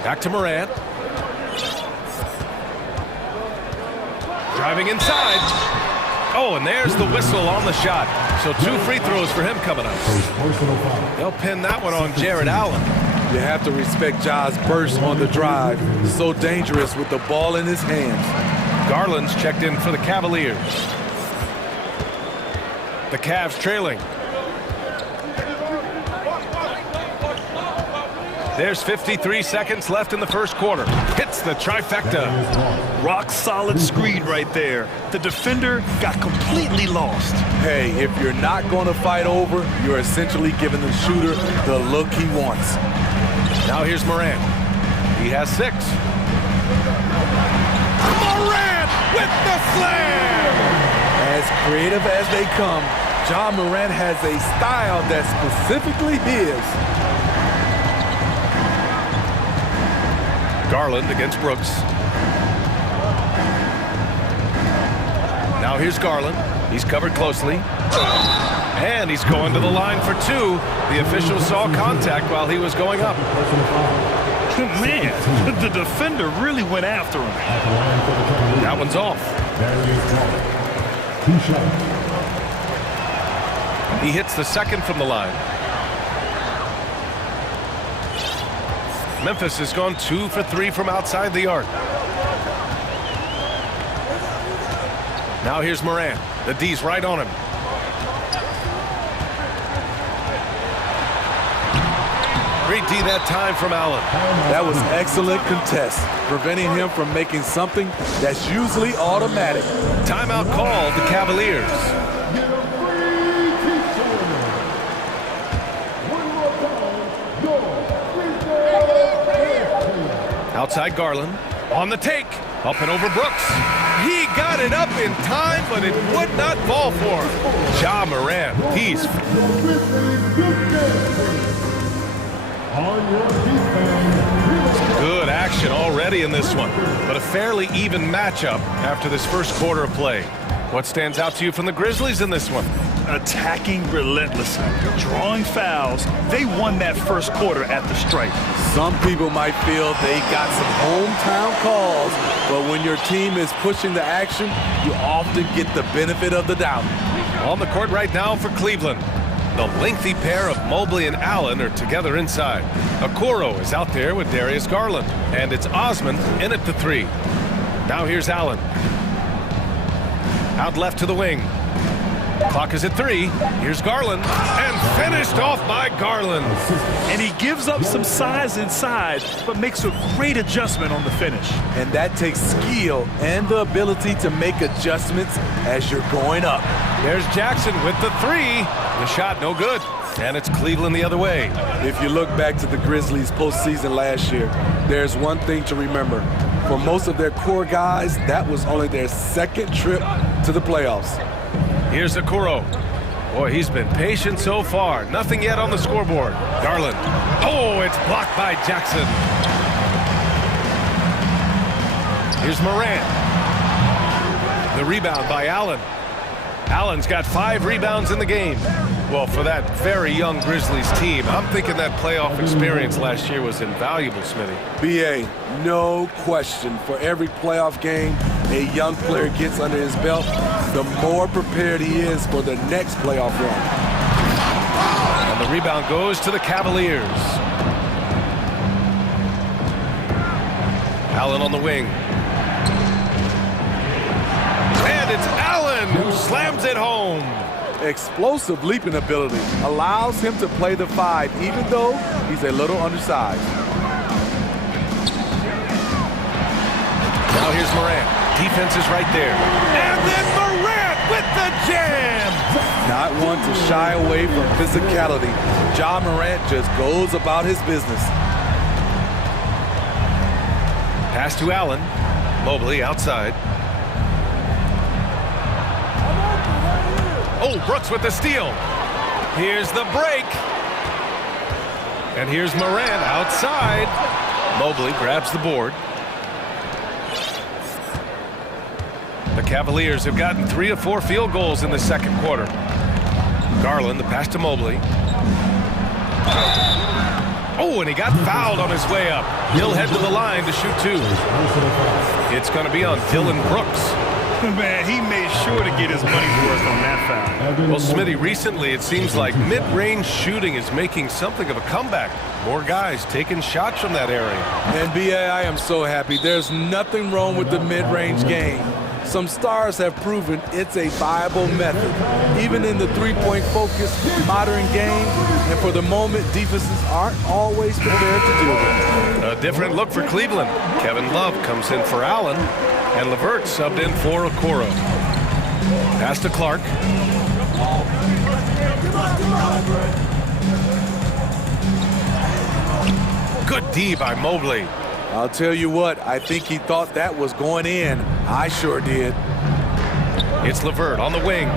Back to Morant. Driving inside. Oh, and there's the whistle on the shot. So 2 free throws for him coming up. They'll pin that one on Jared Allen. You have to respect Ja's burst on the drive. So dangerous with the ball in his hands. Garland's checked in for the Cavaliers. The Cavs trailing. There's 53 seconds left in the first quarter. Hits the trifecta. Rock solid screen right there. The defender got completely lost. Hey, if you're not going to fight over, you're essentially giving the shooter the look he wants. Now here's Morant. He has 6. Morant with the slam! As creative as they come, Ja Morant has a style that's specifically his. Garland against Brooks. Now here's Garland. He's covered closely. And he's going to the line for 2. The official saw contact while he was going up. Man, the defender really went after him. That one's off. He hits the second from the line. Memphis has gone 2 for 3 from outside the arc. Now here's Morant. The D's right on him. Great D that time from Allen. That was excellent contest, preventing him from making something that's usually automatic. Timeout called the Cavaliers. Outside Garland, on the take, up and over Brooks. He got it up in time, but it would not fall for him. Ja Morant, he's... Good action already in this one, but a fairly even matchup after this first quarter of play. What stands out to you from the Grizzlies in this one? Attacking relentlessly, drawing fouls. They won that first quarter at the stripe. Some people might feel they got some hometown calls, but when your team is pushing the action, you often get the benefit of the doubt. On the court right now for Cleveland. The lengthy pair of Mobley and Allen are together inside. Okoro is out there with Darius Garland, and it's Osman in at the 3. Now here's Allen. Out left to the wing. Clock is at 3. Here's Garland, and finished off by Garland. And he gives up some size inside, but makes a great adjustment on the finish. And that takes skill and the ability to make adjustments as you're going up. There's Jackson with the 3. The shot no good, and it's Cleveland the other way. If you look back to the Grizzlies postseason last year, there's one thing to remember. For most of their core guys, that was only their second trip to the playoffs. Here's Okoro. Boy, he's been patient so far. Nothing yet on the scoreboard. Garland. Oh, it's blocked by Jackson. Here's Morant. The rebound by Allen. Allen's got 5 rebounds in the game. Well, for that very young Grizzlies team, I'm thinking that playoff experience last year was invaluable, Smitty. BA, no question. For every playoff game a young player gets under his belt, the more prepared he is for the next playoff run. And the rebound goes to the Cavaliers. Allen on the wing. And it's Allen who slams it home. Explosive leaping ability allows him to play the 5, even though he's a little undersized. Now here's Morant. Defense is right there. And then Morant with the jam! Not one to shy away from physicality. Ja Morant just goes about his business. Pass to Allen. Mobley outside. Oh, Brooks with the steal. Here's the break. And here's Morant outside. Mobley grabs the board. The Cavaliers have gotten 3 of 4 field goals in the second quarter. Garland, the pass to Mobley. Oh, and he got fouled on his way up. He'll head to the line to shoot 2. It's going to be on Dylan Brooks. Man, he made sure to get his money's worth on that foul. Well, Smitty, recently it seems like mid-range shooting is making something of a comeback. More guys taking shots from that area. NBA, I am so happy. There's nothing wrong with the mid-range game. Some stars have proven it's a viable method, even in the three-point focused modern game. And for the moment, defenses aren't always prepared to deal with it. A different look for Cleveland. Kevin Love comes in for Allen, and LeVert subbed in for Okoro. Pass to Clark. Good D by Mobley. I'll tell you what, I think he thought that was going in. I sure did. It's LeVert on the wing.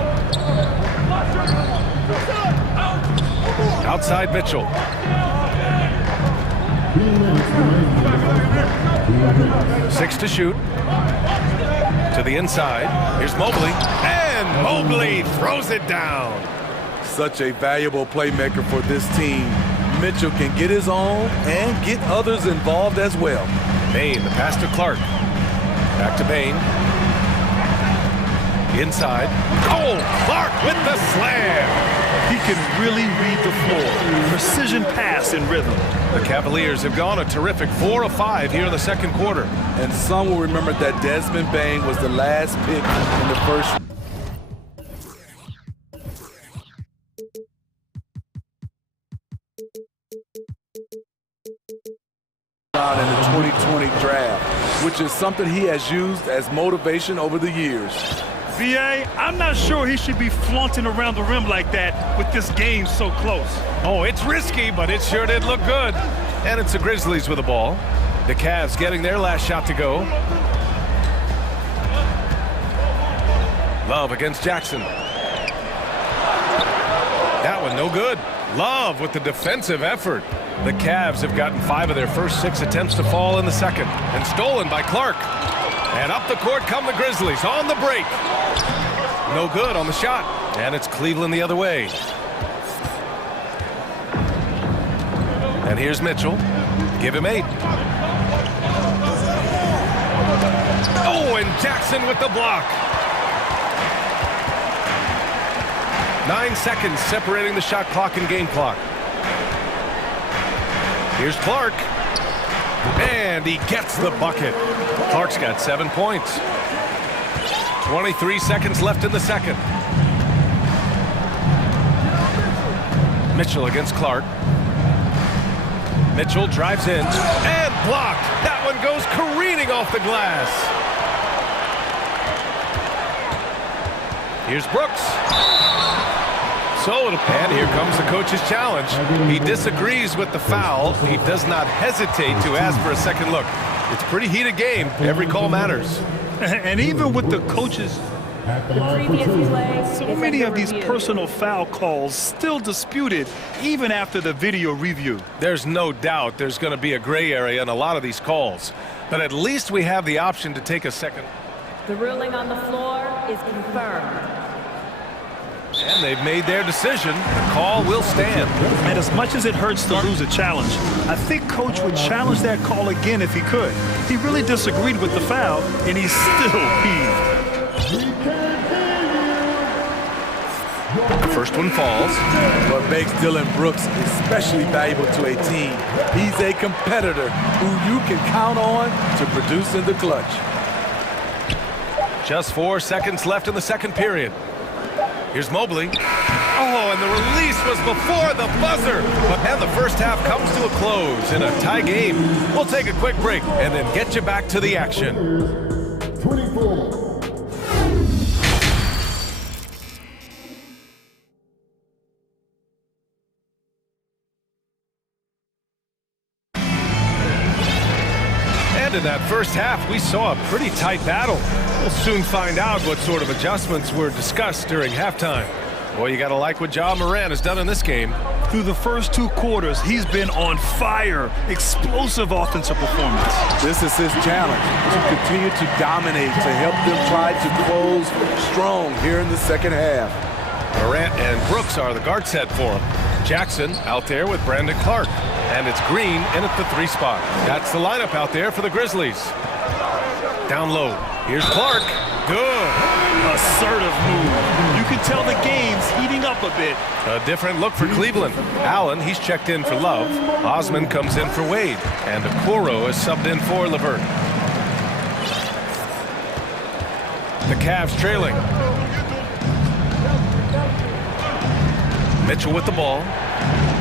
Outside Mitchell. Six to shoot. To the inside. Here's Mobley. And Mobley throws it down. Such a valuable playmaker for this team. Mitchell can get his own and get others involved as well. Bain, the pass to Clark. Back to Bain. Inside. Oh, Clark with the slam. He can really read the floor. Precision pass in rhythm. The Cavaliers have gone a terrific 4 of 5 here in the second quarter. And some will remember that Desmond Bain was the last pick in the first. In the 2020 draft, which is something he has used as motivation over the years. VA, I'm not sure he should be flaunting around the rim like that with this game so close. Oh, it's risky, but it sure did look good. And it's the Grizzlies with the ball. The Cavs getting their last shot to go. Love against Jackson. That one no good. Love with the defensive effort. The Cavs have gotten 5 of their first 6 attempts to fall in the second. And stolen by Clark. And up the court come the Grizzlies on the break. No good on the shot. And it's Cleveland the other way. And here's Mitchell. Give him 8. Oh, and Jackson with the block. 9 seconds separating the shot clock and game clock. Here's Clark. And he gets the bucket. Clark's got 7 points. 23 seconds left in the second. Mitchell against Clark. Mitchell drives in and blocked. That one goes careening off the glass. Here's Brooks. And here comes the coach's challenge. He disagrees with the foul. He does not hesitate to ask for a second look. It's a pretty heated game. Every call matters. And even with the coaches, so many of these personal foul calls still disputed even after the video review. There's no doubt there's going to be a gray area in a lot of these calls. But at least we have the option to take a second. The ruling on the floor is confirmed. And they've made their decision. The call will stand. And as much as it hurts to lose a challenge, I think Coach would challenge that call again if he could. He really disagreed with the foul, and he's still peeved. The first one falls. What makes Dillon Brooks especially valuable to a team, he's a competitor who you can count on to produce in the clutch. Just 4 seconds left in the second period. Here's Mobley. Oh, and the release was before the buzzer. And the first half comes to a close in a tie game. We'll take a quick break and then get you back to the action. 24. And in that first half, we saw a pretty tight battle. We'll soon find out what sort of adjustments were discussed during halftime. Boy, you got to like what Ja Morant has done in this game. Through the first 2 quarters, he's been on fire. Explosive offensive performance. This is his challenge, to continue to dominate, to help them try to close strong here in the second half. Morant and Brooks are the guard set for him. Jackson out there with Brandon Clark. And it's Green in at the 3 spot. That's the lineup out there for the Grizzlies. Down low. Here's Clark. Good. Assertive move. You can tell the game's heating up a bit. A different look for Cleveland. Allen, he's checked in for Love. Osman comes in for Wade. And Okoro is subbed in for Levert. The Cavs trailing. Mitchell with the ball.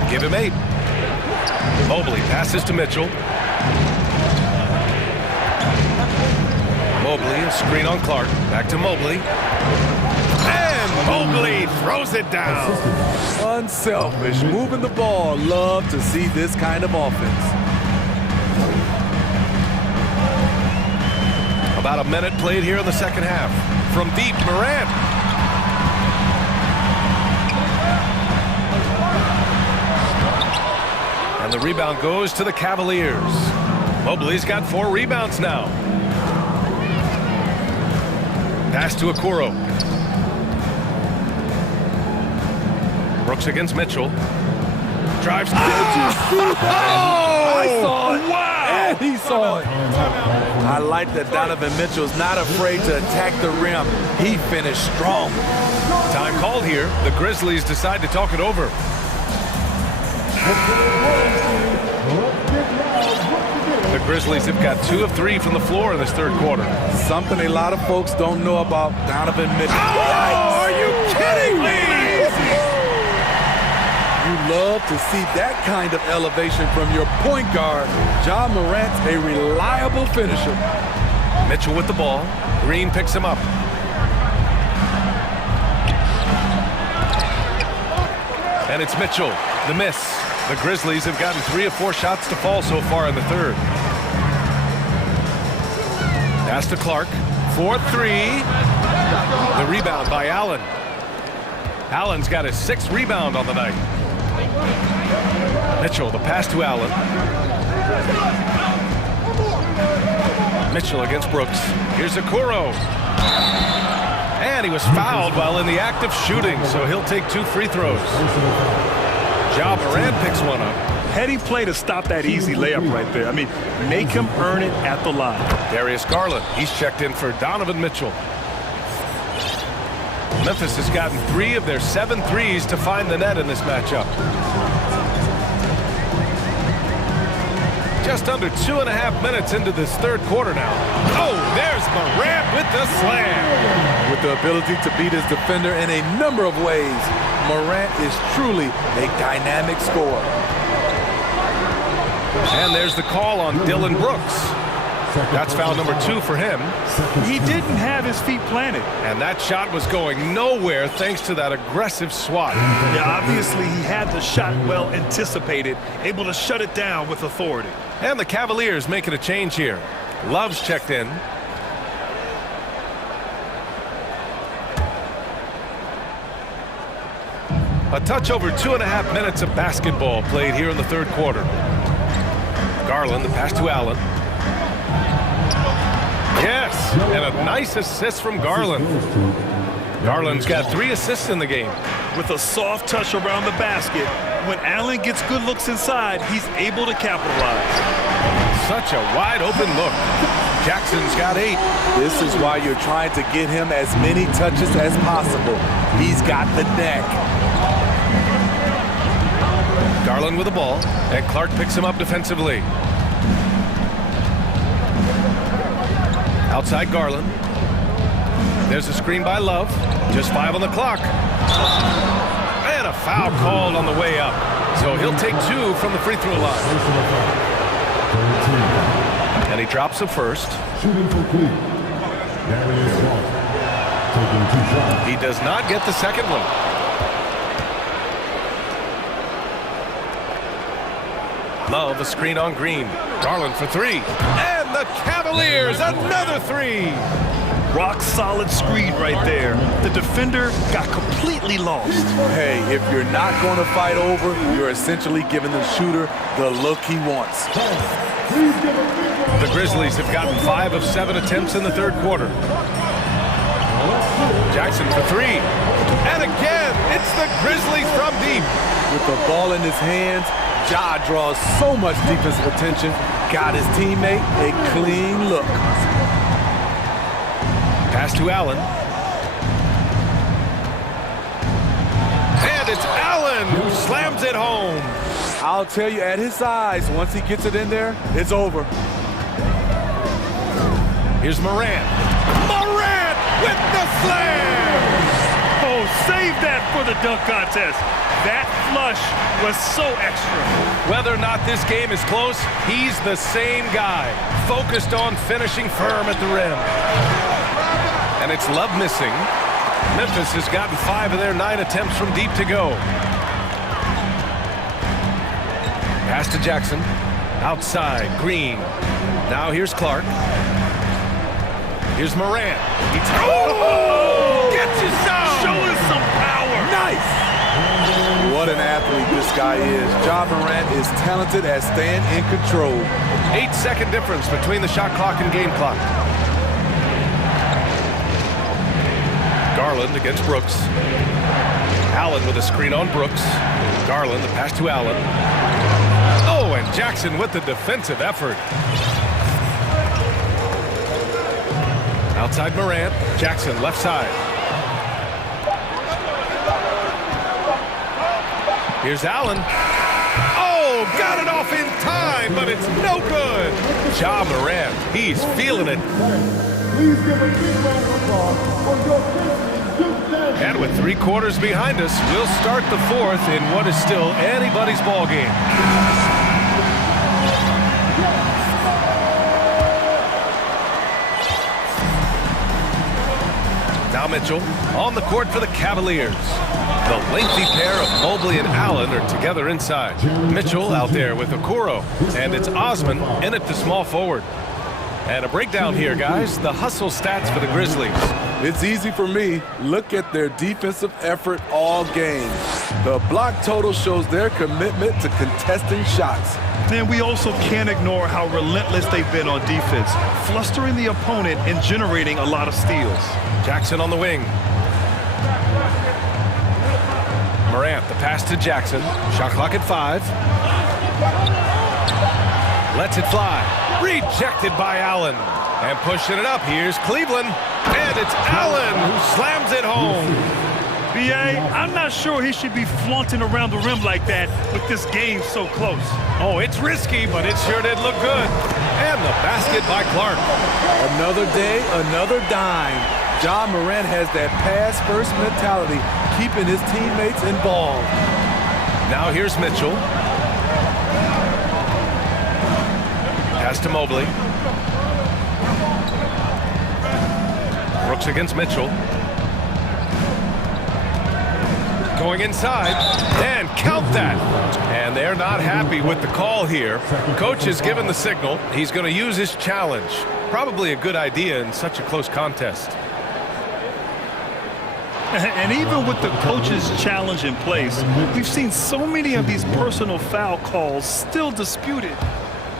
Give him 8. Mobley passes to Mitchell. Mobley, a screen on Clark. Back to Mobley. And Mobley throws it down. Unselfish, moving the ball. Love to see this kind of offense. About a minute played here in the second half. From deep, Morant. And the rebound goes to the Cavaliers. Mobley's got 4 rebounds now. Pass to Okoro. Brooks against Mitchell. Drives. I saw it. Wow! And he saw it. I like that Donovan Mitchell's not afraid to attack the rim. He finished strong. Time called here. The Grizzlies decide to talk it over. The Grizzlies have got 2 of 3 from the floor in this third quarter. Something a lot of folks don't know about Donovan Mitchell. Oh, are you kidding me? You love to see that kind of elevation from your point guard. Ja Morant's a reliable finisher. Mitchell with the ball. Green picks him up. And it's Mitchell. The miss. The Grizzlies have gotten 3 of 4 shots to fall so far in the third. Pass to Clark. 4-3. The rebound by Allen. Allen's got his 6th rebound on the night. Mitchell, the pass to Allen. Mitchell against Brooks. Here's Okoro. And he was fouled while in the act of shooting, so he'll take 2 free throws. Ja Morant picks one up. Heady play to stop that easy layup right there. I mean, make him earn it at the line. Darius Garland, he's checked in for Donovan Mitchell. Memphis has gotten 3 of their 7 threes to find the net in this matchup. Just under 2.5 minutes into this third quarter now. Oh, there's Morant with the slam. With the ability to beat his defender in a number of ways, Morant is truly a dynamic scorer. And there's the call on Dylan Brooks. That's foul number 2 for him. He didn't have his feet planted. And that shot was going nowhere thanks to that aggressive swat. Yeah, obviously he had the shot well anticipated, able to shut it down with authority. And the Cavaliers making a change here. Love's checked in. A touch over 2.5 minutes of basketball played here in the third quarter. Garland, the pass to Allen. Yes, and a nice assist from Garland. Garland's got 3 assists in the game. With a soft touch around the basket, when Allen gets good looks inside, he's able to capitalize. Such a wide open look. Jackson's got 8. This is why you're trying to get him as many touches as possible. He's got the neck. Garland with the ball, and Clark picks him up defensively. Outside Garland. There's a screen by Love. Just 5 on the clock. And a foul called on the way up. So he'll take 2 from the free throw line. And he drops the first. Shooting for Cleveland. Darius Clark. Taking 2 shots. He does not get the second one. Love, a screen on Green. Garland for 3. And the Cavaliers, another 3. Rock solid screen right there. The defender got completely lost. Hey, if you're not going to fight over, you're essentially giving the shooter the look he wants. The Grizzlies have gotten 5 of 7 attempts in the third quarter. Jackson for 3. And again, it's the Grizzlies from deep. With the ball in his hands, Ja draws so much defensive attention, got his teammate a clean look. pass to Allen. And it's Allen who slams it home. I'll tell you, at his size, once he gets it in there, it's over. Here's Morant. Morant with the slam! Oh, save that for the dunk contest. That flush was so extra. Whether or not this game is close, he's the same guy, focused on finishing firm at the rim. And it's Love missing. Memphis has gotten 5 of their 9 attempts from deep to go. Pass to Jackson. Outside, Green. Now here's Clark. Here's Morant. Oh! Gets you some! Showing some power. Nice! What an athlete this guy is. Ja Morant is talented at staying in control. 8-second difference between the shot clock and game clock. Garland against Brooks. Allen with a screen on Brooks. Garland, the pass to Allen. Oh, and Jackson with the defensive effort. Outside Morant. Jackson left side. Here's Allen. Oh, got it off in time, but it's no good. Ja Morant, he's feeling it. Please give a big round of applause for your Duke. And with 3 quarters behind us, we'll start the 4th in what is still anybody's ball game. Now Mitchell on the court for the Cavaliers. The lengthy pair of Mobley and Allen are together inside. Mitchell out there with Okoro, and it's Osman in at the small forward. And a breakdown here, guys. The hustle stats for the Grizzlies. It's easy for me. Look at their defensive effort all game. The block total shows their commitment to contesting shots. And we also can't ignore how relentless they've been on defense, flustering the opponent and generating a lot of steals. Jackson on the wing. Morant, the pass to Jackson. Shot clock at 5. Lets it fly. Rejected by Allen. And pushing it up, here's Cleveland. And it's Allen who slams it home. B.A., I'm not sure he should be flaunting around the rim like that with this game so close. Oh, it's risky, but it sure did look good. And the basket by Clark. Another day, another dime. Ja Morant has that pass-first mentality, keeping his teammates involved. Now here's Mitchell. Pass to Mobley. Brooks against Mitchell. Going inside, and count that. And they're not happy with the call here. Coach has given the signal. He's going to use his challenge. Probably a good idea in such a close contest. And even with the coach's challenge in place, we've seen so many of these personal foul calls still disputed.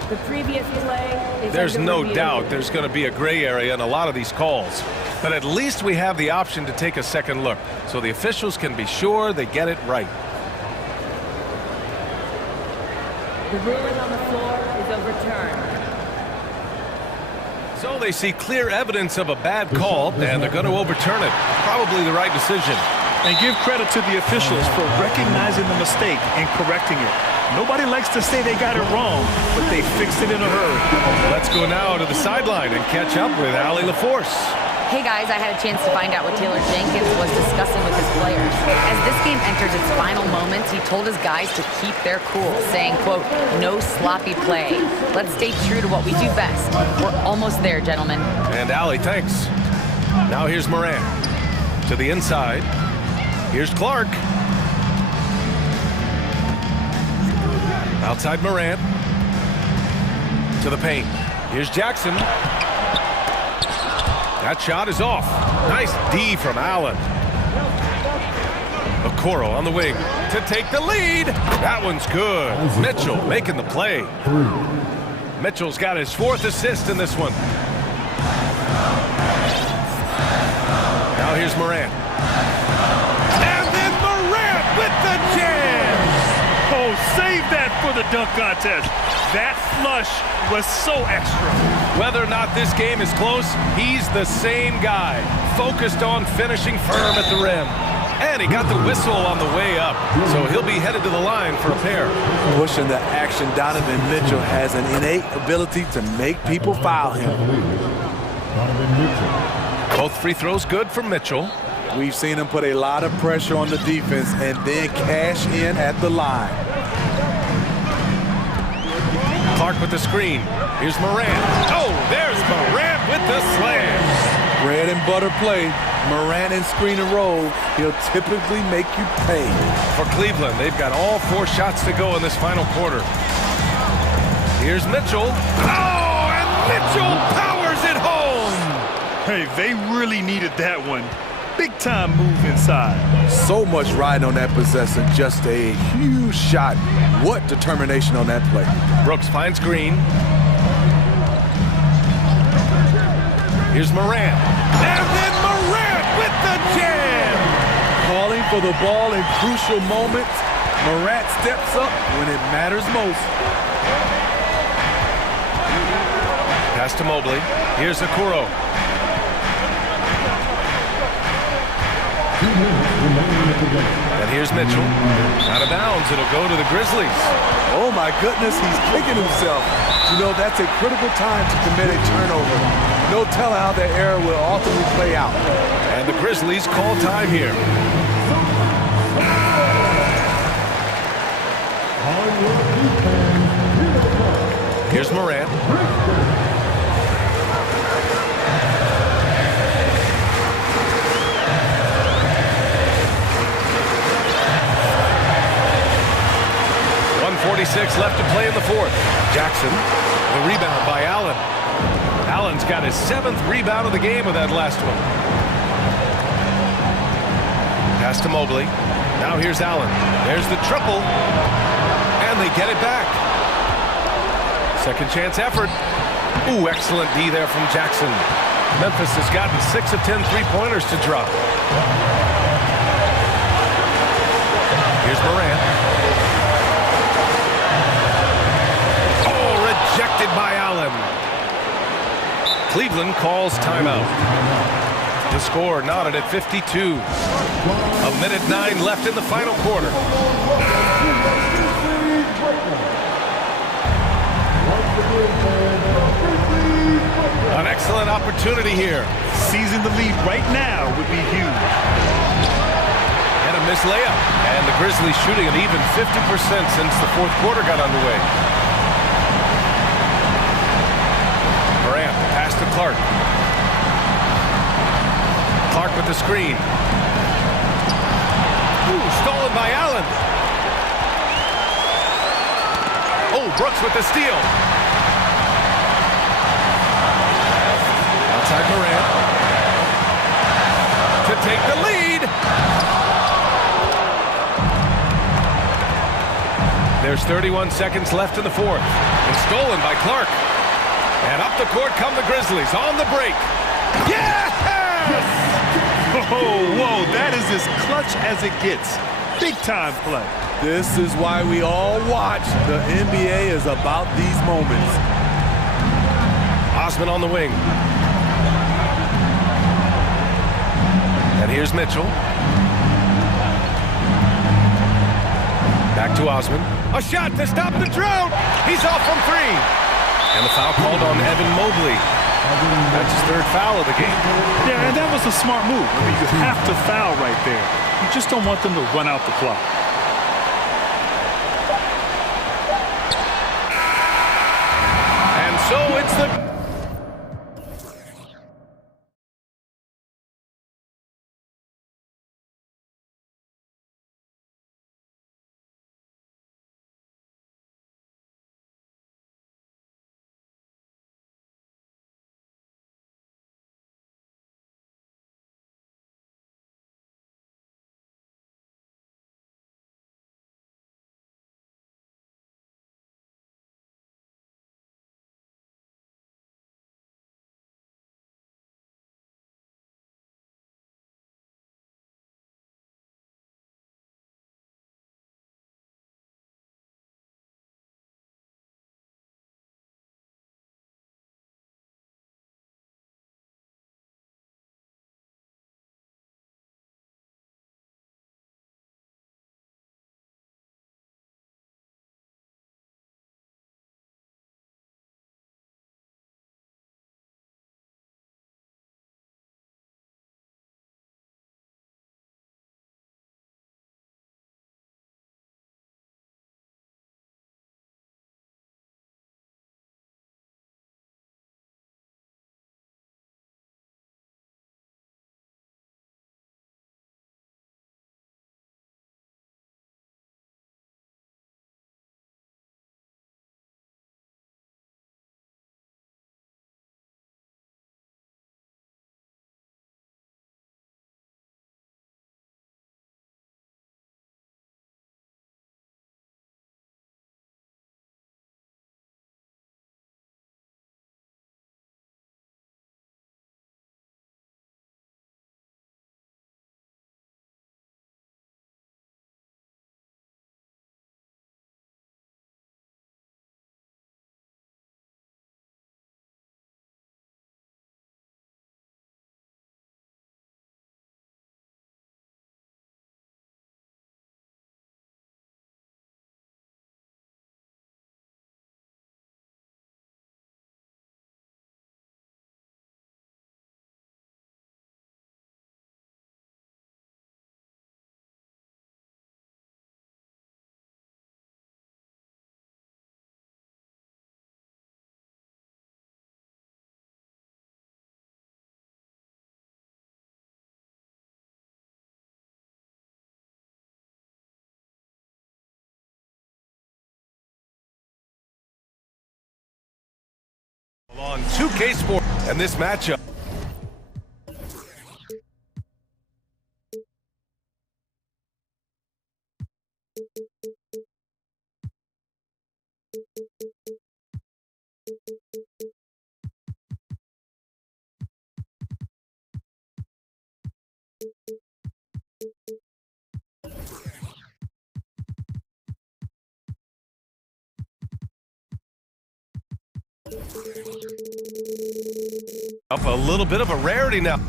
The previous play is There's under no review. doubt there's going to be a gray area in a lot of these calls. But at least we have the option to take a second look, so the officials can be sure they get it right. The ruling on the floor is overturned. So they see clear evidence of a bad call, and they're going to overturn it. Probably the right decision. And give credit to the officials for recognizing the mistake and correcting it. Nobody likes to say they got it wrong, but they fixed it in a hurry. Let's go now to the sideline and catch up with Allie LaForce. Hey guys, I had a chance to find out what Taylor Jenkins was discussing with his players. As this game enters its final moments, he told his guys to keep their cool, saying, quote, no sloppy play. Let's stay true to what we do best. We're almost there, gentlemen. And Allie, thanks. Now here's Morant. To the inside. Here's Clark. Outside Morant. To the paint. Here's Jackson. That shot is off. Nice D from Allen. Okoro on the wing to take the lead. That one's good. Mitchell making the play. Mitchell's got his 4th assist in this one. Now here's Morant. And then Morant with the jam. Oh, save that for the dunk contest. That flush was so extra. Whether or not this game is close, he's the same guy, focused on finishing firm at the rim. And he got the whistle on the way up, so he'll be headed to the line for a pair. Pushing the action, Donovan Mitchell has an innate ability to make people foul him. Both free throws good for Mitchell. We've seen him put a lot of pressure on the defense and then cash in at the line. Clark with the screen. Here's Morant. Oh, there's Morant with the slam. Bread and butter play. Morant in screen and roll. He'll typically make you pay. For Cleveland, they've got all 4 shots to go in this final quarter. Here's Mitchell. Oh, and Mitchell powers it home. Hey, they really needed that one. Big time move inside. So much riding on that possession. Just a huge shot. What determination on that play. Brooks finds Green. Here's Morant. And then Morant with the jam. Calling for the ball in crucial moments. Morant steps up when it matters most. Pass to Mobley. Here's Okoro. And here's Mitchell. Out of bounds, it'll go to the Grizzlies. Oh my goodness, he's kicking himself. You know, that's a critical time to commit a turnover. No telling how that error will ultimately play out. And the Grizzlies call time here. Here's Morant. .46 left to play in the fourth. Jackson, the rebound by Allen. Allen's got his 7th rebound of the game with that last one. Pass to Mobley. Now here's Allen. There's the triple. And they get it back. Second chance effort. Ooh, excellent D there from Jackson. Memphis has gotten 6 of 10 three-pointers to drop. Here's Morant. Rejected by Allen. Cleveland calls timeout. The score knotted at 52. A minute 9 left in the final quarter. An excellent opportunity here. Seizing the lead right now would be huge. And a missed layup. And the Grizzlies shooting an even 50% since the fourth quarter got underway. Pass to Clark. Clark with the screen. Ooh, stolen by Allen. Oh, Brooks with the steal. Outside Morant. To take the lead. There's 31 seconds left in the fourth. It's stolen by Clark. And up the court come the Grizzlies on the break. Yes! Oh, whoa, that is as clutch as it gets. Big time play. This is why we all watch. The NBA is about these moments. Osman on the wing. And here's Mitchell. Back to Osman. A shot to stop the drought. He's off from 3. And the foul called on Evan Mobley. That's his 3rd foul of the game. Yeah, and that was a smart move. I mean, you have to foul right there. You just don't want them to run out the clock. And so it's the on 2K Sports. And this matchup. Up a little bit of a rarity now.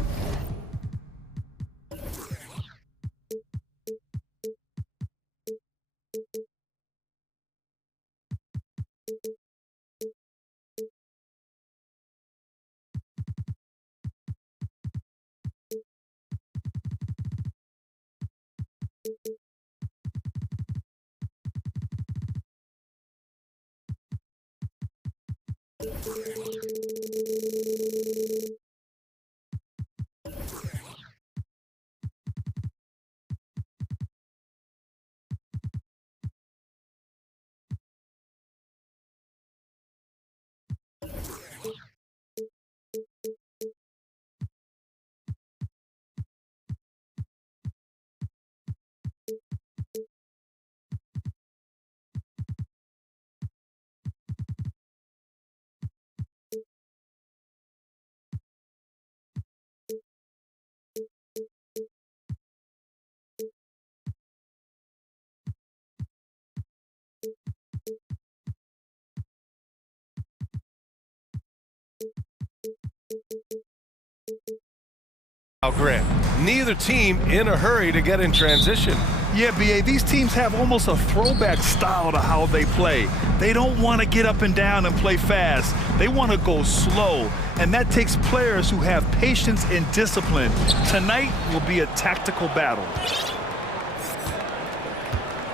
Grant. Neither team in a hurry to get in transition. Yeah, BA, these teams have almost a throwback style to how they play. They don't want to get up and down and play fast. They want to go slow, and that takes players who have patience and discipline. Tonight will be a tactical battle.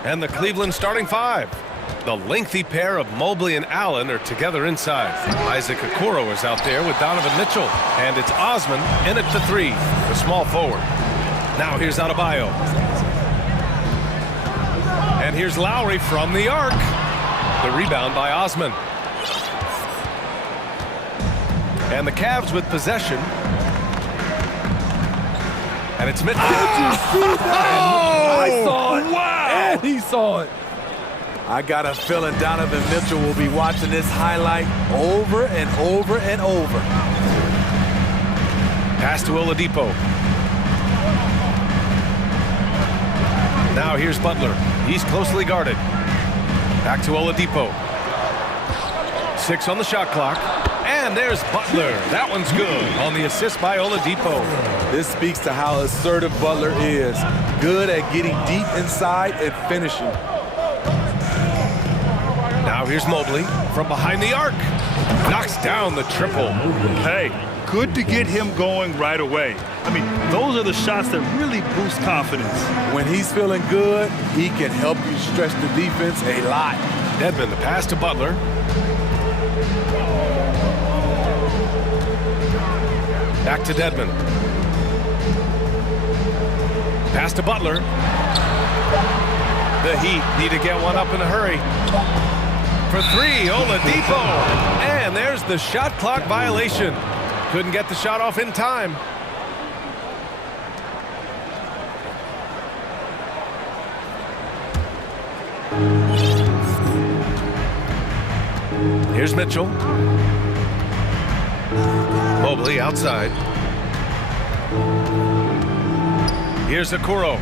And the Cleveland starting five. The lengthy pair of Mobley and Allen are together inside. Isaac Okoro is out there with Donovan Mitchell. And it's Osman in at the three, the small forward. Now here's Adebayo. And here's Lowry from the arc. The rebound by Osman. And the Cavs with possession. And it's Mitchell. I saw it. Wow! And he saw it. I got a feeling Donovan Mitchell will be watching this highlight over and over and over. Pass to Oladipo. Now here's Butler. He's closely guarded. Back to Oladipo. 6 on the shot clock. And there's Butler. That one's good on the assist by Oladipo. This speaks to how assertive Butler is. Good at getting deep inside and finishing. Now here's Mobley from behind the arc. Knocks down the triple. Hey, good to get him going right away. I mean, those are the shots that really boost confidence. When he's feeling good, he can help you stretch the defense a lot. Dedmon, the pass to Butler. Back to Dedmon. Pass to Butler. The Heat need to get one up in a hurry. For three, Oladipo. And there's the shot clock violation. Couldn't get the shot off in time. Here's Mitchell. Mobley outside. Here's Okoro.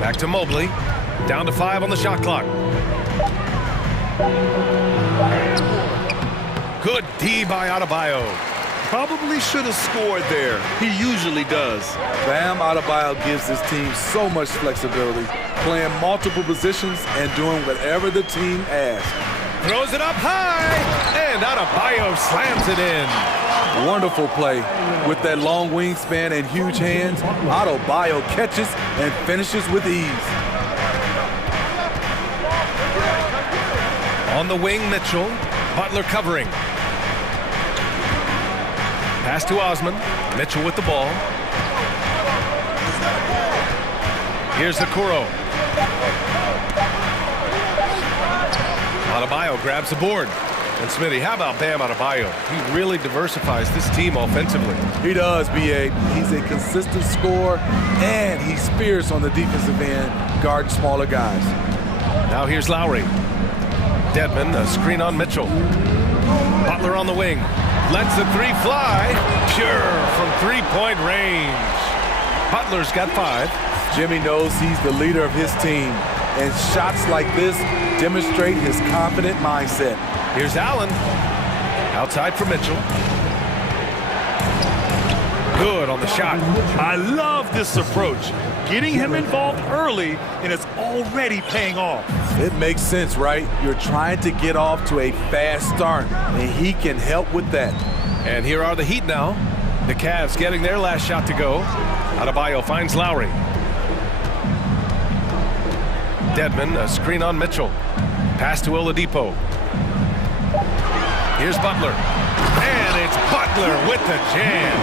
Back to Mobley. Down to 5 on the shot clock. Good D by Adebayo. Probably should have scored there. He usually does. Bam Adebayo gives this team so much flexibility, playing multiple positions and doing whatever the team asks. Throws it up high, and Adebayo slams it in. Wonderful play. With that long wingspan and huge hands, Adebayo catches and finishes with ease. On the wing, Mitchell. Butler covering. Pass to Osman. Mitchell with the ball. Here's Okoro. Adebayo grabs the board. And Smitty, how about Bam Adebayo? He really diversifies this team offensively. He does, B.A. He's a consistent scorer, and he's fierce on the defensive end, guarding smaller guys. Now here's Lowry. Dedmon, a screen on Mitchell. Butler on the wing. Lets the three fly. Pure from three-point range. Butler's got 5. Jimmy knows he's the leader of his team, and shots like this demonstrate his confident mindset. Here's Allen. Outside for Mitchell. Good on the shot. I love this approach. Getting him involved early, and it's already paying off. It makes sense, right? You're trying to get off to a fast start, and he can help with that. And here are the Heat now. The Cavs getting their last shot to go. Adebayo finds Lowry. Dedmon, a screen on Mitchell. Pass to Oladipo. Here's Butler. And it's Butler with the jam.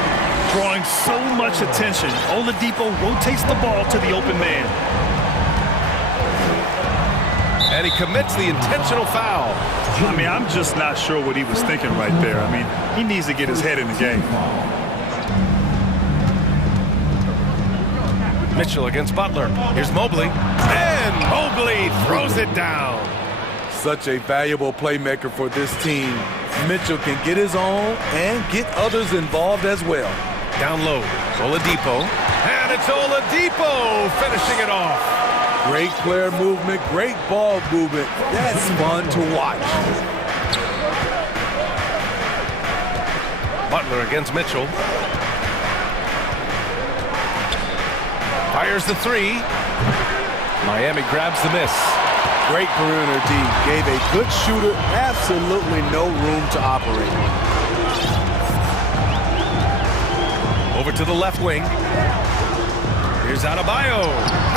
Drawing so much attention, Oladipo rotates the ball to the open man. And he commits the intentional foul. I mean, I'm just not sure what he was thinking right there. I mean, he needs to get his head in the game. Mitchell against Butler. Here's Mobley. And Mobley throws it down. Such a valuable playmaker for this team. Mitchell can get his own and get others involved as well. Down low, Oladipo. And it's Oladipo finishing it off. Great player movement, great ball movement. That's fun to watch. Butler against Mitchell. Fires the three. Miami grabs the miss. Great perimeter D. Gave a good shooter absolutely no room to operate. Over to the left wing. Here's Adebayo.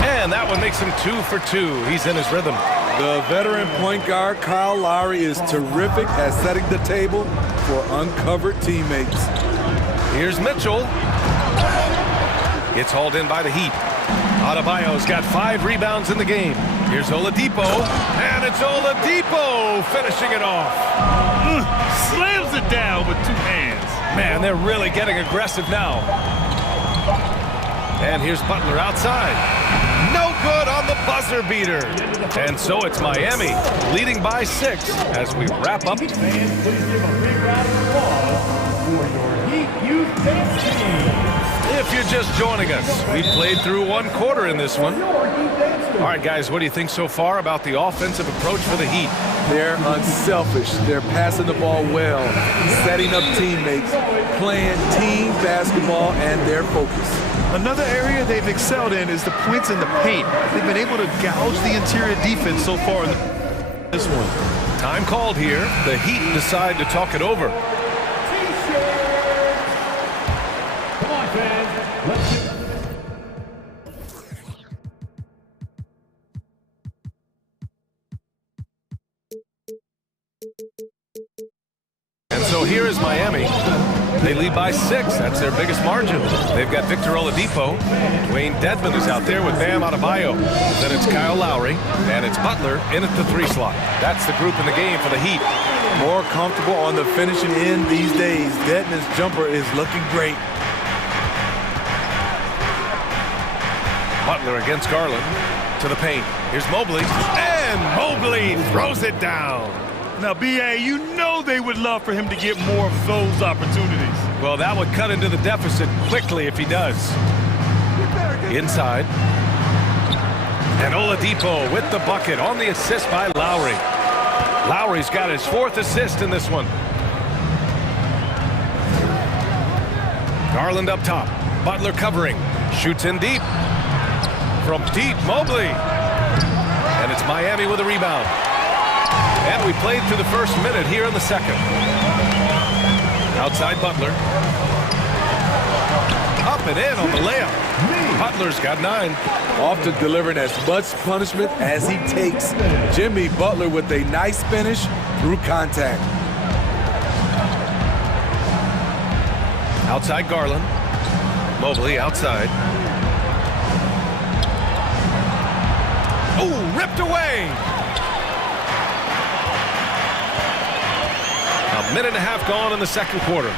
And that one makes him 2 for 2. He's in his rhythm. The veteran point guard, Kyle Lowry, is terrific at setting the table for uncovered teammates. Here's Mitchell. Gets hauled in by the Heat. Adebayo's got 5 rebounds in the game. Here's Oladipo. And it's Oladipo finishing it off. Slams it down with 2 hands. Man, they're really getting aggressive now. And here's Butler outside. No good on the buzzer beater. And so it's Miami leading by 6 as we wrap up. Fans, please give a big round of applause for your Heat Youth Dance Team. If you're just joining us, we played through 1 quarter in this one. All right, guys, what do you think so far about the offensive approach for the Heat? They're unselfish. They're passing the ball well, setting up teammates, playing team basketball, and their focus. Another area they've excelled in is the points in the paint. They've been able to gouge the interior defense so far in this one. Time called here. The Heat decide to talk it over. Come on, fans. Let's get And so here is Miami. They lead by 6. That's their biggest margin. They've got Victor Oladipo. Dwayne Dedmon is out there with Bam Adebayo. Then it's Kyle Lowry. And it's Butler in at the 3 slot. That's the group in the game for the Heat. More comfortable on the finishing end these days. Dedmon's jumper is looking great. Butler against Garland. To the paint. Here's Mobley. And Mobley throws it down. Now, B.A., you know they would love for him to get more of those opportunities. Well, that would cut into the deficit quickly if he does. Inside. And Oladipo with the bucket on the assist by Lowry. Lowry's got his 4th assist in this one. Garland up top. Butler covering. Shoots in deep. From deep, Mobley. And it's Miami with a rebound. And we played through the first minute here in the second. Outside Butler. Up and in on the layup. Butler's got 9. Often delivering as much punishment as he takes. Jimmy Butler with a nice finish through contact. Outside Garland. Mobley outside. Oh, ripped away. Minute and a half gone in the second quarter.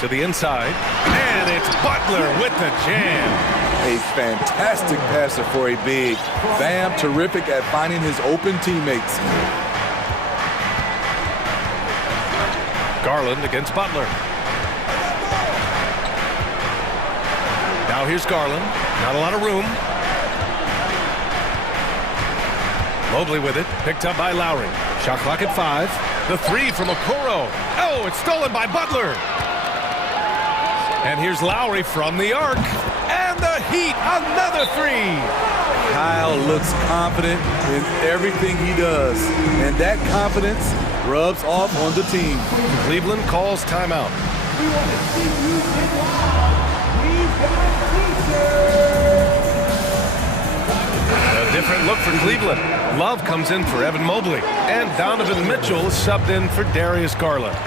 To the inside, and it's Butler with the jam. A fantastic passer for a big. Bam, terrific at finding his open teammates. Garland against Butler. Now here's Garland. Not a lot of room. Mobley with it. Picked up by Lowry. Shot clock at 5. The three from Okoro. Oh, it's stolen by Butler. And here's Lowry from the arc. And the Heat, another three. Kyle looks confident in everything he does. And that confidence rubs off on the team. Cleveland calls timeout. A different look for Cleveland. Love comes in for Evan Mobley. And Donovan Mitchell is subbed in for Darius Garland.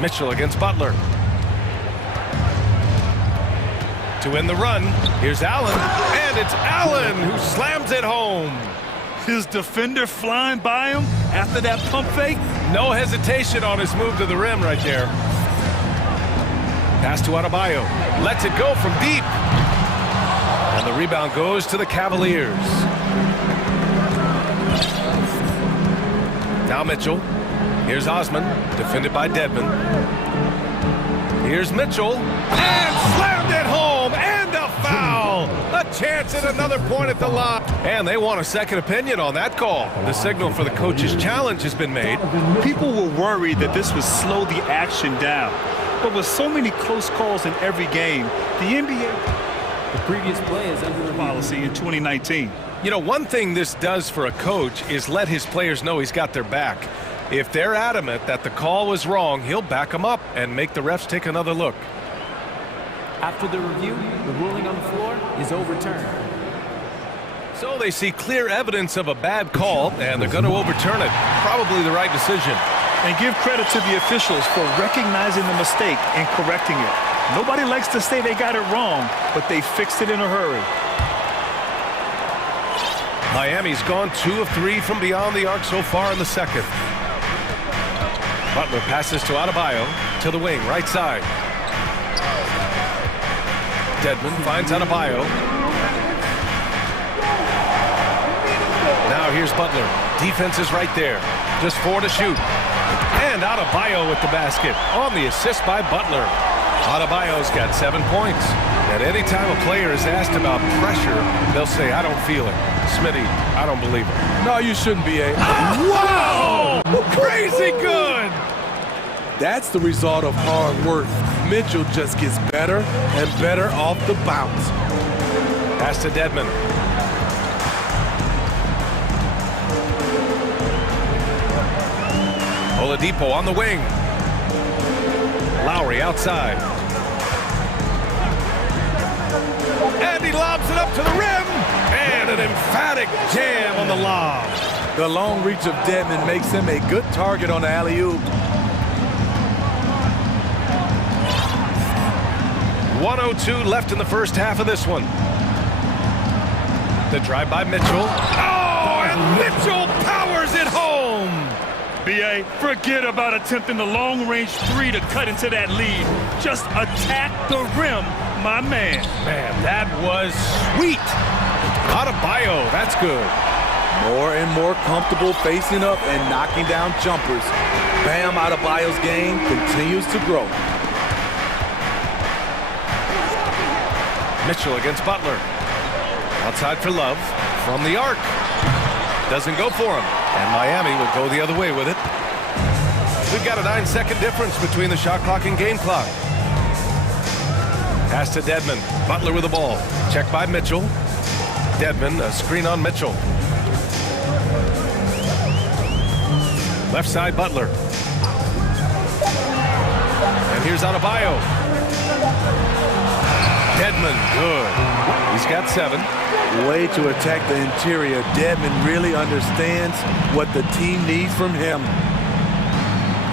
Mitchell against Butler. To win the run, here's Allen. And it's Allen who slams it home. His defender flying by him after that pump fake. No hesitation on his move to the rim right there. Pass to Adebayo. Lets it go from deep. And the rebound goes to the Cavaliers. Now Mitchell. Here's Osman, defended by Dedmon. Here's Mitchell. And slammed it home. And a foul. A chance at another point at the line. And they want a second opinion on that call. The signal for the coach's challenge has been made. People were worried that this would slow the action down. But with so many close calls in every game, the NBA... The previous play is under policy in 2019. You know, one thing this does for a coach is let his players know he's got their back. If they're adamant that the call was wrong, he'll back them up and make the refs take another look. After the review, the ruling on the floor is overturned. So they see clear evidence of a bad call, and they're going to overturn it. Probably the right decision. And give credit to the officials for recognizing the mistake and correcting it. Nobody likes to say they got it wrong, but they fixed it in a hurry. Miami's gone 2 of 3 from beyond the arc so far in the second. Butler passes to Adebayo to the wing, right side. Dedmon finds Adebayo. Now here's Butler. Defense is right there. Just 4 to shoot. And Adebayo with the basket on the assist by Butler. Adebayo's got 7 points. At any time a player is asked about pressure, they'll say, I don't feel it. Smitty, I don't believe it. No, you shouldn't be, A. Wow! Crazy good! That's the result of hard work. Mitchell just gets better and better off the bounce. Pass to Dedmon. Oladipo on the wing. Lowry outside. And he lobs it up to the rim. And an emphatic jam on the lob. The long reach of Dedmon makes him a good target on the alley-oop. 1:02 left in the first half of this one. The drive by Mitchell. Oh, and Mitchell powers it home. B.A., forget about attempting the long-range 3 to cut into that lead. Just attack the rim, my man. Man, that was sweet. Adebayo, that's good. More and more comfortable facing up and knocking down jumpers. Bam Adebayo's game continues to grow. Mitchell against Butler. Outside for Love. From the arc. Doesn't go for him. And Miami will go the other way with it. We've got a 9-second difference between the shot clock and game clock. Pass to Dedmon. Butler with the ball. Checked by Mitchell. Dedmon, a screen on Mitchell. Left side, Butler. And here's Adebayo. Dedmon, good. He's got 7. Way to attack the interior. Dedmon really understands what the team needs from him.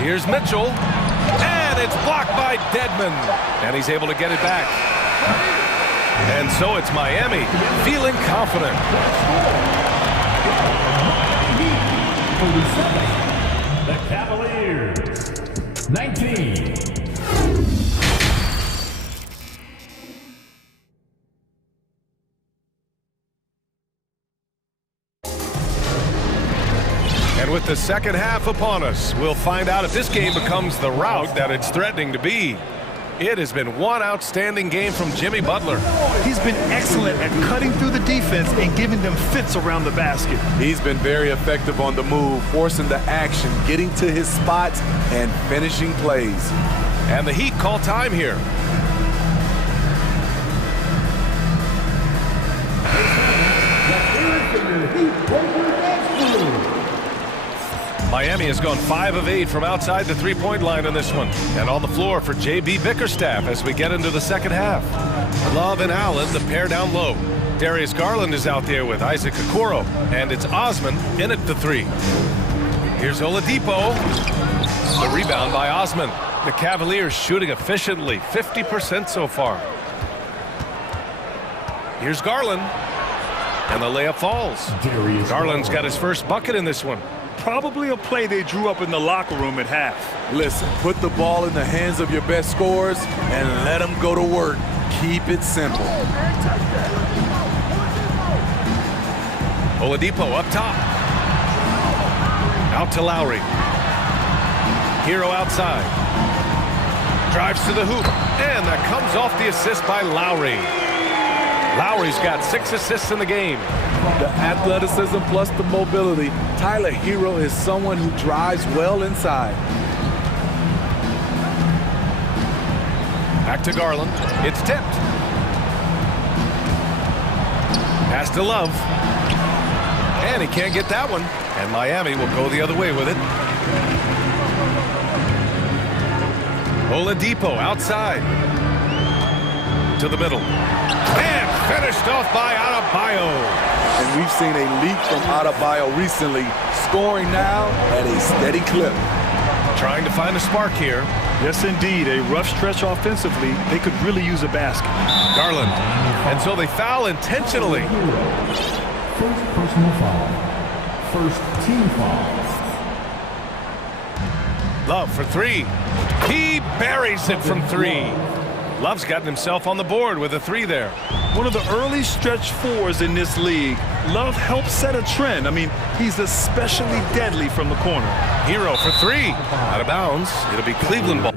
Here's Mitchell. And it's blocked by Dedmon. And he's able to get it back. And so it's Miami feeling confident. The Cavaliers, 19. And with the second half upon us, we'll find out if this game becomes the rout that it's threatening to be. It has been one outstanding game from Jimmy Butler. He's been excellent at cutting through the defense and giving them fits around the basket. He's been very effective on the move, forcing the action, getting to his spots, and finishing plays. And the Heat call time here. Miami has gone 5 of 8 from outside the three-point line in this one. And on the floor for J.B. Bickerstaff as we get into the second half. Love and Allen, the pair down low. Darius Garland is out there with Isaac Okoro. And it's Osman in at the 3. Here's Oladipo. The rebound by Osman. The Cavaliers shooting efficiently, 50% so far. Here's Garland. And the layup falls. Garland's got his first bucket in this one. Probably a play they drew up in the locker room at half. Listen, put the ball in the hands of your best scorers and let them go to work. Keep it simple. Oladipo up top. Out to Lowry. Hero outside. Drives to the hoop. And that comes off the assist by Lowry. Lowry's got 6 assists in the game. The athleticism plus the mobility. Tyler Hero is someone who drives well inside. Back to Garland. It's tipped. Pass to Love. And he can't get that one. And Miami will go the other way with it. Oladipo outside. To the middle. And finished off by Adebayo. And we've seen a leap from Adebayo recently, scoring now at a steady clip. Trying to find a spark here. Yes, indeed. A rough stretch offensively. They could really use a basket. Garland. And so they foul intentionally. First personal foul. First team foul. Love for 3. He buries it from 3. Love's gotten himself on the board with a 3 there. One of the early stretch 4s in this league. Love helps set a trend. I mean, he's especially deadly from the corner. Hero for 3. Out of bounds. It'll be Cleveland ball.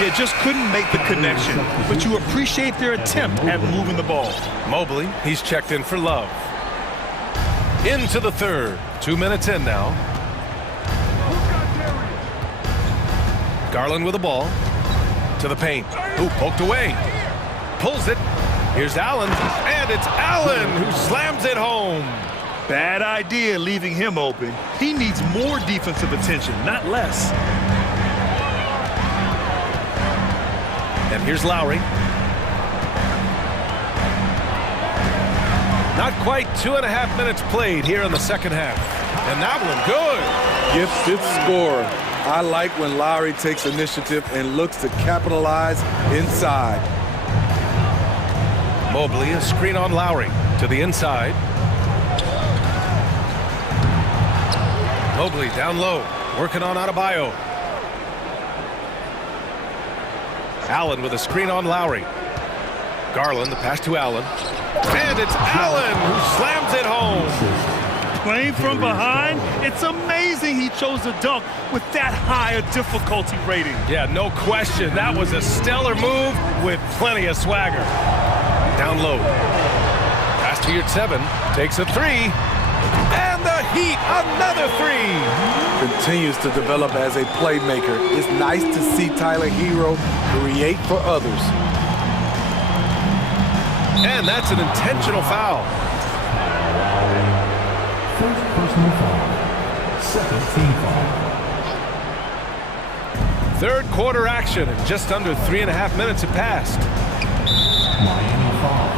Yeah, just couldn't make the connection. But you appreciate their attempt at moving the ball. Mobley, he's checked in for Love. Into the third. 2 minutes in now. Garland with the ball. To the paint. Ooh, poked away. Pulls it. Here's Allen. And it's Allen who slams it home. Bad idea leaving him open. He needs more defensive attention, not less. And here's Lowry. Not quite 2.5 minutes played here in the second half. And that one good. Gifted scorer. I like when Lowry takes initiative and looks to capitalize inside. Mobley, a screen on Lowry to the inside. Mobley down low, working on Adebayo. Allen with a screen on Lowry. Garland, the pass to Allen. And it's Allen who slams it home. Playing from behind, it's amazing he chose to dunk with that high a difficulty rating. Yeah, no question. That was a stellar move with plenty of swagger. Down low. Pass to your 7. Takes a 3. And the Heat, another 3. Continues to develop as a playmaker. It's nice to see Tyler Hero create for others. And that's an intentional foul. First personal foul. Second team foul. Third quarter action, and just under 3.5 minutes have passed. Miami foul.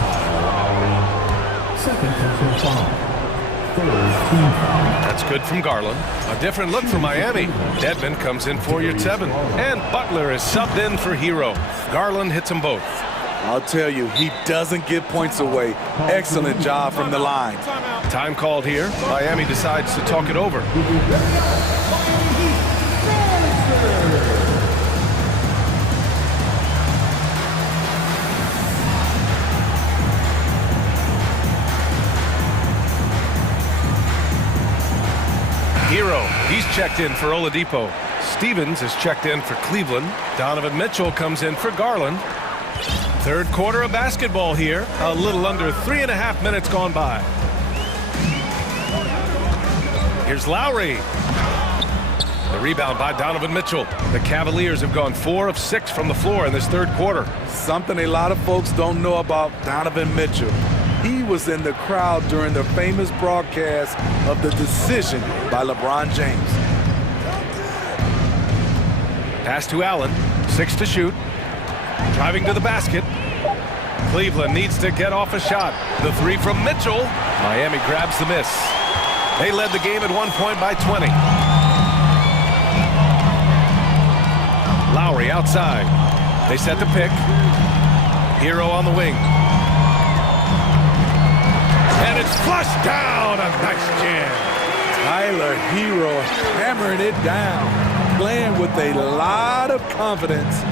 Kyle Lowry. Second personal foul. That's good from Garland. A different look for Miami. Dedmon comes in for your 7. And Butler is subbed in for Hero. Garland hits them both. I'll tell you, he doesn't give points away. Excellent job from the line. Time called here. Miami decides to talk it over. Hero, he's checked in for Oladipo. Stevens is checked in for Cleveland. Donovan Mitchell comes in for Garland. Third quarter of basketball here. A little under 3.5 minutes gone by. Here's Lowry. The rebound by Donovan Mitchell. The Cavaliers have gone 4 of 6 from the floor in this third quarter. Something a lot of folks don't know about Donovan Mitchell. He was in the crowd during the famous broadcast of the decision by LeBron James. Pass to Allen. 6 to shoot. Driving to the basket. Cleveland needs to get off a shot. The 3 from Mitchell. Miami grabs the miss. They led the game at 1 point by 20. Lowry outside. They set the pick. Hero on the wing. And it's flushed down. A nice jam. Tyler Hero hammering it down. Playing with a lot of confidence.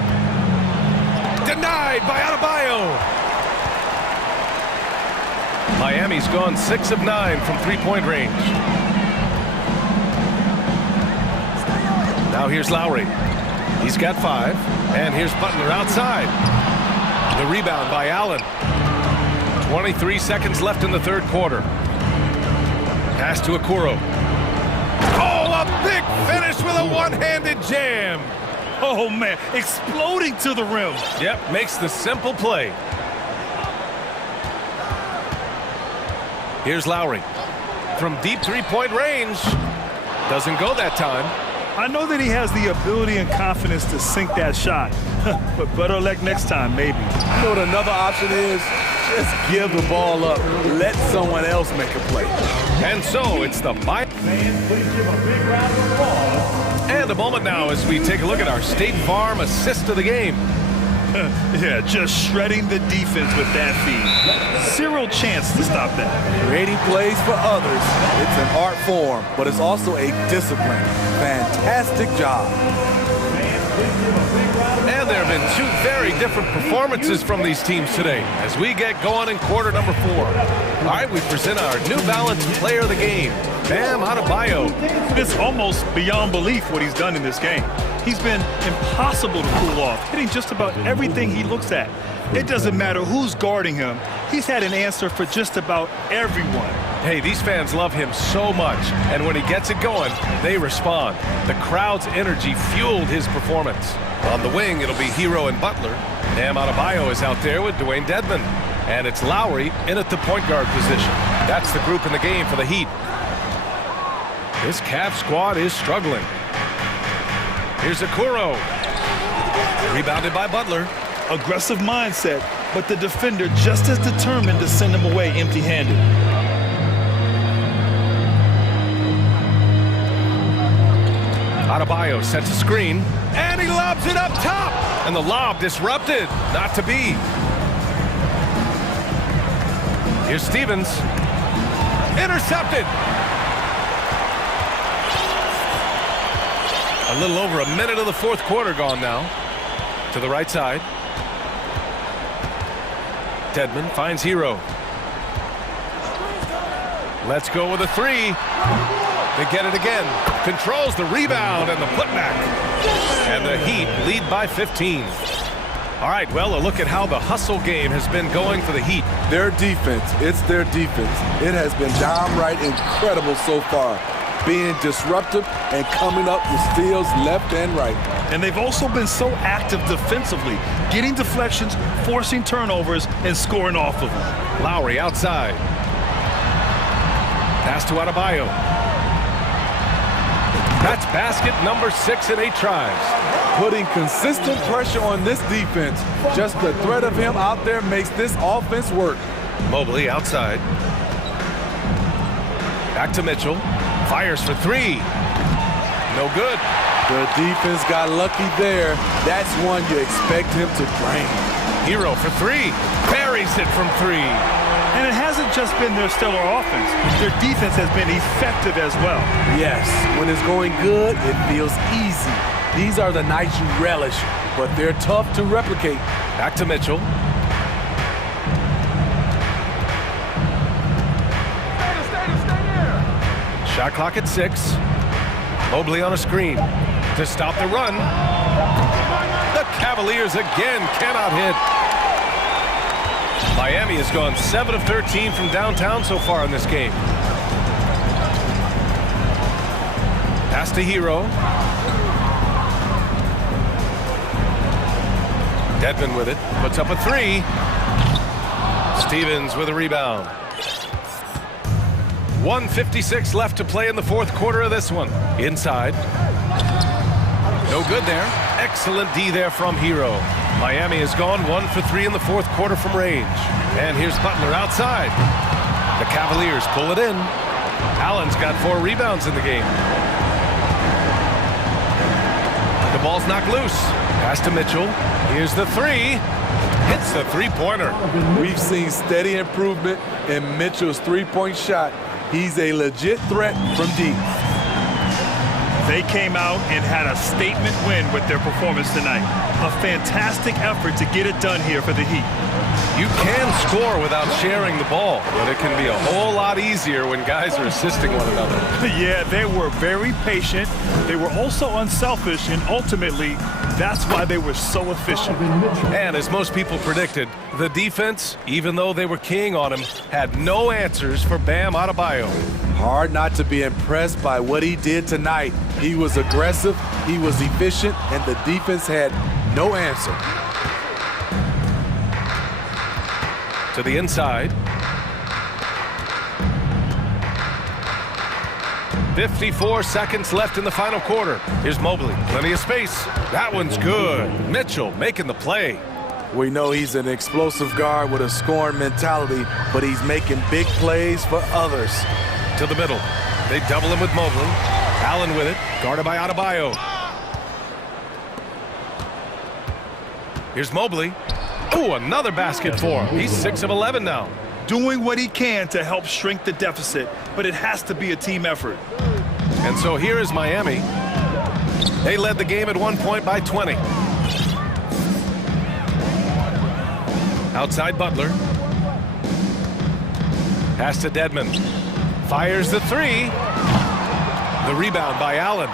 Denied by Adebayo. Miami's gone 6 of 9 from three-point range. Now here's Lowry. He's got 5. And here's Butler outside. The rebound by Allen. 23 seconds left in the third quarter. Pass to Okoro. Oh, a big finish with a one-handed jam. Oh, man, exploding to the rim. Yep, makes the simple play. Here's Lowry. From deep three-point range. Doesn't go that time. I know that he has the ability and confidence to sink that shot. But better luck next time, maybe. You know what another option is? Just give the ball up. Let someone else make a play. And so it's the And a moment now as we take a look at our State Farm assist of the game. Yeah, just shredding the defense with that feed. Zero chance to stop that. Creating plays for others. It's an art form, but it's also a discipline. Fantastic job. And there have been 2 very different performances from these teams today as we get going in quarter number 4. All right, we present our New Balance player of the game, Bam Adebayo. It's almost beyond belief what he's done in this game. He's been impossible to cool off, hitting just about everything he looks at. It doesn't matter who's guarding him. He's had an answer for just about everyone. Hey, these fans love him so much, and when he gets it going, they respond. The crowd's energy fueled his performance. On the wing, it'll be Hero and Butler. Bam Adebayo is out there with Dwayne Dedmon. And it's Lowry in at the point guard position. That's the group in the game for the Heat. This Cavs squad is struggling. Here's Okoro. Rebounded by Butler. Aggressive mindset, but the defender just as determined to send him away empty-handed. Adebayo sets a screen, and he lobs it up top. And the lob disrupted. Not to be. Here's Stevens. Intercepted. A little over a minute of the fourth quarter gone now. To the right side. Dedmon finds Hero. Let's go with a 3. They get it again. Controls the rebound and the putback. And the Heat lead by 15. All right, well, a look at how the hustle game has been going for the Heat. Their defense, it's their defense. It has been downright incredible so far. Being disruptive and coming up with steals left and right. And they've also been so active defensively, getting deflections, forcing turnovers, and scoring off of them. Lowry outside. Pass to Adebayo. That's basket number 6 in 8 tries. Putting consistent pressure on this defense. Just the threat of him out there makes this offense work. Mobley outside. Back to Mitchell. Fires for three. No good. The defense got lucky there. That's one you expect him to drain. Hero for three. Buries it from three. And it hasn't just been their stellar offense. Their defense has been effective as well. Yes, when it's going good, it feels easy. These are the nights you relish, but they're tough to replicate. Back to Mitchell. Shot clock at 6. Mobley on a screen to stop the run. The Cavaliers again cannot hit. Miami has gone 7 of 13 from downtown so far in this game. Pass to Hero. Dedmon with it, puts up a three. Stevens with a rebound. 1:56 left to play in the fourth quarter of this one. Inside. No good there. Excellent D there from Hero. Miami has gone 1 for 3 in the fourth quarter from range. And here's Butler outside. The Cavaliers pull it in. Allen's got 4 rebounds in the game. The ball's knocked loose. Pass to Mitchell. Here's the three. Hits the three-pointer. We've seen steady improvement in Mitchell's three-point shot. He's a legit threat from deep. They came out and had a statement win with their performance tonight. A fantastic effort to get it done here for the Heat. You can score without sharing the ball, but it can be a whole lot easier when guys are assisting one another. Yeah, they were very patient. They were also unselfish, and ultimately, that's why they were so efficient. And as most people predicted, the defense, even though they were keying on him, had no answers for Bam Adebayo. Hard not to be impressed by what he did tonight. He was aggressive, he was efficient, and the defense had no answer. To the inside. 54 seconds left in the final quarter. Here's Mobley. Plenty of space. That one's good. Mitchell making the play. We know he's an explosive guard with a scoring mentality, but he's making big plays for others. To the middle. They double him with Mobley. Allen with it. Guarded by Adebayo. Here's Mobley. Oh, another basket for him. He's 6 of 11 now. Doing what he can to help shrink the deficit, but it has to be a team effort. And so here is Miami. They led the game at one point by 20. Outside Butler. Pass to Dedmon. Fires the three. The rebound by Allen.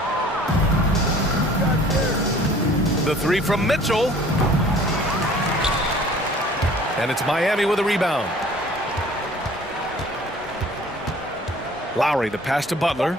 The three from Mitchell. And it's Miami with a rebound. Lowry, the pass to Butler.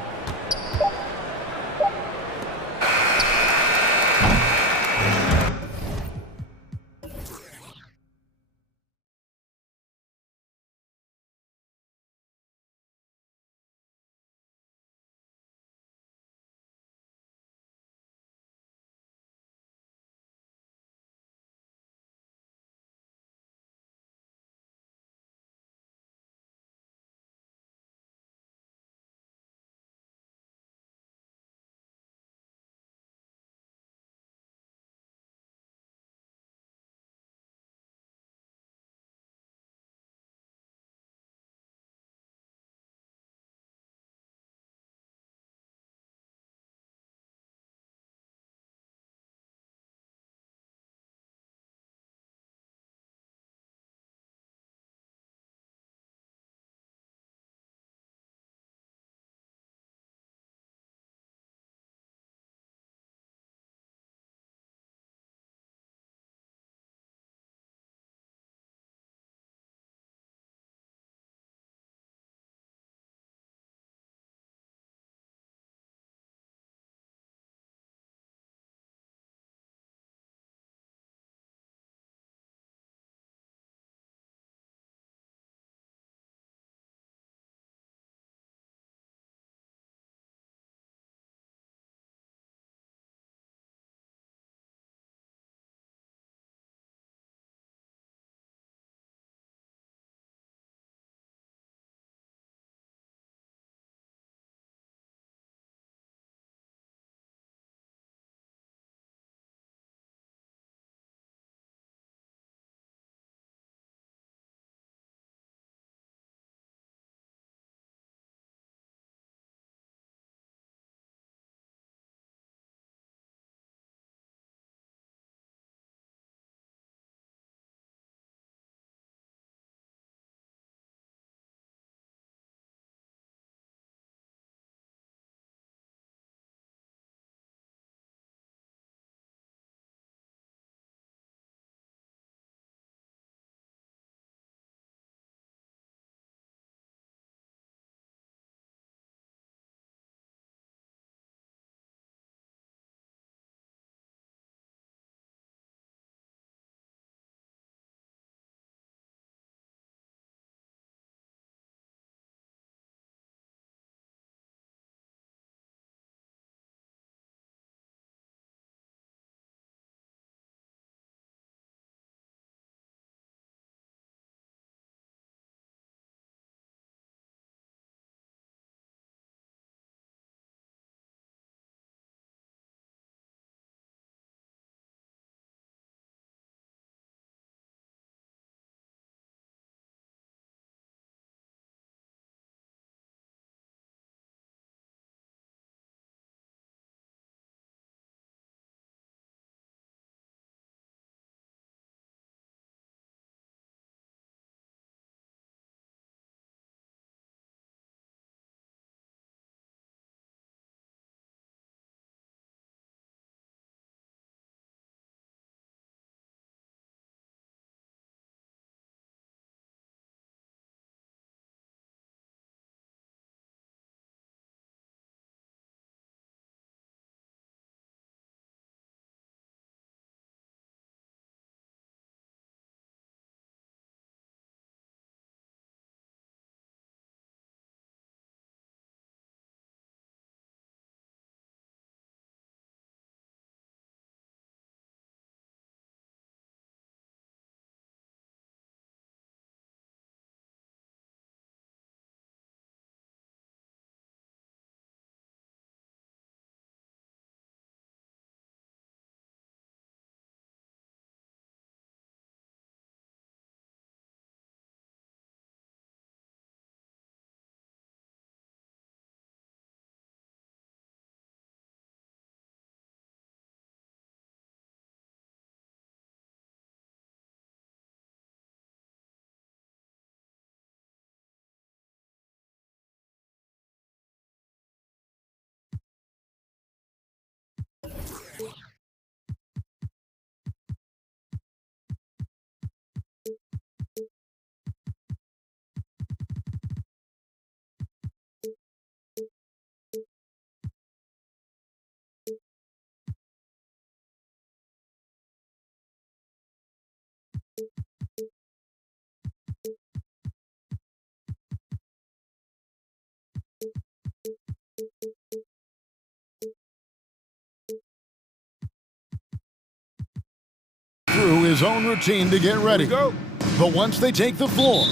through his own routine to get ready. But once they take the floor,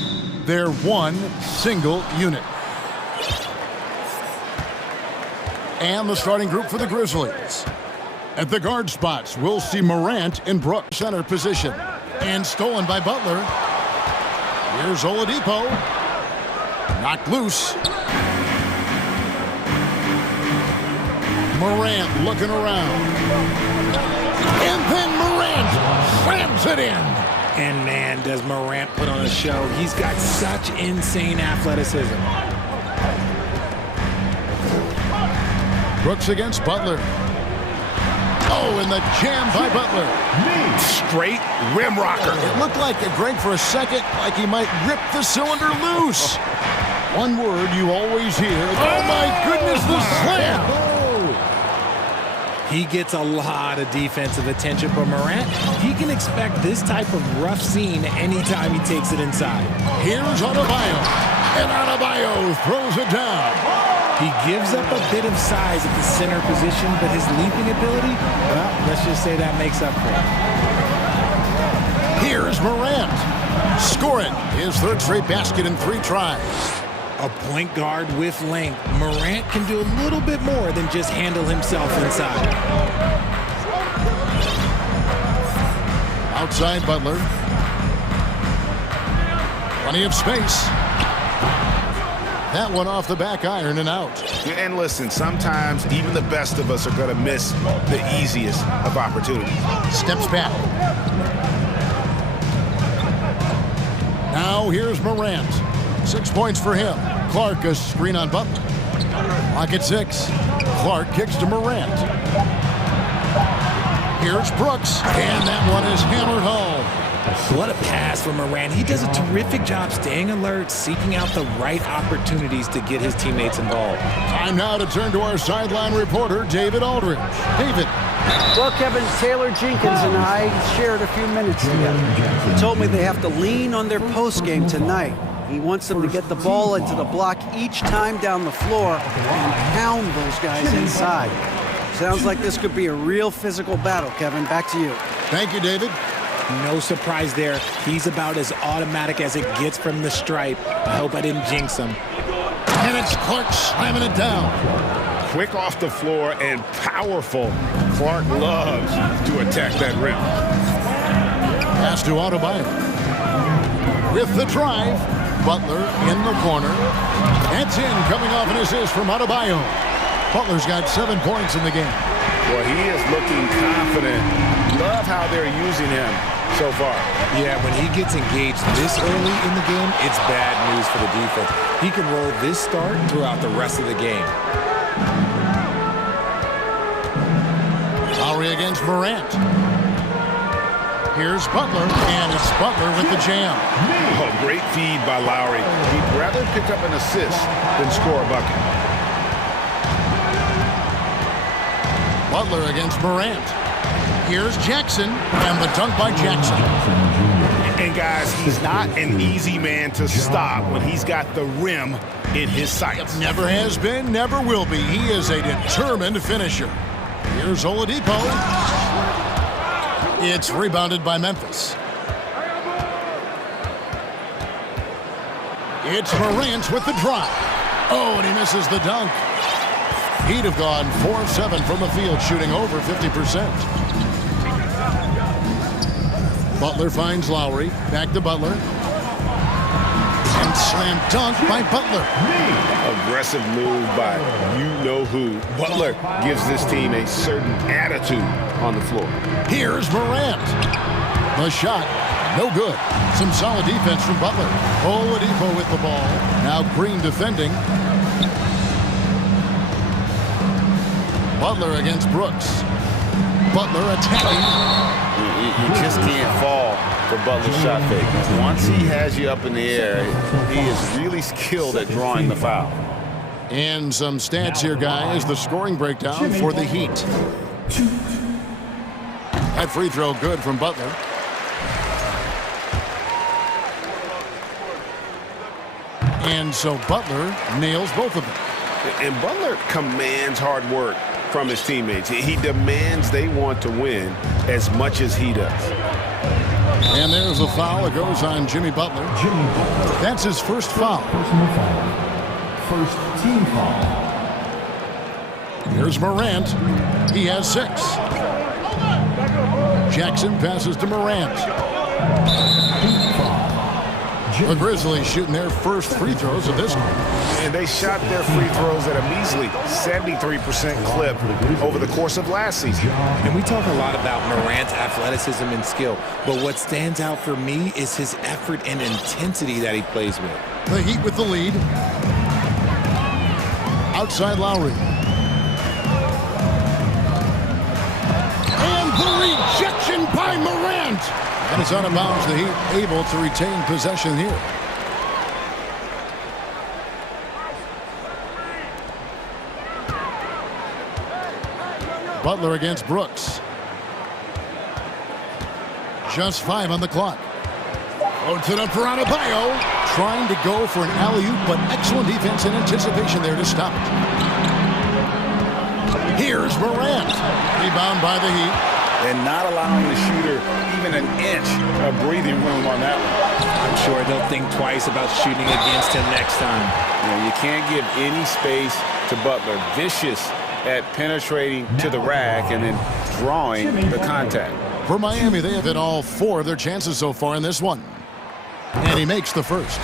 they're one single unit. And the starting group for the Grizzlies. At the guard spots, we'll see Morant in Brooks center position. And stolen by Butler. Here's Oladipo. Knocked loose. Morant looking around. And then Morant slams it in. And man, does Morant put on a show. He's got such insane athleticism. Brooks against Butler. Oh, and the jam by Butler. Straight rim rocker. It looked like Greg for a second, like he might rip the cylinder loose. One word you always hear. Oh my goodness, the slam. He gets a lot of defensive attention from Morant. He can expect this type of rough scene anytime he takes it inside. Here's Adebayo. And Adebayo throws it down. He gives up a bit of size at the center position, but his leaping ability, well, let's just say that makes up for it. Here's Morant. Scoring his third straight basket in 3 tries. A point guard with length. Morant can do a little bit more than just handle himself inside. Outside Butler. Plenty of space. That one off the back iron and out. And listen, sometimes even the best of us are going to miss the easiest of opportunities. Steps back. Now here's Morant. 6 points for him. Clark a screen on Butler. Clock at 6. Clark kicks to Morant. Here's Brooks. And that one is hammered home. What a pass from Morant. He does a terrific job staying alert, seeking out the right opportunities to get his teammates involved. Time now to turn to our sideline reporter, David Aldridge. David. Well, Kevin, Taylor Jenkins and I shared a few minutes together. He told me they have to lean on their post game tonight. He wants them to get the ball into the block each time down the floor and pound those guys inside. Sounds like this could be a real physical battle, Kevin. Back to you. Thank you, David. No surprise there. He's about as automatic as it gets from the stripe. I hope I didn't jinx him. And it's Clark slamming it down. Quick off the floor and powerful. Clark loves to attack that rim. Pass to Adebayo. With the drive, Butler in the corner. That's in, coming off an assist from Adebayo. Butler's got 7 points in the game. Well, he is looking confident. Love how they're using him so far. Yeah, when he gets engaged this early in the game, it's bad news for the defense. He can roll this start throughout the rest of the game. Lowry against Morant. Here's Butler, and it's Butler with the jam. Oh, great feed by Lowry. He'd rather pick up an assist than score a bucket. Butler against Morant. Here's Jackson, and the dunk by Jackson. And guys, he's not an easy man to stop when he's got the rim in his sights. Never has been, never will be. He is a determined finisher. Here's Oladipo. It's rebounded by Memphis. It's Morant with the drop. Oh, and he misses the dunk. He'd have gone 4 of 7 from the field, shooting over 50%. Butler finds Lowry. Back to Butler. And slam dunk by Butler. Aggressive move by you-know-who. Butler gives this team a certain attitude on the floor. Here's Morant. The shot, no good. Some solid defense from Butler. Oladipo with the ball. Now Green defending. Butler against Brooks. Butler attacking. You just can't fall for Butler's shot fake. Once he has you up in the air, he is really skilled at drawing the foul. And some stats here, guys. The scoring breakdown for the Heat. That free throw good from Butler. And so Butler nails both of them. And Butler commands hard work. from his teammates. He demands they want to win as much as he does. And there's a foul. It goes on Jimmy Butler. That's his first foul. Personal foul. First team foul. Here's Morant. He has 6. Jackson passes to Morant. The Grizzlies shooting their first free throws of this one. And they shot their free throws at a measly 73% clip over the course of last season. And we talk a lot about Morant's athleticism and skill, but what stands out for me is his effort and intensity that he plays with. The Heat with the lead. Outside Lowry. And the rejection by Morant. And it's out of bounds. The Heat able to retain possession here. Butler against Brooks. Just 5 on the clock. Loads it up for Adebayo. Trying to go for an alley-oop, but excellent defense and anticipation there to stop it. Here's Morant. Rebound by the Heat. And not allowing the shooter even an inch of breathing room on that one. I'm sure they'll think twice about shooting against him next time. You can't give any space to Butler. Vicious at penetrating to the rack and then drawing the contact. For Miami, they have hit all 4 of their chances so far in this one. And he makes the first.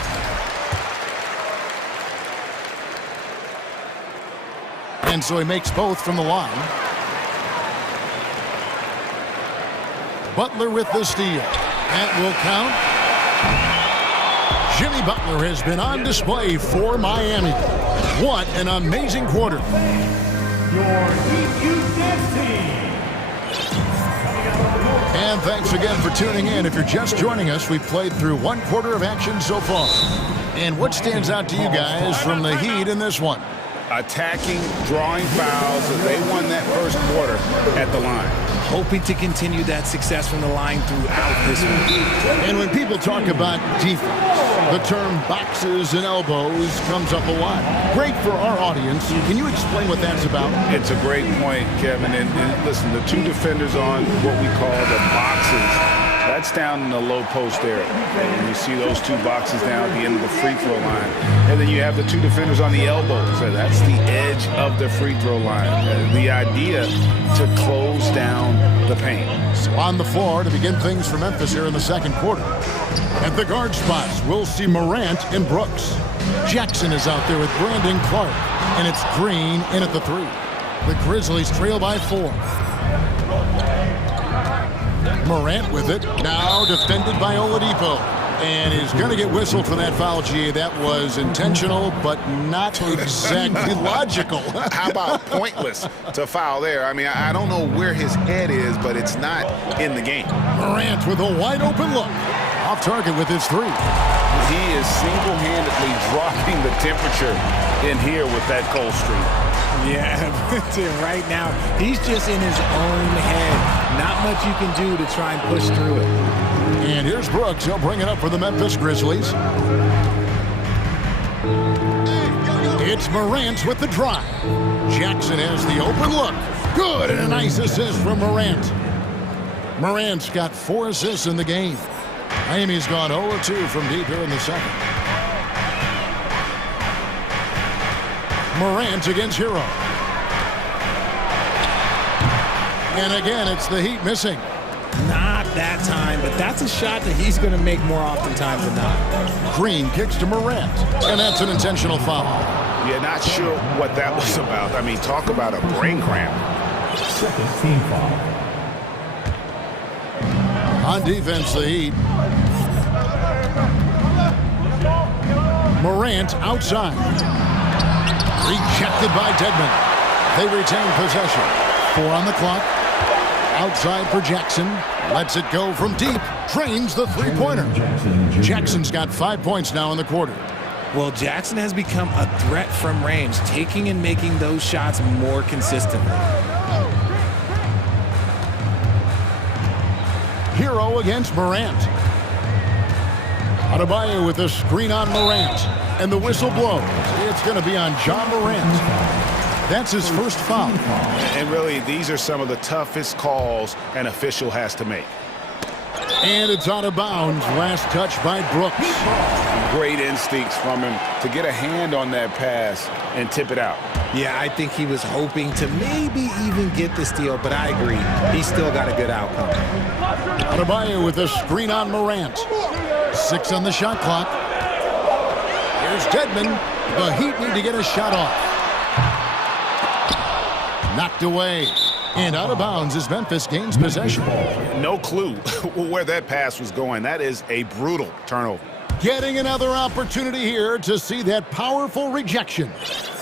And so he makes both from the line. Butler with the steal. That will count. Jimmy Butler has been on display for Miami. What an amazing quarter. Your EQ team. And thanks again for tuning in. If you're just joining us, we've played through 1 quarter of action so far. And what stands out to you guys from the Heat in this one? Attacking, drawing fouls. They won that first quarter at the line. Hoping to continue that success from the line throughout this week. And when people talk about defense, the term boxes and elbows comes up a lot. Great for our audience. Can you explain what that's about? It's a great point, Kevin. And listen, the 2 defenders on what we call the boxes, that's down in the low post area. And you see those 2 boxes down at the end of the free throw line. And then you have the 2 defenders on the elbows. So that's the edge of the free throw line. The idea to close down the paint. So on the floor to begin things for Memphis here in the second quarter. At the guard spots, we'll see Morant and Brooks. Jackson is out there with Brandon Clark. And it's Green in at the 3. The Grizzlies trail by 4. Morant with it. Now defended by Oladipo. And he's going to get whistled for that foul, G. That was intentional, but not exactly logical. How about pointless to foul there? I mean, I don't know where his head is, but it's not in the game. Morant with a wide open look. Off target with his 3. He is single-handedly dropping the temperature in here with that cold streak. Yeah, right now, he's just in his own head. Not much you can do to try and push through it. And here's Brooks. He'll bring it up for the Memphis Grizzlies. It's Morant with the drive. Jackson has the open look. Good, and a nice assist from Morant. Morant's got 4 assists in the game. Miami's gone 0-2 from deep here in the second. Morant against Hero. And again, it's the Heat missing. Not that time, but that's a shot that he's going to make more oftentimes than not. Green kicks to Morant, and that's an intentional foul. Yeah, not sure what that was about. I mean, talk about a brain cramp. Second team foul. On defense, the Heat. Morant outside. Rejected by Dedmon. They retain possession. 4 on the clock. Outside for Jackson. Lets it go from deep. Drains the 3-pointer. Jackson's got 5 points now in the quarter. Well, Jackson has become a threat from range, taking and making those shots more consistently. Hero against Morant. Adebayo with the screen on Morant. And the whistle blows. It's going to be on John Morant. That's his first foul. And really, these are some of the toughest calls an official has to make. And it's out of bounds. Last touch by Brooks. Great instincts from him to get a hand on that pass and tip it out. Yeah, I think he was hoping to maybe even get the steal, but I agree. He still got a good outcome. Adebayo with a screen on Morant. 6 on the shot clock. Here's Dedmon. The Heat need to get a shot off. Knocked away. And out of bounds as Memphis gains possession. No clue where that pass was going. That is a brutal turnover. Getting another opportunity here to see that powerful rejection.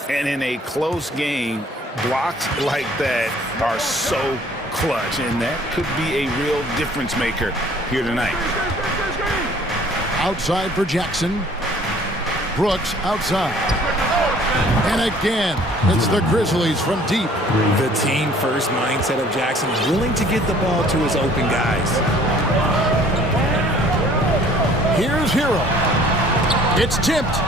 And in a close game, blocks like that are so clutch, and that could be a real difference maker here tonight. Outside for Jackson. Brooks outside. And again, it's the Grizzlies from deep. The team-first mindset of Jackson, willing to get the ball to his open guys. Here's Hero. It's tipped.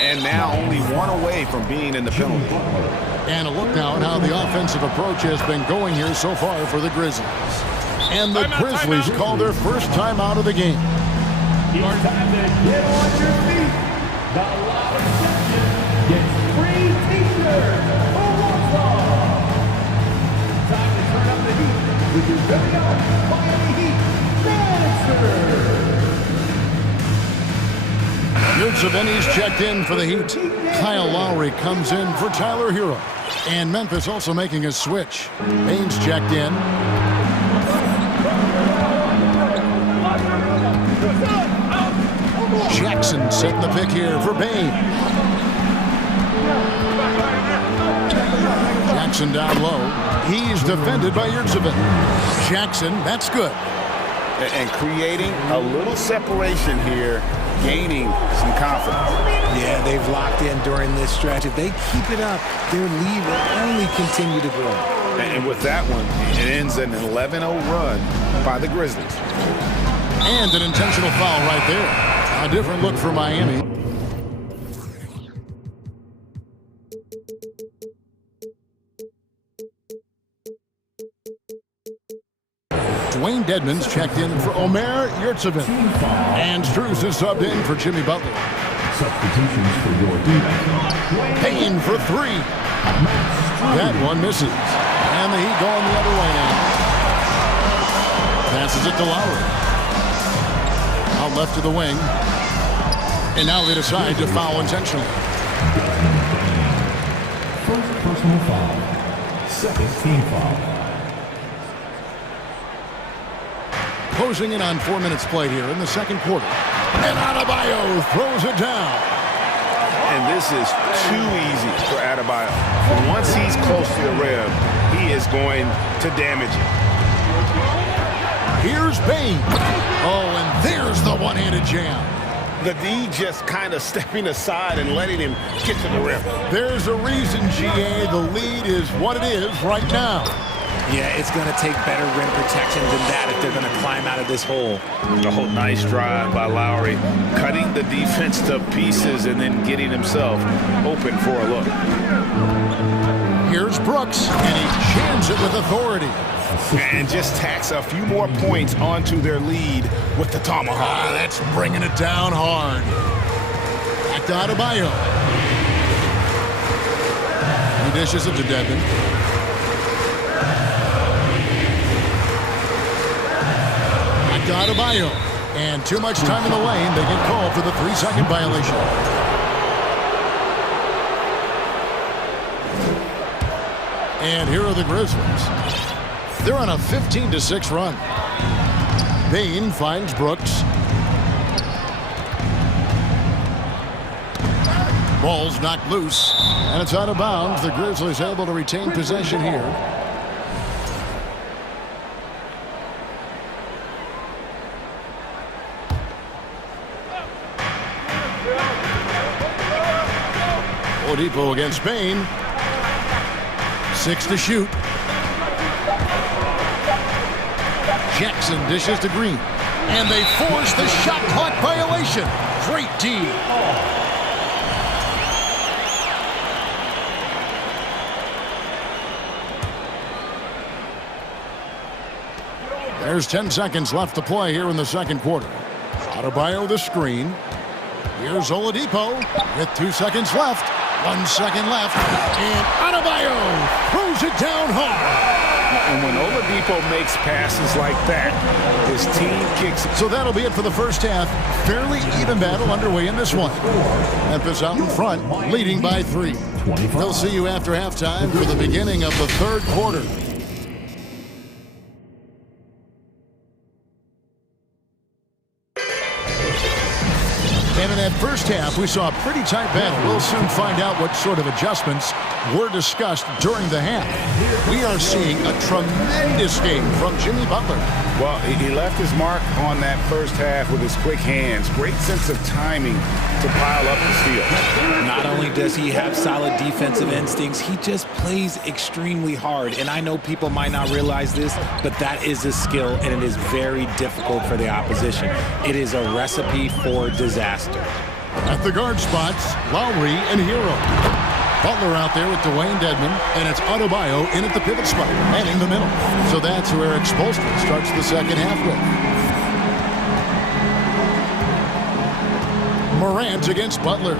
And now only one away from being in the penalty. And a look now at how the offensive approach has been going here so far for the Grizzlies. And the Grizzlies call their first timeout of the game. It's time to get on your feet. The Lottery section gets free t-shirts. Who wants them? Time to turn up the heat with your very own Miami Heat dancer. Benny's checked in for the Heat. Kyle Lowry comes in for Tyler Hero. And Memphis also making a switch. Baines checked in. Jackson setting the pick here for Baines. Jackson down low. He's defended by Yurtseven. Jackson, that's good. And creating a little separation here, gaining some confidence. Yeah, they've locked in during this stretch. If they keep it up, their lead will only continue to grow. And with that one, it ends an 11-0 run by the Grizzlies. And an intentional foul right there. A different look for Miami. Dwayne Dedmon's checked in for Omer Yurtseven. And Strus is subbed in for Jimmy Butler. Substitutions for your defense. Payne for 3. That one misses. And the Heat going the other way now. Passes it to Lowry. Out left to the wing. And now they decide to foul intentionally. First personal foul. Second team foul. Closing in on 4 minutes played here in the second quarter. And Adebayo throws it down. And this is too easy for Adebayo. Once he's close to the rim, he is going to damage it. Here's Baines. Oh, and there's the one-handed jam. The D just kind of stepping aside and letting him get to the rim. There's a reason, GA, the lead is what it is right now. Yeah, it's going to take better rim protection than that if they're going to climb out of this hole. Oh, nice drive by Lowry, cutting the defense to pieces and then getting himself open for a look. Here's Brooks, and he jams it with authority. And just tacks a few more points onto their lead with the tomahawk. That's bringing it down hard. Back to Adebayo. He dishes it to Dedmon. Back to Adebayo. And too much time in the lane. They get called for the 3-second violation. And here are the Grizzlies. They're on a 15-6 run. Baines finds Brooks. Ball's knocked loose, and it's out of bounds. The Grizzlies able to retain possession here. Oladipo against Baines. 6 to shoot. Jackson dishes to Green. And they force the shot clock violation. Great D. There's 10 seconds left to play here in the second quarter. Adebayo the screen. Here's Oladipo with 2 seconds left. 1 second left. And Adebayo throws it down hard. And when Oladipo makes passes like that, his team kicks it. So that'll be it for the first half. Fairly even battle underway in this one. Memphis out in front, leading by 3. We'll see you after halftime for the beginning of the third quarter. And in that first half, we saw a pretty tight battle. We'll soon find out what sort of adjustments were discussed during the half. We are seeing a tremendous game from Jimmy Butler. Well, he left his mark on that first half with his quick hands. Great sense of timing to pile up the steal. Not only does he have solid defensive instincts, he just plays extremely hard. And I know people might not realize this, but that is a skill, and it is very difficult for the opposition. It is a recipe for disaster. At the guard spots, Lowry and Hero. Butler out there with Dwayne Dedmon, and it's Adebayo in at the pivot spot, manning the middle. So that's who Eric Spoelstra starts the second half with. Morant against Butler.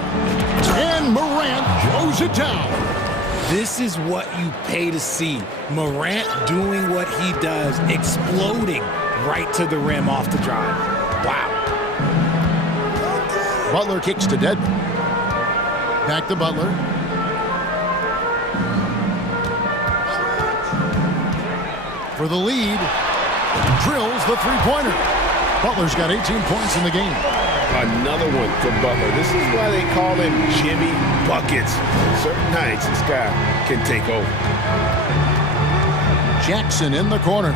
And Morant throws it down. This is what you pay to see. Morant doing what he does, exploding right to the rim off the drive. Wow. Butler kicks to Dedmon. Back to Butler. For the lead, drills the three-pointer. Butler's got 18 points in the game. Another one for Butler. This is why they call him Jimmy Buckets. Certain nights, this guy can take over. Jackson in the corner.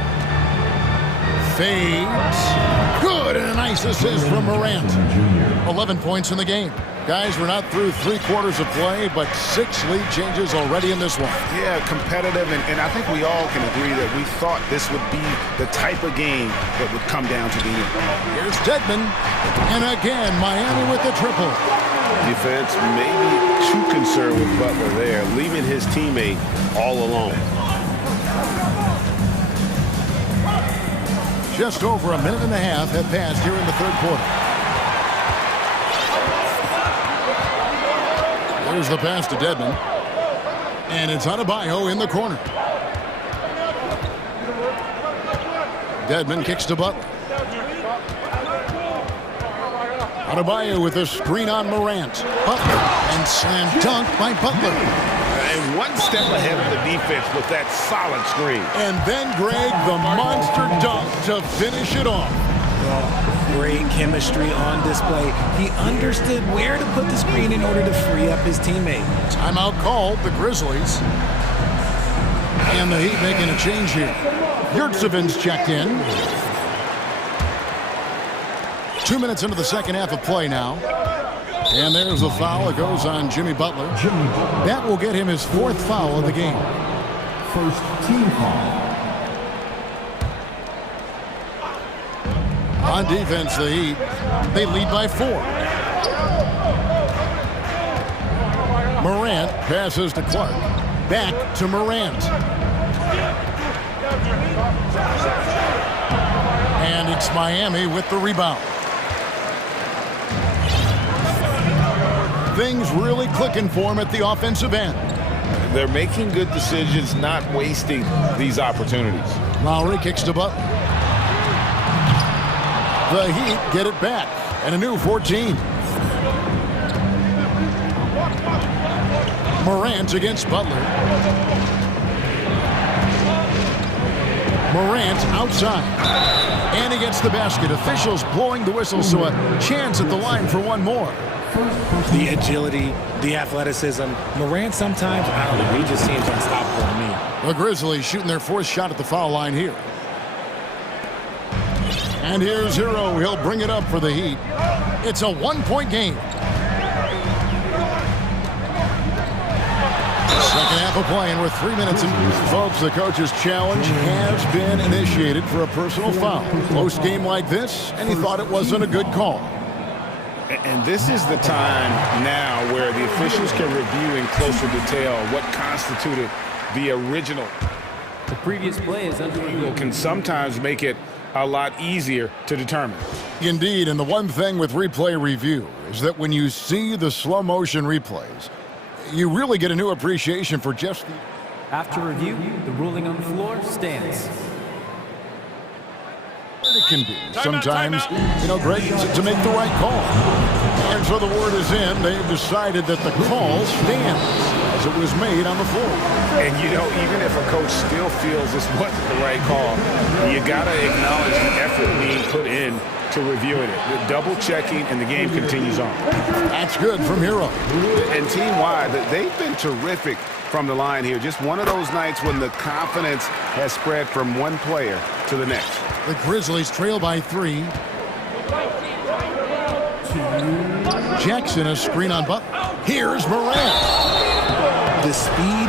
Fades. Good, and a nice assist from Morant. 11 points in the game. Guys, we're not through 3 quarters of play, but 6 lead changes already in this one. Yeah, competitive, and I think we all can agree that we thought this would be the type of game that would come down to the end. Here's Dedmon, and again, Miami with the triple. Defense maybe too concerned with Butler there, leaving his teammate all alone. Just over a minute and a half have passed here in the third quarter. There's the pass to Dedmon. And it's Adebayo in the corner. Dedmon kicks to Butler. Adebayo with a screen on Morant. Butler, and slam dunk by Butler. And one step ahead of the defense with that solid screen. And then Greg, the monster dunk to finish it off. Great chemistry on display. He understood where to put the screen in order to free up his teammate. Timeout called, the Grizzlies. And the Heat making a change here. Yurtseven's checked in. 2 minutes into the second half of play now. And there's a foul that goes on Jimmy Butler. That will get him his 4th foul of the game. First team foul. On defense, the Heat, they lead by 4. Morant passes to Clark. Back to Morant. And it's Miami with the rebound. Things really clicking for him at the offensive end. They're making good decisions, not wasting these opportunities. Lowry kicks to Butler. The Heat get it back, and a new 14. Morant against Butler. Morant outside. And he gets the basket. Officials blowing the whistle, so a chance at the line for one more. The agility, the athleticism. Morant sometimes, I don't know, he just seems unstoppable to me. The Grizzlies shooting their 4th shot at the foul line here. And here's Hero. He'll bring it up for the Heat. It's a 1-point game. Second half of play, and we're 3 minutes in. Folks, the coach's challenge has been initiated for a personal foul. Close game like this, and he thought it wasn't a good call. And this is the time now where the officials can review in closer detail what constituted the original. The previous play is underway. Can sometimes make it a lot easier to determine. Indeed, and the one thing with replay review is that when you see the slow motion replays, you really get a new appreciation for just the... After review, the ruling on the floor stands. It can be sometimes, Greg, to make the right call. And so the word is in. They've decided that the call stands as it was made on the floor. And, even if a coach still feels this wasn't the right call, you got to acknowledge the effort being put in to reviewing it. The double checking, and the game continues on. That's good from Hero. And team-wide, they've been terrific from the line here. Just one of those nights when the confidence has spread from one player to the next. The Grizzlies trail by 3. Jackson, a screen on Butler. Here's Morant. The speed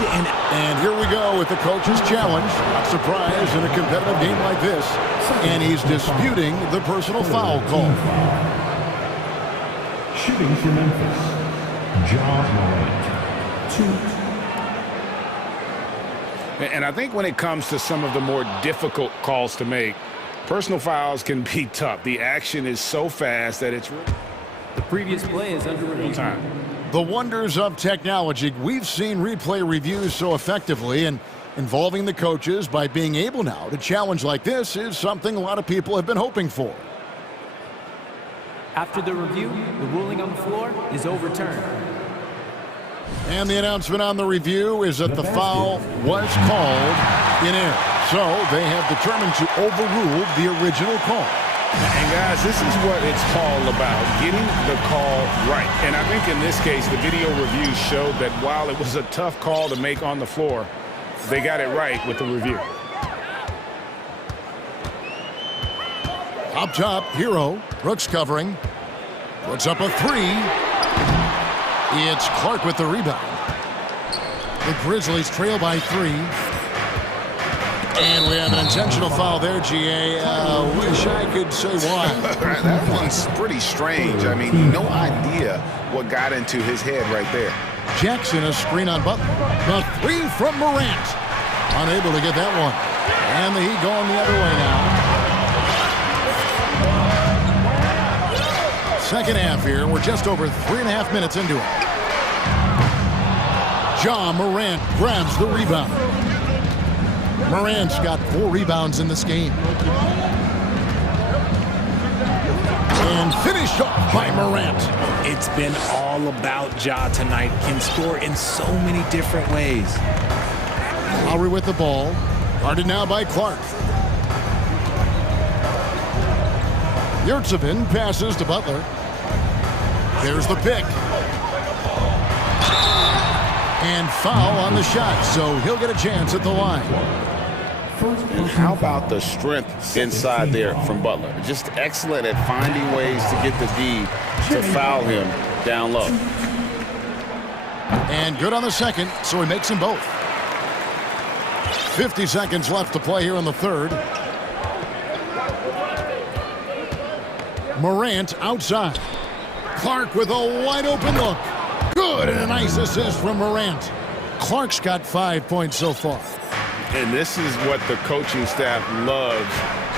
and here we go with the coach's challenge. Not surprised in a competitive game like this. And he's disputing the personal foul call. Shooting for Memphis, John Morant, 2. And I think when it comes to some of the more difficult calls to make, personal fouls can be tough. The action is so fast that it's really... The previous play is under review. Time. The wonders of technology. We've seen replay reviews so effectively, and involving the coaches by being able now to challenge like this is something a lot of people have been hoping for. After the review, the ruling on the floor is overturned. And the announcement on the review is that the foul was called in error. So they have determined to overrule the original call. And guys, this is what it's all about, getting the call right. And I think in this case, the video review showed that while it was a tough call to make on the floor, they got it right with the review. Up top, Hero. Brooks covering. Puts up a 3. It's Clark with the rebound. The Grizzlies trail by 3. And we have an intentional foul there, GA. Wish I could say why. That one's pretty strange. I mean, no idea what got into his head right there. Jackson, a screen on Butler. The 3 from Morant. Unable to get that one. And the Heat going the other way now. Second half here. We're just over 3.5 minutes into it. John Morant grabs the rebound. Morant's got 4 rebounds in this game. And finished off by Morant. It's been all about Ja tonight. Can score in so many different ways. Lowry with the ball. Guarded now by Clark. Yurtsevin passes to Butler. There's the pick. And foul on the shot, so he'll get a chance at the line. And how about the strength inside there from Butler? Just excellent at finding ways to get the D to foul him down low. And good on the second, so he makes them both. 50 seconds left to play here in the third. Morant outside. Clark with a wide open look. Good, and a nice assist from Morant. Clark's got 5 points so far. And this is what the coaching staff loves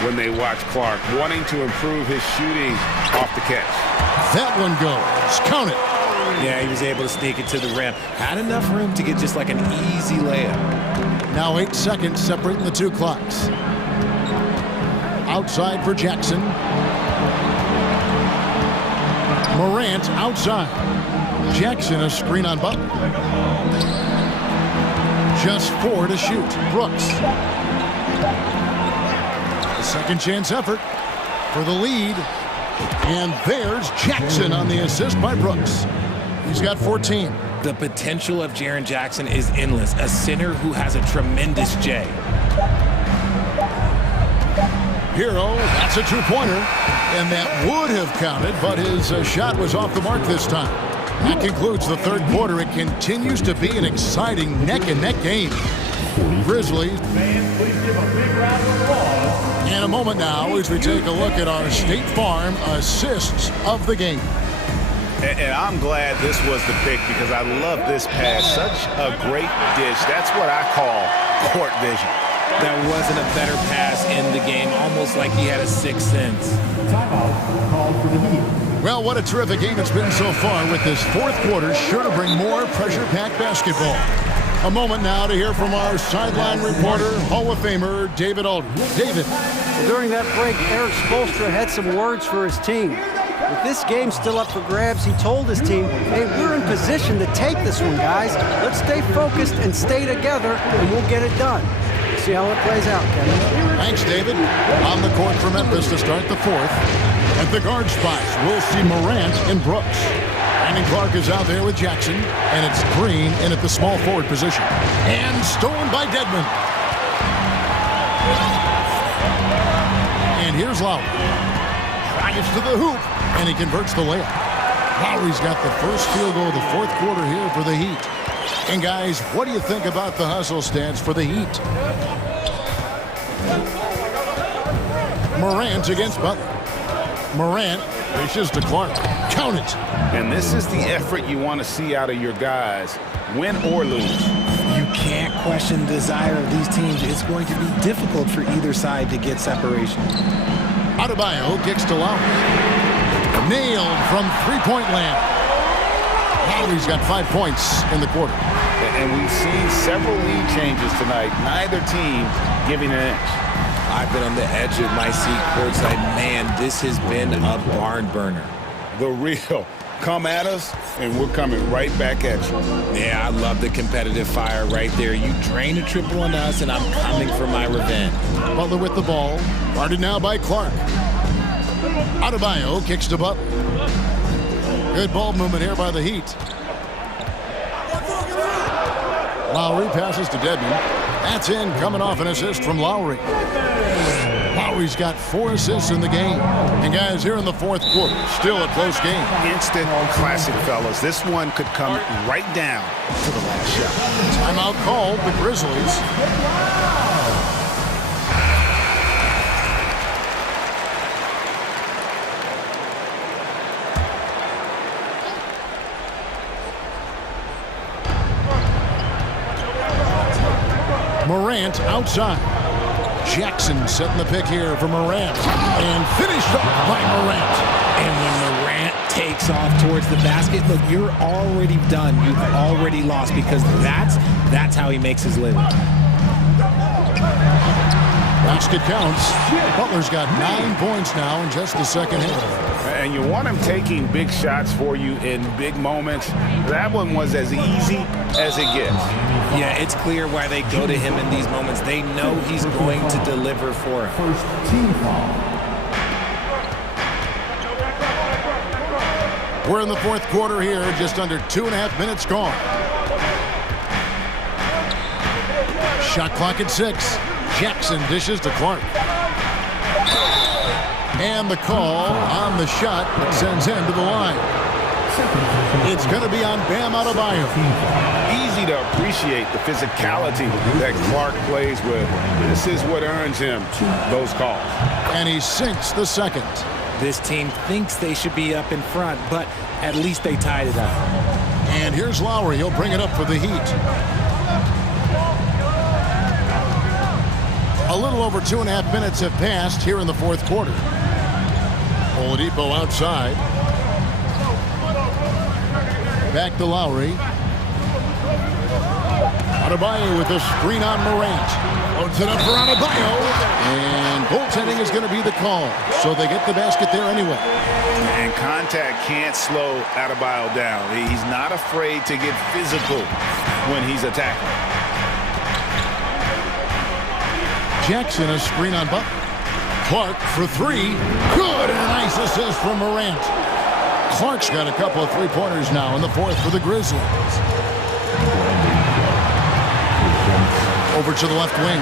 when they watch Clark, wanting to improve his shooting off the catch. That one goes. Count it. Yeah, he was able to sneak it to the rim. Had enough room to get just like an easy layup. Now 8 seconds separating the 2 clocks. Outside for Jackson. Morant outside. Jackson, a screen on Butler. Just 4 to shoot. Brooks. A second chance effort for the lead. And there's Jackson on the assist by Brooks. He's got 14. The potential of Jaren Jackson is endless. A center who has a tremendous J. Hero, that's a 2-pointer. And that would have counted, but his shot was off the mark this time. That concludes the third quarter. It continues to be an exciting neck-and-neck game. Grizzlies. Fans, please give a big round of applause. And a moment now as we take a look at our State Farm assists of the game. And I'm glad this was the pick because I love this pass. Such a great dish. That's what I call court vision. There wasn't a better pass in the game, almost like he had a sixth sense. Timeout called for the Heat. Well, what a terrific game it's been so far, with this fourth quarter sure to bring more pressure-packed basketball. A moment now to hear from our sideline reporter, Hall of Famer David Aldridge. David. Well, during that break, Eric Spoelstra had some words for his team. With this game still up for grabs, he told his team, hey, we're in position to take this one, guys. Let's stay focused and stay together, and we'll get it done. See how it plays out, Kevin. Thanks, David. On the court for Memphis to start the fourth. At the guard spots, we'll see Morant and Brooks. Brandon Clark is out there with Jackson, and it's Green in at the small forward position. And stolen by Dedmon. And here's Lowry. Drives to the hoop, and he converts the layup. Lowry's got the first field goal of the fourth quarter here for the Heat. And guys, what do you think about the hustle stats for the Heat? Morant against Butler. Morant reaches to Clark. Count it. And this is the effort you want to see out of your guys, win or lose. You can't question the desire of these teams. It's going to be difficult for either side to get separation. Adebayo kicks to Lowry. Nailed from three-point land. Lowry's got 5 points in the quarter. And we've seen several lead changes tonight, neither team giving an inch. I've been on the edge of my seat courtside. Man, this has been a barn burner. The real. Come at us, and we're coming right back at you. Yeah, I love the competitive fire right there. You drain a triple on us, and I'm coming for my revenge. Butler with the ball. Guarded now by Clark. Adebayo kicks to Butler. Good ball movement here by the Heat. Lowry passes to Dedmon. That's in, coming off an assist from Lowry. Lowry's got 4 assists in the game. And guys, here in the fourth quarter, still a close game. Instant classic, fellas. This one could come right down to the last shot. Timeout called, the Grizzlies. Morant outside. Jackson setting the pick here for Morant. And finished off by Morant. And when Morant takes off towards the basket, look, you're already done. You've already lost, because that's how he makes his living. Basket counts. Butler's got 9 points now in just the second half. And you want him taking big shots for you in big moments. That one was as easy as it gets. Yeah, it's clear why they go to him in these moments. They know he's going to deliver for him. First team foul. We're in the fourth quarter here, just under 2.5 minutes gone. Shot clock at 6. Jackson dishes to Clark. And the call on the shot that sends him to the line. It's going to be on Bam Adebayo. Easy to appreciate the physicality that Clark plays with. This is what earns him those calls. And he sinks the second. This team thinks they should be up in front, but at least they tied it up. And here's Lowry. He'll bring it up for the Heat. A little over 2.5 minutes have passed here in the fourth quarter. Oladipo outside. Back to Lowry. Adebayo with a screen on Morant. Loads it up for Adebayo. And goaltending is going to be the call. So they get the basket there anyway. And contact can't slow Adebayo down. He's not afraid to get physical when he's attacking. Jackson, a screen on Butler. Clark for 3. Good, and a nice assist from Morant. Clark's got a couple of three-pointers now in the fourth for the Grizzlies. Over to the left wing.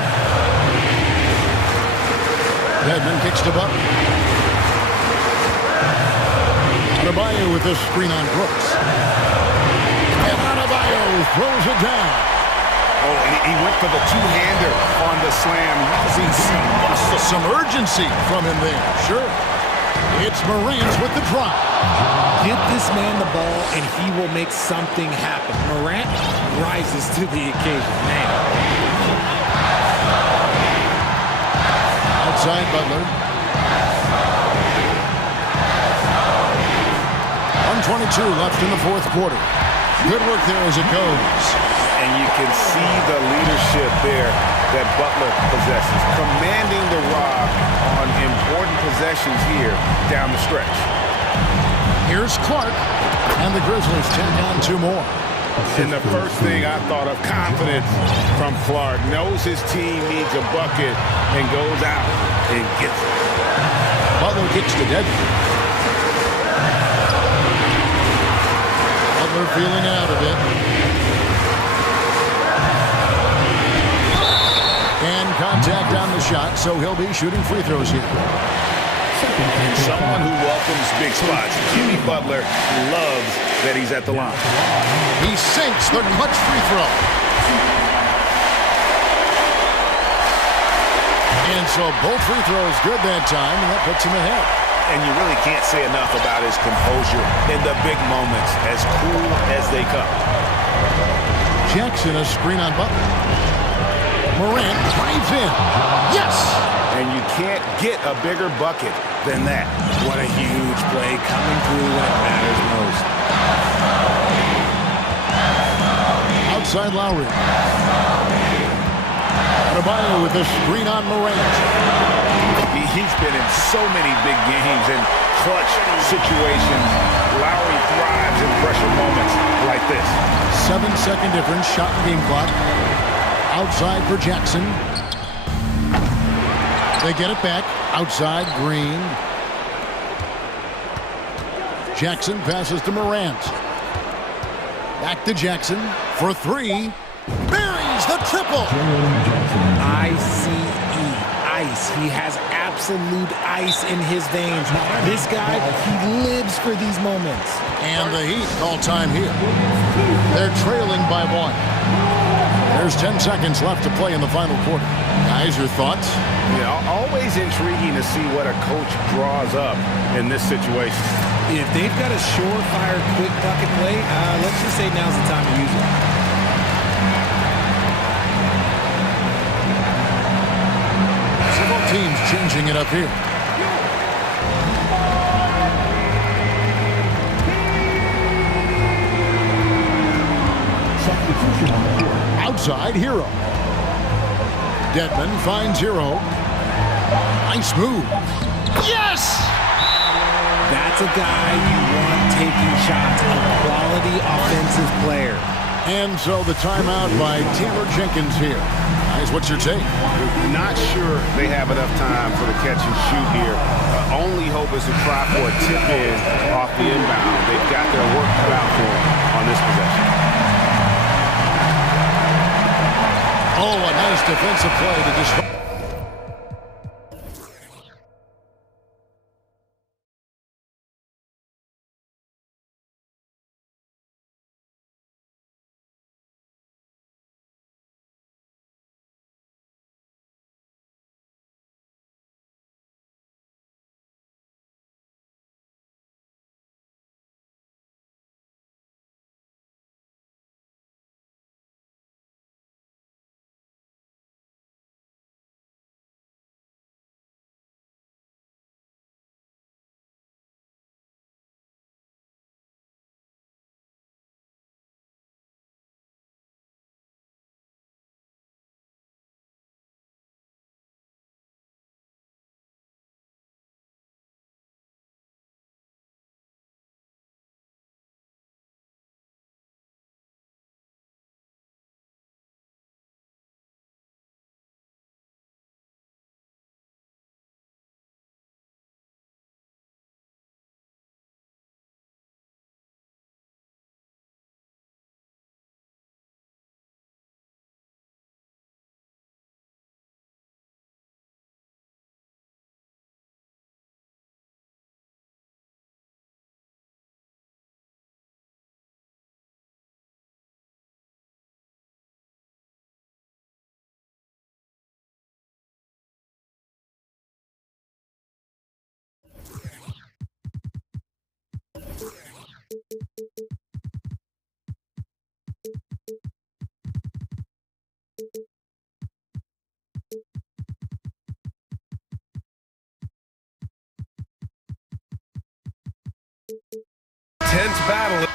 Dedmon kicks to Butler. Adebayo with a screen on Brooks. And Adebayo throws it down. Oh, he went for the two-hander on the slam. You see some urgency from him there. Sure. It's Morant with the drop. Give this man the ball, and he will make something happen. Morant rises to the occasion. Man. Outside Butler. 1:22 left in the fourth quarter. Good work there as it goes. And you can see the leadership there that Butler possesses, commanding the rock on important possessions here down the stretch. Here's Clark, and the Grizzlies tack on 2 more. And the first thing I thought of, confidence from Clark. Knows his team needs a bucket and goes out and gets it. Butler kicks to Dedmon. Butler feeling out of it. And contact on the shot, so he'll be shooting free throws here. And someone who welcomes big spots. Jimmy Butler loves that he's at the line. He sinks the clutch free throw. And so both free throws good that time, and that puts him ahead. And you really can't say enough about his composure in the big moments, as cool as they come. Jackson, a screen on Butler. Morant drives in. Yes! And you can't get a bigger bucket than that. What a huge play coming through when it matters most. Outside Lowry. Adebayo with a screen on Morant. He's been in so many big games and clutch situations. Lowry thrives in pressure moments like this. 7-second difference, shot and game clock. Outside for Jackson. They get it back. Outside, Green. Jackson passes to Morant. Back to Jackson for 3. Buries the triple. I-C-E, ice. He has absolute ice in his veins. This guy, he lives for these moments. And the Heat call time here. They're trailing by 1. There's 10 seconds left to play in the final quarter. Guys, your thoughts? Yeah, always intriguing to see what a coach draws up in this situation. If they've got a surefire quick bucket play, let's just say now's the time to use it. Several teams changing it up here. Outside, Hero. Dedmon finds Hero. Nice move. Yes! That's a guy you want taking shots, a quality offensive player. And so the timeout by Taylor Jenkins here. Guys, what's your take? Not sure they have enough time for the catch and shoot here. Only hope is to try for a tip in off the inbound. They've got their work cut out for them on this possession. Oh, a nice defensive play to disrupt. intense battle.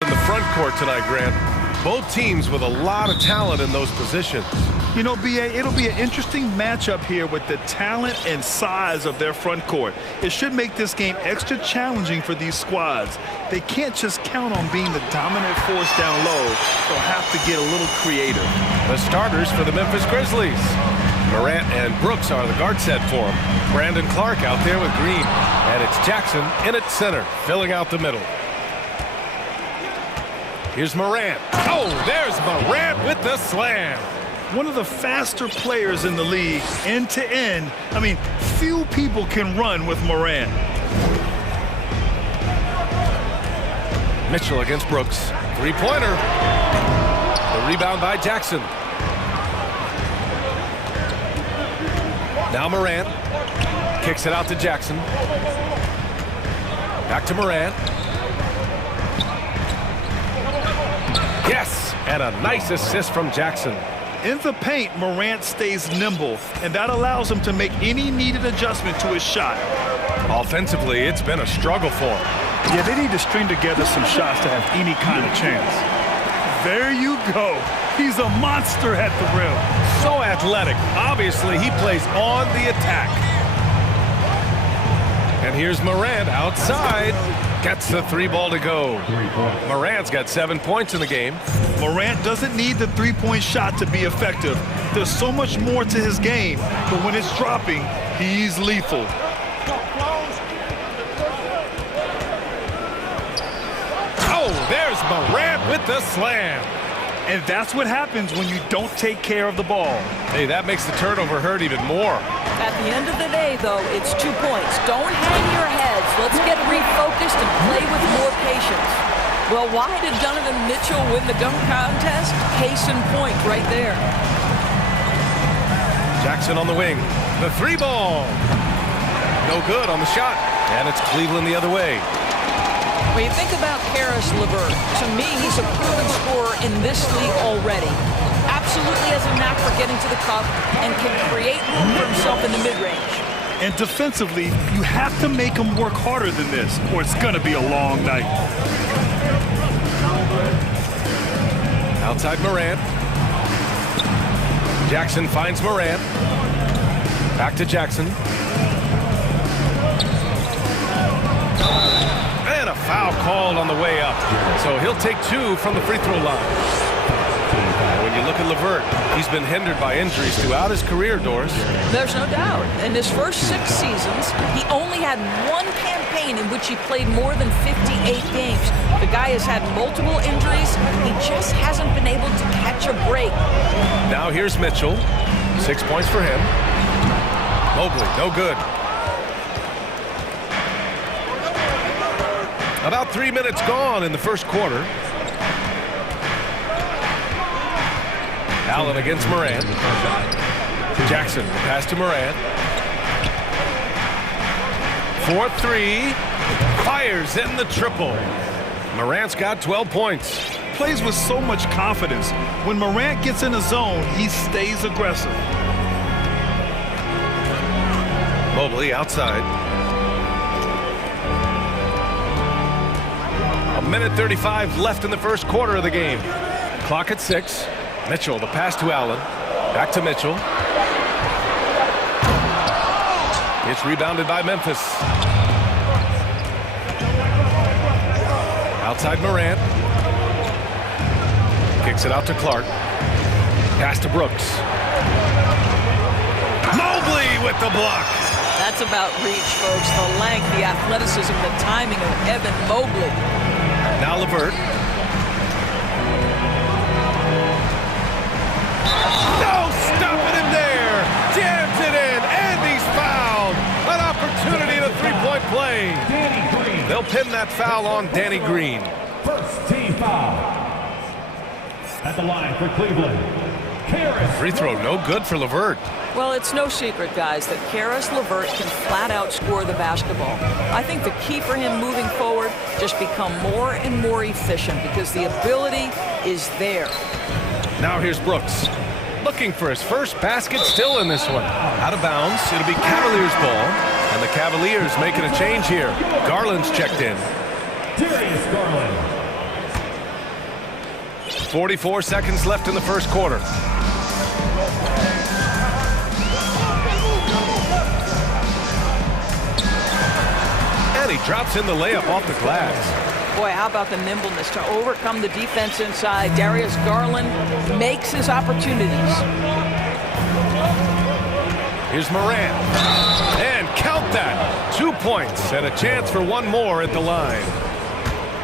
In the front court tonight, Grant. Both teams with a lot of talent in those positions. You know, B.A., it'll be an interesting matchup here with the talent and size of their front court. It should make this game extra challenging for these squads. They can't just count on being the dominant force down low. They'll have to get a little creative. The starters for the Memphis Grizzlies. Morant and Brooks are the guard set for him. Brandon Clark out there with Green. And it's Jackson in at center, filling out the middle. Here's Morant. Oh, there's Morant with the slam. One of the faster players in the league, end to end. I mean, few people can run with Morant. Mitchell against Brooks. Three-pointer. The rebound by Jackson. Now Morant kicks it out to Jackson. Back to Morant. Yes, and a nice assist from Jackson. In the paint, Morant stays nimble, and that allows him to make any needed adjustment to his shot. Offensively, it's been a struggle for him. Yeah, they need to string together some shots to have any kind of chance. There you go. He's a monster at the rim. So athletic. Obviously, he plays on the attack. And here's Morant outside. Gets the three ball to go. Morant's got 7 points in the game. Morant doesn't need the three-point shot to be effective. There's so much more to his game, but when it's dropping, he's lethal. Oh, there's Morant with the slam. And that's what happens when you don't take care of the ball. Hey, that makes the turnover hurt even more. At the end of the day, though, it's 2 points. Don't hang your heads. Let's get refocused and play with more patience. Well, why did Donovan Mitchell win the dunk contest? Case in point right there. Jackson on the wing. The three ball. No good on the shot. And it's Cleveland the other way. When you think about Karis LeVert, to me, he's a proven scorer in this league already. Absolutely has a knack for getting to the cup and can create room for himself in the mid-range. And defensively, you have to make him work harder than this, or it's going to be a long night. Outside Morant. Jackson finds Morant. Back to Jackson. And a foul called on the way up. So he'll take 2 from the free throw line. When you look at LeVert, he's been hindered by injuries throughout his career, Doris. There's no doubt. In his first 6 seasons, he only had 1 campaign in which he played more than 58 games. The guy has had multiple injuries. He just hasn't been able to catch a break. Now here's Mitchell. 6 points for him. Mobley, no good. About 3 minutes gone in the first quarter. Allen against Morant. Jackson, pass to Morant. 4-3. Fires in the triple. Morant's got 12 points. Plays with so much confidence. When Morant gets in the zone, he stays aggressive. Mobley outside. 1:35 left in the first quarter of the game. Clock at 6. Mitchell, the pass to Allen. Back to Mitchell. It's rebounded by Memphis. Outside Morant. Kicks it out to Clark. Pass to Brooks. Mobley with the block. That's about reach, folks. The length, the athleticism, the timing of Evan Mobley. Now LeVert. No stopping him there. Jams it in, and he's fouled. An opportunity to three-point play. They'll pin that foul on Danny Green. First team foul. At the line for Cleveland, Free throw no good for LeVert. Well, it's no secret, guys, that Karis LeVert can flat out score the basketball. I think the key for him moving forward, just become more and more efficient because the ability is there. Now here's Brooks. Looking for his first basket, still in this one. Out of bounds, it'll be Cavaliers ball. And the Cavaliers making a change here. Garland's checked in. Darius Garland. 44 seconds left in the first quarter. And he drops in the layup off the glass. Boy, how about the nimbleness to overcome the defense inside. Darius Garland makes his opportunities. Here's Morant. And count that. 2 points and a chance for one more at the line.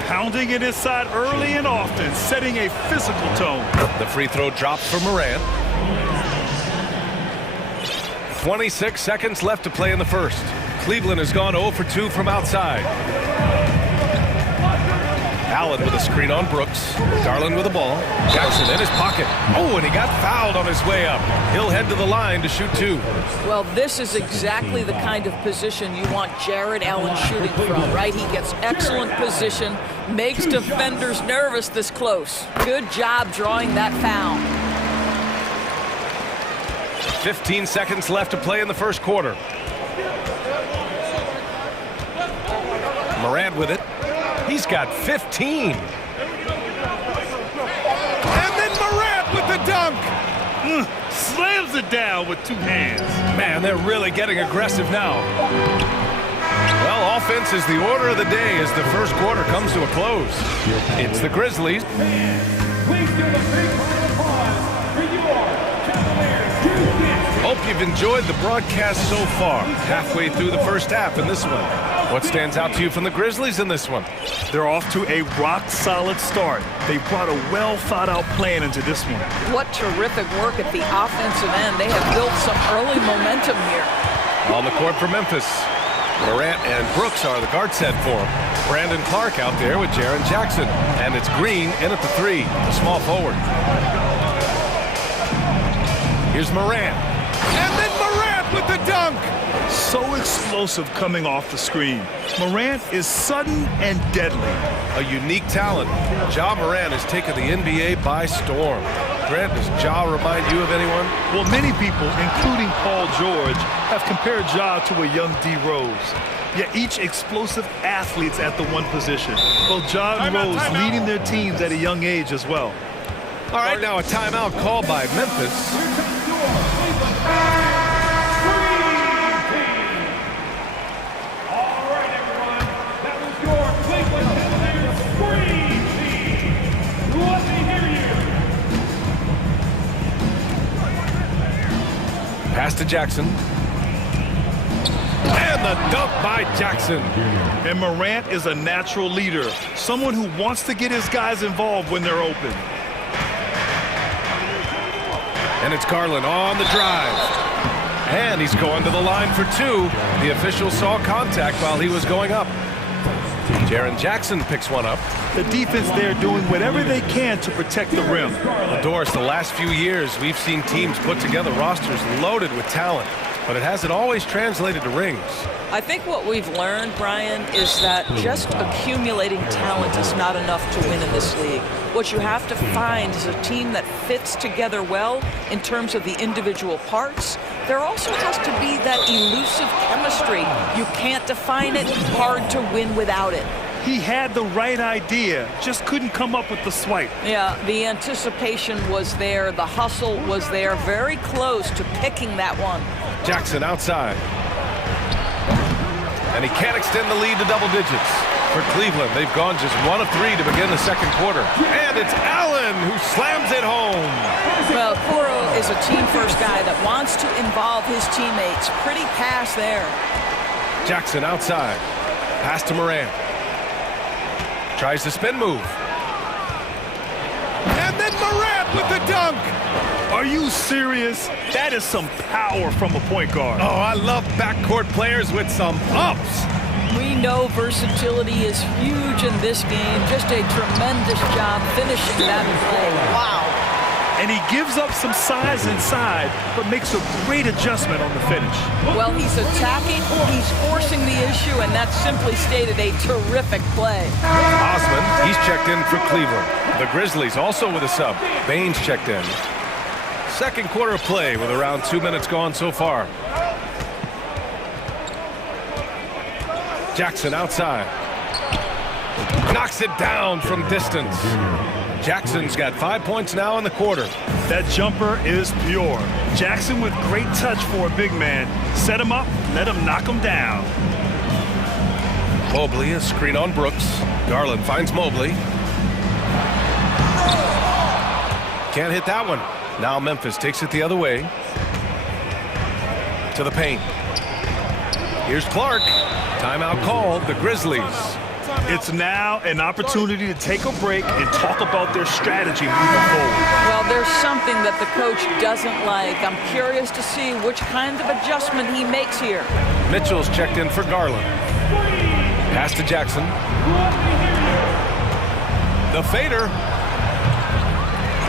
Pounding it inside early and often, setting a physical tone. The free throw drops for Morant. 26 seconds left to play in the first. Cleveland has gone 0 for 2 from outside. Allen with a screen on Brooks. Garland with the ball. Jackson in his pocket. Oh, and he got fouled on his way up. He'll head to the line to shoot 2. Well, this is exactly the kind of position you want Jared Allen shooting from, right? He gets excellent position, makes defenders nervous this close. Good job drawing that foul. 15 seconds left to play in the first quarter. Morant with it. He's got 15. And then Morant with the dunk. Slams it down with 2 hands. Man, they're really getting aggressive now. Well, offense is the order of the day as the first quarter comes to a close. It's the Grizzlies. Please give a big round of applause for your Cavaliers. Hope you've enjoyed the broadcast so far. Halfway through the first half in this one. What stands out to you from the Grizzlies in this one? They're off to a rock-solid start. They brought a well-thought-out plan into this one. What terrific work at the offensive end. They have built some early momentum here. On the court for Memphis, Morant and Brooks are the guard set for him. Brandon Clark out there with Jaren Jackson. And it's Green in at the 3, the small forward. Here's Morant. And then Morant with the dunk. So explosive coming off the screen. Morant is sudden and deadly. A unique talent. Ja Morant has taken the NBA by storm. Grant, does Ja remind you of anyone? Well, many people, including Paul George, have compared Ja to a young D. Rose. Yet each explosive athlete's at the one position. Well, Ja and Rose leading their teams at a young age as well. All right, now a timeout called by Memphis. Pass to Jackson. And the dunk by Jackson. And Morant is a natural leader, someone who wants to get his guys involved when they're open. And it's Garland on the drive. And he's going to the line for 2. The official saw contact while he was going up. Jaren Jackson picks one up. The defense there doing whatever they can to protect the rim. Well, Doris, the last few years, we've seen teams put together rosters loaded with talent, but it hasn't always translated to rings. I think what we've learned, Brian, is that just accumulating talent is not enough to win in this league. What you have to find is a team that fits together well in terms of the individual parts. There also has to be that elusive chemistry. You can't define it, hard to win without it. He had the right idea, just couldn't come up with the swipe. Yeah, the anticipation was there, the hustle was there, very close to picking that one. Jackson outside. And he can't extend the lead to double digits. For Cleveland, they've gone just 1 of 3 to begin the second quarter. And it's Allen who slams it home. Well, Kuro is a team-first guy that wants to involve his teammates. Pretty pass there. Jackson outside. Pass to Morant. Tries the spin move. And then Morant with the dunk. Are you serious? That is some power from a point guard. Oh, I love backcourt players with some ups. We know versatility is huge in this game. Just a tremendous job finishing that play. Wow. And he gives up some size inside, but makes a great adjustment on the finish. Well, he's attacking, he's forcing the issue, and that's simply stated a terrific play. Osman, he's checked in for Cleveland. The Grizzlies also with a sub. Baines checked in. Second quarter play with around 2 minutes gone so far. Jackson outside. Knocks it down from distance. Jackson's got 5 points now in the quarter. That jumper is pure. Jackson with great touch for a big man. Set him up, let him knock him down. Mobley, a screen on Brooks. Garland finds Mobley. Can't hit that one. Now Memphis takes it the other way. To the paint. Here's Clark. Timeout called, the Grizzlies. It's now an opportunity to take a break and talk about their strategy moving forward. Well, there's something that the coach doesn't like. I'm curious to see which kind of adjustment he makes here. Mitchell's checked in for Garland. Pass to Jackson. The fader.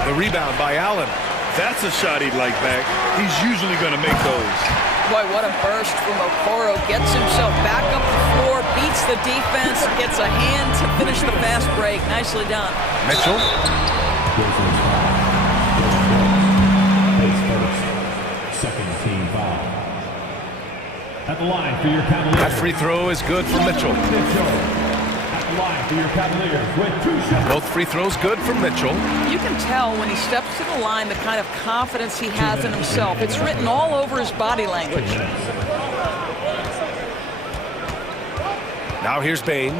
The rebound by Allen. That's a shot he'd like back. He's usually going to make those. Boy, what a burst from Okoro. Gets himself back up the floor, beats the defense, gets a hand to finish the fast break. Nicely done. Mitchell. Second team foul. At the line for your Cavaliers. That free throw is good for Mitchell. At the line for your Cavaliers with 2 shots. Both free throws good for Mitchell. You can tell when he steps to the line the kind of confidence he has in himself. It's written all over his body language. Now here's Bain.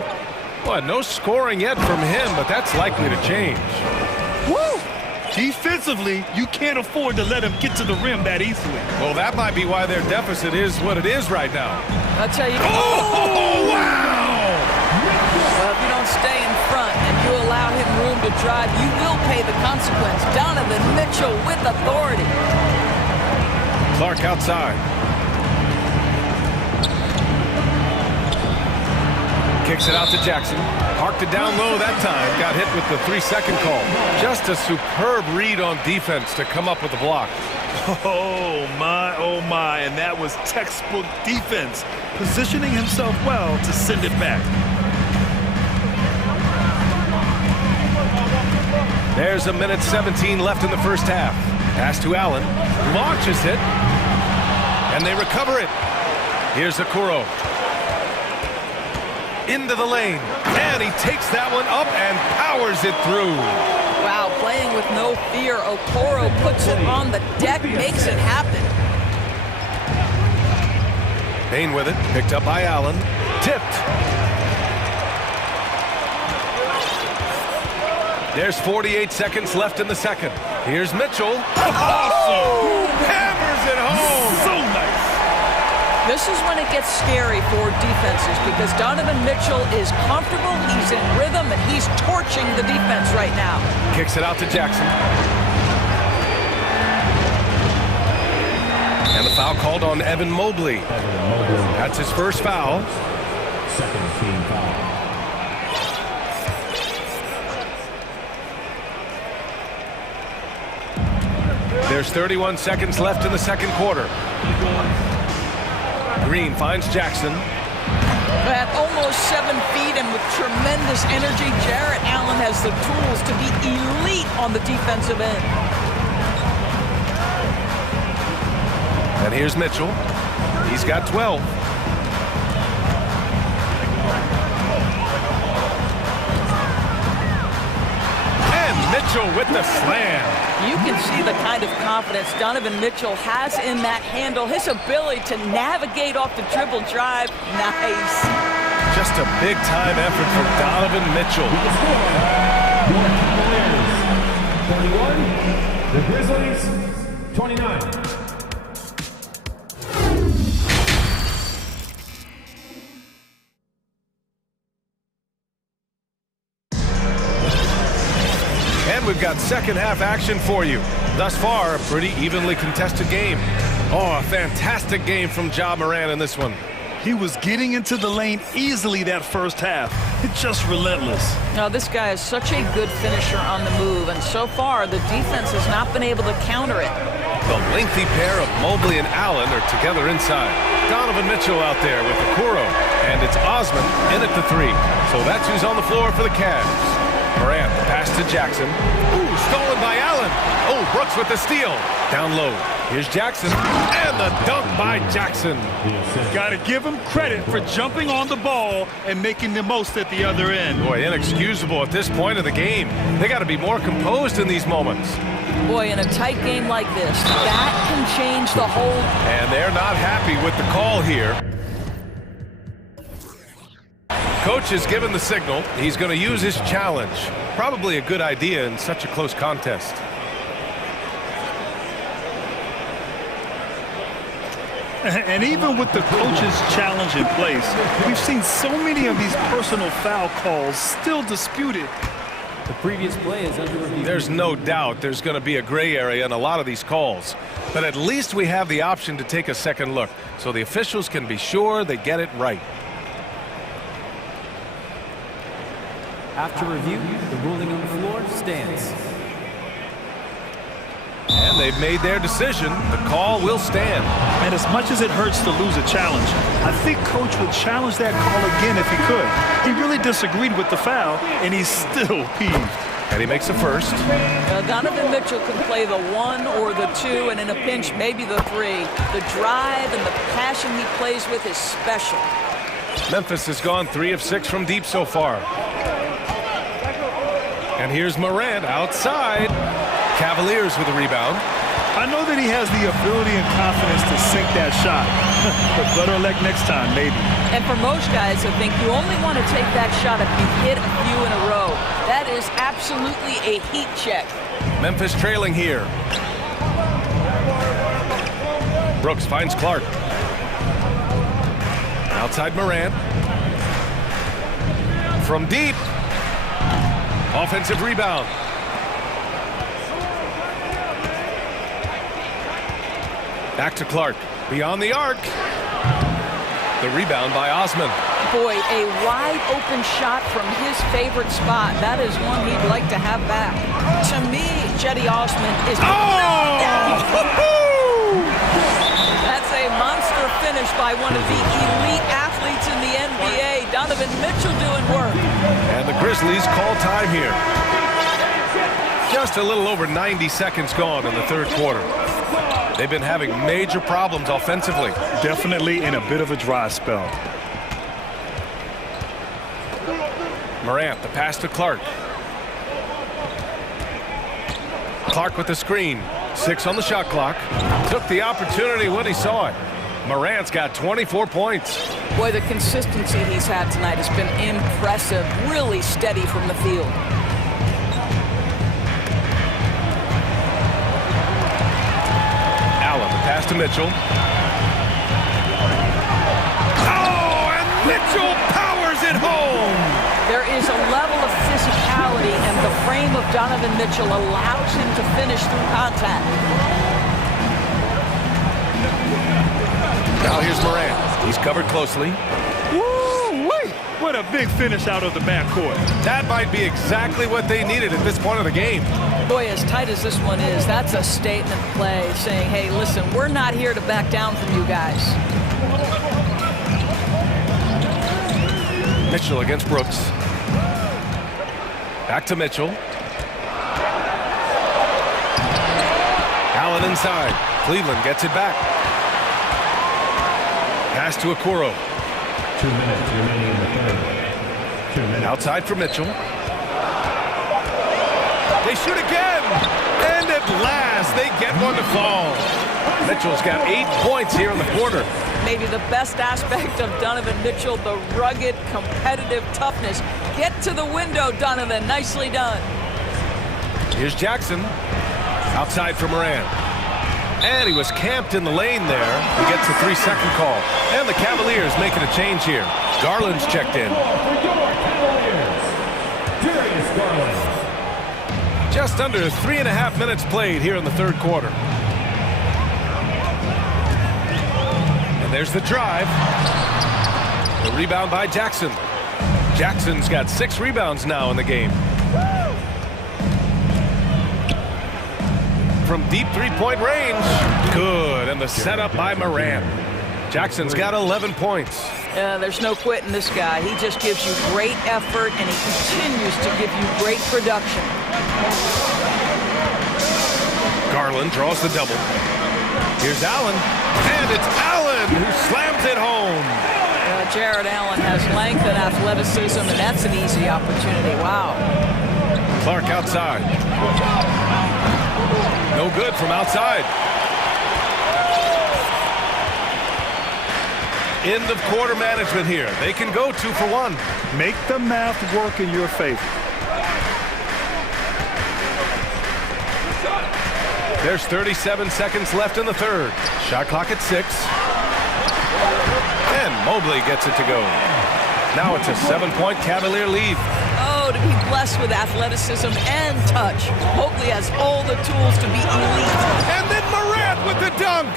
Well, no scoring yet from him, but that's likely to change. Woo! Defensively, you can't afford to let him get to the rim that easily. Well, that might be why their deficit is what it is right now. I'll tell you. Oh, wow! Well, if you don't stay in front and you allow him room to drive, you will pay the consequence. Donovan Mitchell with authority. Clark outside. Kicks it out to Jackson. Parked it down low that time. Got hit with the 3-second call. Just a superb read on defense to come up with the block. Oh my, and that was textbook defense. Positioning himself well to send it back. There's 1:17 left in the first half. Pass to Allen. Launches it. And they recover it. Here's Okoro. Into the lane. And he takes that one up and powers it through. Wow, playing with no fear. Okoro puts it on the deck, makes it happen. Bain with it. Picked up by Allen. Tipped. There's 48 seconds left in the second. Here's Mitchell. Awesome! Hammers it home! So nice! This is when it gets scary for defenses because Donovan Mitchell is comfortable, he's in rhythm, and he's torching the defense right now. Kicks it out to Jackson. And the foul called on Evan Mobley. That's his first foul. Second team foul. There's 31 seconds left in the second quarter. Green finds Jackson. At almost 7 feet and with tremendous energy, Jarrett Allen has the tools to be elite on the defensive end. And here's Mitchell. He's got 12. And Mitchell with the slam. You can see the kind of confidence Donovan Mitchell has in that handle. His ability to navigate off the dribble drive. Nice. Just a big-time effort for Donovan Mitchell. The Grizzlies, 29. And we've got second half action for you. Thus far, a pretty evenly contested game. Oh, a fantastic game from Ja Morant in this one. He was getting into the lane easily that first half. just relentless. Now, this guy is such a good finisher on the move, and so far, the defense has not been able to counter it. The lengthy pair of Mobley and Allen are together inside. Donovan Mitchell out there with Okoro, and it's Osman in at the 3. So that's who's on the floor for the Cavs. Morant, the pass to Jackson. Ooh, stolen by Allen. Oh, Brooks with the steal. Down low. Here's Jackson, and the dunk by Jackson. Got to give him credit for jumping on the ball and making the most at the other end. Boy, inexcusable at this point of the game. They got to be more composed in these moments. Boy, in a tight game like this, that can change the whole... And they're not happy with the call here. Coach has given the signal. He's going to use his challenge. Probably a good idea in such a close contest. And even with the coach's challenge in place, we've seen so many of these personal foul calls still disputed. The previous play is under review. There's no doubt there's going to be a gray area in a lot of these calls. But at least we have the option to take a second look, so the officials can be sure they get it right. After review, the ruling on the floor stands. And they've made their decision. The call will stand. And as much as it hurts to lose a challenge, I think Coach would challenge that call again if he could. He really disagreed with the foul, and he's still peeved. And he makes the first. Donovan Mitchell can play the 1 or the 2, and in a pinch, maybe the 3. The drive and the passion he plays with is special. Memphis has gone 3 of 6 from deep so far. And here's Morant outside. Cavaliers with a rebound. I know that he has the ability and confidence to sink that shot. But better luck next time, maybe. And for most guys, I think you only want to take that shot if you hit a few in a row. That is absolutely a heat check. Memphis trailing here. Brooks finds Clark. Outside Morant. From deep. Offensive rebound. Back to Clark. Beyond the arc. The rebound by Osman. Boy, a wide open shot from his favorite spot. That is one he'd like to have back. To me, Cedi Osman is... That's a monster finish by one of the elite athletes in the NBA. Donovan Mitchell doing work. And the Grizzlies call time here. Just a little over 90 seconds gone in the third quarter. They've been having major problems offensively. Definitely in a bit of a dry spell. Morant, the pass to Clark. Clark with the screen. 6 on the shot clock. Took the opportunity when he saw it. Morant's got 24 points. Boy, the consistency he's had tonight has been impressive. Really steady from the field. Allen, the pass to Mitchell. Oh, and Mitchell powers it home! There is a level of physicality, and the frame of Donovan Mitchell allows him to finish through contact. Now here's Morant. He's covered closely. Woo-wee! What a big finish out of the backcourt. That might be exactly what they needed at this point of the game. Boy, as tight as this one is, that's a statement play saying, hey, listen, we're not here to back down from you guys. Mitchell against Brooks. Back to Mitchell. Allen inside. Cleveland gets it back. Pass to Okoro. 2 minutes remaining in the third. 2 minutes. Outside for Mitchell. They shoot again! And at last, they get one to fall. Mitchell's got 8 points here in the quarter. Maybe the best aspect of Donovan Mitchell, the rugged, competitive toughness. Get to the window, Donovan. Nicely done. Here's Jackson. Outside for Morant. And he was camped in the lane there. He gets a 3-second call. And the Cavaliers making a change here. Garland's checked in. Just under 3.5 minutes played here in the third quarter. And there's the drive. The rebound by Jackson. Jackson's got 6 rebounds now in the game. From deep three-point range. Good, and the setup by Morant. Jackson's got 11 points. There's no quitting this guy. He just gives you great effort, and he continues to give you great production. Garland draws the double. Here's Allen, and it's Allen who slams it home. Jared Allen has length and athleticism, and that's an easy opportunity. Wow. Clark outside. No good from outside. End of quarter management here. They can go 2 for 1. Make the math work in your favor. There's 37 seconds left in the third. Shot clock at 6. And Mobley gets it to go. Now it's a 7-point Cavalier lead. Oh, to be blessed with athleticism and touch. Mobley has all the tools to be elite. And then Morant with the dunk.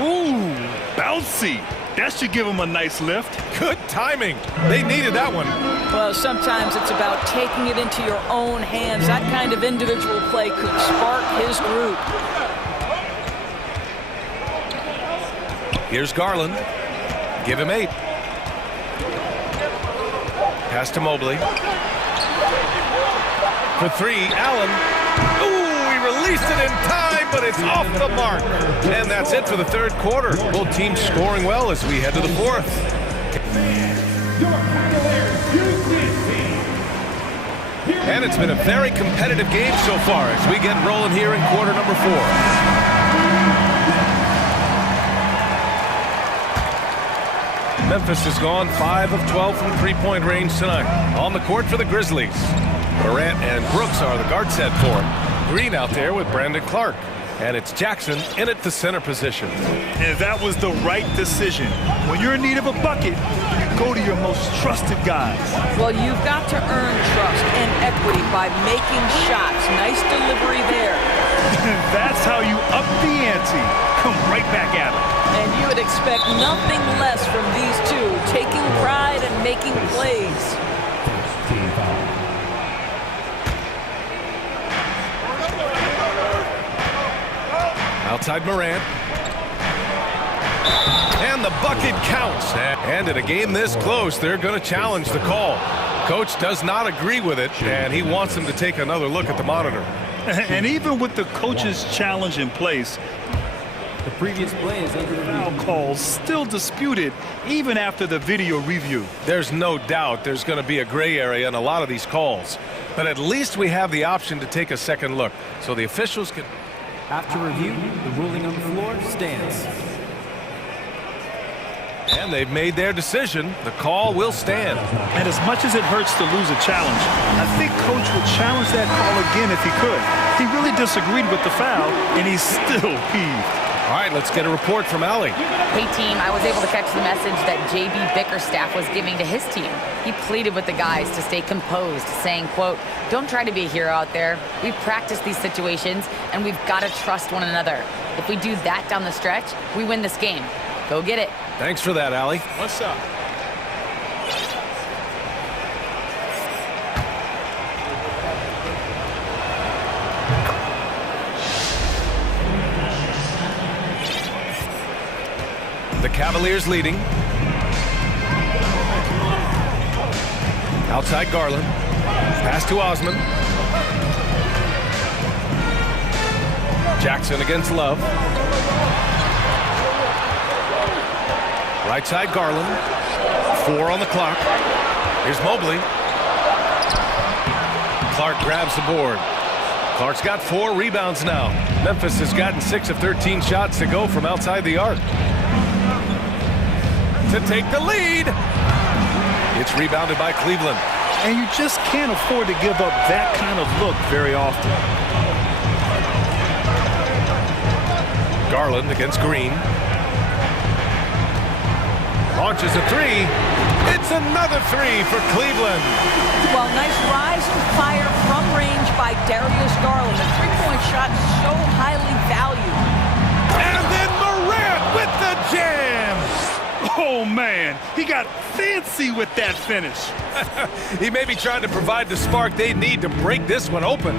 Ooh, bouncy. That should give him a nice lift. Good timing. They needed that one. Well, sometimes it's about taking it into your own hands. That kind of individual play could spark his group. Here's Garland. Give him 8. Pass to Mobley. For 3, Allen. Ooh, he released it in time, but it's off the mark. And that's it for the third quarter. Both teams scoring well as we head to the fourth. And it's been a very competitive game so far as we get rolling here in quarter number 4. Memphis has gone 5 of 12 from three-point range tonight. On the court for the Grizzlies. Morant and Brooks are the guard set for him. Green out there with Brandon Clark. And it's Jackson in at the center position. And that was the right decision. When you're in need of a bucket, you go to your most trusted guys. Well, you've got to earn trust and equity by making shots. Nice delivery there. That's how you up the ante. Come right back at it. And you would expect nothing less from these two, taking pride and making plays. Outside Morant. And the bucket counts. And in a game this close, they're going to challenge the call. Coach does not agree with it, and he wants him to take another look at the monitor. And even with the coach's challenge in place, the previous play is under foul calls still disputed even after the video review. There's no doubt there's going to be a gray area in a lot of these calls. But at least we have the option to take a second look, so the officials can... After review, the ruling on the floor stands. And they've made their decision. The call will stand. And as much as it hurts to lose a challenge, I think Coach would challenge that call again if he could. He really disagreed with the foul, and he's still peeved. All right, let's get a report from Allie. Hey, team, I was able to catch the message that JB Bickerstaff was giving to his team. He pleaded with the guys to stay composed, saying, quote, "Don't try to be a hero out there. We've practiced these situations, and we've got to trust one another. If we do that down the stretch, we win this game. Go get it." Thanks for that, Allie. What's up? The Cavaliers leading. Outside Garland. Pass to Osman. Jackson against Love. Right side Garland. 4 on the clock. Here's Mobley. Clark grabs the board. Clark's got 4 rebounds now. Memphis has gotten 6 of 13 shots to go from outside the arc. To take the lead. It's rebounded by Cleveland. And you just can't afford to give up that kind of look very often. Garland against Green. Launches a 3. It's another 3 for Cleveland. Well, nice rise and fire from range by Darius Garland. The three-point shot so highly valued. And then Morant with the jam. Oh, man, He got fancy with that finish. He may be trying to provide the spark they need to break this one open.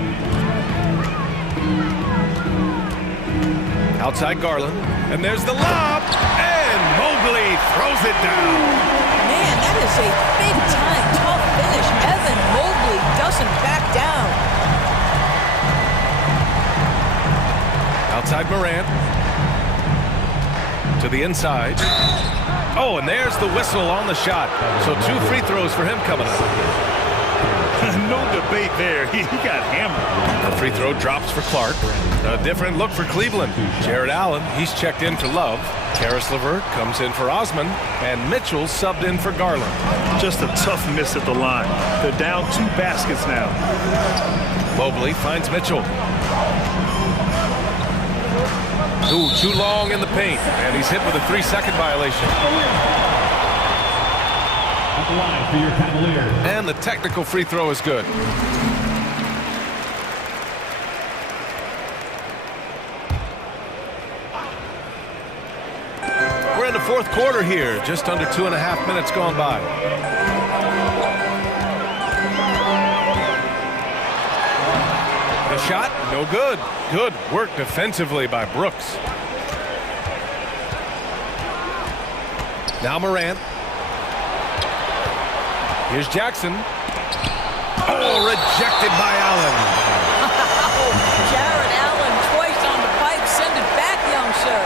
Outside Garland, and there's the lob, and Mobley throws it down. Man, that is a big-time, tough finish. Evan Mobley doesn't back down. Outside Morant. To the inside. Oh, and there's the whistle on the shot. So 2 free throws for him coming up. No debate there. He got hammered. The free throw drops for Clark. A different look for Cleveland. Jared Allen, he's checked in for Love. Karis LeVert comes in for Osman. And Mitchell subbed in for Garland. Just a tough miss at the line. They're down 2 baskets now. Mobley finds Mitchell. Ooh, too long in the paint. And he's hit with a 3-second violation. Line for your Cavaliers. And the technical free throw is good. We're in the 4th quarter here, just under 2.5 minutes gone by. The shot, no good. Good work defensively by Brooks. Now Morant. Here's Jackson. Oh, rejected by Allen. Jared Allen twice on the pipe. Send it back, young sir.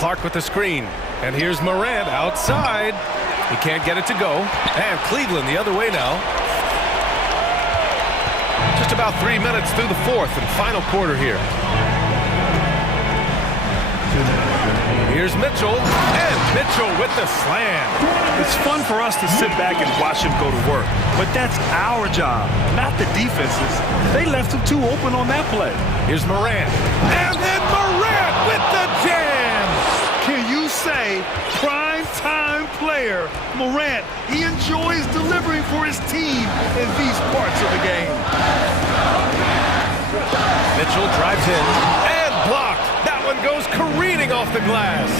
Clark with the screen. And here's Morant outside. He can't get it to go. And Cleveland the other way now. Just about 3 minutes through the 4th and final quarter here. Here's Mitchell, and Mitchell with the slam. It's fun for us to sit back and watch him go to work, but that's our job, not the defense's. They left him too open on that play. Here's Morant, and then Morant with the jam. Can you say prime time player Morant? He enjoys delivering for his team in these parts of the game. Mitchell drives in and blocked. That one goes careening off the glass.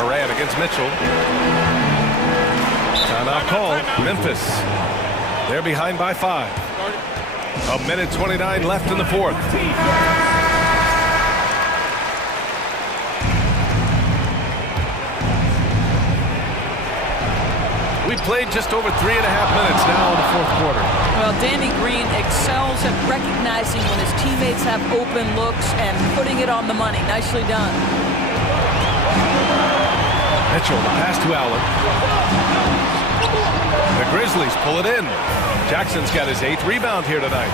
Morant against Mitchell. Timeout call. Memphis. They're behind by 5. 1:29 left in the 4th. We played just over 3.5 minutes now in the 4th quarter. Well, Danny Green excels at recognizing when his teammates have open looks and putting it on the money. Nicely done. Mitchell, the pass to Allen. The Grizzlies pull it in. Jackson's got his 8th rebound here tonight.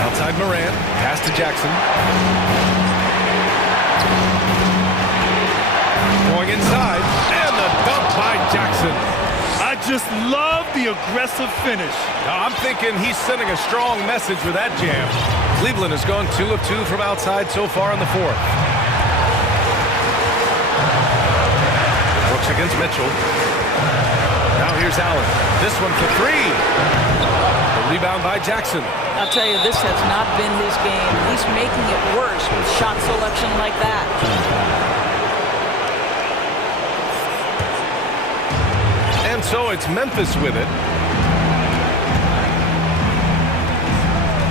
Outside Morant, pass to Jackson. Going inside, and the dunk by Jackson. I just love the aggressive finish. Now, I'm thinking he's sending a strong message with that jam. Cleveland has gone 2 of 2 from outside so far in the 4th. Brooks against Mitchell. Now here's Allen. This one for 3. The rebound by Jackson. I'll tell you, this has not been his game. He's making it worse with shot selection like that. And so it's Memphis with it.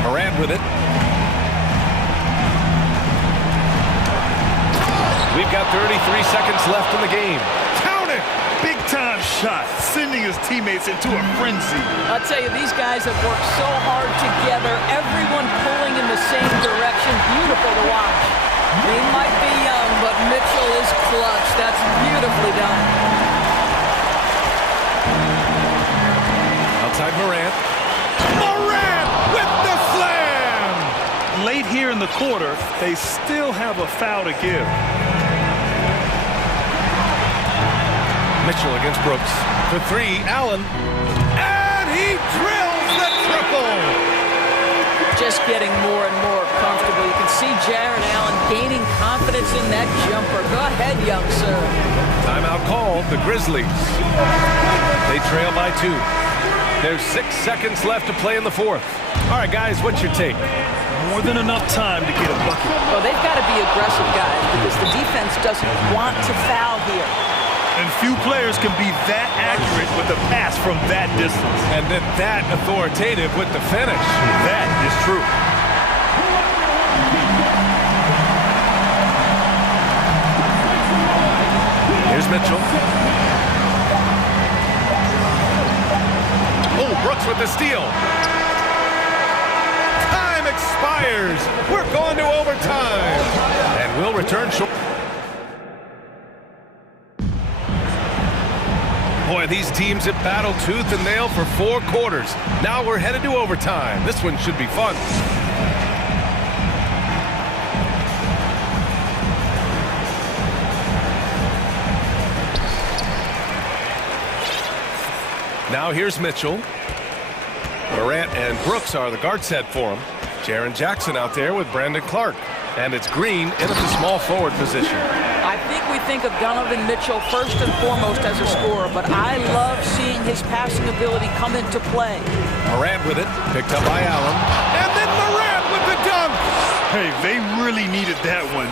Morant with it. We've got 33 seconds left in the game. Count it! Big-time shot, sending his teammates into a frenzy. I'll tell you, these guys have worked so hard together, everyone pulling in the same direction. Beautiful to watch. He might be young, but Mitchell is clutch. That's beautifully done. Outside Morant. Morant with the slam! Late here in the quarter, they still have a foul to give. Mitchell against Brooks. For 3, Allen. And he drills the triple! Just getting more and more comfortable. You can see Jared Allen gaining confidence in that jumper. Go ahead, young sir. Timeout called, the Grizzlies. They trail by 2. There's 6 seconds left to play in the fourth. All right, guys, what's your take? More than enough time to get a bucket. Well, they've got to be aggressive, guys, because the defense doesn't want to foul here. And few players can be that accurate with a pass from that distance. And then that authoritative with the finish. That is true. Here's Mitchell. Oh, Brooks with the steal. Time expires. We're going to overtime. And we'll return short. Boy, these teams have battled tooth and nail for 4 quarters. Now we're headed to overtime. This one should be fun. Now here's Mitchell. Morant and Brooks are the guard set for him. Jaren Jackson out there with Brandon Clark. And it's Green in at the small forward position. I think we think of Donovan Mitchell first and foremost as a scorer, but I love seeing his passing ability come into play. Morant with it, picked up by Allen. And then Morant with the dunk! Hey, they really needed that one.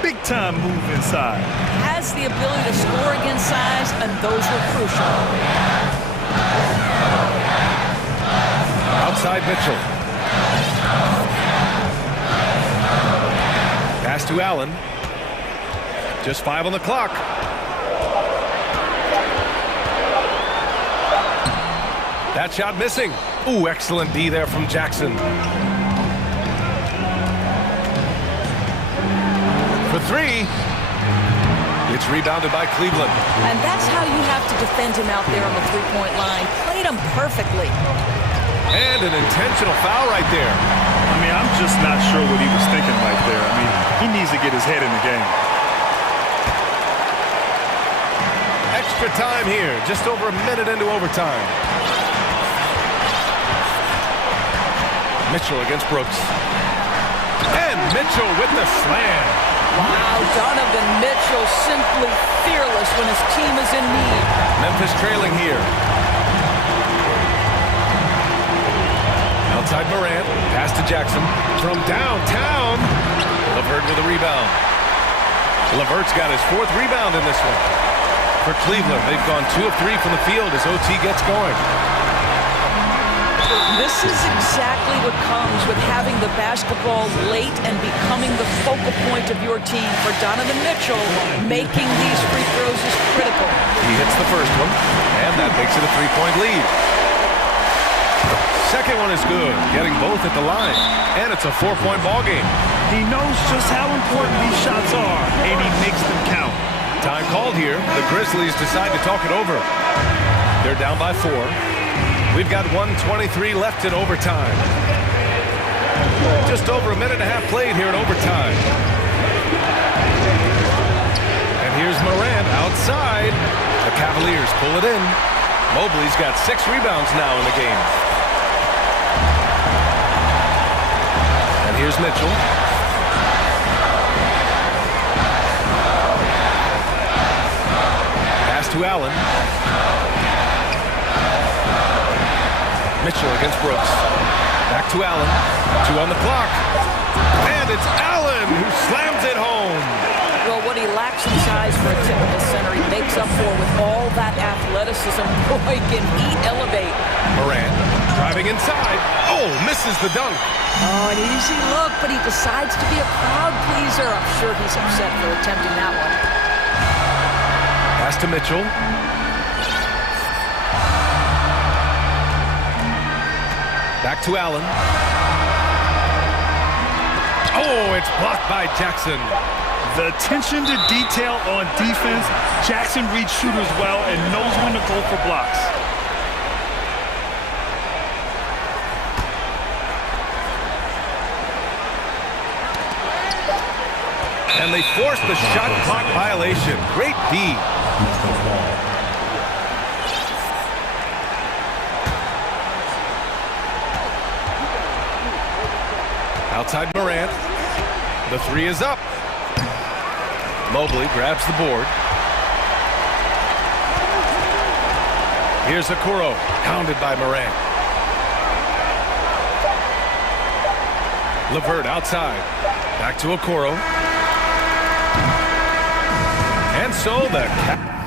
Big time move inside. Has the ability to score against size, and those were crucial. Outside Mitchell. Pass to Allen. Just 5 on the clock. That shot missing. Ooh, excellent D there from Jackson. For 3. It's rebounded by Cleveland. And that's how you have to defend him out there on the three-point line. Played him perfectly. And an intentional foul right there. I mean, I'm just not sure what he was thinking right there. I mean, he needs to get his head in the game. Extra time here, just over a minute into overtime. Mitchell against Brooks. And Mitchell with the slam. Wow, Donovan Mitchell simply fearless when his team is in need. Memphis trailing here. Outside Morant, pass to Jackson. From downtown, LeVert with a rebound. LeVert's got his 4th rebound in this one. For Cleveland, they've gone 2 of 3 from the field as OT gets going. This is exactly what comes with having the basketball late and becoming the focal point of your team. For Donovan Mitchell, making these free throws is critical. He hits the first one, and that makes it a 3-point lead. Second one is good, getting both at the line, and it's a 4-point ball game. He knows just how important these shots are, and he makes them count. Time called here. The Grizzlies decide to talk it over. They're down by 4. We've got 1:23 left in overtime. Just over a minute and a half played here in overtime. And here's Morant outside. The Cavaliers pull it in. Mobley's got 6 rebounds now in the game. And here's Mitchell. Pass to Allen. Mitchell against Brooks. Back to Allen. 2 on the clock. And it's Allen who slams it home. Well, what he lacks in size for a typical center, he makes up for with all that athleticism. Boy, can he elevate. Morant driving inside. Oh, misses the dunk. Oh, an easy look, but he decides to be a crowd pleaser. I'm sure he's upset for attempting that one. Pass to Mitchell. Back to Allen. Oh, it's blocked by Jackson. The attention to detail on defense. Jackson reads shooters well and knows when to go for blocks. And they forced the shot clock violation. Great D. Outside Morant. The 3 is up. Mobley grabs the board. Here's Okoro, pounded by Morant. LeVert outside. Back to Okoro. And so the